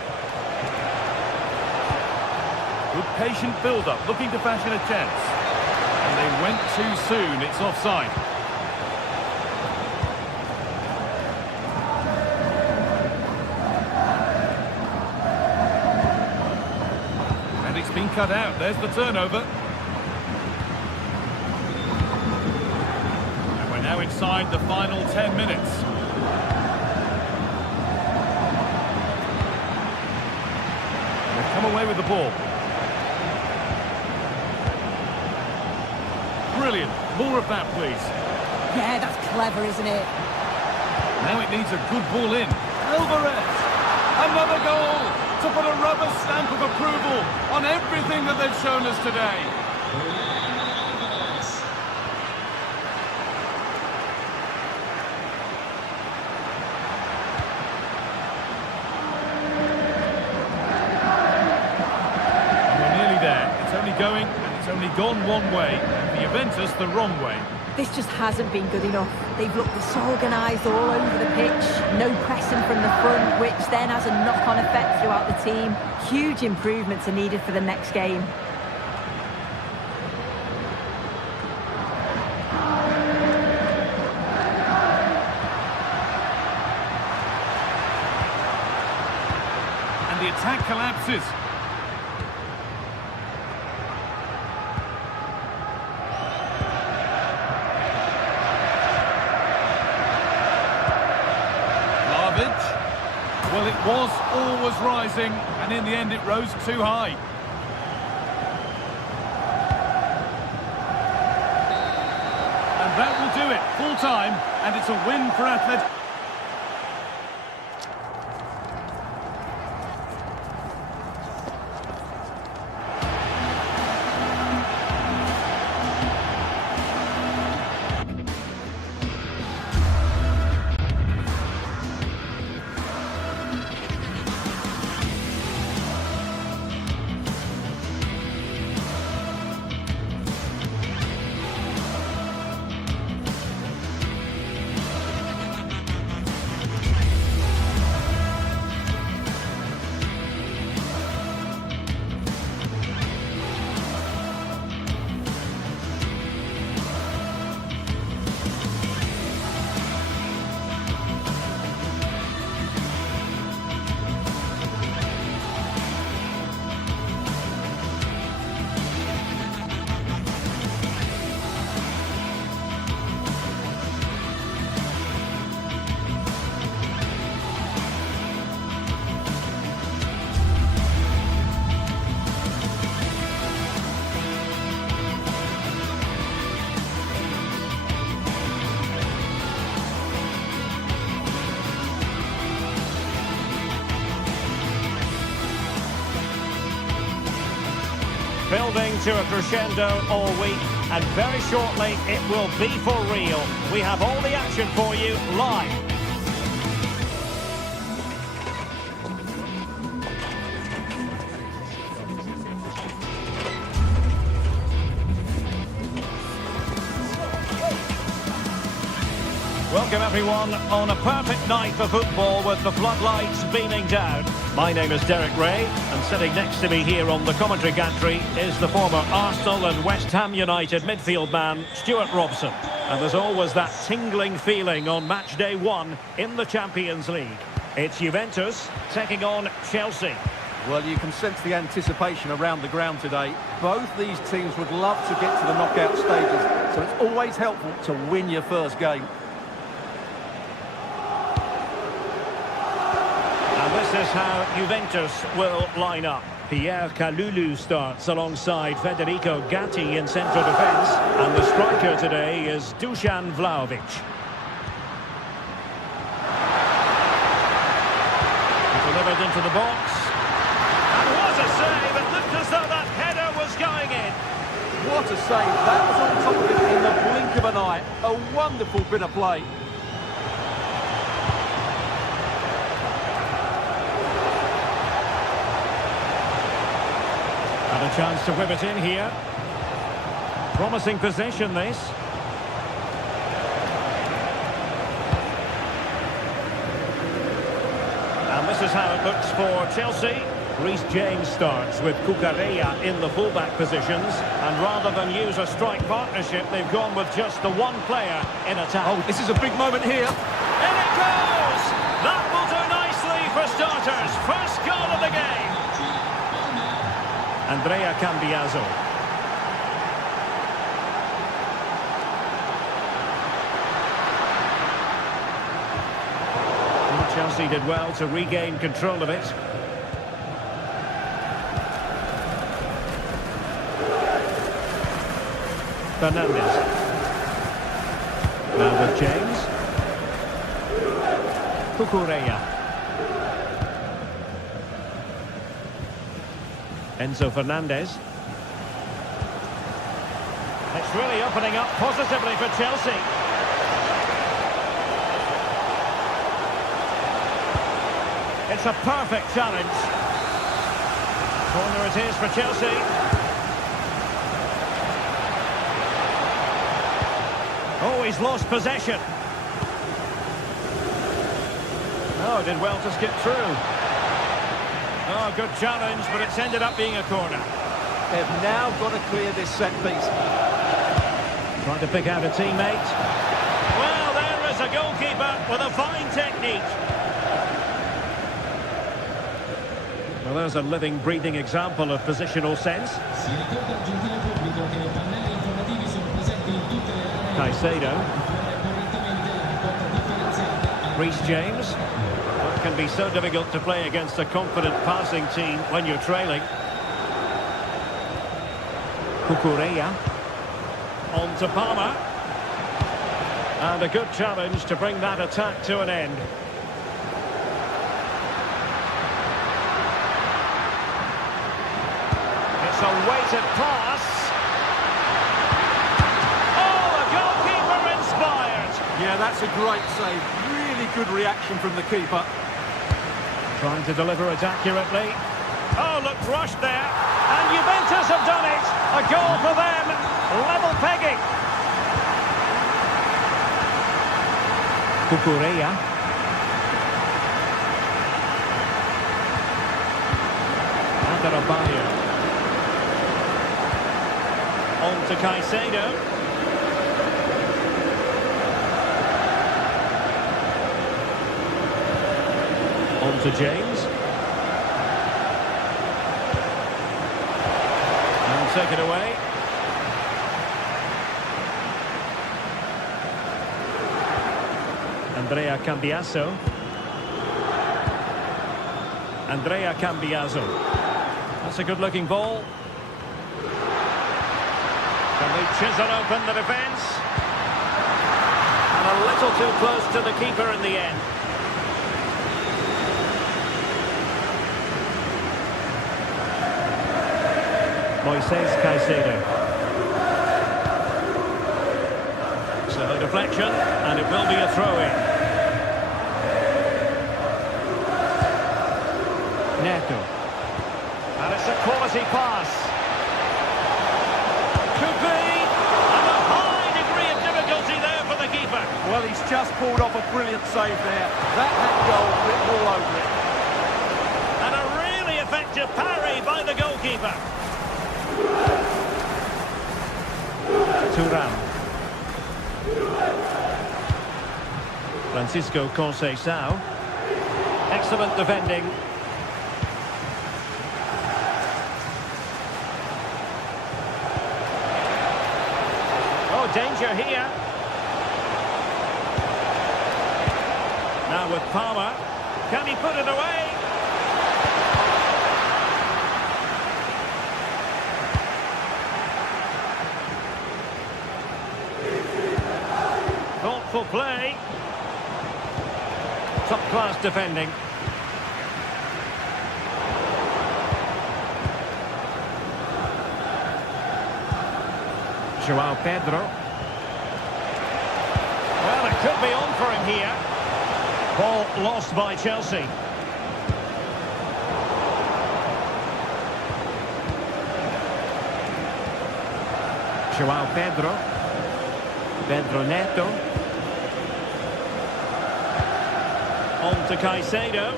Good patient build-up, looking to fashion a chance. And they went too soon, it's offside. And it's been cut out, there's the turnover. Now inside the final 10 minutes. They've come away with the ball. Brilliant. More of that, please. Yeah, that's clever, isn't it? Now it needs a good ball in. Alvarez! Another goal to put a rubber stamp of approval on everything that they've shown us today. Going, and it's only gone one way, and the Juventus the wrong way. This just hasn't been good enough. They've looked disorganised all over the pitch, no pressing from the front, which then has a knock-on effect throughout the team. Huge improvements are needed for the next game. And the attack collapses. Well, it was always rising, and in the end it rose too high. And that will do it, full time, and it's a win for Athletic. Building to a crescendo all week, and very shortly it will be for real. We have all the action for you live. Welcome everyone on a perfect night for football with the floodlights beaming down. My name is Derek Ray, and sitting next to me here on the commentary gantry is the former Arsenal and West Ham United midfield man, Stuart Robson. And there's always that tingling feeling on match day 1 in the Champions League. It's Juventus taking on Chelsea. Well, you can sense the anticipation around the ground today. Both these teams would love to get to the knockout stages, so it's always helpful to win your first game. And this is how Juventus will line up. Pierre Kalulu starts alongside Federico Gatti in central defence. And the striker today is Dusan Vlahovic. Delivered into the box. And what a save! It looked as though that header was going in. What a save. That was on top of it in the blink of an eye. A wonderful bit of play. Had a chance to whip it in here. Promising possession, this. And this is how it looks for Chelsea. Reece James starts with Cucurella in the fullback positions. And rather than use a strike partnership, they've gone with just the one player in attack. Oh, this is a big moment here. In it goes! That will do nicely for starters. First goal of the game. Andrea Cambiaso. Well, Chelsea did well to regain control of it. Fernandes. Now with James. Cucurella. Enzo Fernandez. It's really opening up positively for Chelsea. It's a perfect challenge. Corner it is for Chelsea. Oh, he's lost possession. Oh, did well to skip through. Oh, good challenge, but it's ended up being a corner. They've now got to clear this set piece. Trying to pick out a teammate. Well, there is a goalkeeper with a fine technique. Well, there's a living, breathing example of positional sense. Si ricorda al gentile pubblico che nei pannelli informativi sono presenti in tutte le aree. Caicedo. Correttamente la raccolta differenziata. Reece James. Well, it can be so difficult to play against a confident passing team when you're trailing. Cucurella. On to Palmer. And a good challenge to bring that attack to an end. It's a weighted pass. Oh, the goalkeeper inspired. Yeah, that's a great save. Really good reaction from the keeper. Trying to deliver it accurately. Oh, look, rushed there. And Juventus have done it. A goal for them. Level pegging. Cucurella. Andarabayo. On to Caicedo. On to James. And take it away. Andrea Cambiaso. Andrea Cambiaso. That's a good-looking ball. Can they chisel open the defence? And a little too close to the keeper in the end. Moises Caicedo. So a deflection, and it will be a throw-in. Neto. And it's a quality pass. Could be. And a high degree of difficulty there for the keeper. Well, he's just pulled off a brilliant save there. That had goal written all over it. And a really effective parry by the goalkeeper. Thuram. Francisco Conceição. Excellent defending. Oh, danger here. Now with Palmer. Can he put it away? Thoughtful play. Top-class defending. João Pedro. Well, it could be on for him here. Ball lost by Chelsea. João Pedro. Pedro Neto. On to Caicedo.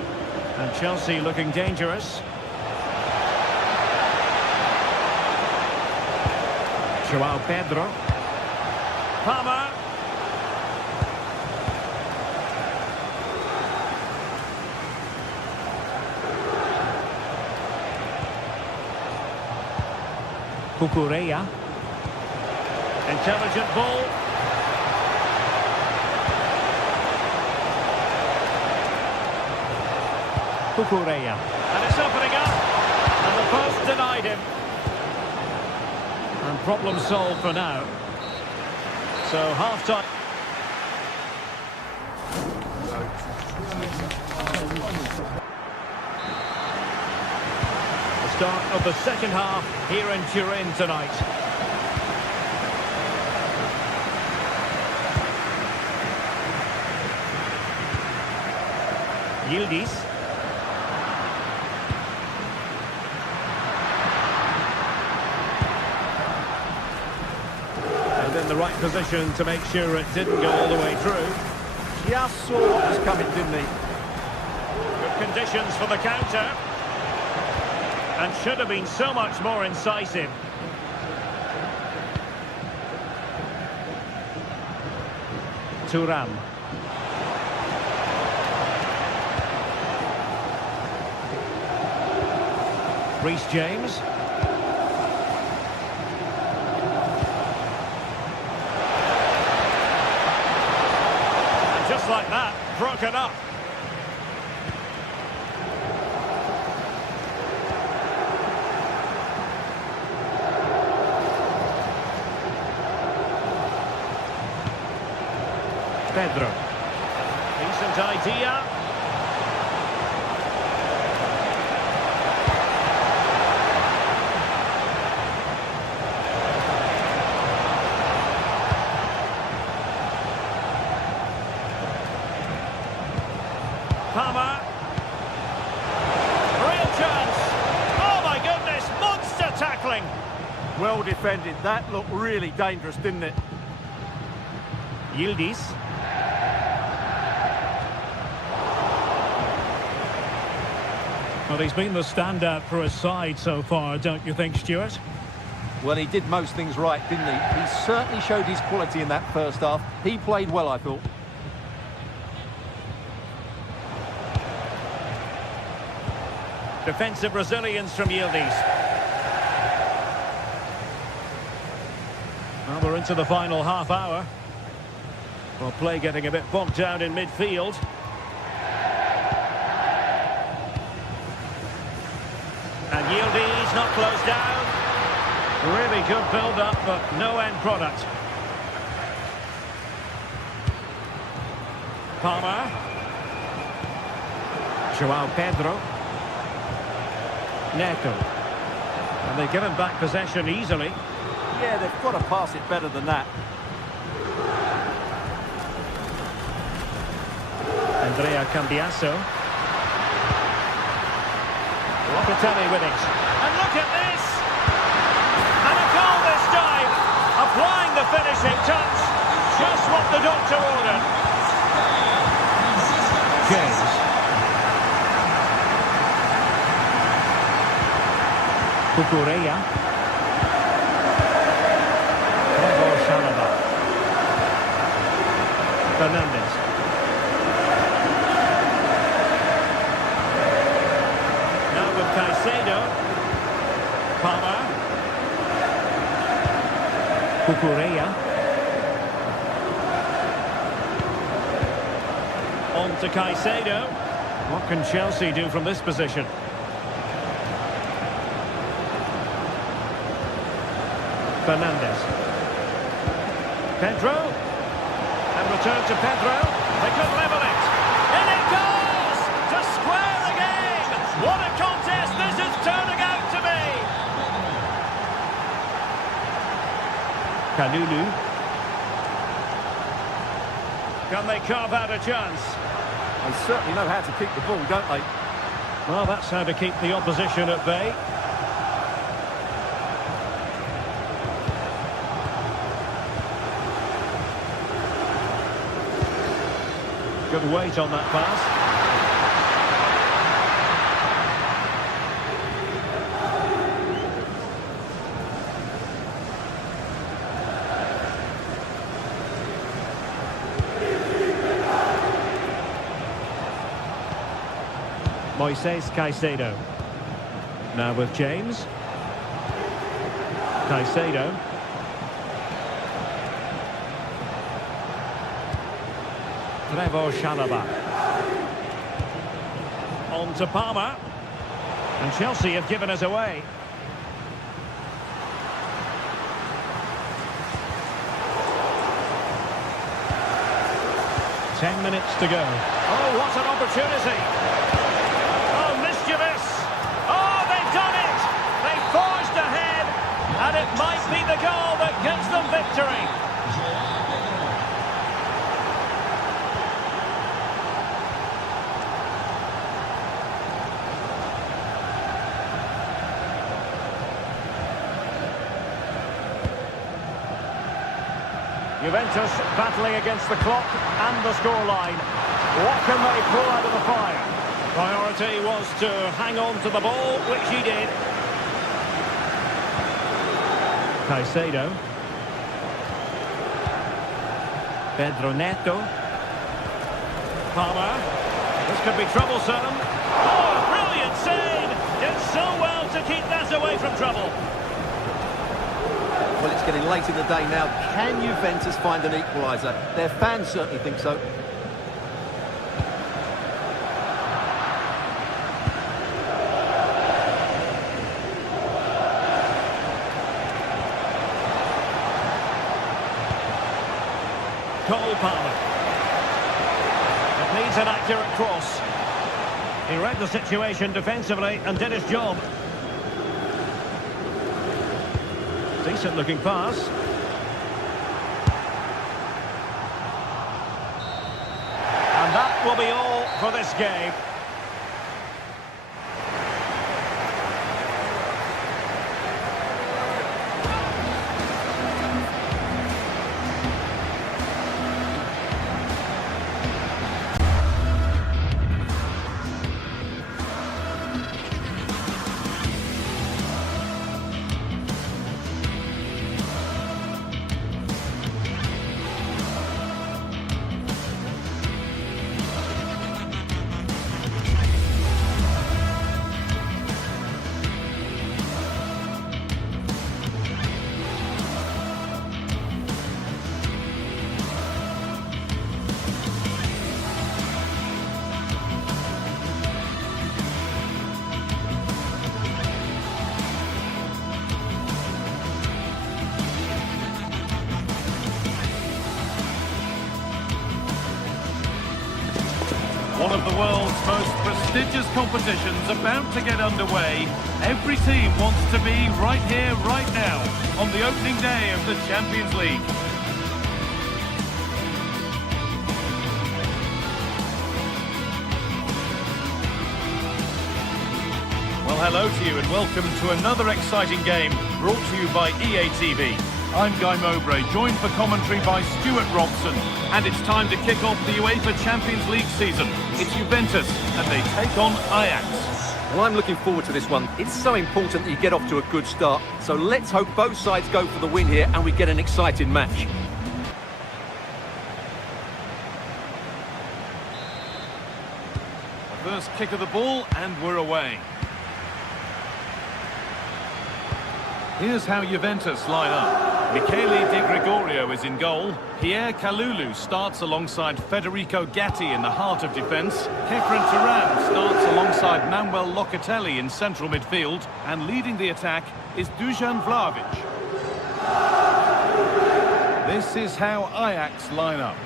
And Chelsea looking dangerous. João Pedro. Palmer. Cucurella. Intelligent ball. Cucurella. And it's opening up. And the post denied him. And problem solved for now. So half-time. The start of the second half here in Turin tonight. Yildiz. In the right position to make sure it didn't go all the way through. Just saw what was coming, didn't he? Good conditions for the counter. And should have been so much more incisive. Thuram. Reece James. Just like that, broken up. Pedro. Decent idea. Palmer. Real chance. Oh my goodness, monster tackling. Well defended. That looked really dangerous, didn't it? Yildiz. Well, he's been the standout for his side so far, don't you think, Stuart? Well, he did most things right, didn't he? He certainly showed his quality in that first half. He played well, I thought. Defensive resilience from Yildiz. Well, we're into the final half hour. Well, play getting a bit bogged down in midfield. And Yildiz not closed down. Really good build-up, but no end product. Palmer. João Pedro. Neto. And they give him back possession easily. Yeah, they've got to pass it better than that. Andrea Cambiasso. Locatelli with it. And look at this! And a goal this time! Applying the finishing touch. Just what the doctor ordered. James. Cucurella. Fernandes. Correa. On to Caicedo. What can Chelsea do from this position? Fernandes. Pedro. And return to Pedro. They could level it. In it goes! To square the game! What a contest this is turning out to be! Kalulu. Can they carve out a chance? They certainly know how to keep the ball, don't they? Well, that's how to keep the opposition at bay. Good weight on that pass. Moises Caicedo. Now with James. Caicedo. Trevor Chalobah. On to Palmer. And Chelsea have given us away. Ten minutes to go. Oh, what an opportunity! Oh, mischievous! Oh, they've done it! They forged ahead, and it might be the goal that gives them victory. Juventus battling against the clock and the scoreline. What can they pull out of the fire? Priority was to hang on to the ball, which he did. Caicedo. Pedro Neto. Palmer. This could be troublesome. Oh, brilliant save! Did so well to keep that away from trouble. Well, it's getting late in the day now. Can Juventus find an equaliser? Their fans certainly think so. Cole Palmer. It needs an accurate cross. He read the situation defensively and did his job. Decent looking pass. And that will be all for this game. One of the world's most prestigious competitions about to get underway. Every team wants to be right here, right now, on the opening day of the Champions League. Well, hello to you and welcome to another exciting game brought to you by EA TV. I'm Guy Mowbray, joined for commentary by Stuart Robson. And it's time to kick off the UEFA Champions League season. It's Juventus, and they take on Ajax. Well, I'm looking forward to this one. It's so important that you get off to a good start. So let's hope both sides go for the win here and we get an exciting match. The first kick of the ball, and we're away. Here's how Juventus line up. Michele Di Gregorio is in goal. Pierre Kalulu starts alongside Federico Gatti in the heart of defence. Kefren Turan starts alongside Manuel Locatelli in central midfield. And leading the attack is Dusan Vlahovic. This is how Ajax line up.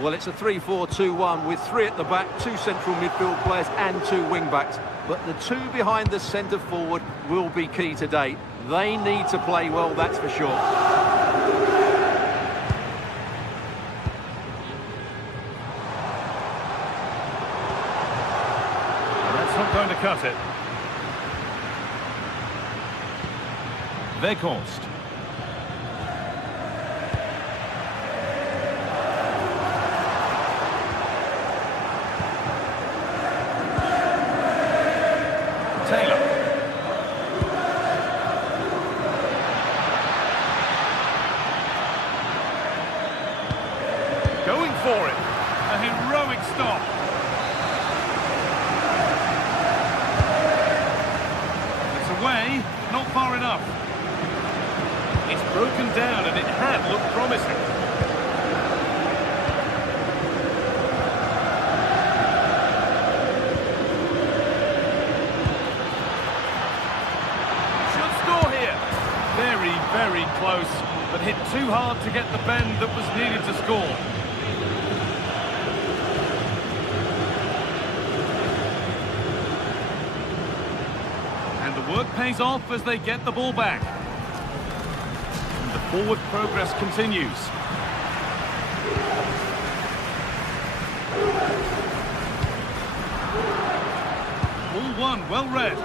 Well, it's a 3-4-2-1 with 3 at the back, 2 central midfield players and 2 wing-backs. But the 2 behind the centre-forward will be key today. They need to play well, that's for sure. That's not going to cut it. Weghorst. Taylor. Going for it. A heroic stop. It's away, not far enough. It's broken down and it had looked promising. Very close, but hit too hard to get the bend that was needed to score. And the work pays off as they get the ball back. And the forward progress continues. Ball one, well read.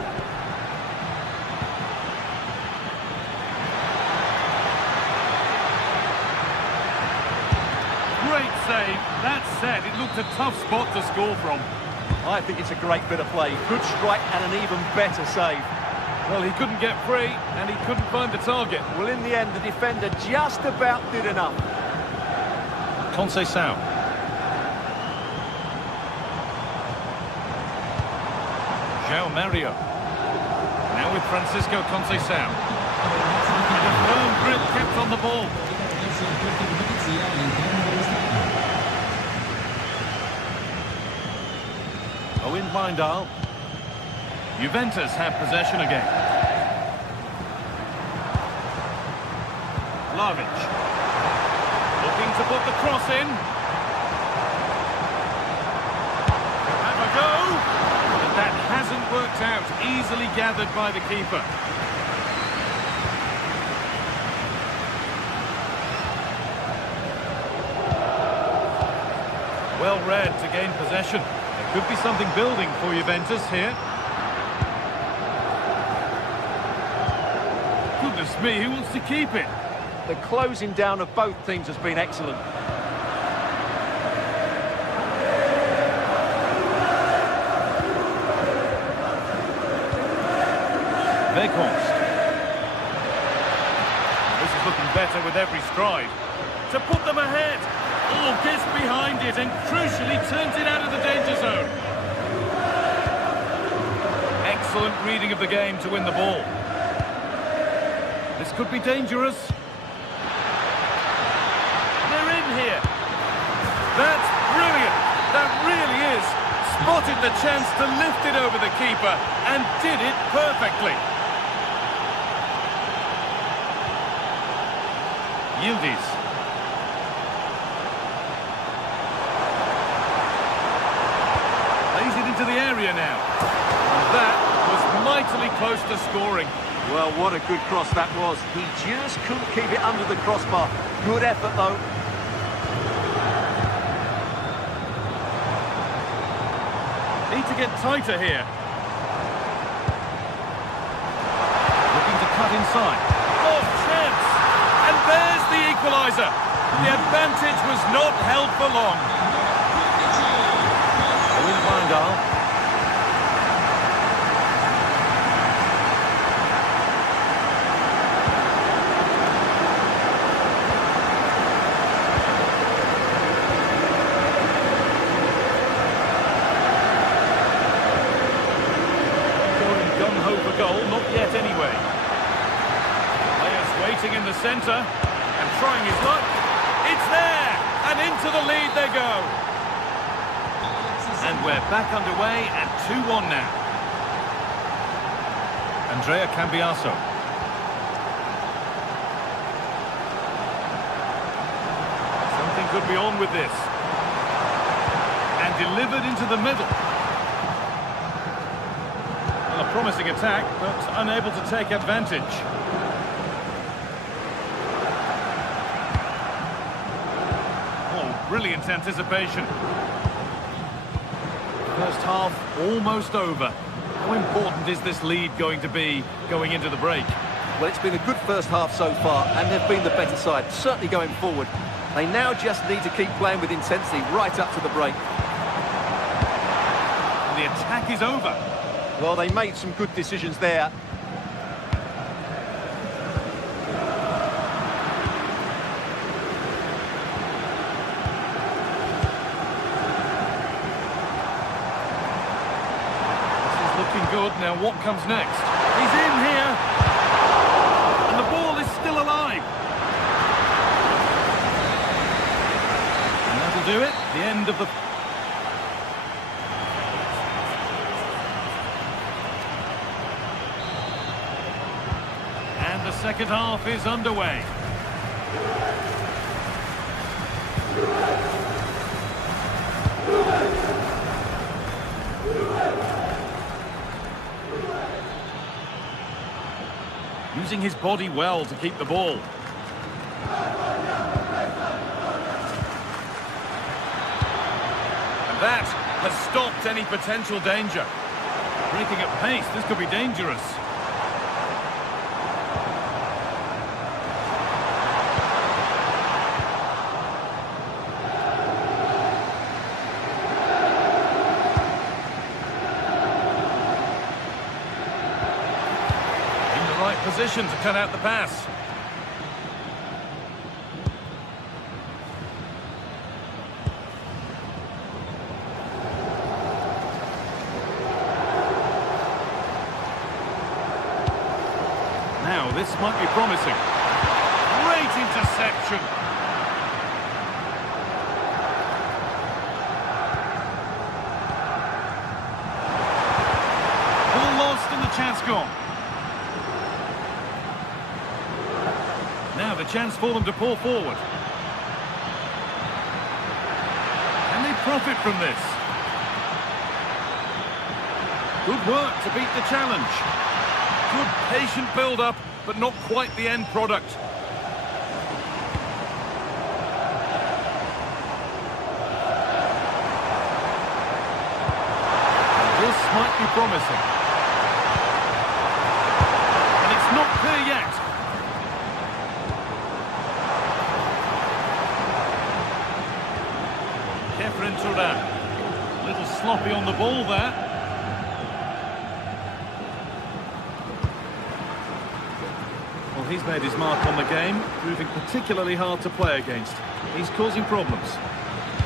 Great save. That said, it looked a tough spot to score from. I think it's a great bit of play. Good strike and an even better save. Well, he couldn't get free and he couldn't find the target. Well, in the end, the defender just about did enough. Conceição. João Mario. Now with Francisco Conceição. And a firm grip kept on the ball. Owen Wijndal. Juventus have possession again. Vlahovic. Looking to put the cross in. Have a go. But that hasn't worked out. Easily gathered by the keeper. Well read to gain possession. There could be something building for Juventus here. Goodness me, who wants to keep it? The closing down of both teams has been excellent. Weghorst. This is looking better with every stride. To put them ahead. Oh, gets behind it and crucially turns it out of the danger zone. Excellent reading of the game to win the ball. This could be dangerous. They're in here. That's brilliant. That really is. Spotted the chance to lift it over the keeper and did it perfectly. Yildiz. Plays it into the area now. And that was mightily close to scoring. Well, what a good cross that was. He just couldn't keep it under the crossbar. Good effort, though. Need to get tighter here. Looking to cut inside. Oh, chance! And there's the equaliser. The advantage was not held for long. Owen Wijndal. centre and trying his luck. It's there, and into the lead they go. And we're back underway at 2-1 now. Andrea Cambiaso. Something could be on with this. And delivered into the middle. Well, a promising attack, but unable to take advantage. Oh, brilliant anticipation. First half almost over. How important is this lead going to be going into the break? Well, it's been a good first half so far, and they've been the better side, certainly going forward. They now just need to keep playing with intensity right up to the break. And the attack is over. Well, they made some good decisions there. Good. Now what comes next? He's in here. And the ball is still alive. And that'll do it. The end of the... And the second half is underway. Using his body well to keep the ball. And that has stopped any potential danger. Breaking at pace, this could be dangerous. Position to cut out the pass. Now this might be promising. Great interception. Ball lost and the chance gone. Now the chance for them to pull forward. Can they profit from this? Good work to beat the challenge. Good patient build-up, but not quite the end product. This might be promising. And it's not clear yet. A little sloppy on the ball there. Well, he's made his mark on the game, proving particularly hard to play against. He's causing problems.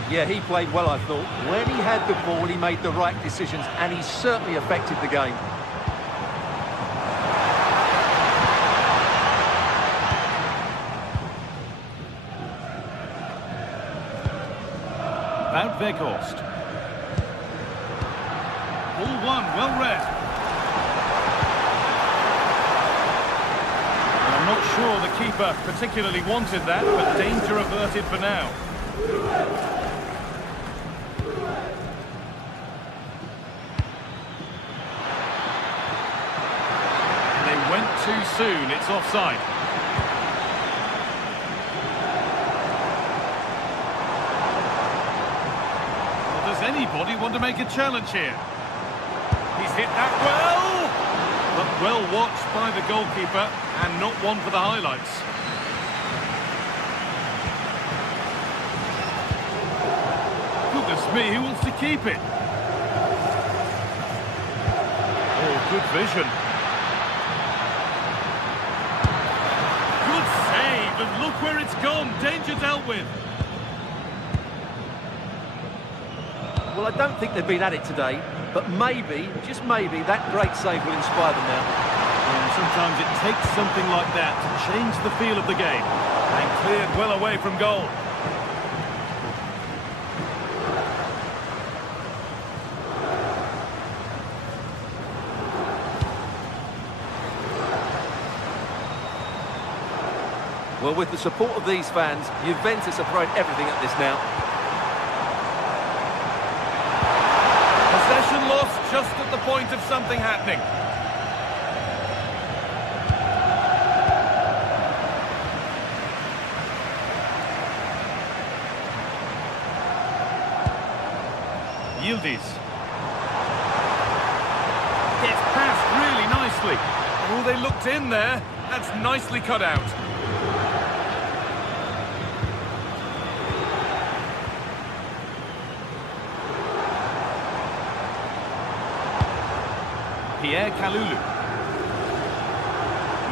Yeah, he played well, I thought. When he had the ball, he made the right decisions, and he certainly affected the game. Wout Weghorst. Ball one, well read. I'm not sure the keeper particularly wanted that, but danger averted for now. And they went too soon, it's offside. Anybody want to make a challenge here? He's hit that well, but well watched by the goalkeeper and not one for the highlights. Goodness me, who wants to keep it? Oh, good vision. Good save, and look where it's gone. Danger dealt with. Well, I don't think they've been at it today, but maybe, just maybe, that great save will inspire them now. Yeah, sometimes it takes something like that to change the feel of the game. And cleared well away from goal. Well, with the support of these fans, Juventus are throwing everything at this now. Possession lost just at the point of something happening. Yildiz. Gets past really nicely. Oh, they looked in there. That's nicely cut out. Pierre Kalulu.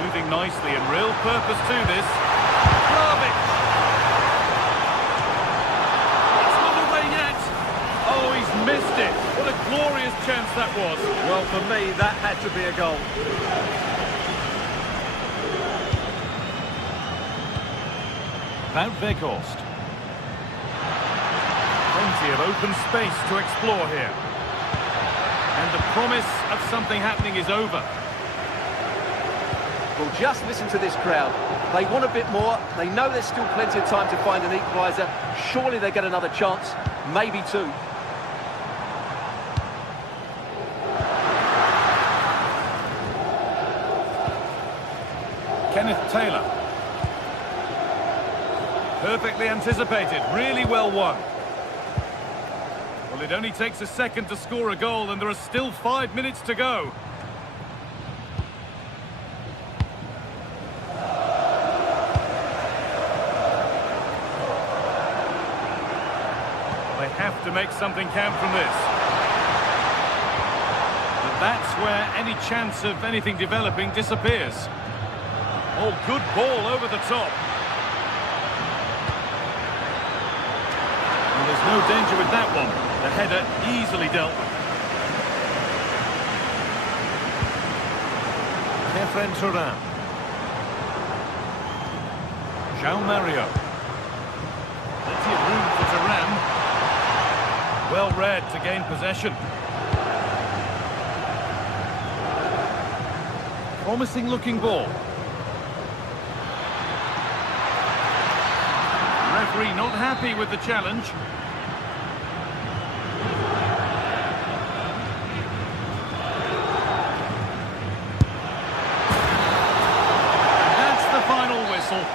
Moving nicely and real purpose to this. Vlahovic. It's not away yet. Oh, he's missed it. What a glorious chance that was. Well, for me, that had to be a goal. Wout Weghorst. Plenty of open space to explore here. And the promise of something happening is over. Well, just listen to this crowd. They want a bit more. They know there's still plenty of time to find an equaliser. Surely they get another chance, maybe two. Kenneth Taylor. Perfectly anticipated, really well won. Well, it only takes a second to score a goal and there are still 5 minutes to go. They have to make something count from this. But that's where any chance of anything developing disappears. Oh, good ball over the top. Well, there's no danger with that one. The header easily dealt with. Kefren Turan. João Mario. Plenty of room for Turan. Well read to gain possession. Promising looking ball. Referee not happy with the challenge. That's the final whistle.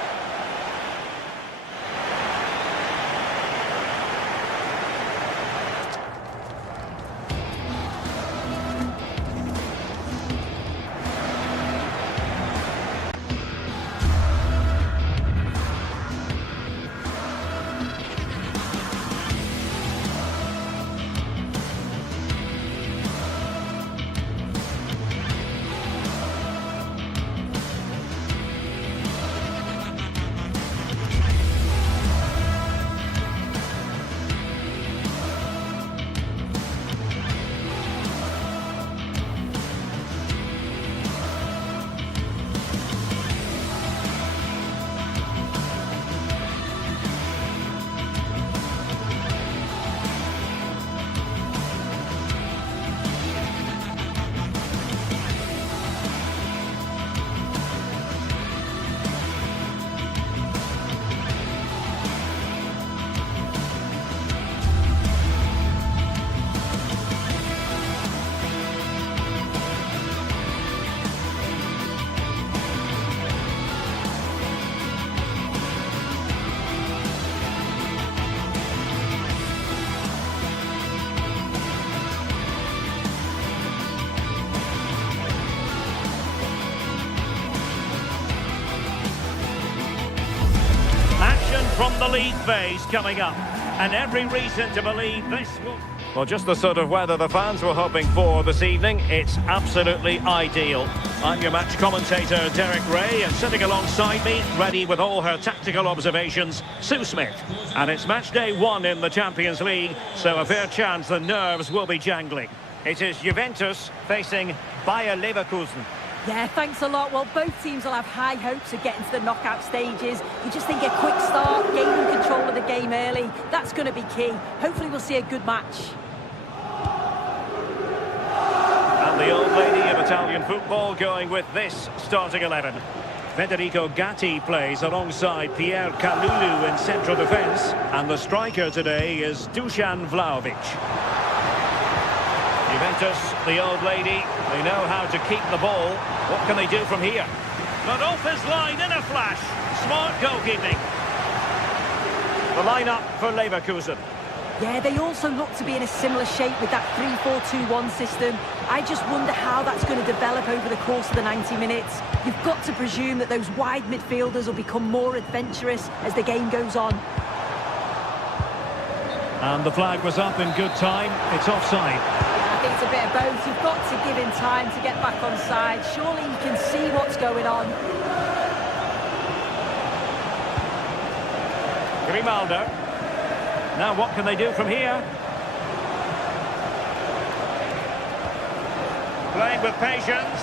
From the league phase coming up, and every reason to believe this will... Well, just the sort of weather the fans were hoping for this evening. It's absolutely ideal. I'm your match commentator, Derek Ray, and sitting alongside me, ready with all her tactical observations, Sue Smith. And it's match day 1 in the Champions League, so a fair chance the nerves will be jangling. It is Juventus facing Bayer Leverkusen. Yeah, thanks a lot. Well, both teams will have high hopes of getting to the knockout stages. You just think a quick start, gaining control of the game early, that's going to be key. Hopefully we'll see a good match. And the old lady of Italian football going with this starting 11. Federico Gatti plays alongside Pierre Kalulu in central defence. And the striker today is Dusan Vlahovic. Juventus, the old lady, they know how to keep the ball. What can they do from here? But off his line in a flash. Smart goalkeeping. The lineup for Leverkusen. Yeah, they also look to be in a similar shape with that 3-4-2-1 system. I just wonder how that's going to develop over the course of the 90 minutes. You've got to presume that those wide midfielders will become more adventurous as the game goes on. And the flag was up in good time. It's offside. I think it's a bit of both. You've got to give him time to get back on side. Surely you can see what's going on. Grimaldo. Now what can they do from here? Playing with patience.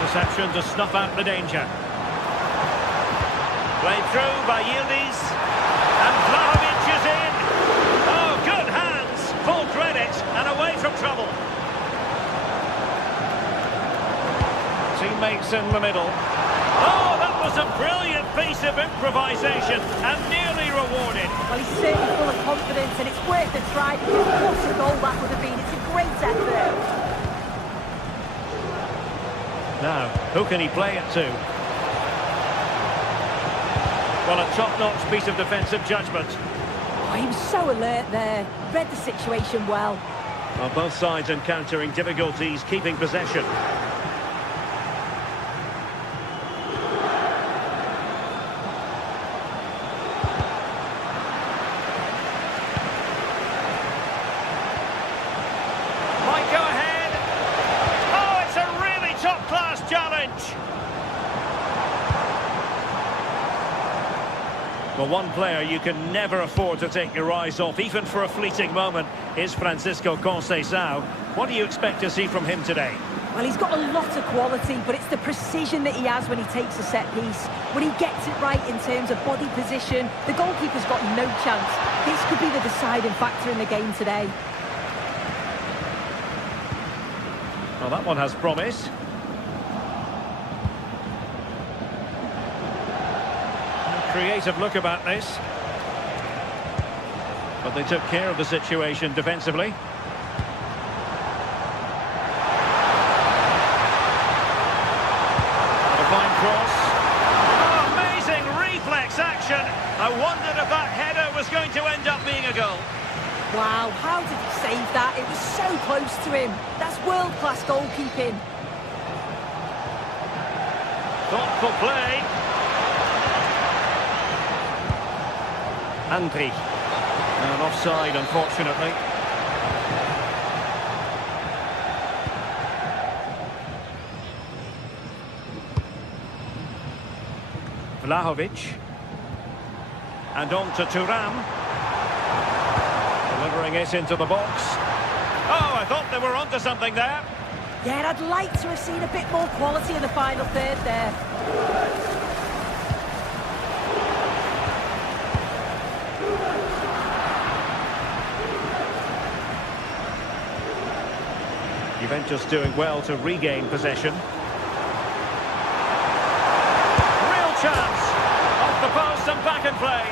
Interception to snuff out the danger. Played through by Yildiz. And Vlahovic is in. Oh, good hands. Full credit and away from trouble. Teammates in the middle. Oh, that was a brilliant piece of improvisation and nearly rewarded. Well, he's certainly full of confidence and it's worth a try because what a goal that would have been. It's a great effort. Now, who can he play it to? Well, a top-notch piece of defensive judgment. Oh, he was so alert there. Read the situation well. Well, both sides encountering difficulties keeping possession. Might go ahead. Oh, it's a really top-class challenge. Well, one player you can never afford to take your eyes off, even for a fleeting moment, is Francisco Conceição. What do you expect to see from him today? Well, he's got a lot of quality, but it's the precision that he has when he takes a set piece. When he gets it right in terms of body position, the goalkeeper's got no chance. This could be the deciding factor in the game today. Well, that one has promise. Creative look about this. But they took care of the situation defensively. A fine cross. Oh, amazing reflex action. I wondered if that header was going to end up being a goal. Wow, how did he save that? It was so close to him. That's world-class goalkeeping. Thoughtful play. Andri. And offside, unfortunately. Vlahovic. And on to Thuram. Delivering it into the box. Oh, I thought they were onto something there. Yeah, I'd like to have seen a bit more quality in the final third there. Juventus doing well to regain possession. Real chance! Off the post and back in play.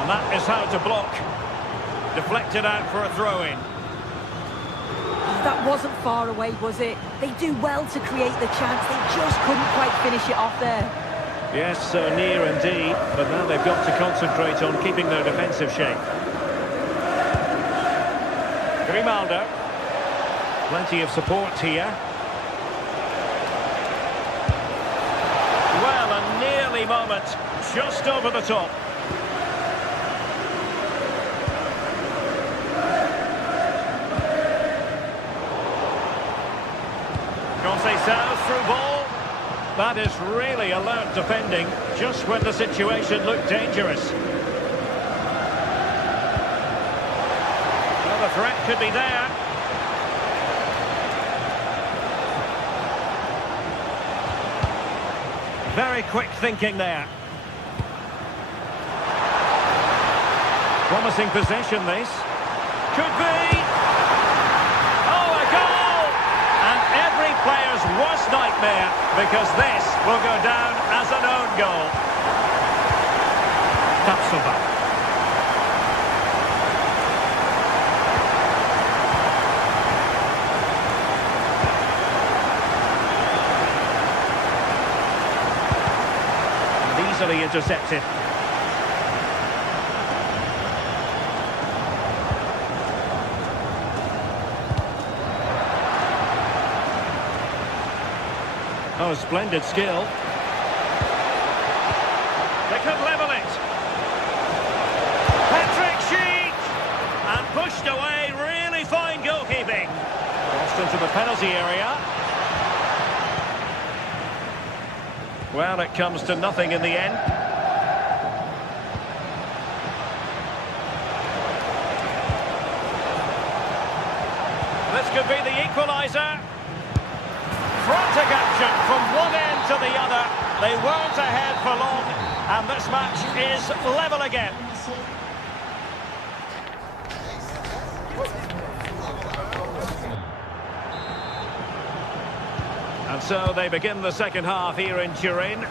And that is how to block. Deflected out for a throw-in. Oh, that wasn't far away, was it? They do well to create the chance. They just couldn't quite finish it off there. Yes, so near indeed, but now they've got to concentrate on keeping their defensive shape. Grimaldo. Plenty of support here. Well, a nearly moment, just over the top. Conceição's through ball. That is really alert defending, just when the situation looked dangerous. threat could be there. Very quick thinking there. Promising possession, this. Could be. Oh, a goal! And every player's worst nightmare, because this will go down as an own goal. Tapsoba. Easily intercepted. Oh, splendid skill. They could level it. Patrick Sheik! And pushed away, really fine goalkeeping. Crossed into the penalty area. Well, it comes to nothing in the end. This could be the equaliser. Frantic action from one end to the other. They weren't ahead for long, and this match is level again. And so they begin the second half here in Turin.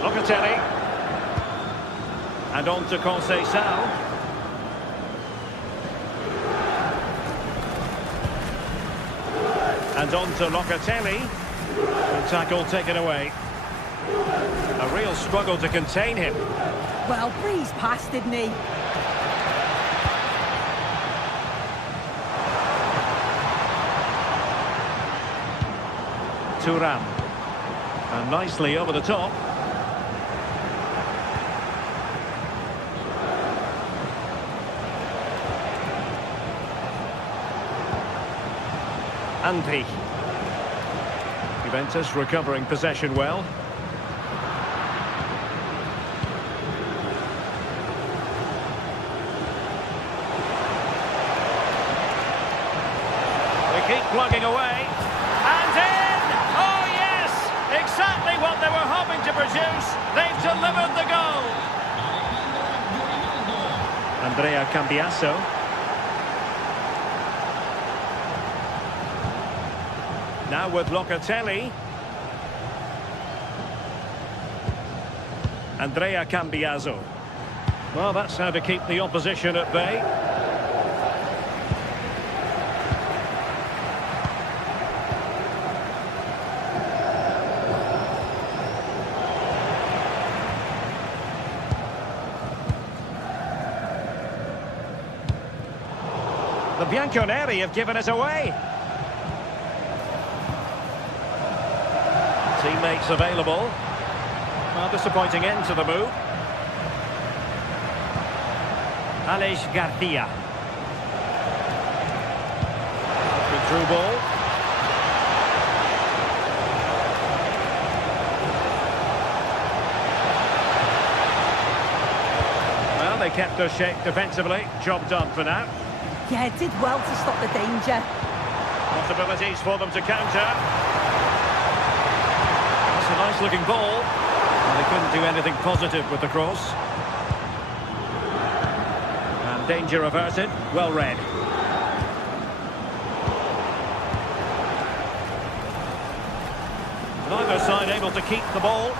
Locatelli. And on to Conceição. And on to Locatelli. The tackle taken away. A real struggle to contain him. Well, breeze past, didn't he? Thuram. And nicely over the top. Andri. Juventus recovering possession well. They keep plugging away. And in! Oh yes! Exactly what they were hoping to produce. They've delivered the goal. Andrea Cambiasso. Now with Locatelli. Andrea Cambiasso. Well, that's how to keep the opposition at bay. The Bianconeri have given it away. Teammates available. Well, disappointing end to the move. Aleix Garcia. Good through ball. Well, they kept their shape defensively. Job done for now. Yeah, it did well to stop the danger. Possibilities for them to counter. It's a nice-looking ball. Well, they couldn't do anything positive with the cross. And danger averted. Well read. Neither side able to keep the ball.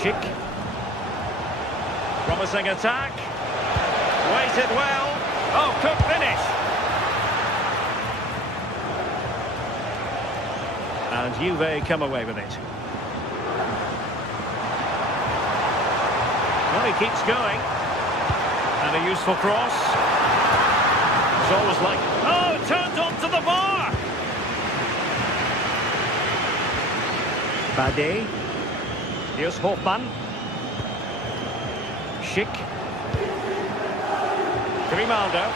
Schick. Promising attack. Waited well. Oh, could finish. And Juve come away with it. Well, he keeps going. And a useful cross. It's always like... Oh, turned onto the bar! Bade. Here's Hofmann. Schick. Grimaldo.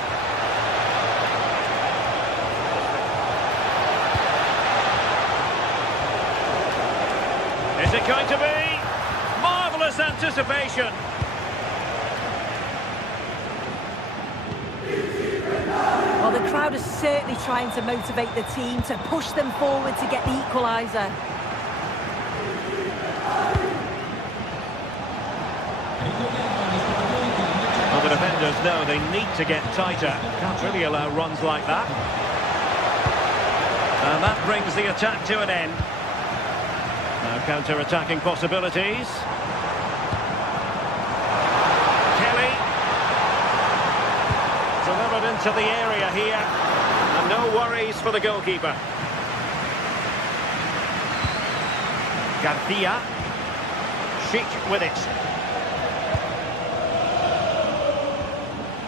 Is it going to be? Marvellous anticipation. Well, the crowd is certainly trying to motivate the team to push them forward to get the equaliser. Well, the defenders know they need to get tighter. Can't really allow runs like that. And that brings the attack to an end. Now counter-attacking possibilities. Kelly. Delivered into the area here. And no worries for the goalkeeper. Garcia. Sheik with it.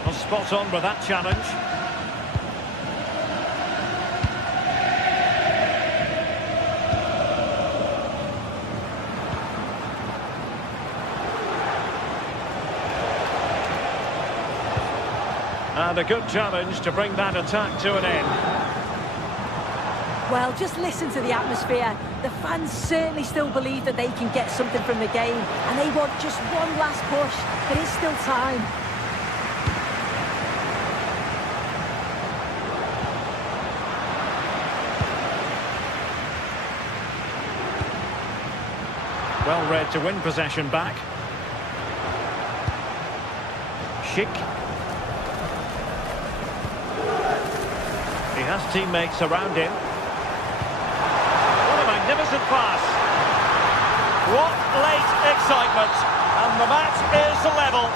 Well, spot on with that challenge. And a good challenge to bring that attack to an end. Well, just listen to the atmosphere. The fans certainly still believe that they can get something from the game, and they want just one last push. There is still time. Well read to win possession back. Sheik. He has teammates around him. What a magnificent pass. What late excitement. And the match is level.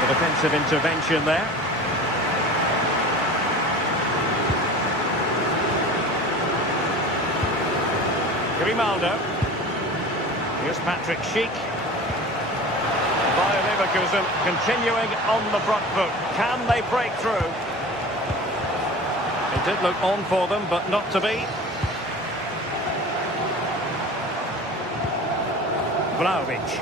The defensive intervention there. Grimaldo. Here's Patrick Sheik. Bayer Leverkusen continuing on the front foot. Can they break through? It did look on for them, but not to be. Vlahovic.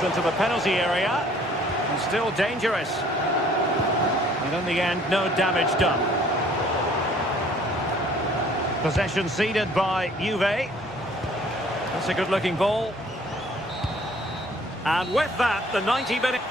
Into the penalty area, and still dangerous. And in the end, no damage done. Possession ceded by Juve. That's a good-looking ball. And with that, the 90-minute...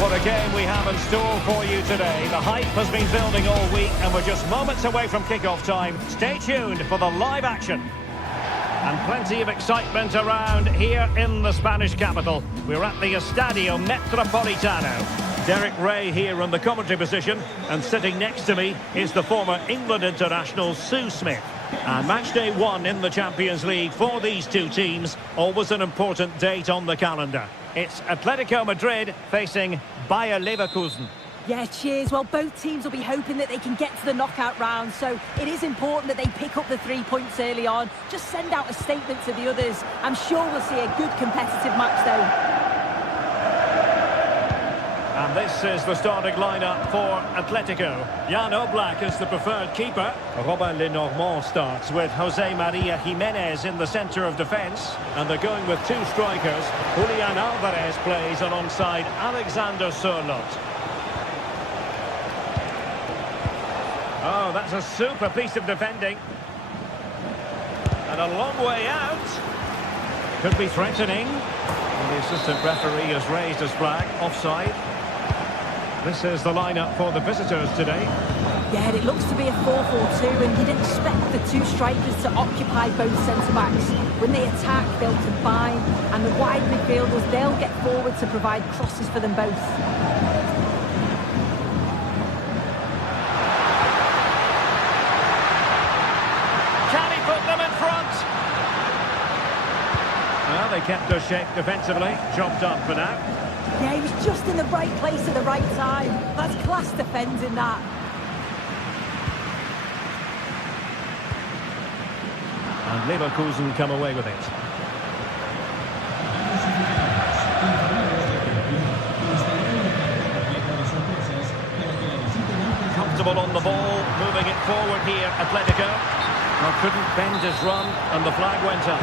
What a game we have in store for you today. The hype has been building all week and we're just moments away from kick-off time. Stay tuned for the live action. And plenty of excitement around here in the Spanish capital. We're at the Estadio Metropolitano. Derek Ray here in the commentary position, and sitting next to me is the former England international Sue Smith. And match day 1 in the Champions League for these two teams, always an important date on the calendar. It's Atletico Madrid facing Bayer Leverkusen. Yeah, cheers. Well, both teams will be hoping that they can get to the knockout round, so it is important that they pick up the 3 points early on. Just send out a statement to the others. I'm sure we'll see a good competitive match, though. And this is the starting lineup for Atletico. Jan Oblak is the preferred keeper. Robin Lenormand starts with Jose Maria Jimenez in the centre of defence. And they're going with 2 strikers. Julian Alvarez plays alongside Alexander Sørloth. Oh, that's a super piece of defending. And a long way out. Could be threatening. And the assistant referee has raised his flag. Offside. This is the lineup for the visitors today. Yeah, it looks to be a 4-4-2, and you'd expect the 2 strikers to occupy both centre-backs. When they attack, they'll combine, and the wide midfielders, they'll get forward to provide crosses for them both. Can he put them in front? Well, they kept their shape defensively. Job done for now. Yeah, he was just in the right place at the right time. That's class defending, that. And Leverkusen come away with it. Comfortable on the ball, moving it forward here, Atletico. Well, couldn't bend his run, and the flag went up.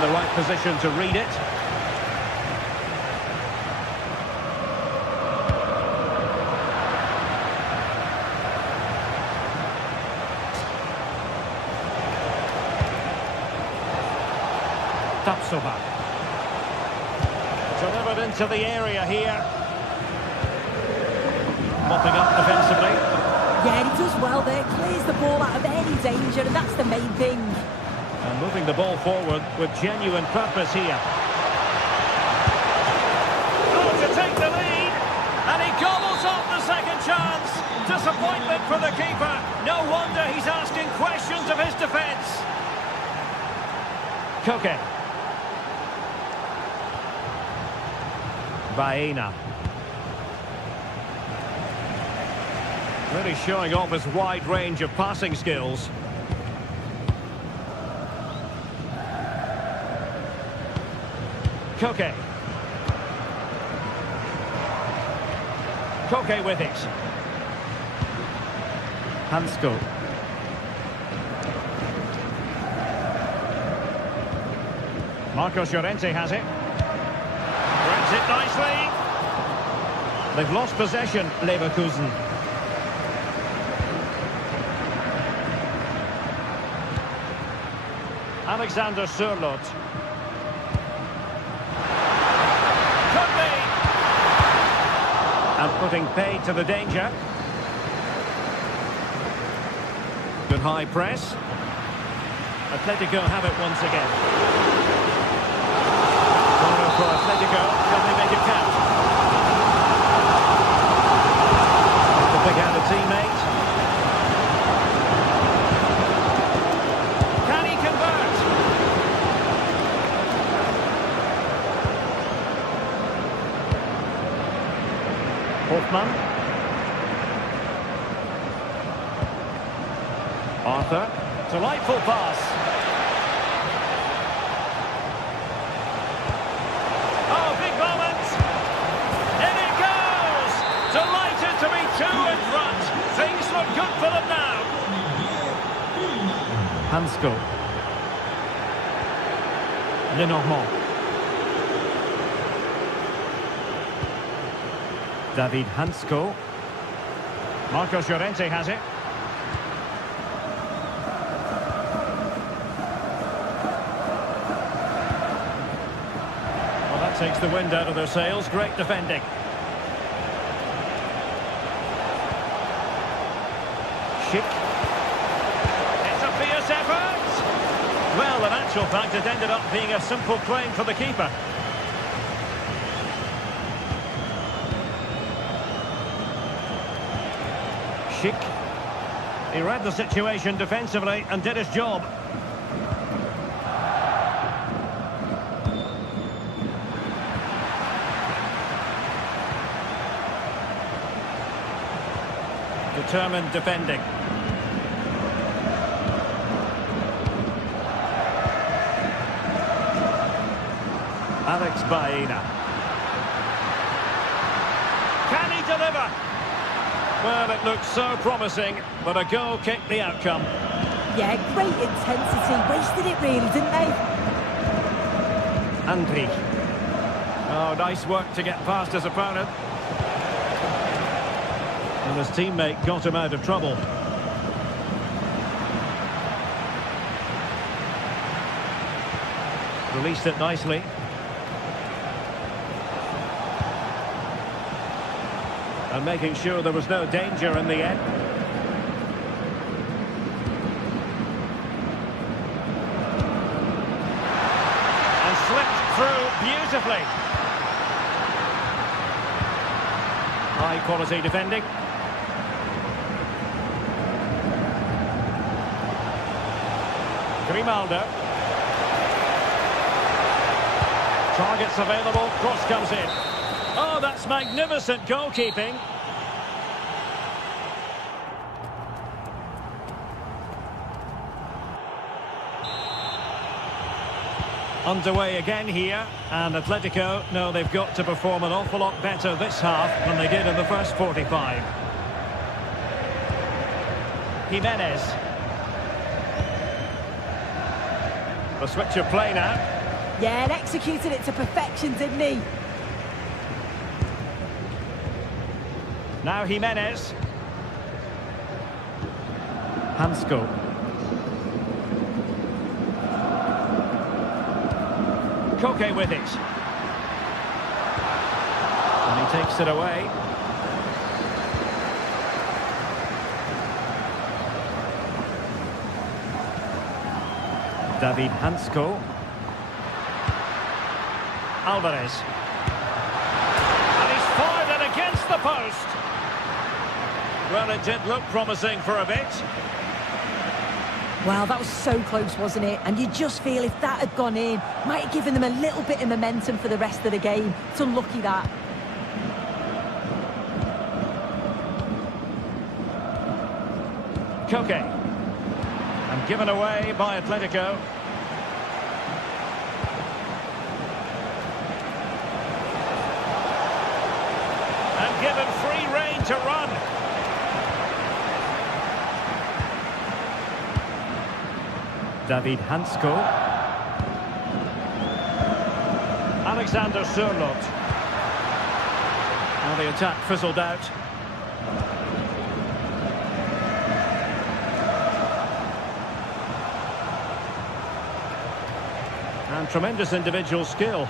The right position to read it. Tapsoba. Delivered into the area here. Mopping up defensively. Yeah, he does well there. Clears the ball out of any danger, and that's the main thing. And moving the ball forward with genuine purpose here. Oh, to take the lead. And he gobbles up the second chance. Disappointment for the keeper. No wonder he's asking questions of his defence. Koke. Baena. Really showing off his wide range of passing skills. Koke. Koke with it. Hansko. Marcos Llorente has it. Grabs it nicely. They've lost possession, Leverkusen. Alexander Sørloth. And putting paid to the danger. Good high press. Atletico have it once again. Corner for Atletico. Can they make it count? To pick out a teammate. Can he convert? Hoffman. Arthur. Delightful pass. Oh, big moment. In it goes. Delighted to be 2 in front. Things look good for them now. Hansko. Lenormand. David Hansko. Marcos Llorente has it. Well, that takes the wind out of their sails. Great defending. Schick. It's a fierce effort. Well, in actual fact, it ended up being a simple claim for the keeper. Schick. He read the situation defensively and did his job. Determined defending. Alex Baena. Can he deliver? Well, it looks so promising, but a goal kicked the outcome. Yeah, great intensity. Wasted it really, didn't they? Andri. Oh, nice work to get past his opponent. And his teammate got him out of trouble. Released it nicely. And making sure there was no danger in the end. And slipped through beautifully. High quality defending. Grimaldo. Targets available, cross comes in. Oh, that's magnificent goalkeeping. Underway again here, and Atletico know they've got to perform an awful lot better this half than they did in the first 45. Jimenez. The switch of play now. Yeah, and executed it to perfection, didn't he? Now Jimenez. Hansko. Koke with it. And he takes it away. David Hansko. Alvarez. And he's fired it against the post. Well, it did look promising for a bit. Wow, that was so close, wasn't it? And you just feel if that had gone in, might have given them a little bit of momentum for the rest of the game. It's unlucky that. Koke. And given away by Atletico. And given free rein to run. David Hansko. Alexander Sørloth. Now the attack fizzled out. And tremendous individual skill.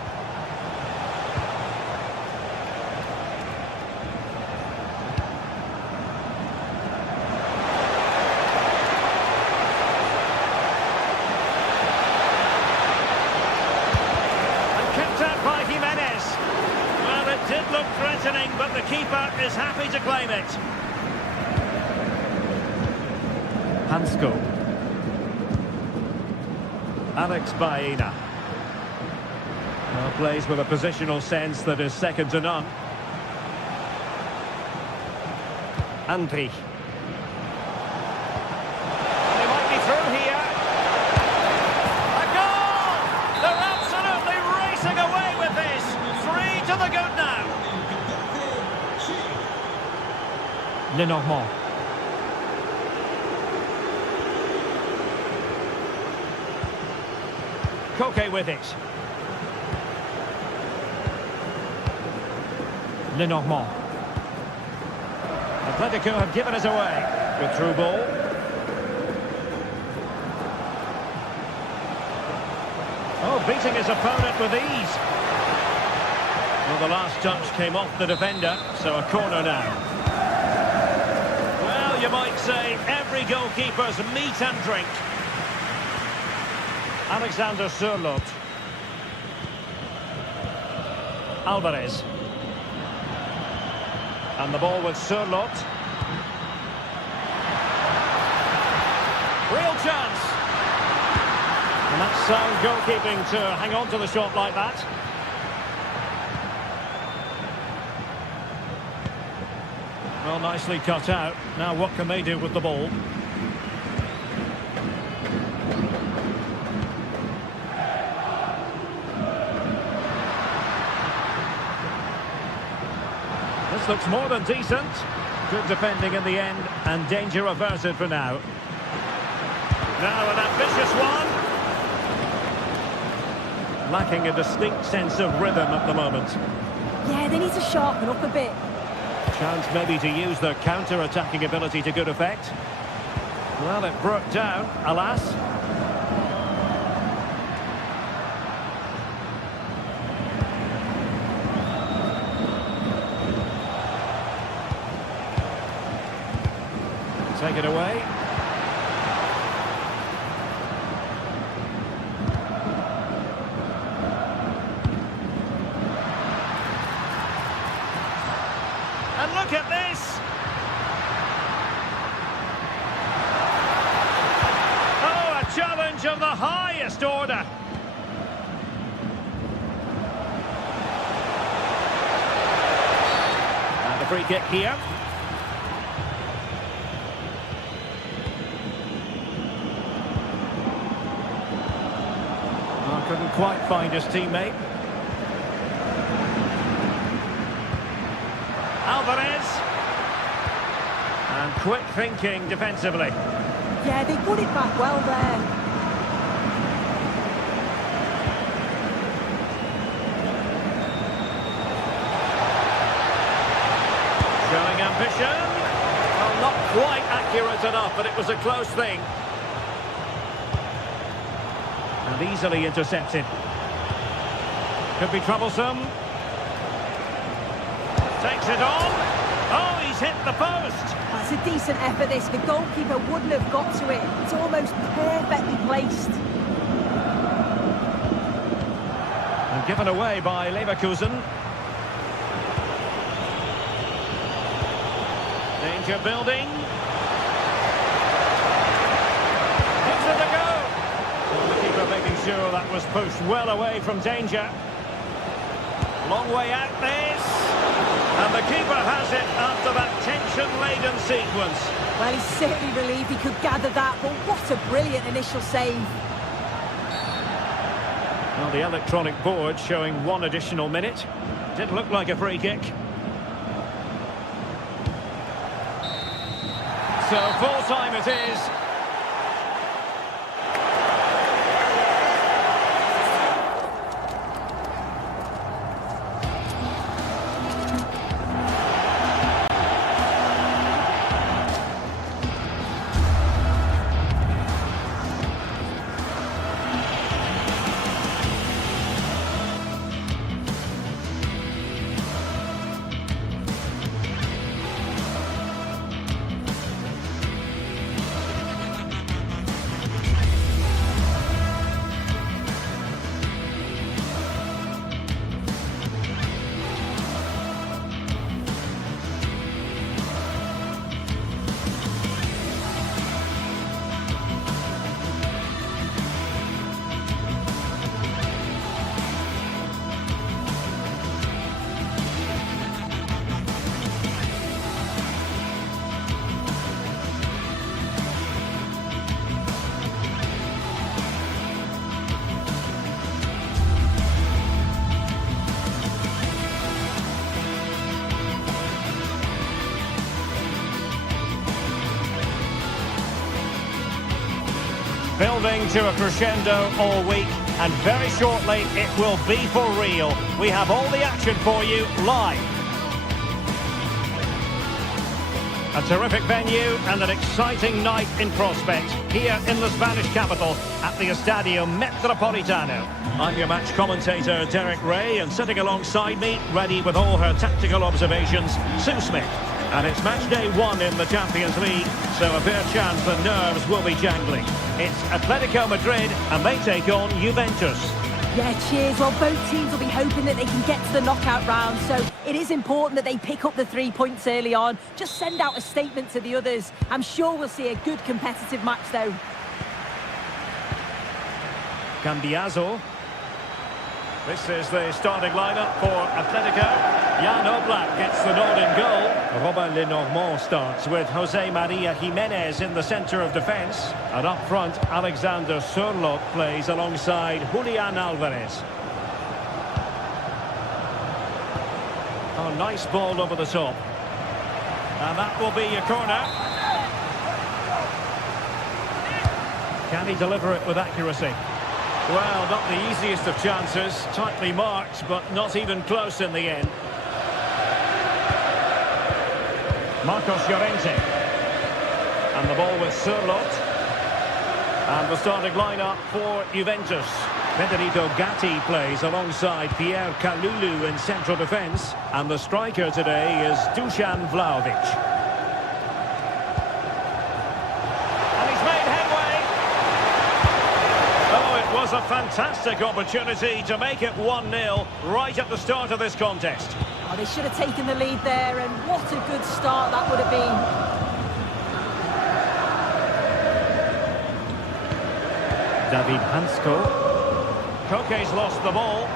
Did look threatening, but the keeper is happy to claim it. Hansko. Alex Baena. Well, plays with a positional sense that is second to none. Andri. They might be through here. A goal! They're absolutely racing away with this. 3 to the good now. Lenormand. Koke with it. Lenormand. Atletico have given us away. Good through ball. Oh, beating his opponent with ease. Well, the last touch came off the defender, so a corner now. Well, you might say every goalkeeper's meat and drink. Alexander Sørloth. Alvarez. And the ball with Sørloth. Real chance. And that's sound goalkeeping to hang on to the shot like that. Well, nicely cut out. Now what can they do with the ball? This looks more than decent. Good defending in the end, and danger averted for now. Now an ambitious one. Lacking a distinct sense of rhythm at the moment. Yeah, they need to sharpen up a bit. Chance maybe to use their counter-attacking ability to good effect. Well, it broke down, alas. Take it away. And look at this! Oh, a challenge of the highest order! And a free kick here. Oh, couldn't quite find his teammate. Alvarez. And quick thinking defensively. Yeah, they put it back well there. Showing ambition. Well, not quite accurate enough, but it was a close thing. And easily intercepted. Could be troublesome. Takes it on. Oh, he's hit the post. That's a decent effort, this. The goalkeeper wouldn't have got to it. It's almost perfectly placed. And given away by Leverkusen. Danger building. Gives it a go. Well, the keeper making sure that was pushed well away from danger. Long way out this. And the keeper has it after that tension-laden sequence. Well, he's certainly relieved he could gather that, but what a brilliant initial save. Well, the electronic board showing 1 additional minute. Didn't look like a free kick. So full time it is. Building to a crescendo all week, and very shortly it will be for real. We have all the action for you live. A terrific venue and an exciting night in prospect here in the Spanish capital at the Estadio Metropolitano. I'm your match commentator Derek Ray, and sitting alongside me, ready with all her tactical observations, Sue Smith. And it's match day 1 in the Champions League, so a fair chance the nerves will be jangling. It's Atletico Madrid, and they take on Juventus. Yeah, cheers. Well, both teams will be hoping that they can get to the knockout round, so it is important that they pick up the 3 points early on. Just send out a statement to the others. I'm sure we'll see a good competitive match, though. Cambiaso. This is the starting lineup for Atletico. Jan Oblak gets the nod in goal. Robin Lenormand starts with Jose Maria Jimenez in the centre of defence. And up front, Alexander Sørloth plays alongside Julian Alvarez. Oh, nice ball over the top. And that will be a corner. Can he deliver it with accuracy? Well, not the easiest of chances. Tightly marked, but not even close in the end. Marcos Llorente. And the ball with Sørloth. And the starting lineup for Juventus. Federico Gatti plays alongside Pierre Kalulu in central defence. And the striker today is Dusan Vlahovic. Was a fantastic opportunity to make it 1-0 right at the start of this contest. Oh, they should have taken the lead there, and what a good start that would have been. David Hansko. Koke's lost the ball.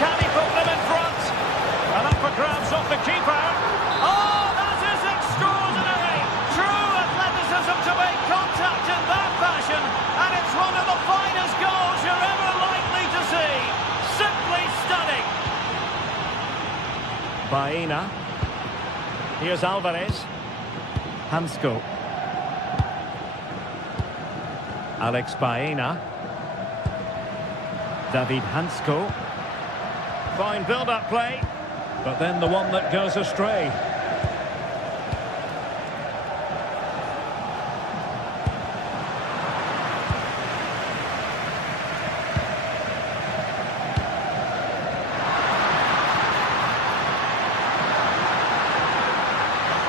Can he put them in front? And up for grabs off the keeper. Oh, that is extraordinary! True athleticism to make contact in that fashion, and it's one of the finest goals you're ever likely to see. Simply stunning. Baena. Here's Alvarez. Hansko. Alex Baena. David Hansko. Fine build-up play, but then the one that goes astray.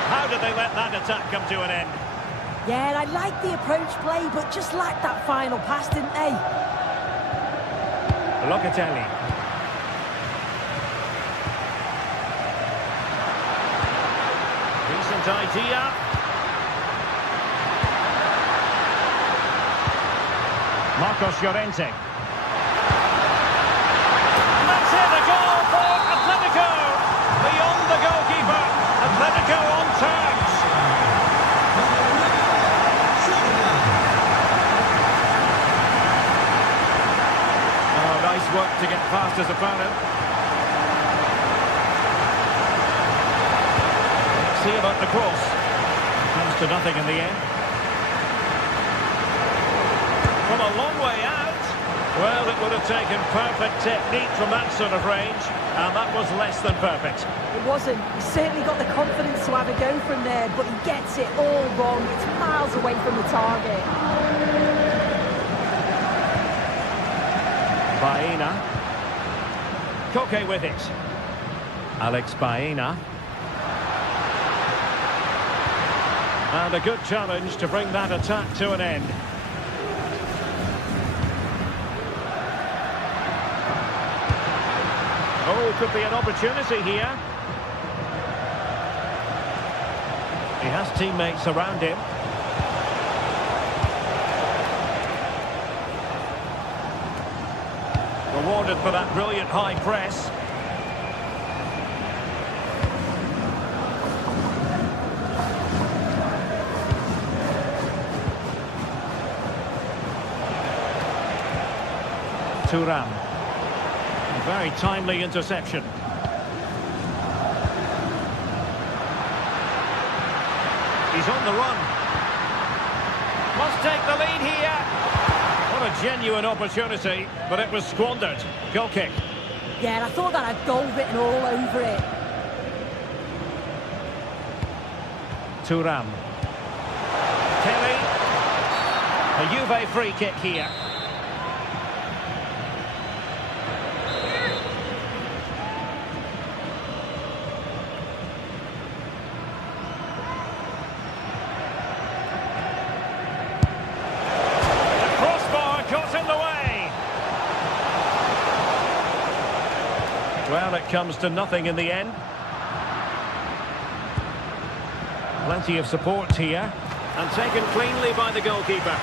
How did they let that attack come to an end? Yeah, I like the approach play, but just lacked that final pass, didn't they? Locatelli. Decent idea. Marcos Llorente. And that's it, a goal for Atletico. Beyond the goalkeeper. Atletico on terms. Oh, nice work to get past his opponent. Let's see about the cross. Comes to nothing in the end. From a long way out. Well, it would have taken perfect technique from that sort of range, and that was less than perfect. It wasn't. He certainly got the confidence to have a go from there, but he gets it all wrong. It's miles away from the target. Baena. Koke with it. Alex Baena. And a good challenge to bring that attack to an end. Oh, could be an opportunity here. He has teammates around him. Rewarded for that brilliant high press. Thuram. Very timely interception. He's on the run. Must take the lead here. What a genuine opportunity, but it was squandered. Goal kick. Yeah, and I thought that had goal written all over it. Thuram. Kelly. A Juve free kick here. Well, it comes to nothing in the end. Plenty of support here. And taken cleanly by the goalkeeper.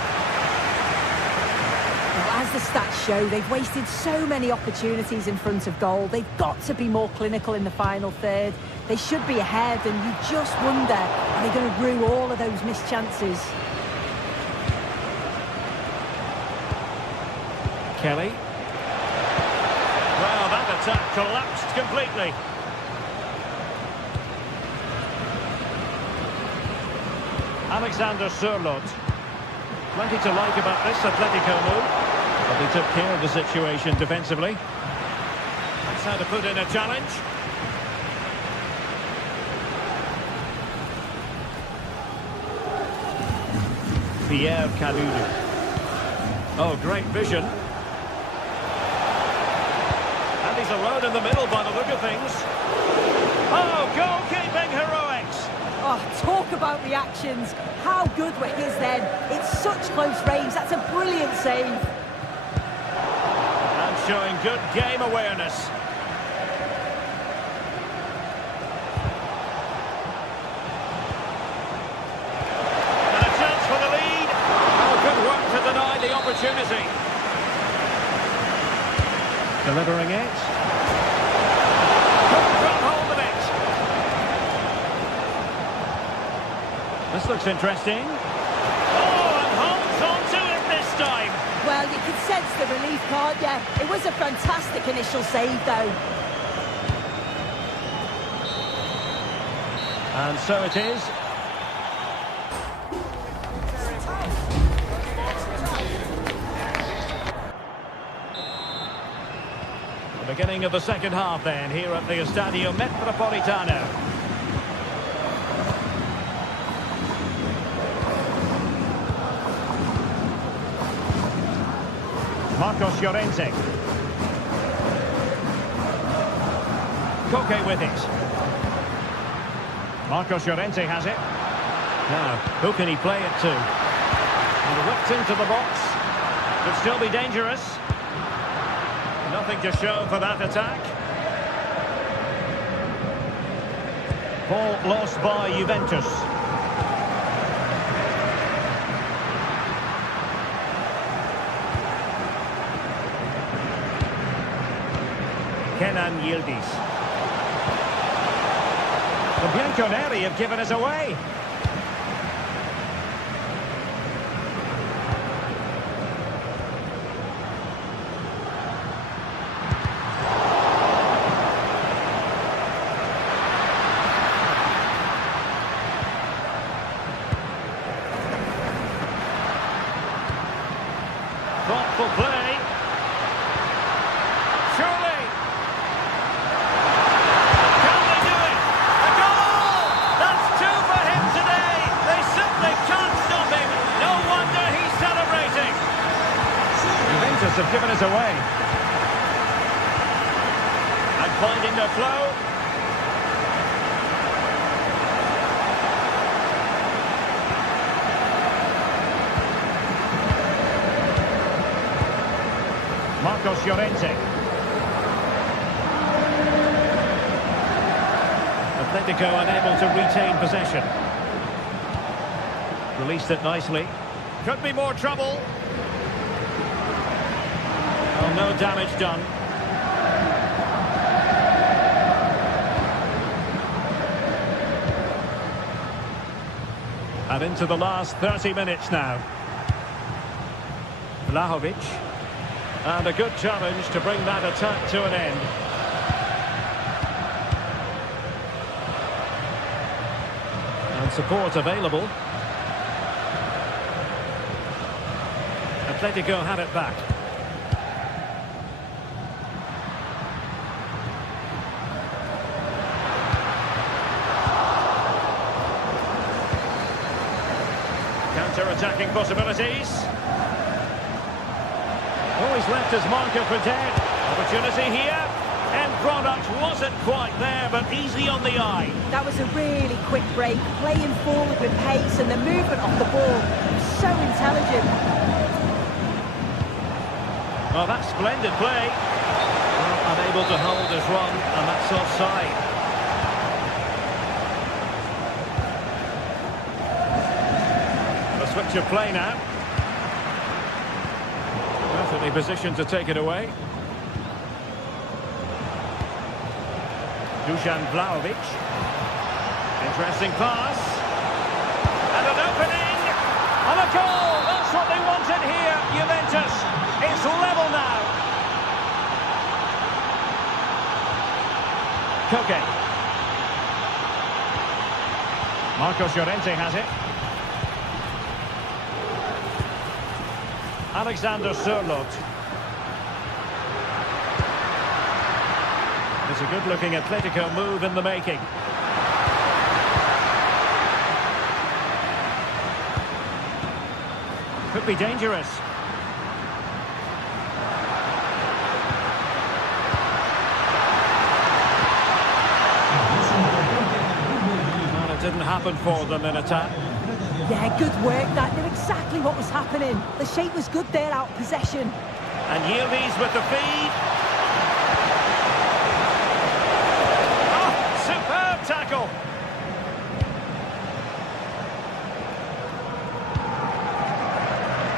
Well, as the stats show, they've wasted so many opportunities in front of goal. They've got to be more clinical in the final third. They should be ahead, and you just wonder, are they going to rue all of those missed chances? Kelly. Well, that attack collapsed completely. Alexander Sørloth. Plenty to like about this Atletico move. But they took care of the situation defensively. That's how to put in a challenge. Pierre Kalulu. Oh, great vision. And he's alone in the middle by the look of things. Oh, goalkeeping heroics. Oh, talk about reactions. How good were his then? It's such close range. That's a brilliant save. And showing good game awareness. And a chance for the lead. Oh, good work to deny the opportunity. Delivering it. Got hold of it. This looks interesting. Oh, and holds on to it this time. Well, you can sense the relief, can't you? It was a fantastic initial save, though. And so it is. The beginning of the second half then, here at the Estadio Metropolitano. Marcos Llorente. Koke with it. Marcos Llorente has it. Now, who can he play it to? And whipped into the box. Could still be dangerous. Nothing to show for that attack. Ball lost by Juventus. Kenan Yildiz. The Bianconeri have given us away. Thoughtful play. Surely. Can they do it? A goal! That's two for him today. They simply can't stop him. No wonder he's celebrating. Juventus have given us away. And finding their flow. Marcos Llorente. Atletico unable to retain possession. Released it nicely. Could be more trouble. Oh, no damage done. And into the last 30 minutes now. Vlahovic. And a good challenge to bring that attack to an end. And support available. Atletico had it back. Counter-attacking possibilities. Always left his marker for dead. Opportunity here. End product wasn't quite there, but easy on the eye. That was a really quick break, playing forward with pace, and the movement off the ball was so intelligent. Oh, that's splendid play. Well, unable to hold his run, and that's offside. touch of play now. Perfectly positioned to take it away. Dusan Vlahovic. Interesting pass. And an opening. And a goal! That's what they wanted here, Juventus. It's level now. Koke. Marcos Llorente has it. Alexander Sørloth. It's a good-looking Atletico move in the making. Could be dangerous. Well, it didn't happen for them in attack. Yeah, good work. That knew exactly what was happening. The shape was good there, out possession. And Yildiz with the feed. Oh, superb tackle.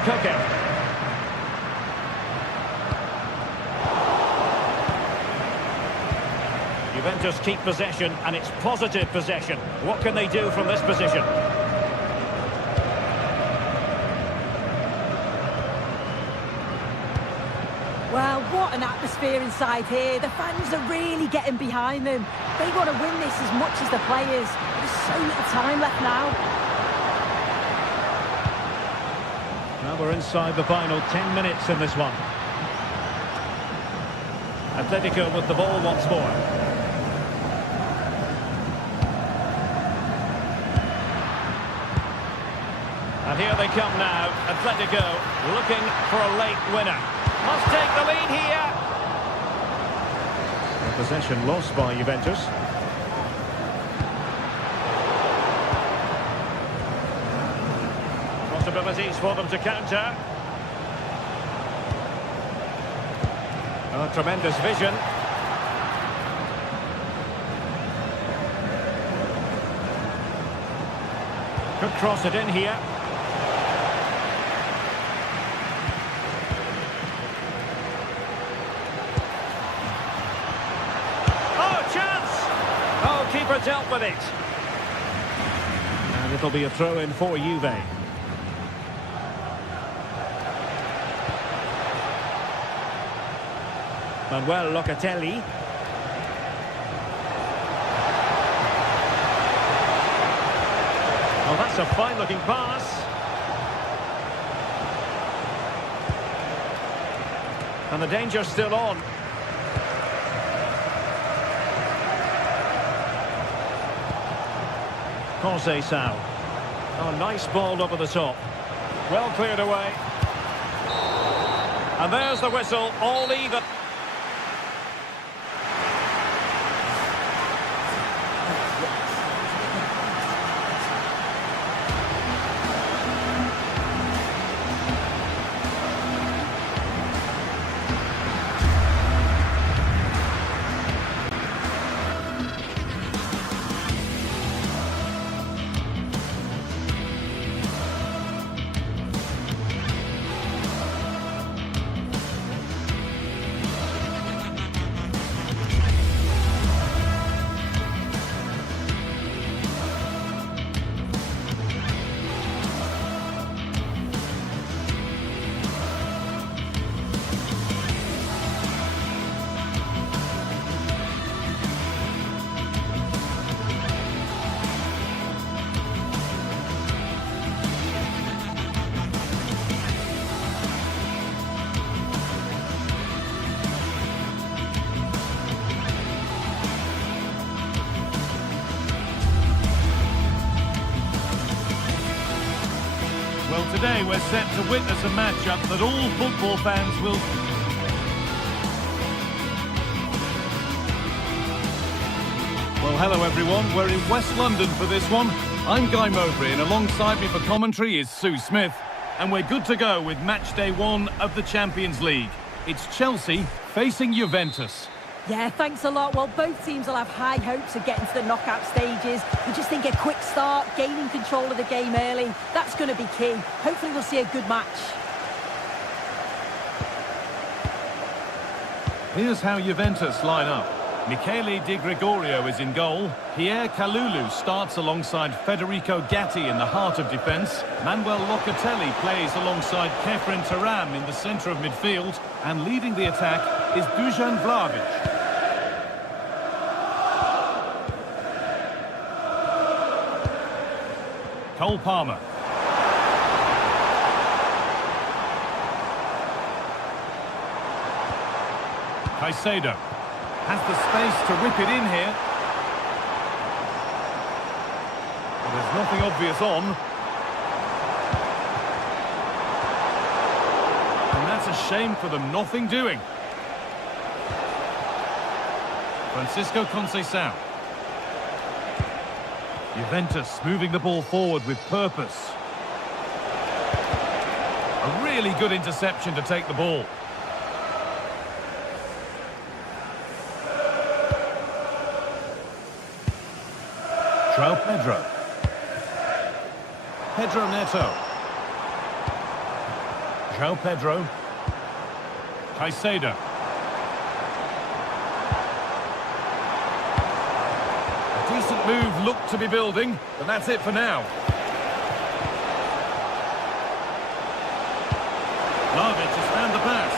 Koke. Juventus keep possession, and it's positive possession. What can they do from this position? Well, what an atmosphere inside here. The fans are really getting behind them. They want to win this as much as the players. There's so little time left now. Now we're inside the final 10 minutes in this one. Atletico with the ball once more. And here they come now. Atletico looking for a late winner. Must take the lead here. Possession lost by Juventus. Possibilities for them to counter. Oh, tremendous vision. Could cross it in here. Keeper dealt with it. And it'll be a throw-in for Juve. Manuel Locatelli. Oh, that's a fine-looking pass. And the danger's still on. Conceição. Oh, nice ball over the top. Well cleared away. And there's the whistle, all even. Well, today we're set to witness a matchup that all football fans will... Well, hello everyone, we're in West London for this one. I'm Guy Mowbray and alongside me for commentary is Sue Smith. And we're good to go with match day 1 of the Champions League. It's Chelsea facing Juventus. Yeah, thanks a lot. Well, both teams will have high hopes of getting to the knockout stages. We just think a quick start, gaining control of the game early, that's going to be key. Hopefully we'll see a good match. Here's how Juventus line up. Michele Di Gregorio is in goal. Pierre Kalulu starts alongside Federico Gatti in the heart of defence. Manuel Locatelli plays alongside Kefren Turam in the centre of midfield. And leading the attack is Dusan Vlahovic. Cole Palmer. Caicedo has the space to whip it in here. But there's nothing obvious on. And that's a shame for them, nothing doing. Francisco Conceição. Juventus moving the ball forward with purpose. A really good interception to take the ball. João Pedro. Pedro Neto. João Pedro. Caicedo. A decent move looked to be building, but that's it for now. Vlahovic has found the pass.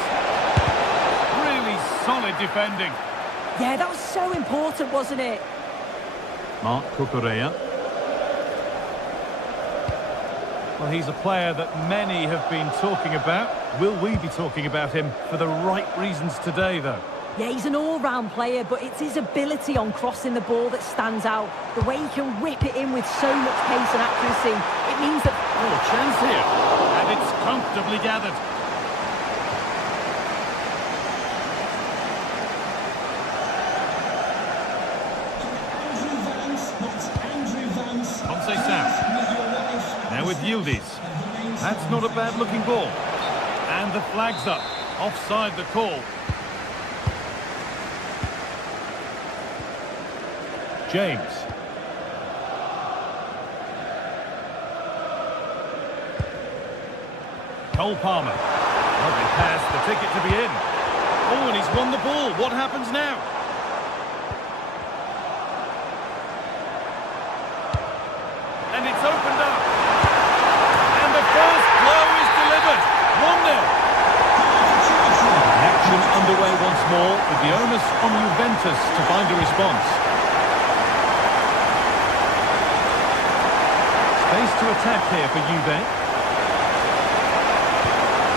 Really solid defending. Yeah, that was so important, wasn't it? Marc Cucurella. Well, he's a player that many have been talking about. Will we be talking about him for the right reasons today, though? Yeah, he's an all-round player, but it's his ability on crossing the ball that stands out. The way he can whip it in with so much pace and accuracy. It means that... Oh, chance here. And it's comfortably gathered. Conceição. Now with Yildiz. That's not a bad-looking ball. And the flag's up. Offside the call. James. Cole Palmer. Lovely pass, the ticket to be in. Oh, and he's won the ball. What happens now? And it's opened up. And the first blow is delivered. 1-0. Action underway once more, with the onus on Juventus to find a response. Space to attack here for Juve.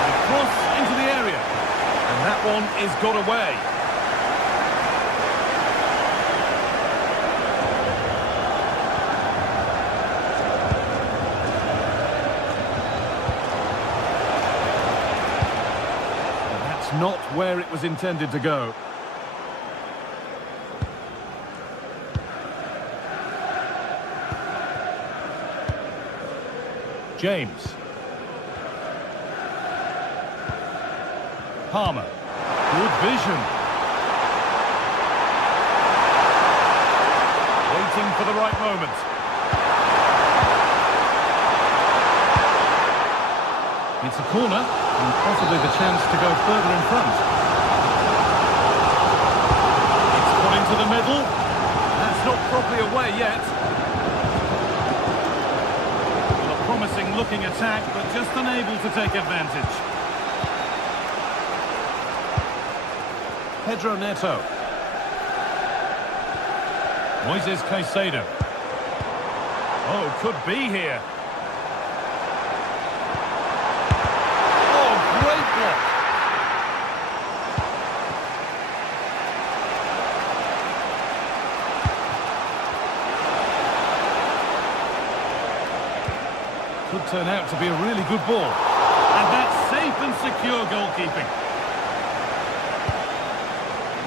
A cross into the area. And that one is got away. Not where it was intended to go. James. Palmer. Good vision. Waiting for the right moment. It's a corner. And possibly the chance to go further in front. It's put into the middle. That's not properly away yet. Well, a promising looking attack, but just unable to take advantage. Pedro Neto. Moises Caicedo. Oh, could be here. Could turn out to be a really good ball. And that's safe and secure goalkeeping.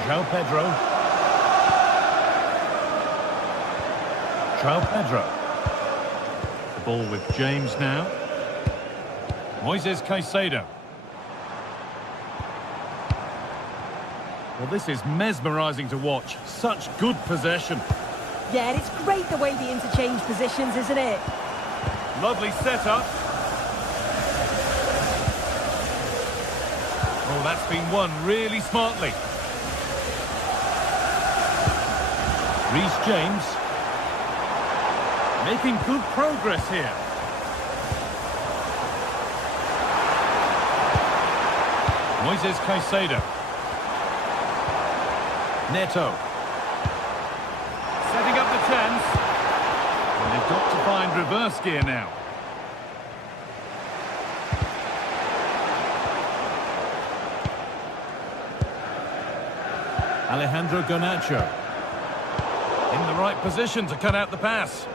João Pedro. João Pedro. The ball with James now. Moises Caicedo. Well, this is mesmerising to watch. Such good possession. Yeah, and it's great the way they interchange positions, isn't it? Lovely setup. Oh, that's been won really smartly. Reece James. Making good progress here. Moises Caicedo. Neto. Setting up the chance. And they've got to find reverse gear now. Alejandro Garnacho. In the right position to cut out the pass.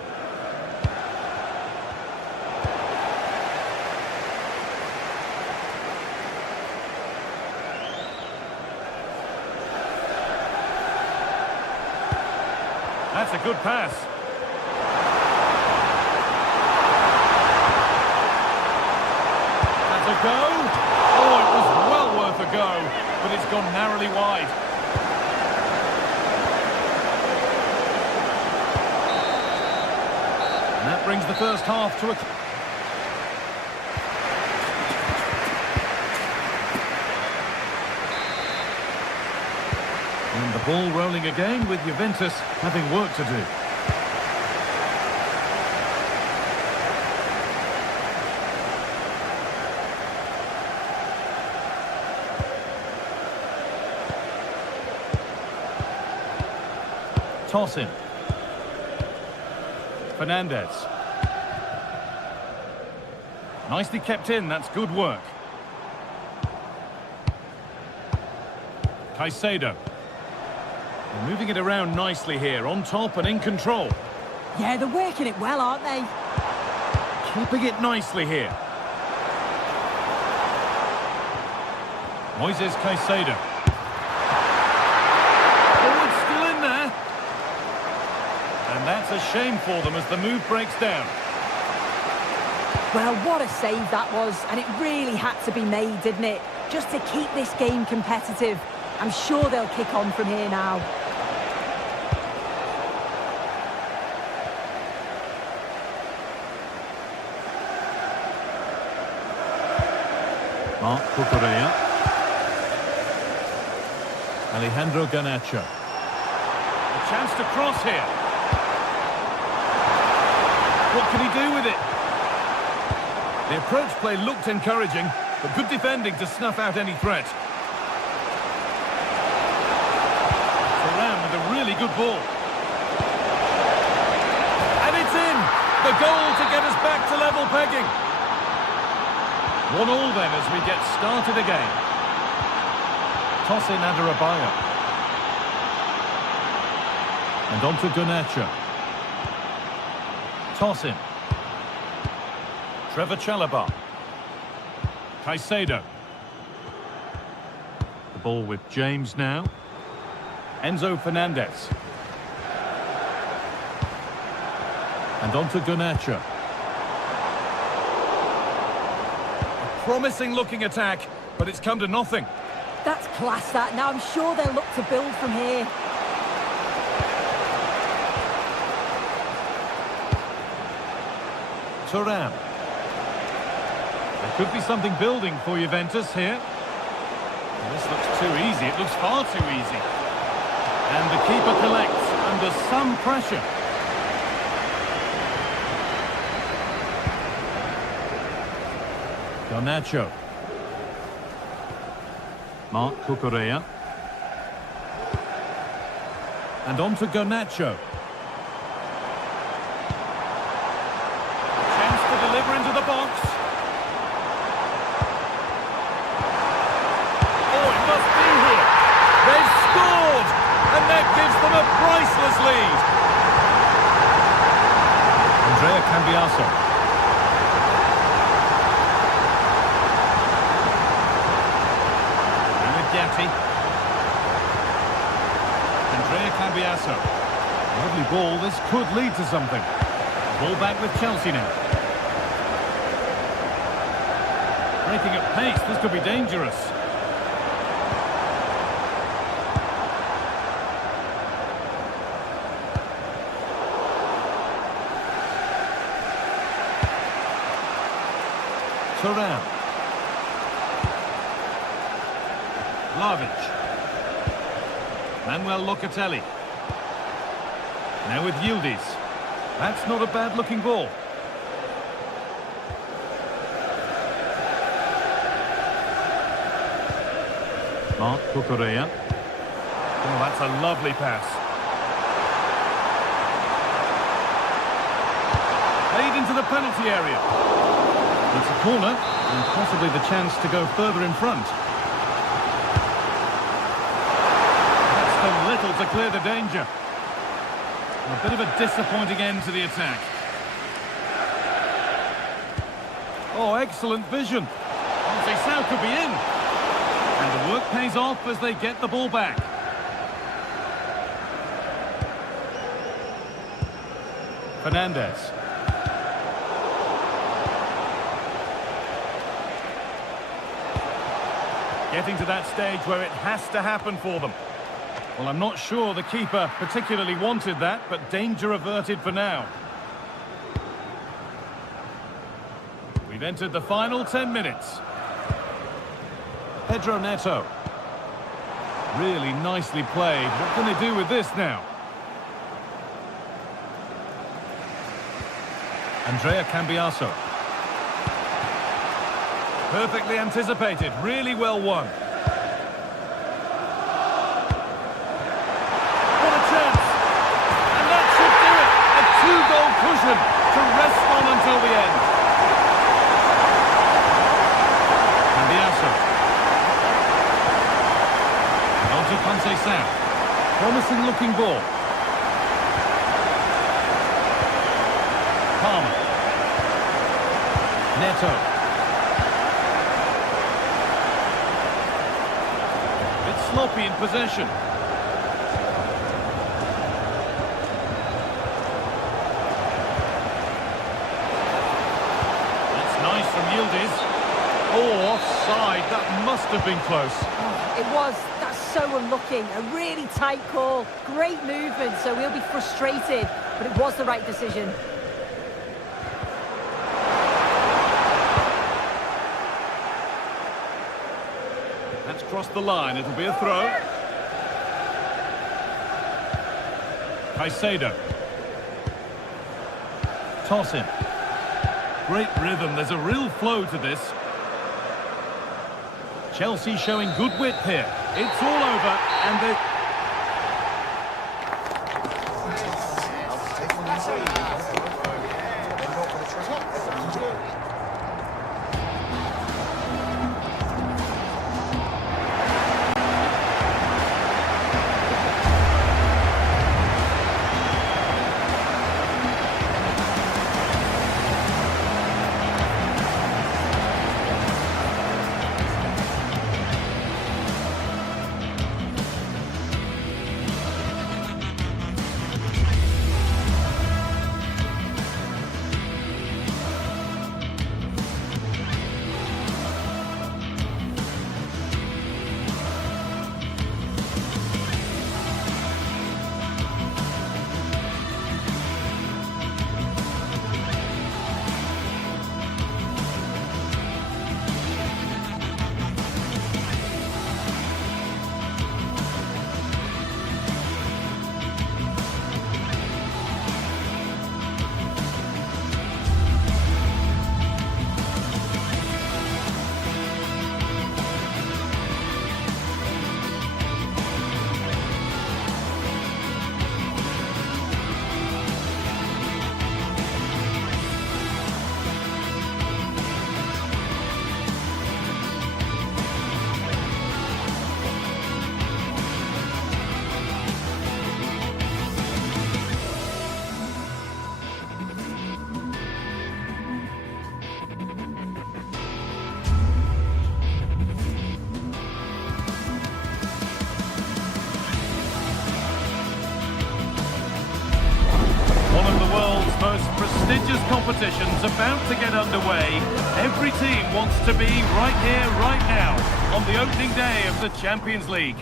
That's a good pass. That's a go. Oh, it was well worth a go, but it's gone narrowly wide. And that brings the first half to a... And the ball rolling again with Juventus having work to do. Toss in. Fernandez. Nicely kept in, that's good work. Caicedo. They're moving it around nicely here, on top and in control. Yeah, they're working it well, aren't they? Keeping it nicely here. Moises Caicedo. Oh, it's still in there. And that's a shame for them as the move breaks down. Well, what a save that was, and it really had to be made, didn't it? Just to keep this game competitive. I'm sure they'll kick on from here now. Marc Cucurella. Alejandro Garnacho. A chance to cross here. What can he do with it? The approach play looked encouraging, but good defending to snuff out any threat. Around with a really good ball. And it's in! The goal to get us back to level pegging. 1-1 then as we get started again. Toss in Adarabioyo. And on to Garnacho. Toss in. Trevor Chalobah. Caicedo. The ball with James now. Enzo Fernandez. And on to Garnacho. A promising looking attack, but it's come to nothing. That's class, that. Now I'm sure they'll look to build from here. Thuram. There could be something building for Juventus here. Well, this looks too easy. It looks far too easy. And the keeper collects under some pressure. Garnacho. Marc Cucurella. And on to Garnacho. Chance to deliver into the box. Oh, it must be here. They've scored! And that gives them a priceless lead. Andrea Cambiaso. Andrea Cambiaso. Lovely ball, this could lead to something. Ball back with Chelsea now. Breaking at pace, this could be dangerous. Thuram. Vlahovic. Manuel Locatelli. Now with Yildiz. That's not a bad-looking ball. Marc Cucurella. Oh, that's a lovely pass. Played into the penalty area. It's a corner, and possibly the chance to go further in front. That's done little to clear the danger. A bit of a disappointing end to the attack. Oh, excellent vision. Conceição could be in. And the work pays off as they get the ball back. Fernandez. Getting to that stage where it has to happen for them. Well, I'm not sure the keeper particularly wanted that, but danger averted for now. We've entered the final 10 minutes. Pedro Neto. Really nicely played. What can they do with this now? Andrea Cambiaso. Perfectly anticipated. Really well won. What a chance! And that should do it. A two-goal cushion to rest on until the end. Cambiaso. On to Conceição. Promising looking ball. Palmer. Neto. Bit sloppy in possession. That's nice from Yildiz. Oh, offside. That must have been close. Oh, it was. That's so unlucky. A really tight call. Great movement, so we'll be frustrated. But it was the right decision. That's crossed the line. It'll be a throw. Caicedo. Toss him. Great rhythm. There's a real flow to this. Chelsea showing good width here. It's all over, and they... Most prestigious competitions about to get underway. Every team wants to be right here, right now, on the opening day of the Champions League.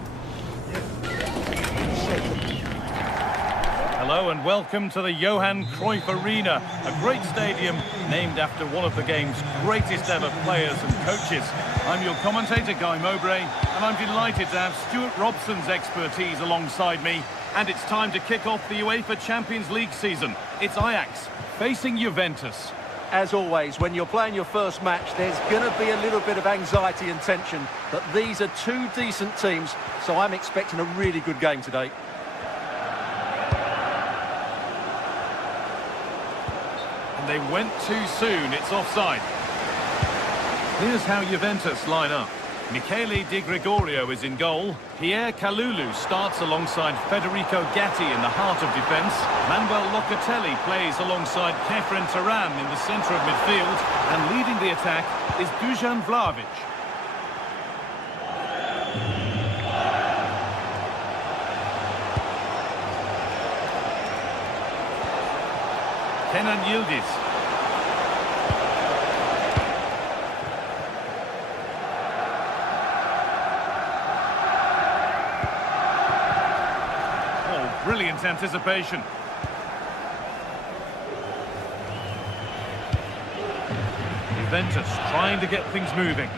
Hello and welcome to the Johan Cruyff Arena, a great stadium named after one of the game's greatest ever players and coaches. I'm your commentator, Guy Mowbray, and I'm delighted to have Stuart Robson's expertise alongside me. And it's time to kick off the UEFA Champions League season. It's Ajax facing Juventus. As always, when you're playing your first match, there's going to be a little bit of anxiety and tension. But these are two decent teams, so I'm expecting a really good game today. And they went too soon, it's offside. Here's how Juventus line up. Michele Di Gregorio is in goal. Pierre Kalulu starts alongside Federico Gatti in the heart of defence. Manuel Locatelli plays alongside Kefren Turan in the centre of midfield. And leading the attack is Dusan Vlahovic. Kenan Yildiz. Brilliant anticipation. Juventus trying to get things moving.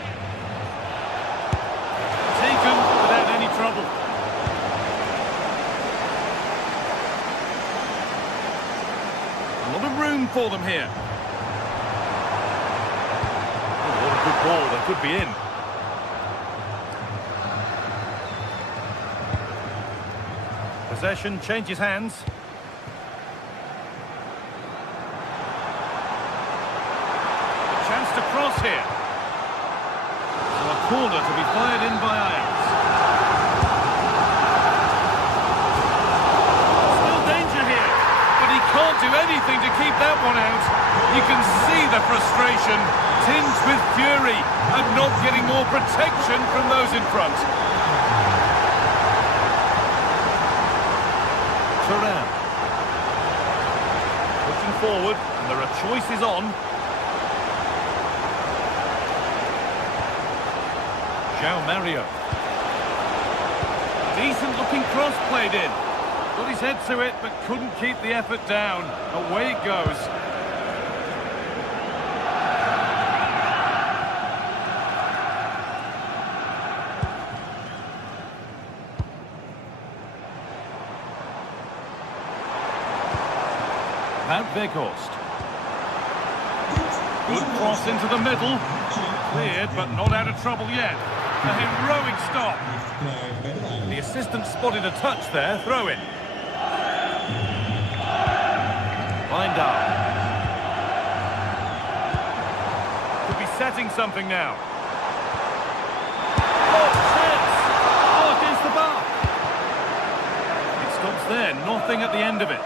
Taken without any trouble. A lot of room for them here. Oh, what a good ball, that could be in. Possession changes hands. A chance to cross here. So a corner to be fired in by Ajax. Still danger here, but he can't do anything to keep that one out. You can see the frustration, tinged with fury, of not getting more protection from those in front. Turan. Pushing forward, and there are choices on. João Mario. Decent looking cross played in. Got his head to it, but couldn't keep the effort down. Away it goes. Weghorst. Good cross into the middle. Cleared, but not out of trouble yet. A heroic stop. The assistant spotted a touch there. Throw in. Wijndal. Could be setting something now. Oh, chance! Oh, against the bar. It stops there. Nothing at the end of it.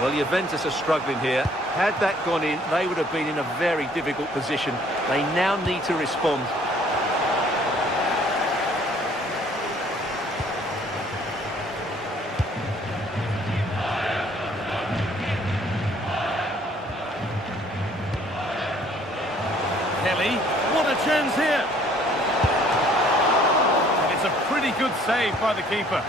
Well, Juventus are struggling here. Had that gone in, they would have been in a very difficult position. They now need to respond. Kelly, what a chance here! It's a pretty good save by the keeper.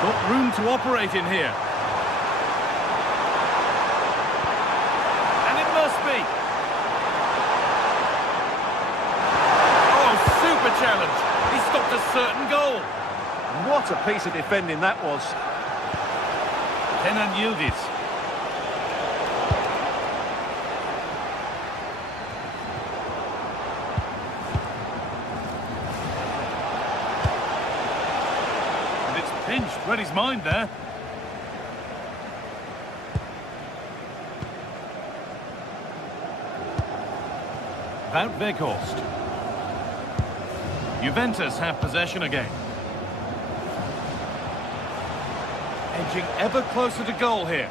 Got room to operate in here. And it must be. Oh, super challenge. He stopped a certain goal. What a piece of defending that was. Kenan Yildiz. Pinched, read his mind there. Wout Weghorst. Juventus have possession again. Edging ever closer to goal here.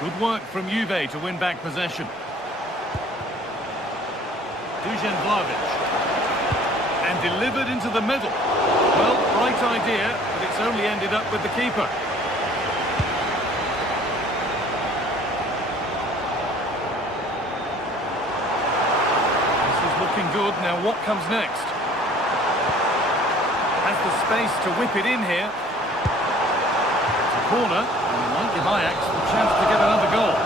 Good work from Juve to win back possession. Dusan Vlahovic. And delivered into the middle. Well, right idea, but it's only ended up with the keeper. This is looking good. Now what comes next? Has the space to whip it in here. It's a corner, and it might give Ajax the chance to get another goal.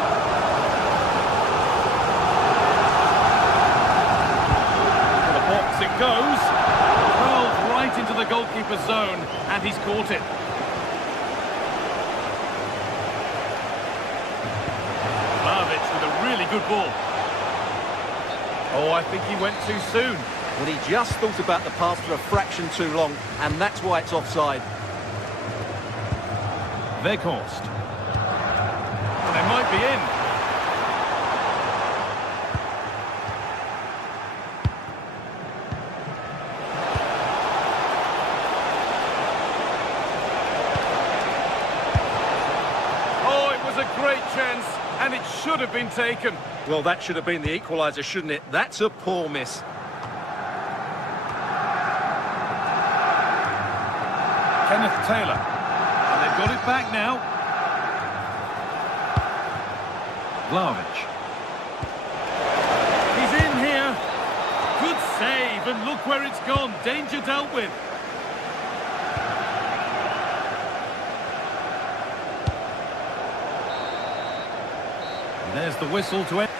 To the box it goes. Curled right into the goalkeeper's zone, and he's caught it. Vlahovic with a really good ball. Oh, I think he went too soon. Well, he just thought about the pass for a fraction too long, and that's why it's offside. Weghorst. They might be in. Oh, it was a great chance, and it should have been taken. Well, that should have been the equaliser, shouldn't it? That's a poor miss. Kenneth Taylor. And they've got it back now. Vlahovic. He's in here. Good save, and look where it's gone. Danger dealt with. And there's the whistle to end.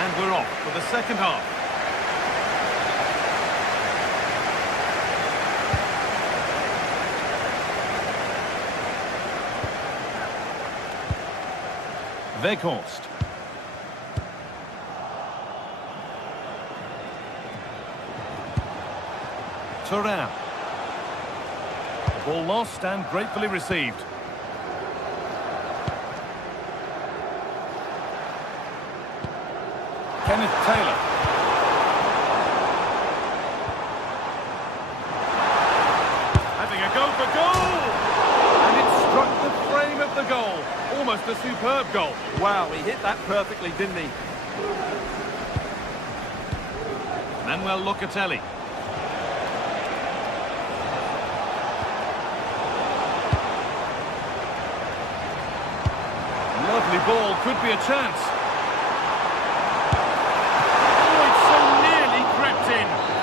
And we're off for the second half. Weghorst. Thuram. Ball lost and gratefully received. Kenneth Taylor. Having a go for goal! And it struck the frame of the goal. Almost a superb goal. Wow, he hit that perfectly, didn't he? Manuel Locatelli. Lovely ball, could be a chance.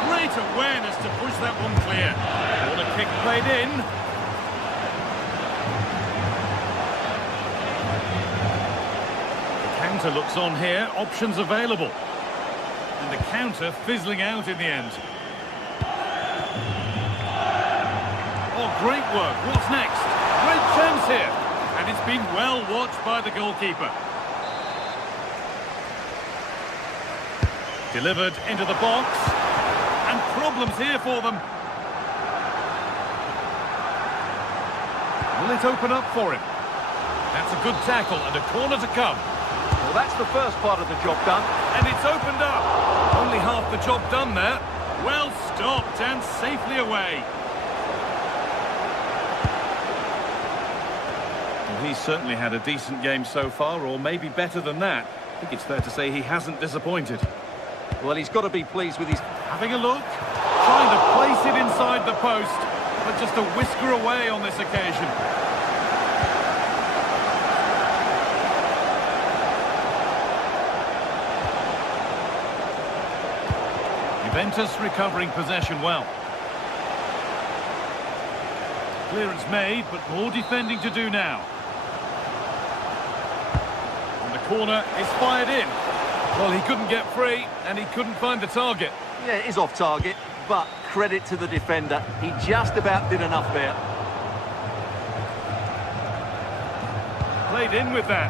Great awareness to push that one clear. Corner kick played in. The counter looks on here. Options available. And the counter fizzling out in the end. Oh, great work. What's next? Great chance here. And it's been well watched by the goalkeeper. Delivered into the box. And problems here for them. Will it open up for him? That's a good tackle and a corner to come. Well, that's the first part of the job done. And it's opened up. Only half the job done there. Well stopped and safely away. Well, he's certainly had a decent game so far, or maybe better than that. I think it's fair to say he hasn't disappointed. Well, he's got to be pleased with his... Having a look, trying to place it inside the post, but just a whisker away on this occasion. Juventus recovering possession well. Clearance made, but more defending to do now. And the corner is fired in. Well, he couldn't get free, and he couldn't find the target. Yeah, it is off target, but credit to the defender. He just about did enough there. Played in with that.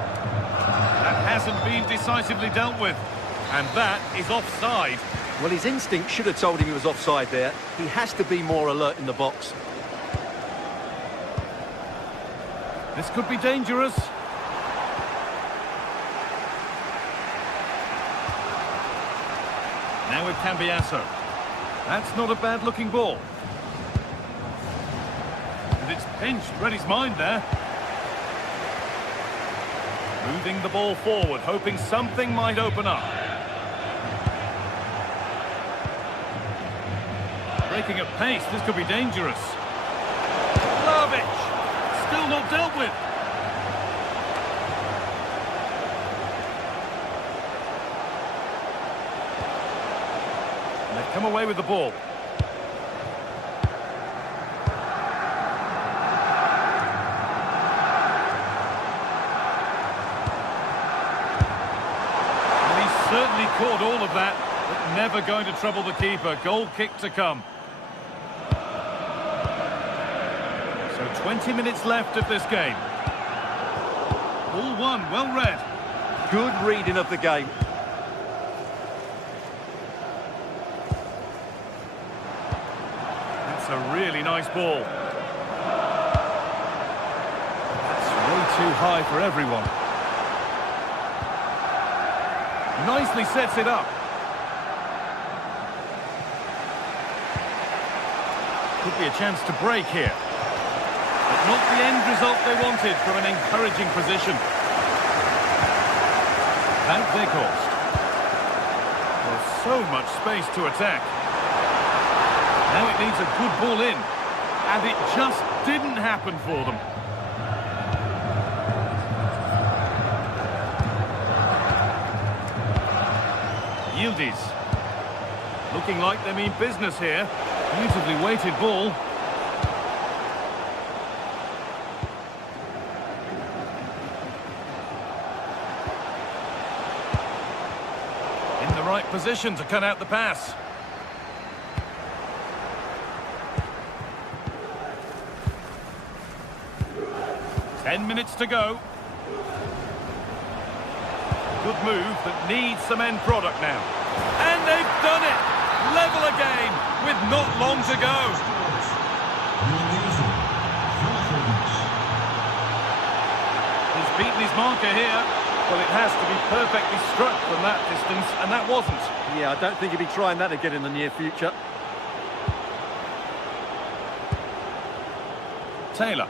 That hasn't been decisively dealt with. And that is offside. Well, his instinct should have told him he was offside there. He has to be more alert in the box. This could be dangerous. Now with Cambiasso. That's not a bad-looking ball. And it's pinched, read his mind there. Moving the ball forward, hoping something might open up. Breaking at pace, this could be dangerous. Vlahovic, still not dealt with. And they've come away with the ball. Certainly caught all of that, but never going to trouble the keeper. Goal kick to come. So 20 minutes left of this game. Ball one, well read. Good reading of the game. That's a really nice ball. That's way too high for everyone. Nicely sets it up. Could be a chance to break here. But not the end result they wanted from an encouraging position. Van Weghorst. There's so much space to attack. Now it needs a good ball in. And it just didn't happen for them. Yildiz. Looking like they mean business here. Beautifully weighted ball. In the right position to cut out the pass. Ten minutes to go. Good move that needs some end product now. And they've done it! Level again with not long to go. He's beaten his marker here. Well, it has to be perfectly struck from that distance, and that wasn't. Yeah, I don't think he'll be trying that again in the near future. Taylor.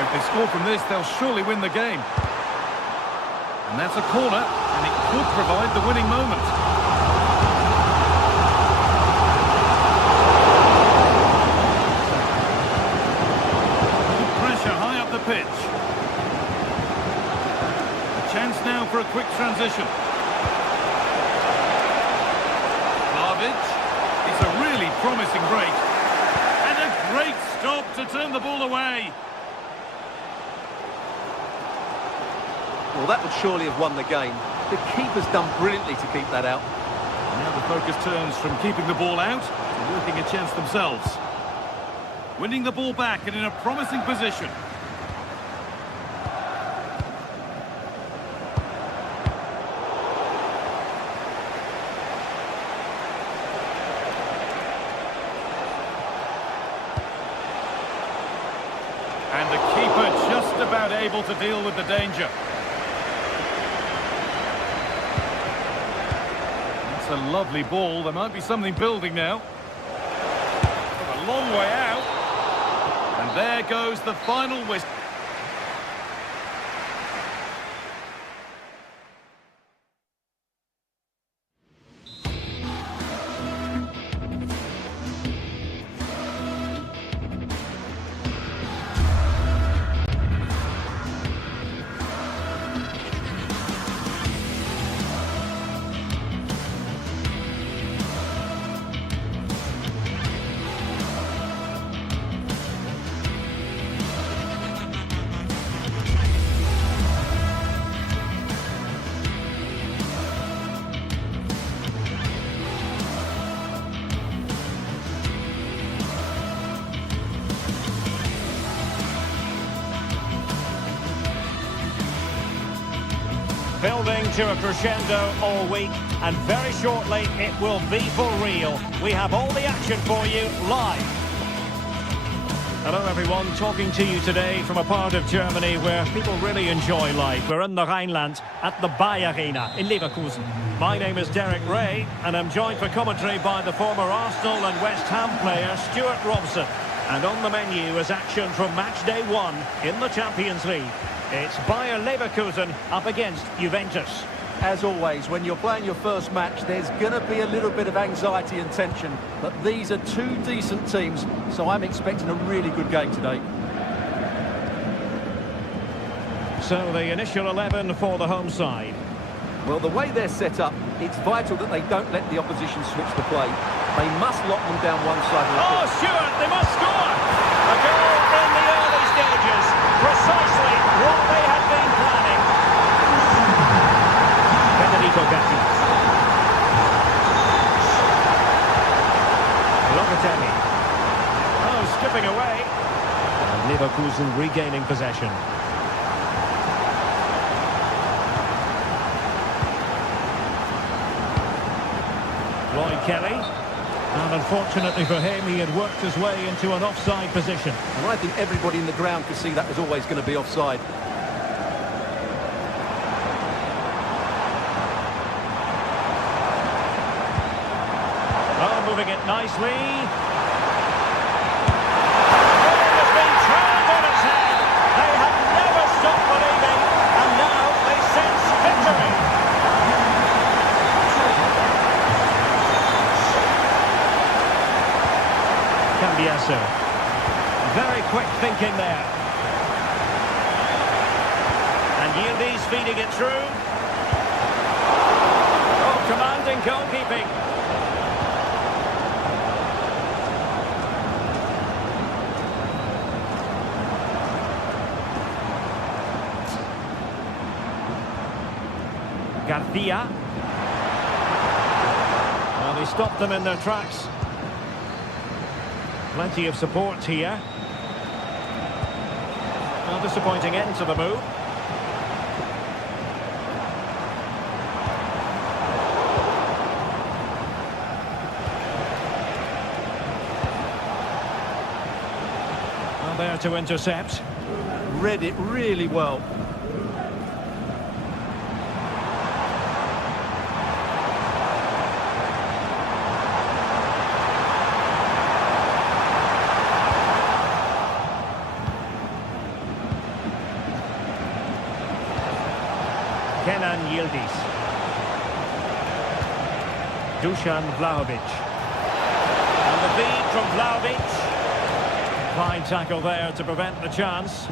If they score from this, they'll surely win the game. And that's a corner, and it could provide the winning moment. Good pressure high up the pitch. A chance now for a quick transition. Vlahovic. It's a really promising break. And a great stop to turn the ball away. Well, that would surely have won the game. The keeper's done brilliantly to keep that out. Now the focus turns from keeping the ball out to working a chance themselves. Winning the ball back and in a promising position. And the keeper just about able to deal with the danger. A lovely ball. There might be something building now. A long way out. And there goes the final whistle. Building to a crescendo all week, and very shortly it will be for real. We have all the action for you live. Hello everyone, talking to you today from a part of Germany where people really enjoy life. We're in the Rhineland at the Bayer Arena in Leverkusen. My name is Derek Ray and I'm joined for commentary by the former Arsenal and West Ham player Stuart Robson. And on the menu is action from match day 1 in the Champions League. It's Bayer Leverkusen up against Juventus. As always, when you're playing your first match, there's going to be a little bit of anxiety and tension. But these are two decent teams, so I'm expecting a really good game today. So the initial 11 for the home side. Well, the way they're set up, it's vital that they don't let the opposition switch the play. They must lock them down one side of the Oh, pitch. Stuart, they must score! A goal in the early stages. Precisely what they had been planning. Locatelli. Oh, skipping away. And Leverkusen regaining possession. Lloyd Kelly. And unfortunately for him, he had worked his way into an offside position. And I think everybody in the ground could see that was always going to be offside. Moving it nicely. It has been turned on its head. They have never stopped believing, and now they sense victory. Cambiasso. Very quick thinking there. And Yildiz feeding it through. Oh, commanding goalkeeping. Garcia. Well, they stopped them in their tracks. Plenty of support here. A disappointing end to the move. Well, there to intercept. Read it really well. Yildiz. Dusan Vlahovic. And the feed from Vlahovic. Fine tackle there to prevent the chance.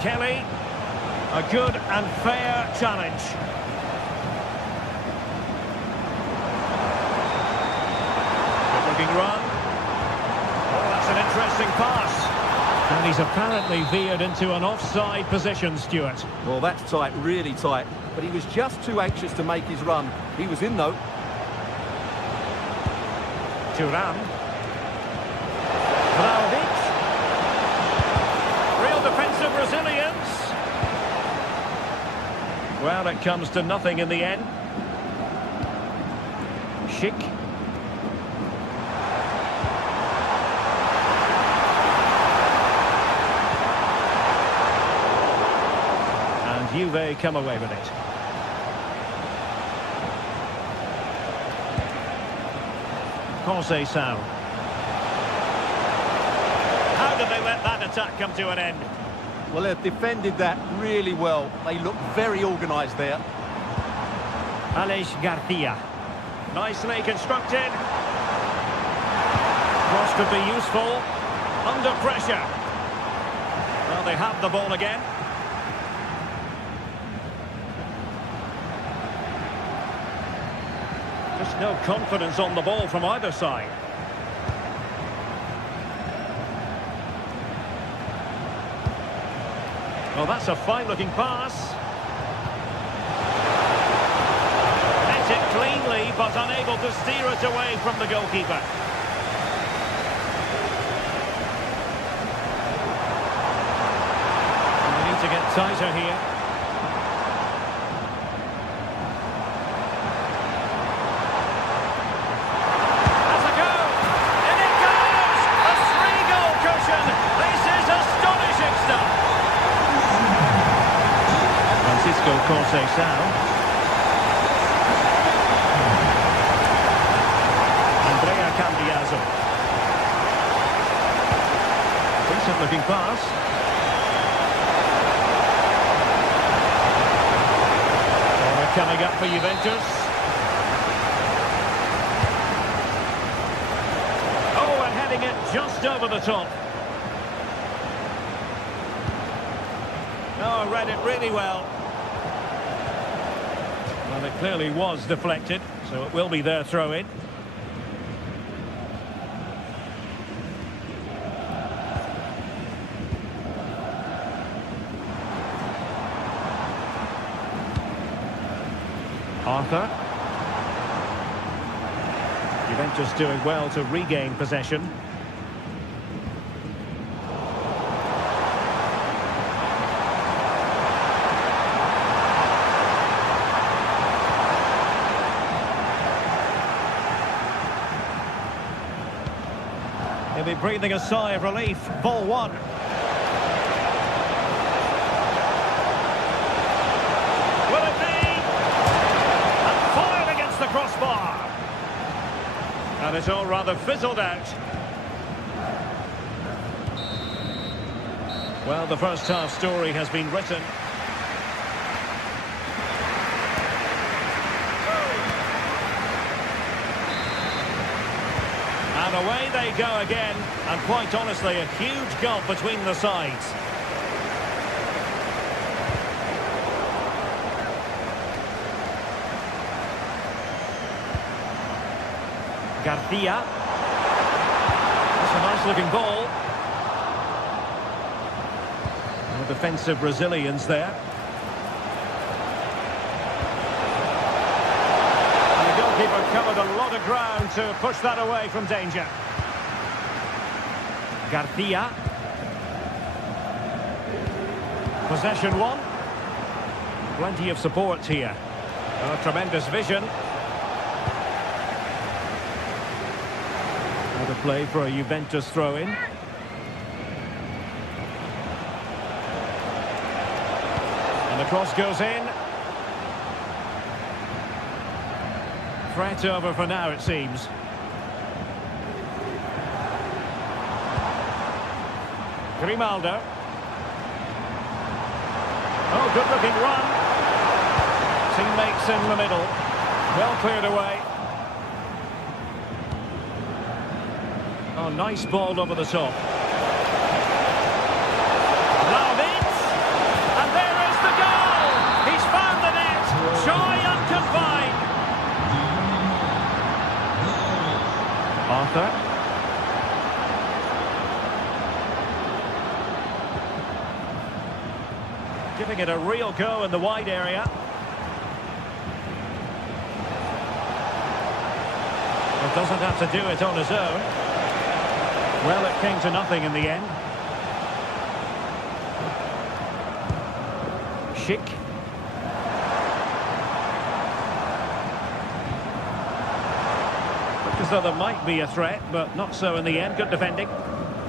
Kelly. A good and fair challenge. Good looking run. Oh, that's an interesting pass. And he's apparently veered into an offside position, Stuart. Well, that's tight, really tight. But he was just too anxious to make his run. He was in, though. Thuram. Vlahovic. Real defensive resilience. Well, it comes to nothing in the end. Schick. Juve come away with it. Conceição. How did they let that attack come to an end? Well, they've defended that really well. They look very organised there. Aleix Garcia. Nicely constructed. Cross could be useful. Under pressure. Well, they have the ball again. Just no confidence on the ball from either side. Well, that's a fine-looking pass. Met it cleanly, but unable to steer it away from the goalkeeper. And they need to get tighter here. Conceição. Cambiazo. Decent looking pass. Corner coming up for Juventus. Oh, and heading it just over the top. Oh, read it really well. Well, it clearly was deflected, so it will be their throw-in. Arthur. Juventus doing well to regain possession. He'll be breathing a sigh of relief. Ball one. The crossbar, and it's all rather fizzled out. Well, the first half story has been written. And away they go again, and quite honestly a huge gulf between the sides. Garcia. That's a nice looking ball. No defensive resilience there. And the goalkeeper covered a lot of ground to push that away from danger. Garcia. Possession one. Plenty of support here. Oh, tremendous vision. The play for a Juventus throw-in. And the cross goes in. Threat over for now, it seems. Grimaldo. Oh, good-looking run. Teammates in the middle. Well cleared away. Oh, nice ball over the top. Lavitz, and there is the goal! He's found the net! Joy unconfined! Arthur. Giving it a real go in the wide area. Well, doesn't have to do it on his own. Well, it came to nothing in the end. Schick. Looked as though there might be a threat, but not so in the end. Good defending.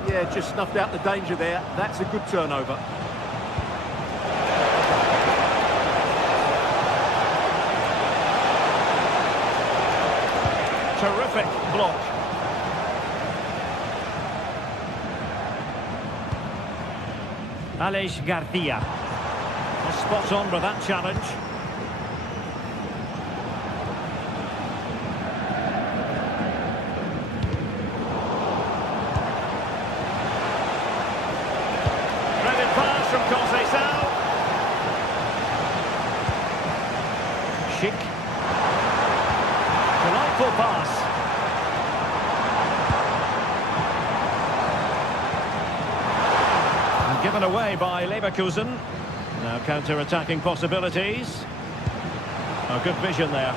Yeah, just snuffed out the danger there. That's a good turnover. Terrific block. Aleix Garcia. Spot on with that challenge. Threaded pass from Conceição. Schick. Delightful pass. Given away by Leverkusen. Now counter-attacking possibilities. Oh, good vision there.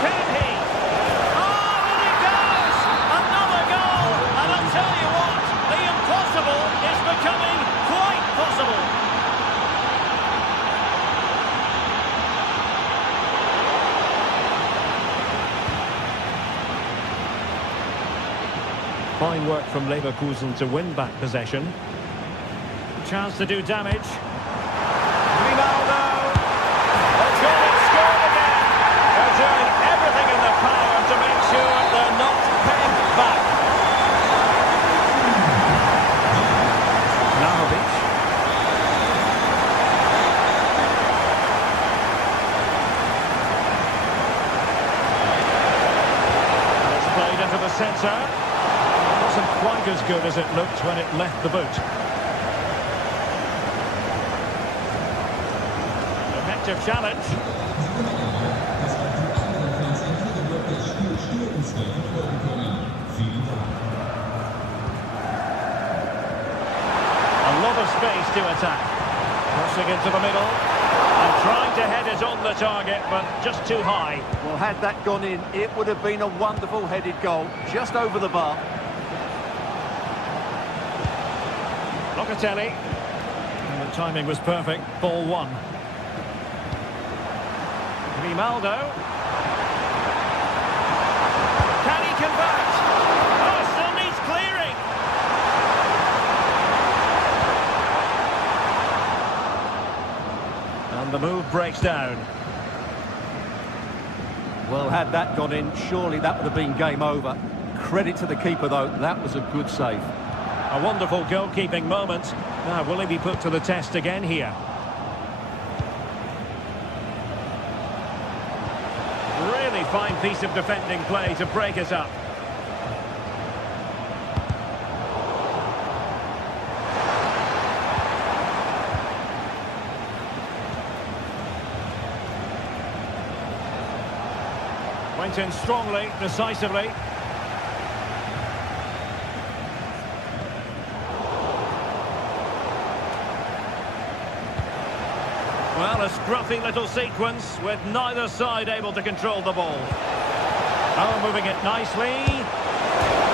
Can he? Oh, and he goes! Another goal! And I'll tell you what, the impossible is becoming quite possible. Fine work from Leverkusen to win back possession. chance to do damage. Ronaldo. They've got it, scored again. They're doing everything in their power to make sure they're not pegged back. Nahovic. It's played into the centre. It wasn't quite as good as it looked when it left the boot. Effective challenge. A lot of space to attack. Crossing into the middle. And trying to head it on the target, but just too high. Well, had that gone in, it would have been a wonderful headed goal, just over the bar. Locatelli. And the timing was perfect. Ball one. Ronaldo. Can he convert? Oh, still needs clearing. And the move breaks down. Well, had that gone in, surely that would have been game over. Credit to the keeper, though. That was a good save. A wonderful goalkeeping moment. Now, will he be put to the test again here? Really fine piece of defending play to break us up. Went in strongly, decisively. Well, a scruffy little sequence with neither side able to control the ball. Oh, moving it nicely.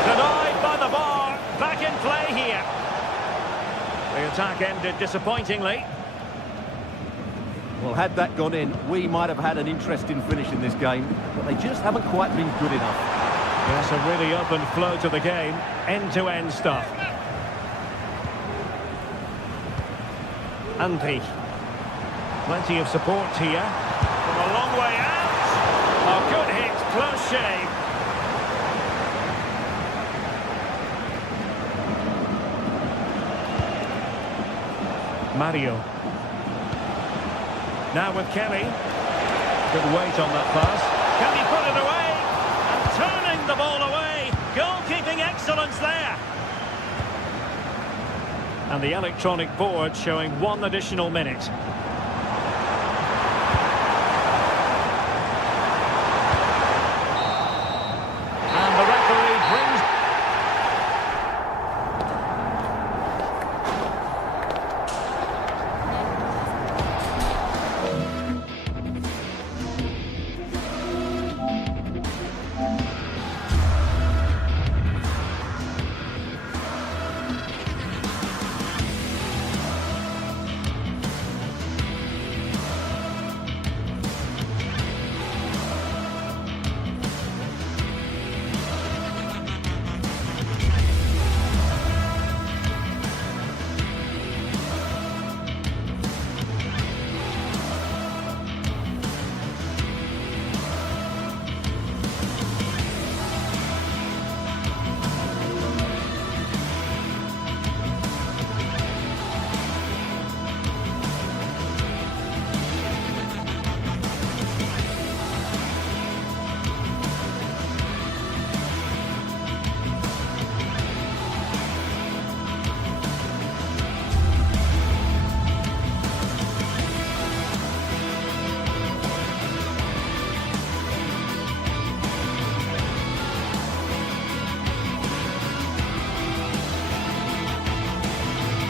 Denied by the bar. Back in play here. The attack ended disappointingly. Well, had that gone in, we might have had an interesting finish in this game, but they just haven't quite been good enough. Yes, a really open flow to the game. End-to-end stuff. Anpi. Plenty of support here. From a long way out. Oh, good hit. Close shave. Mario. Now with Kelly. Good weight on that pass. Can he put it away? And turning the ball away. Goalkeeping excellence there. And the electronic board showing 1 additional minute.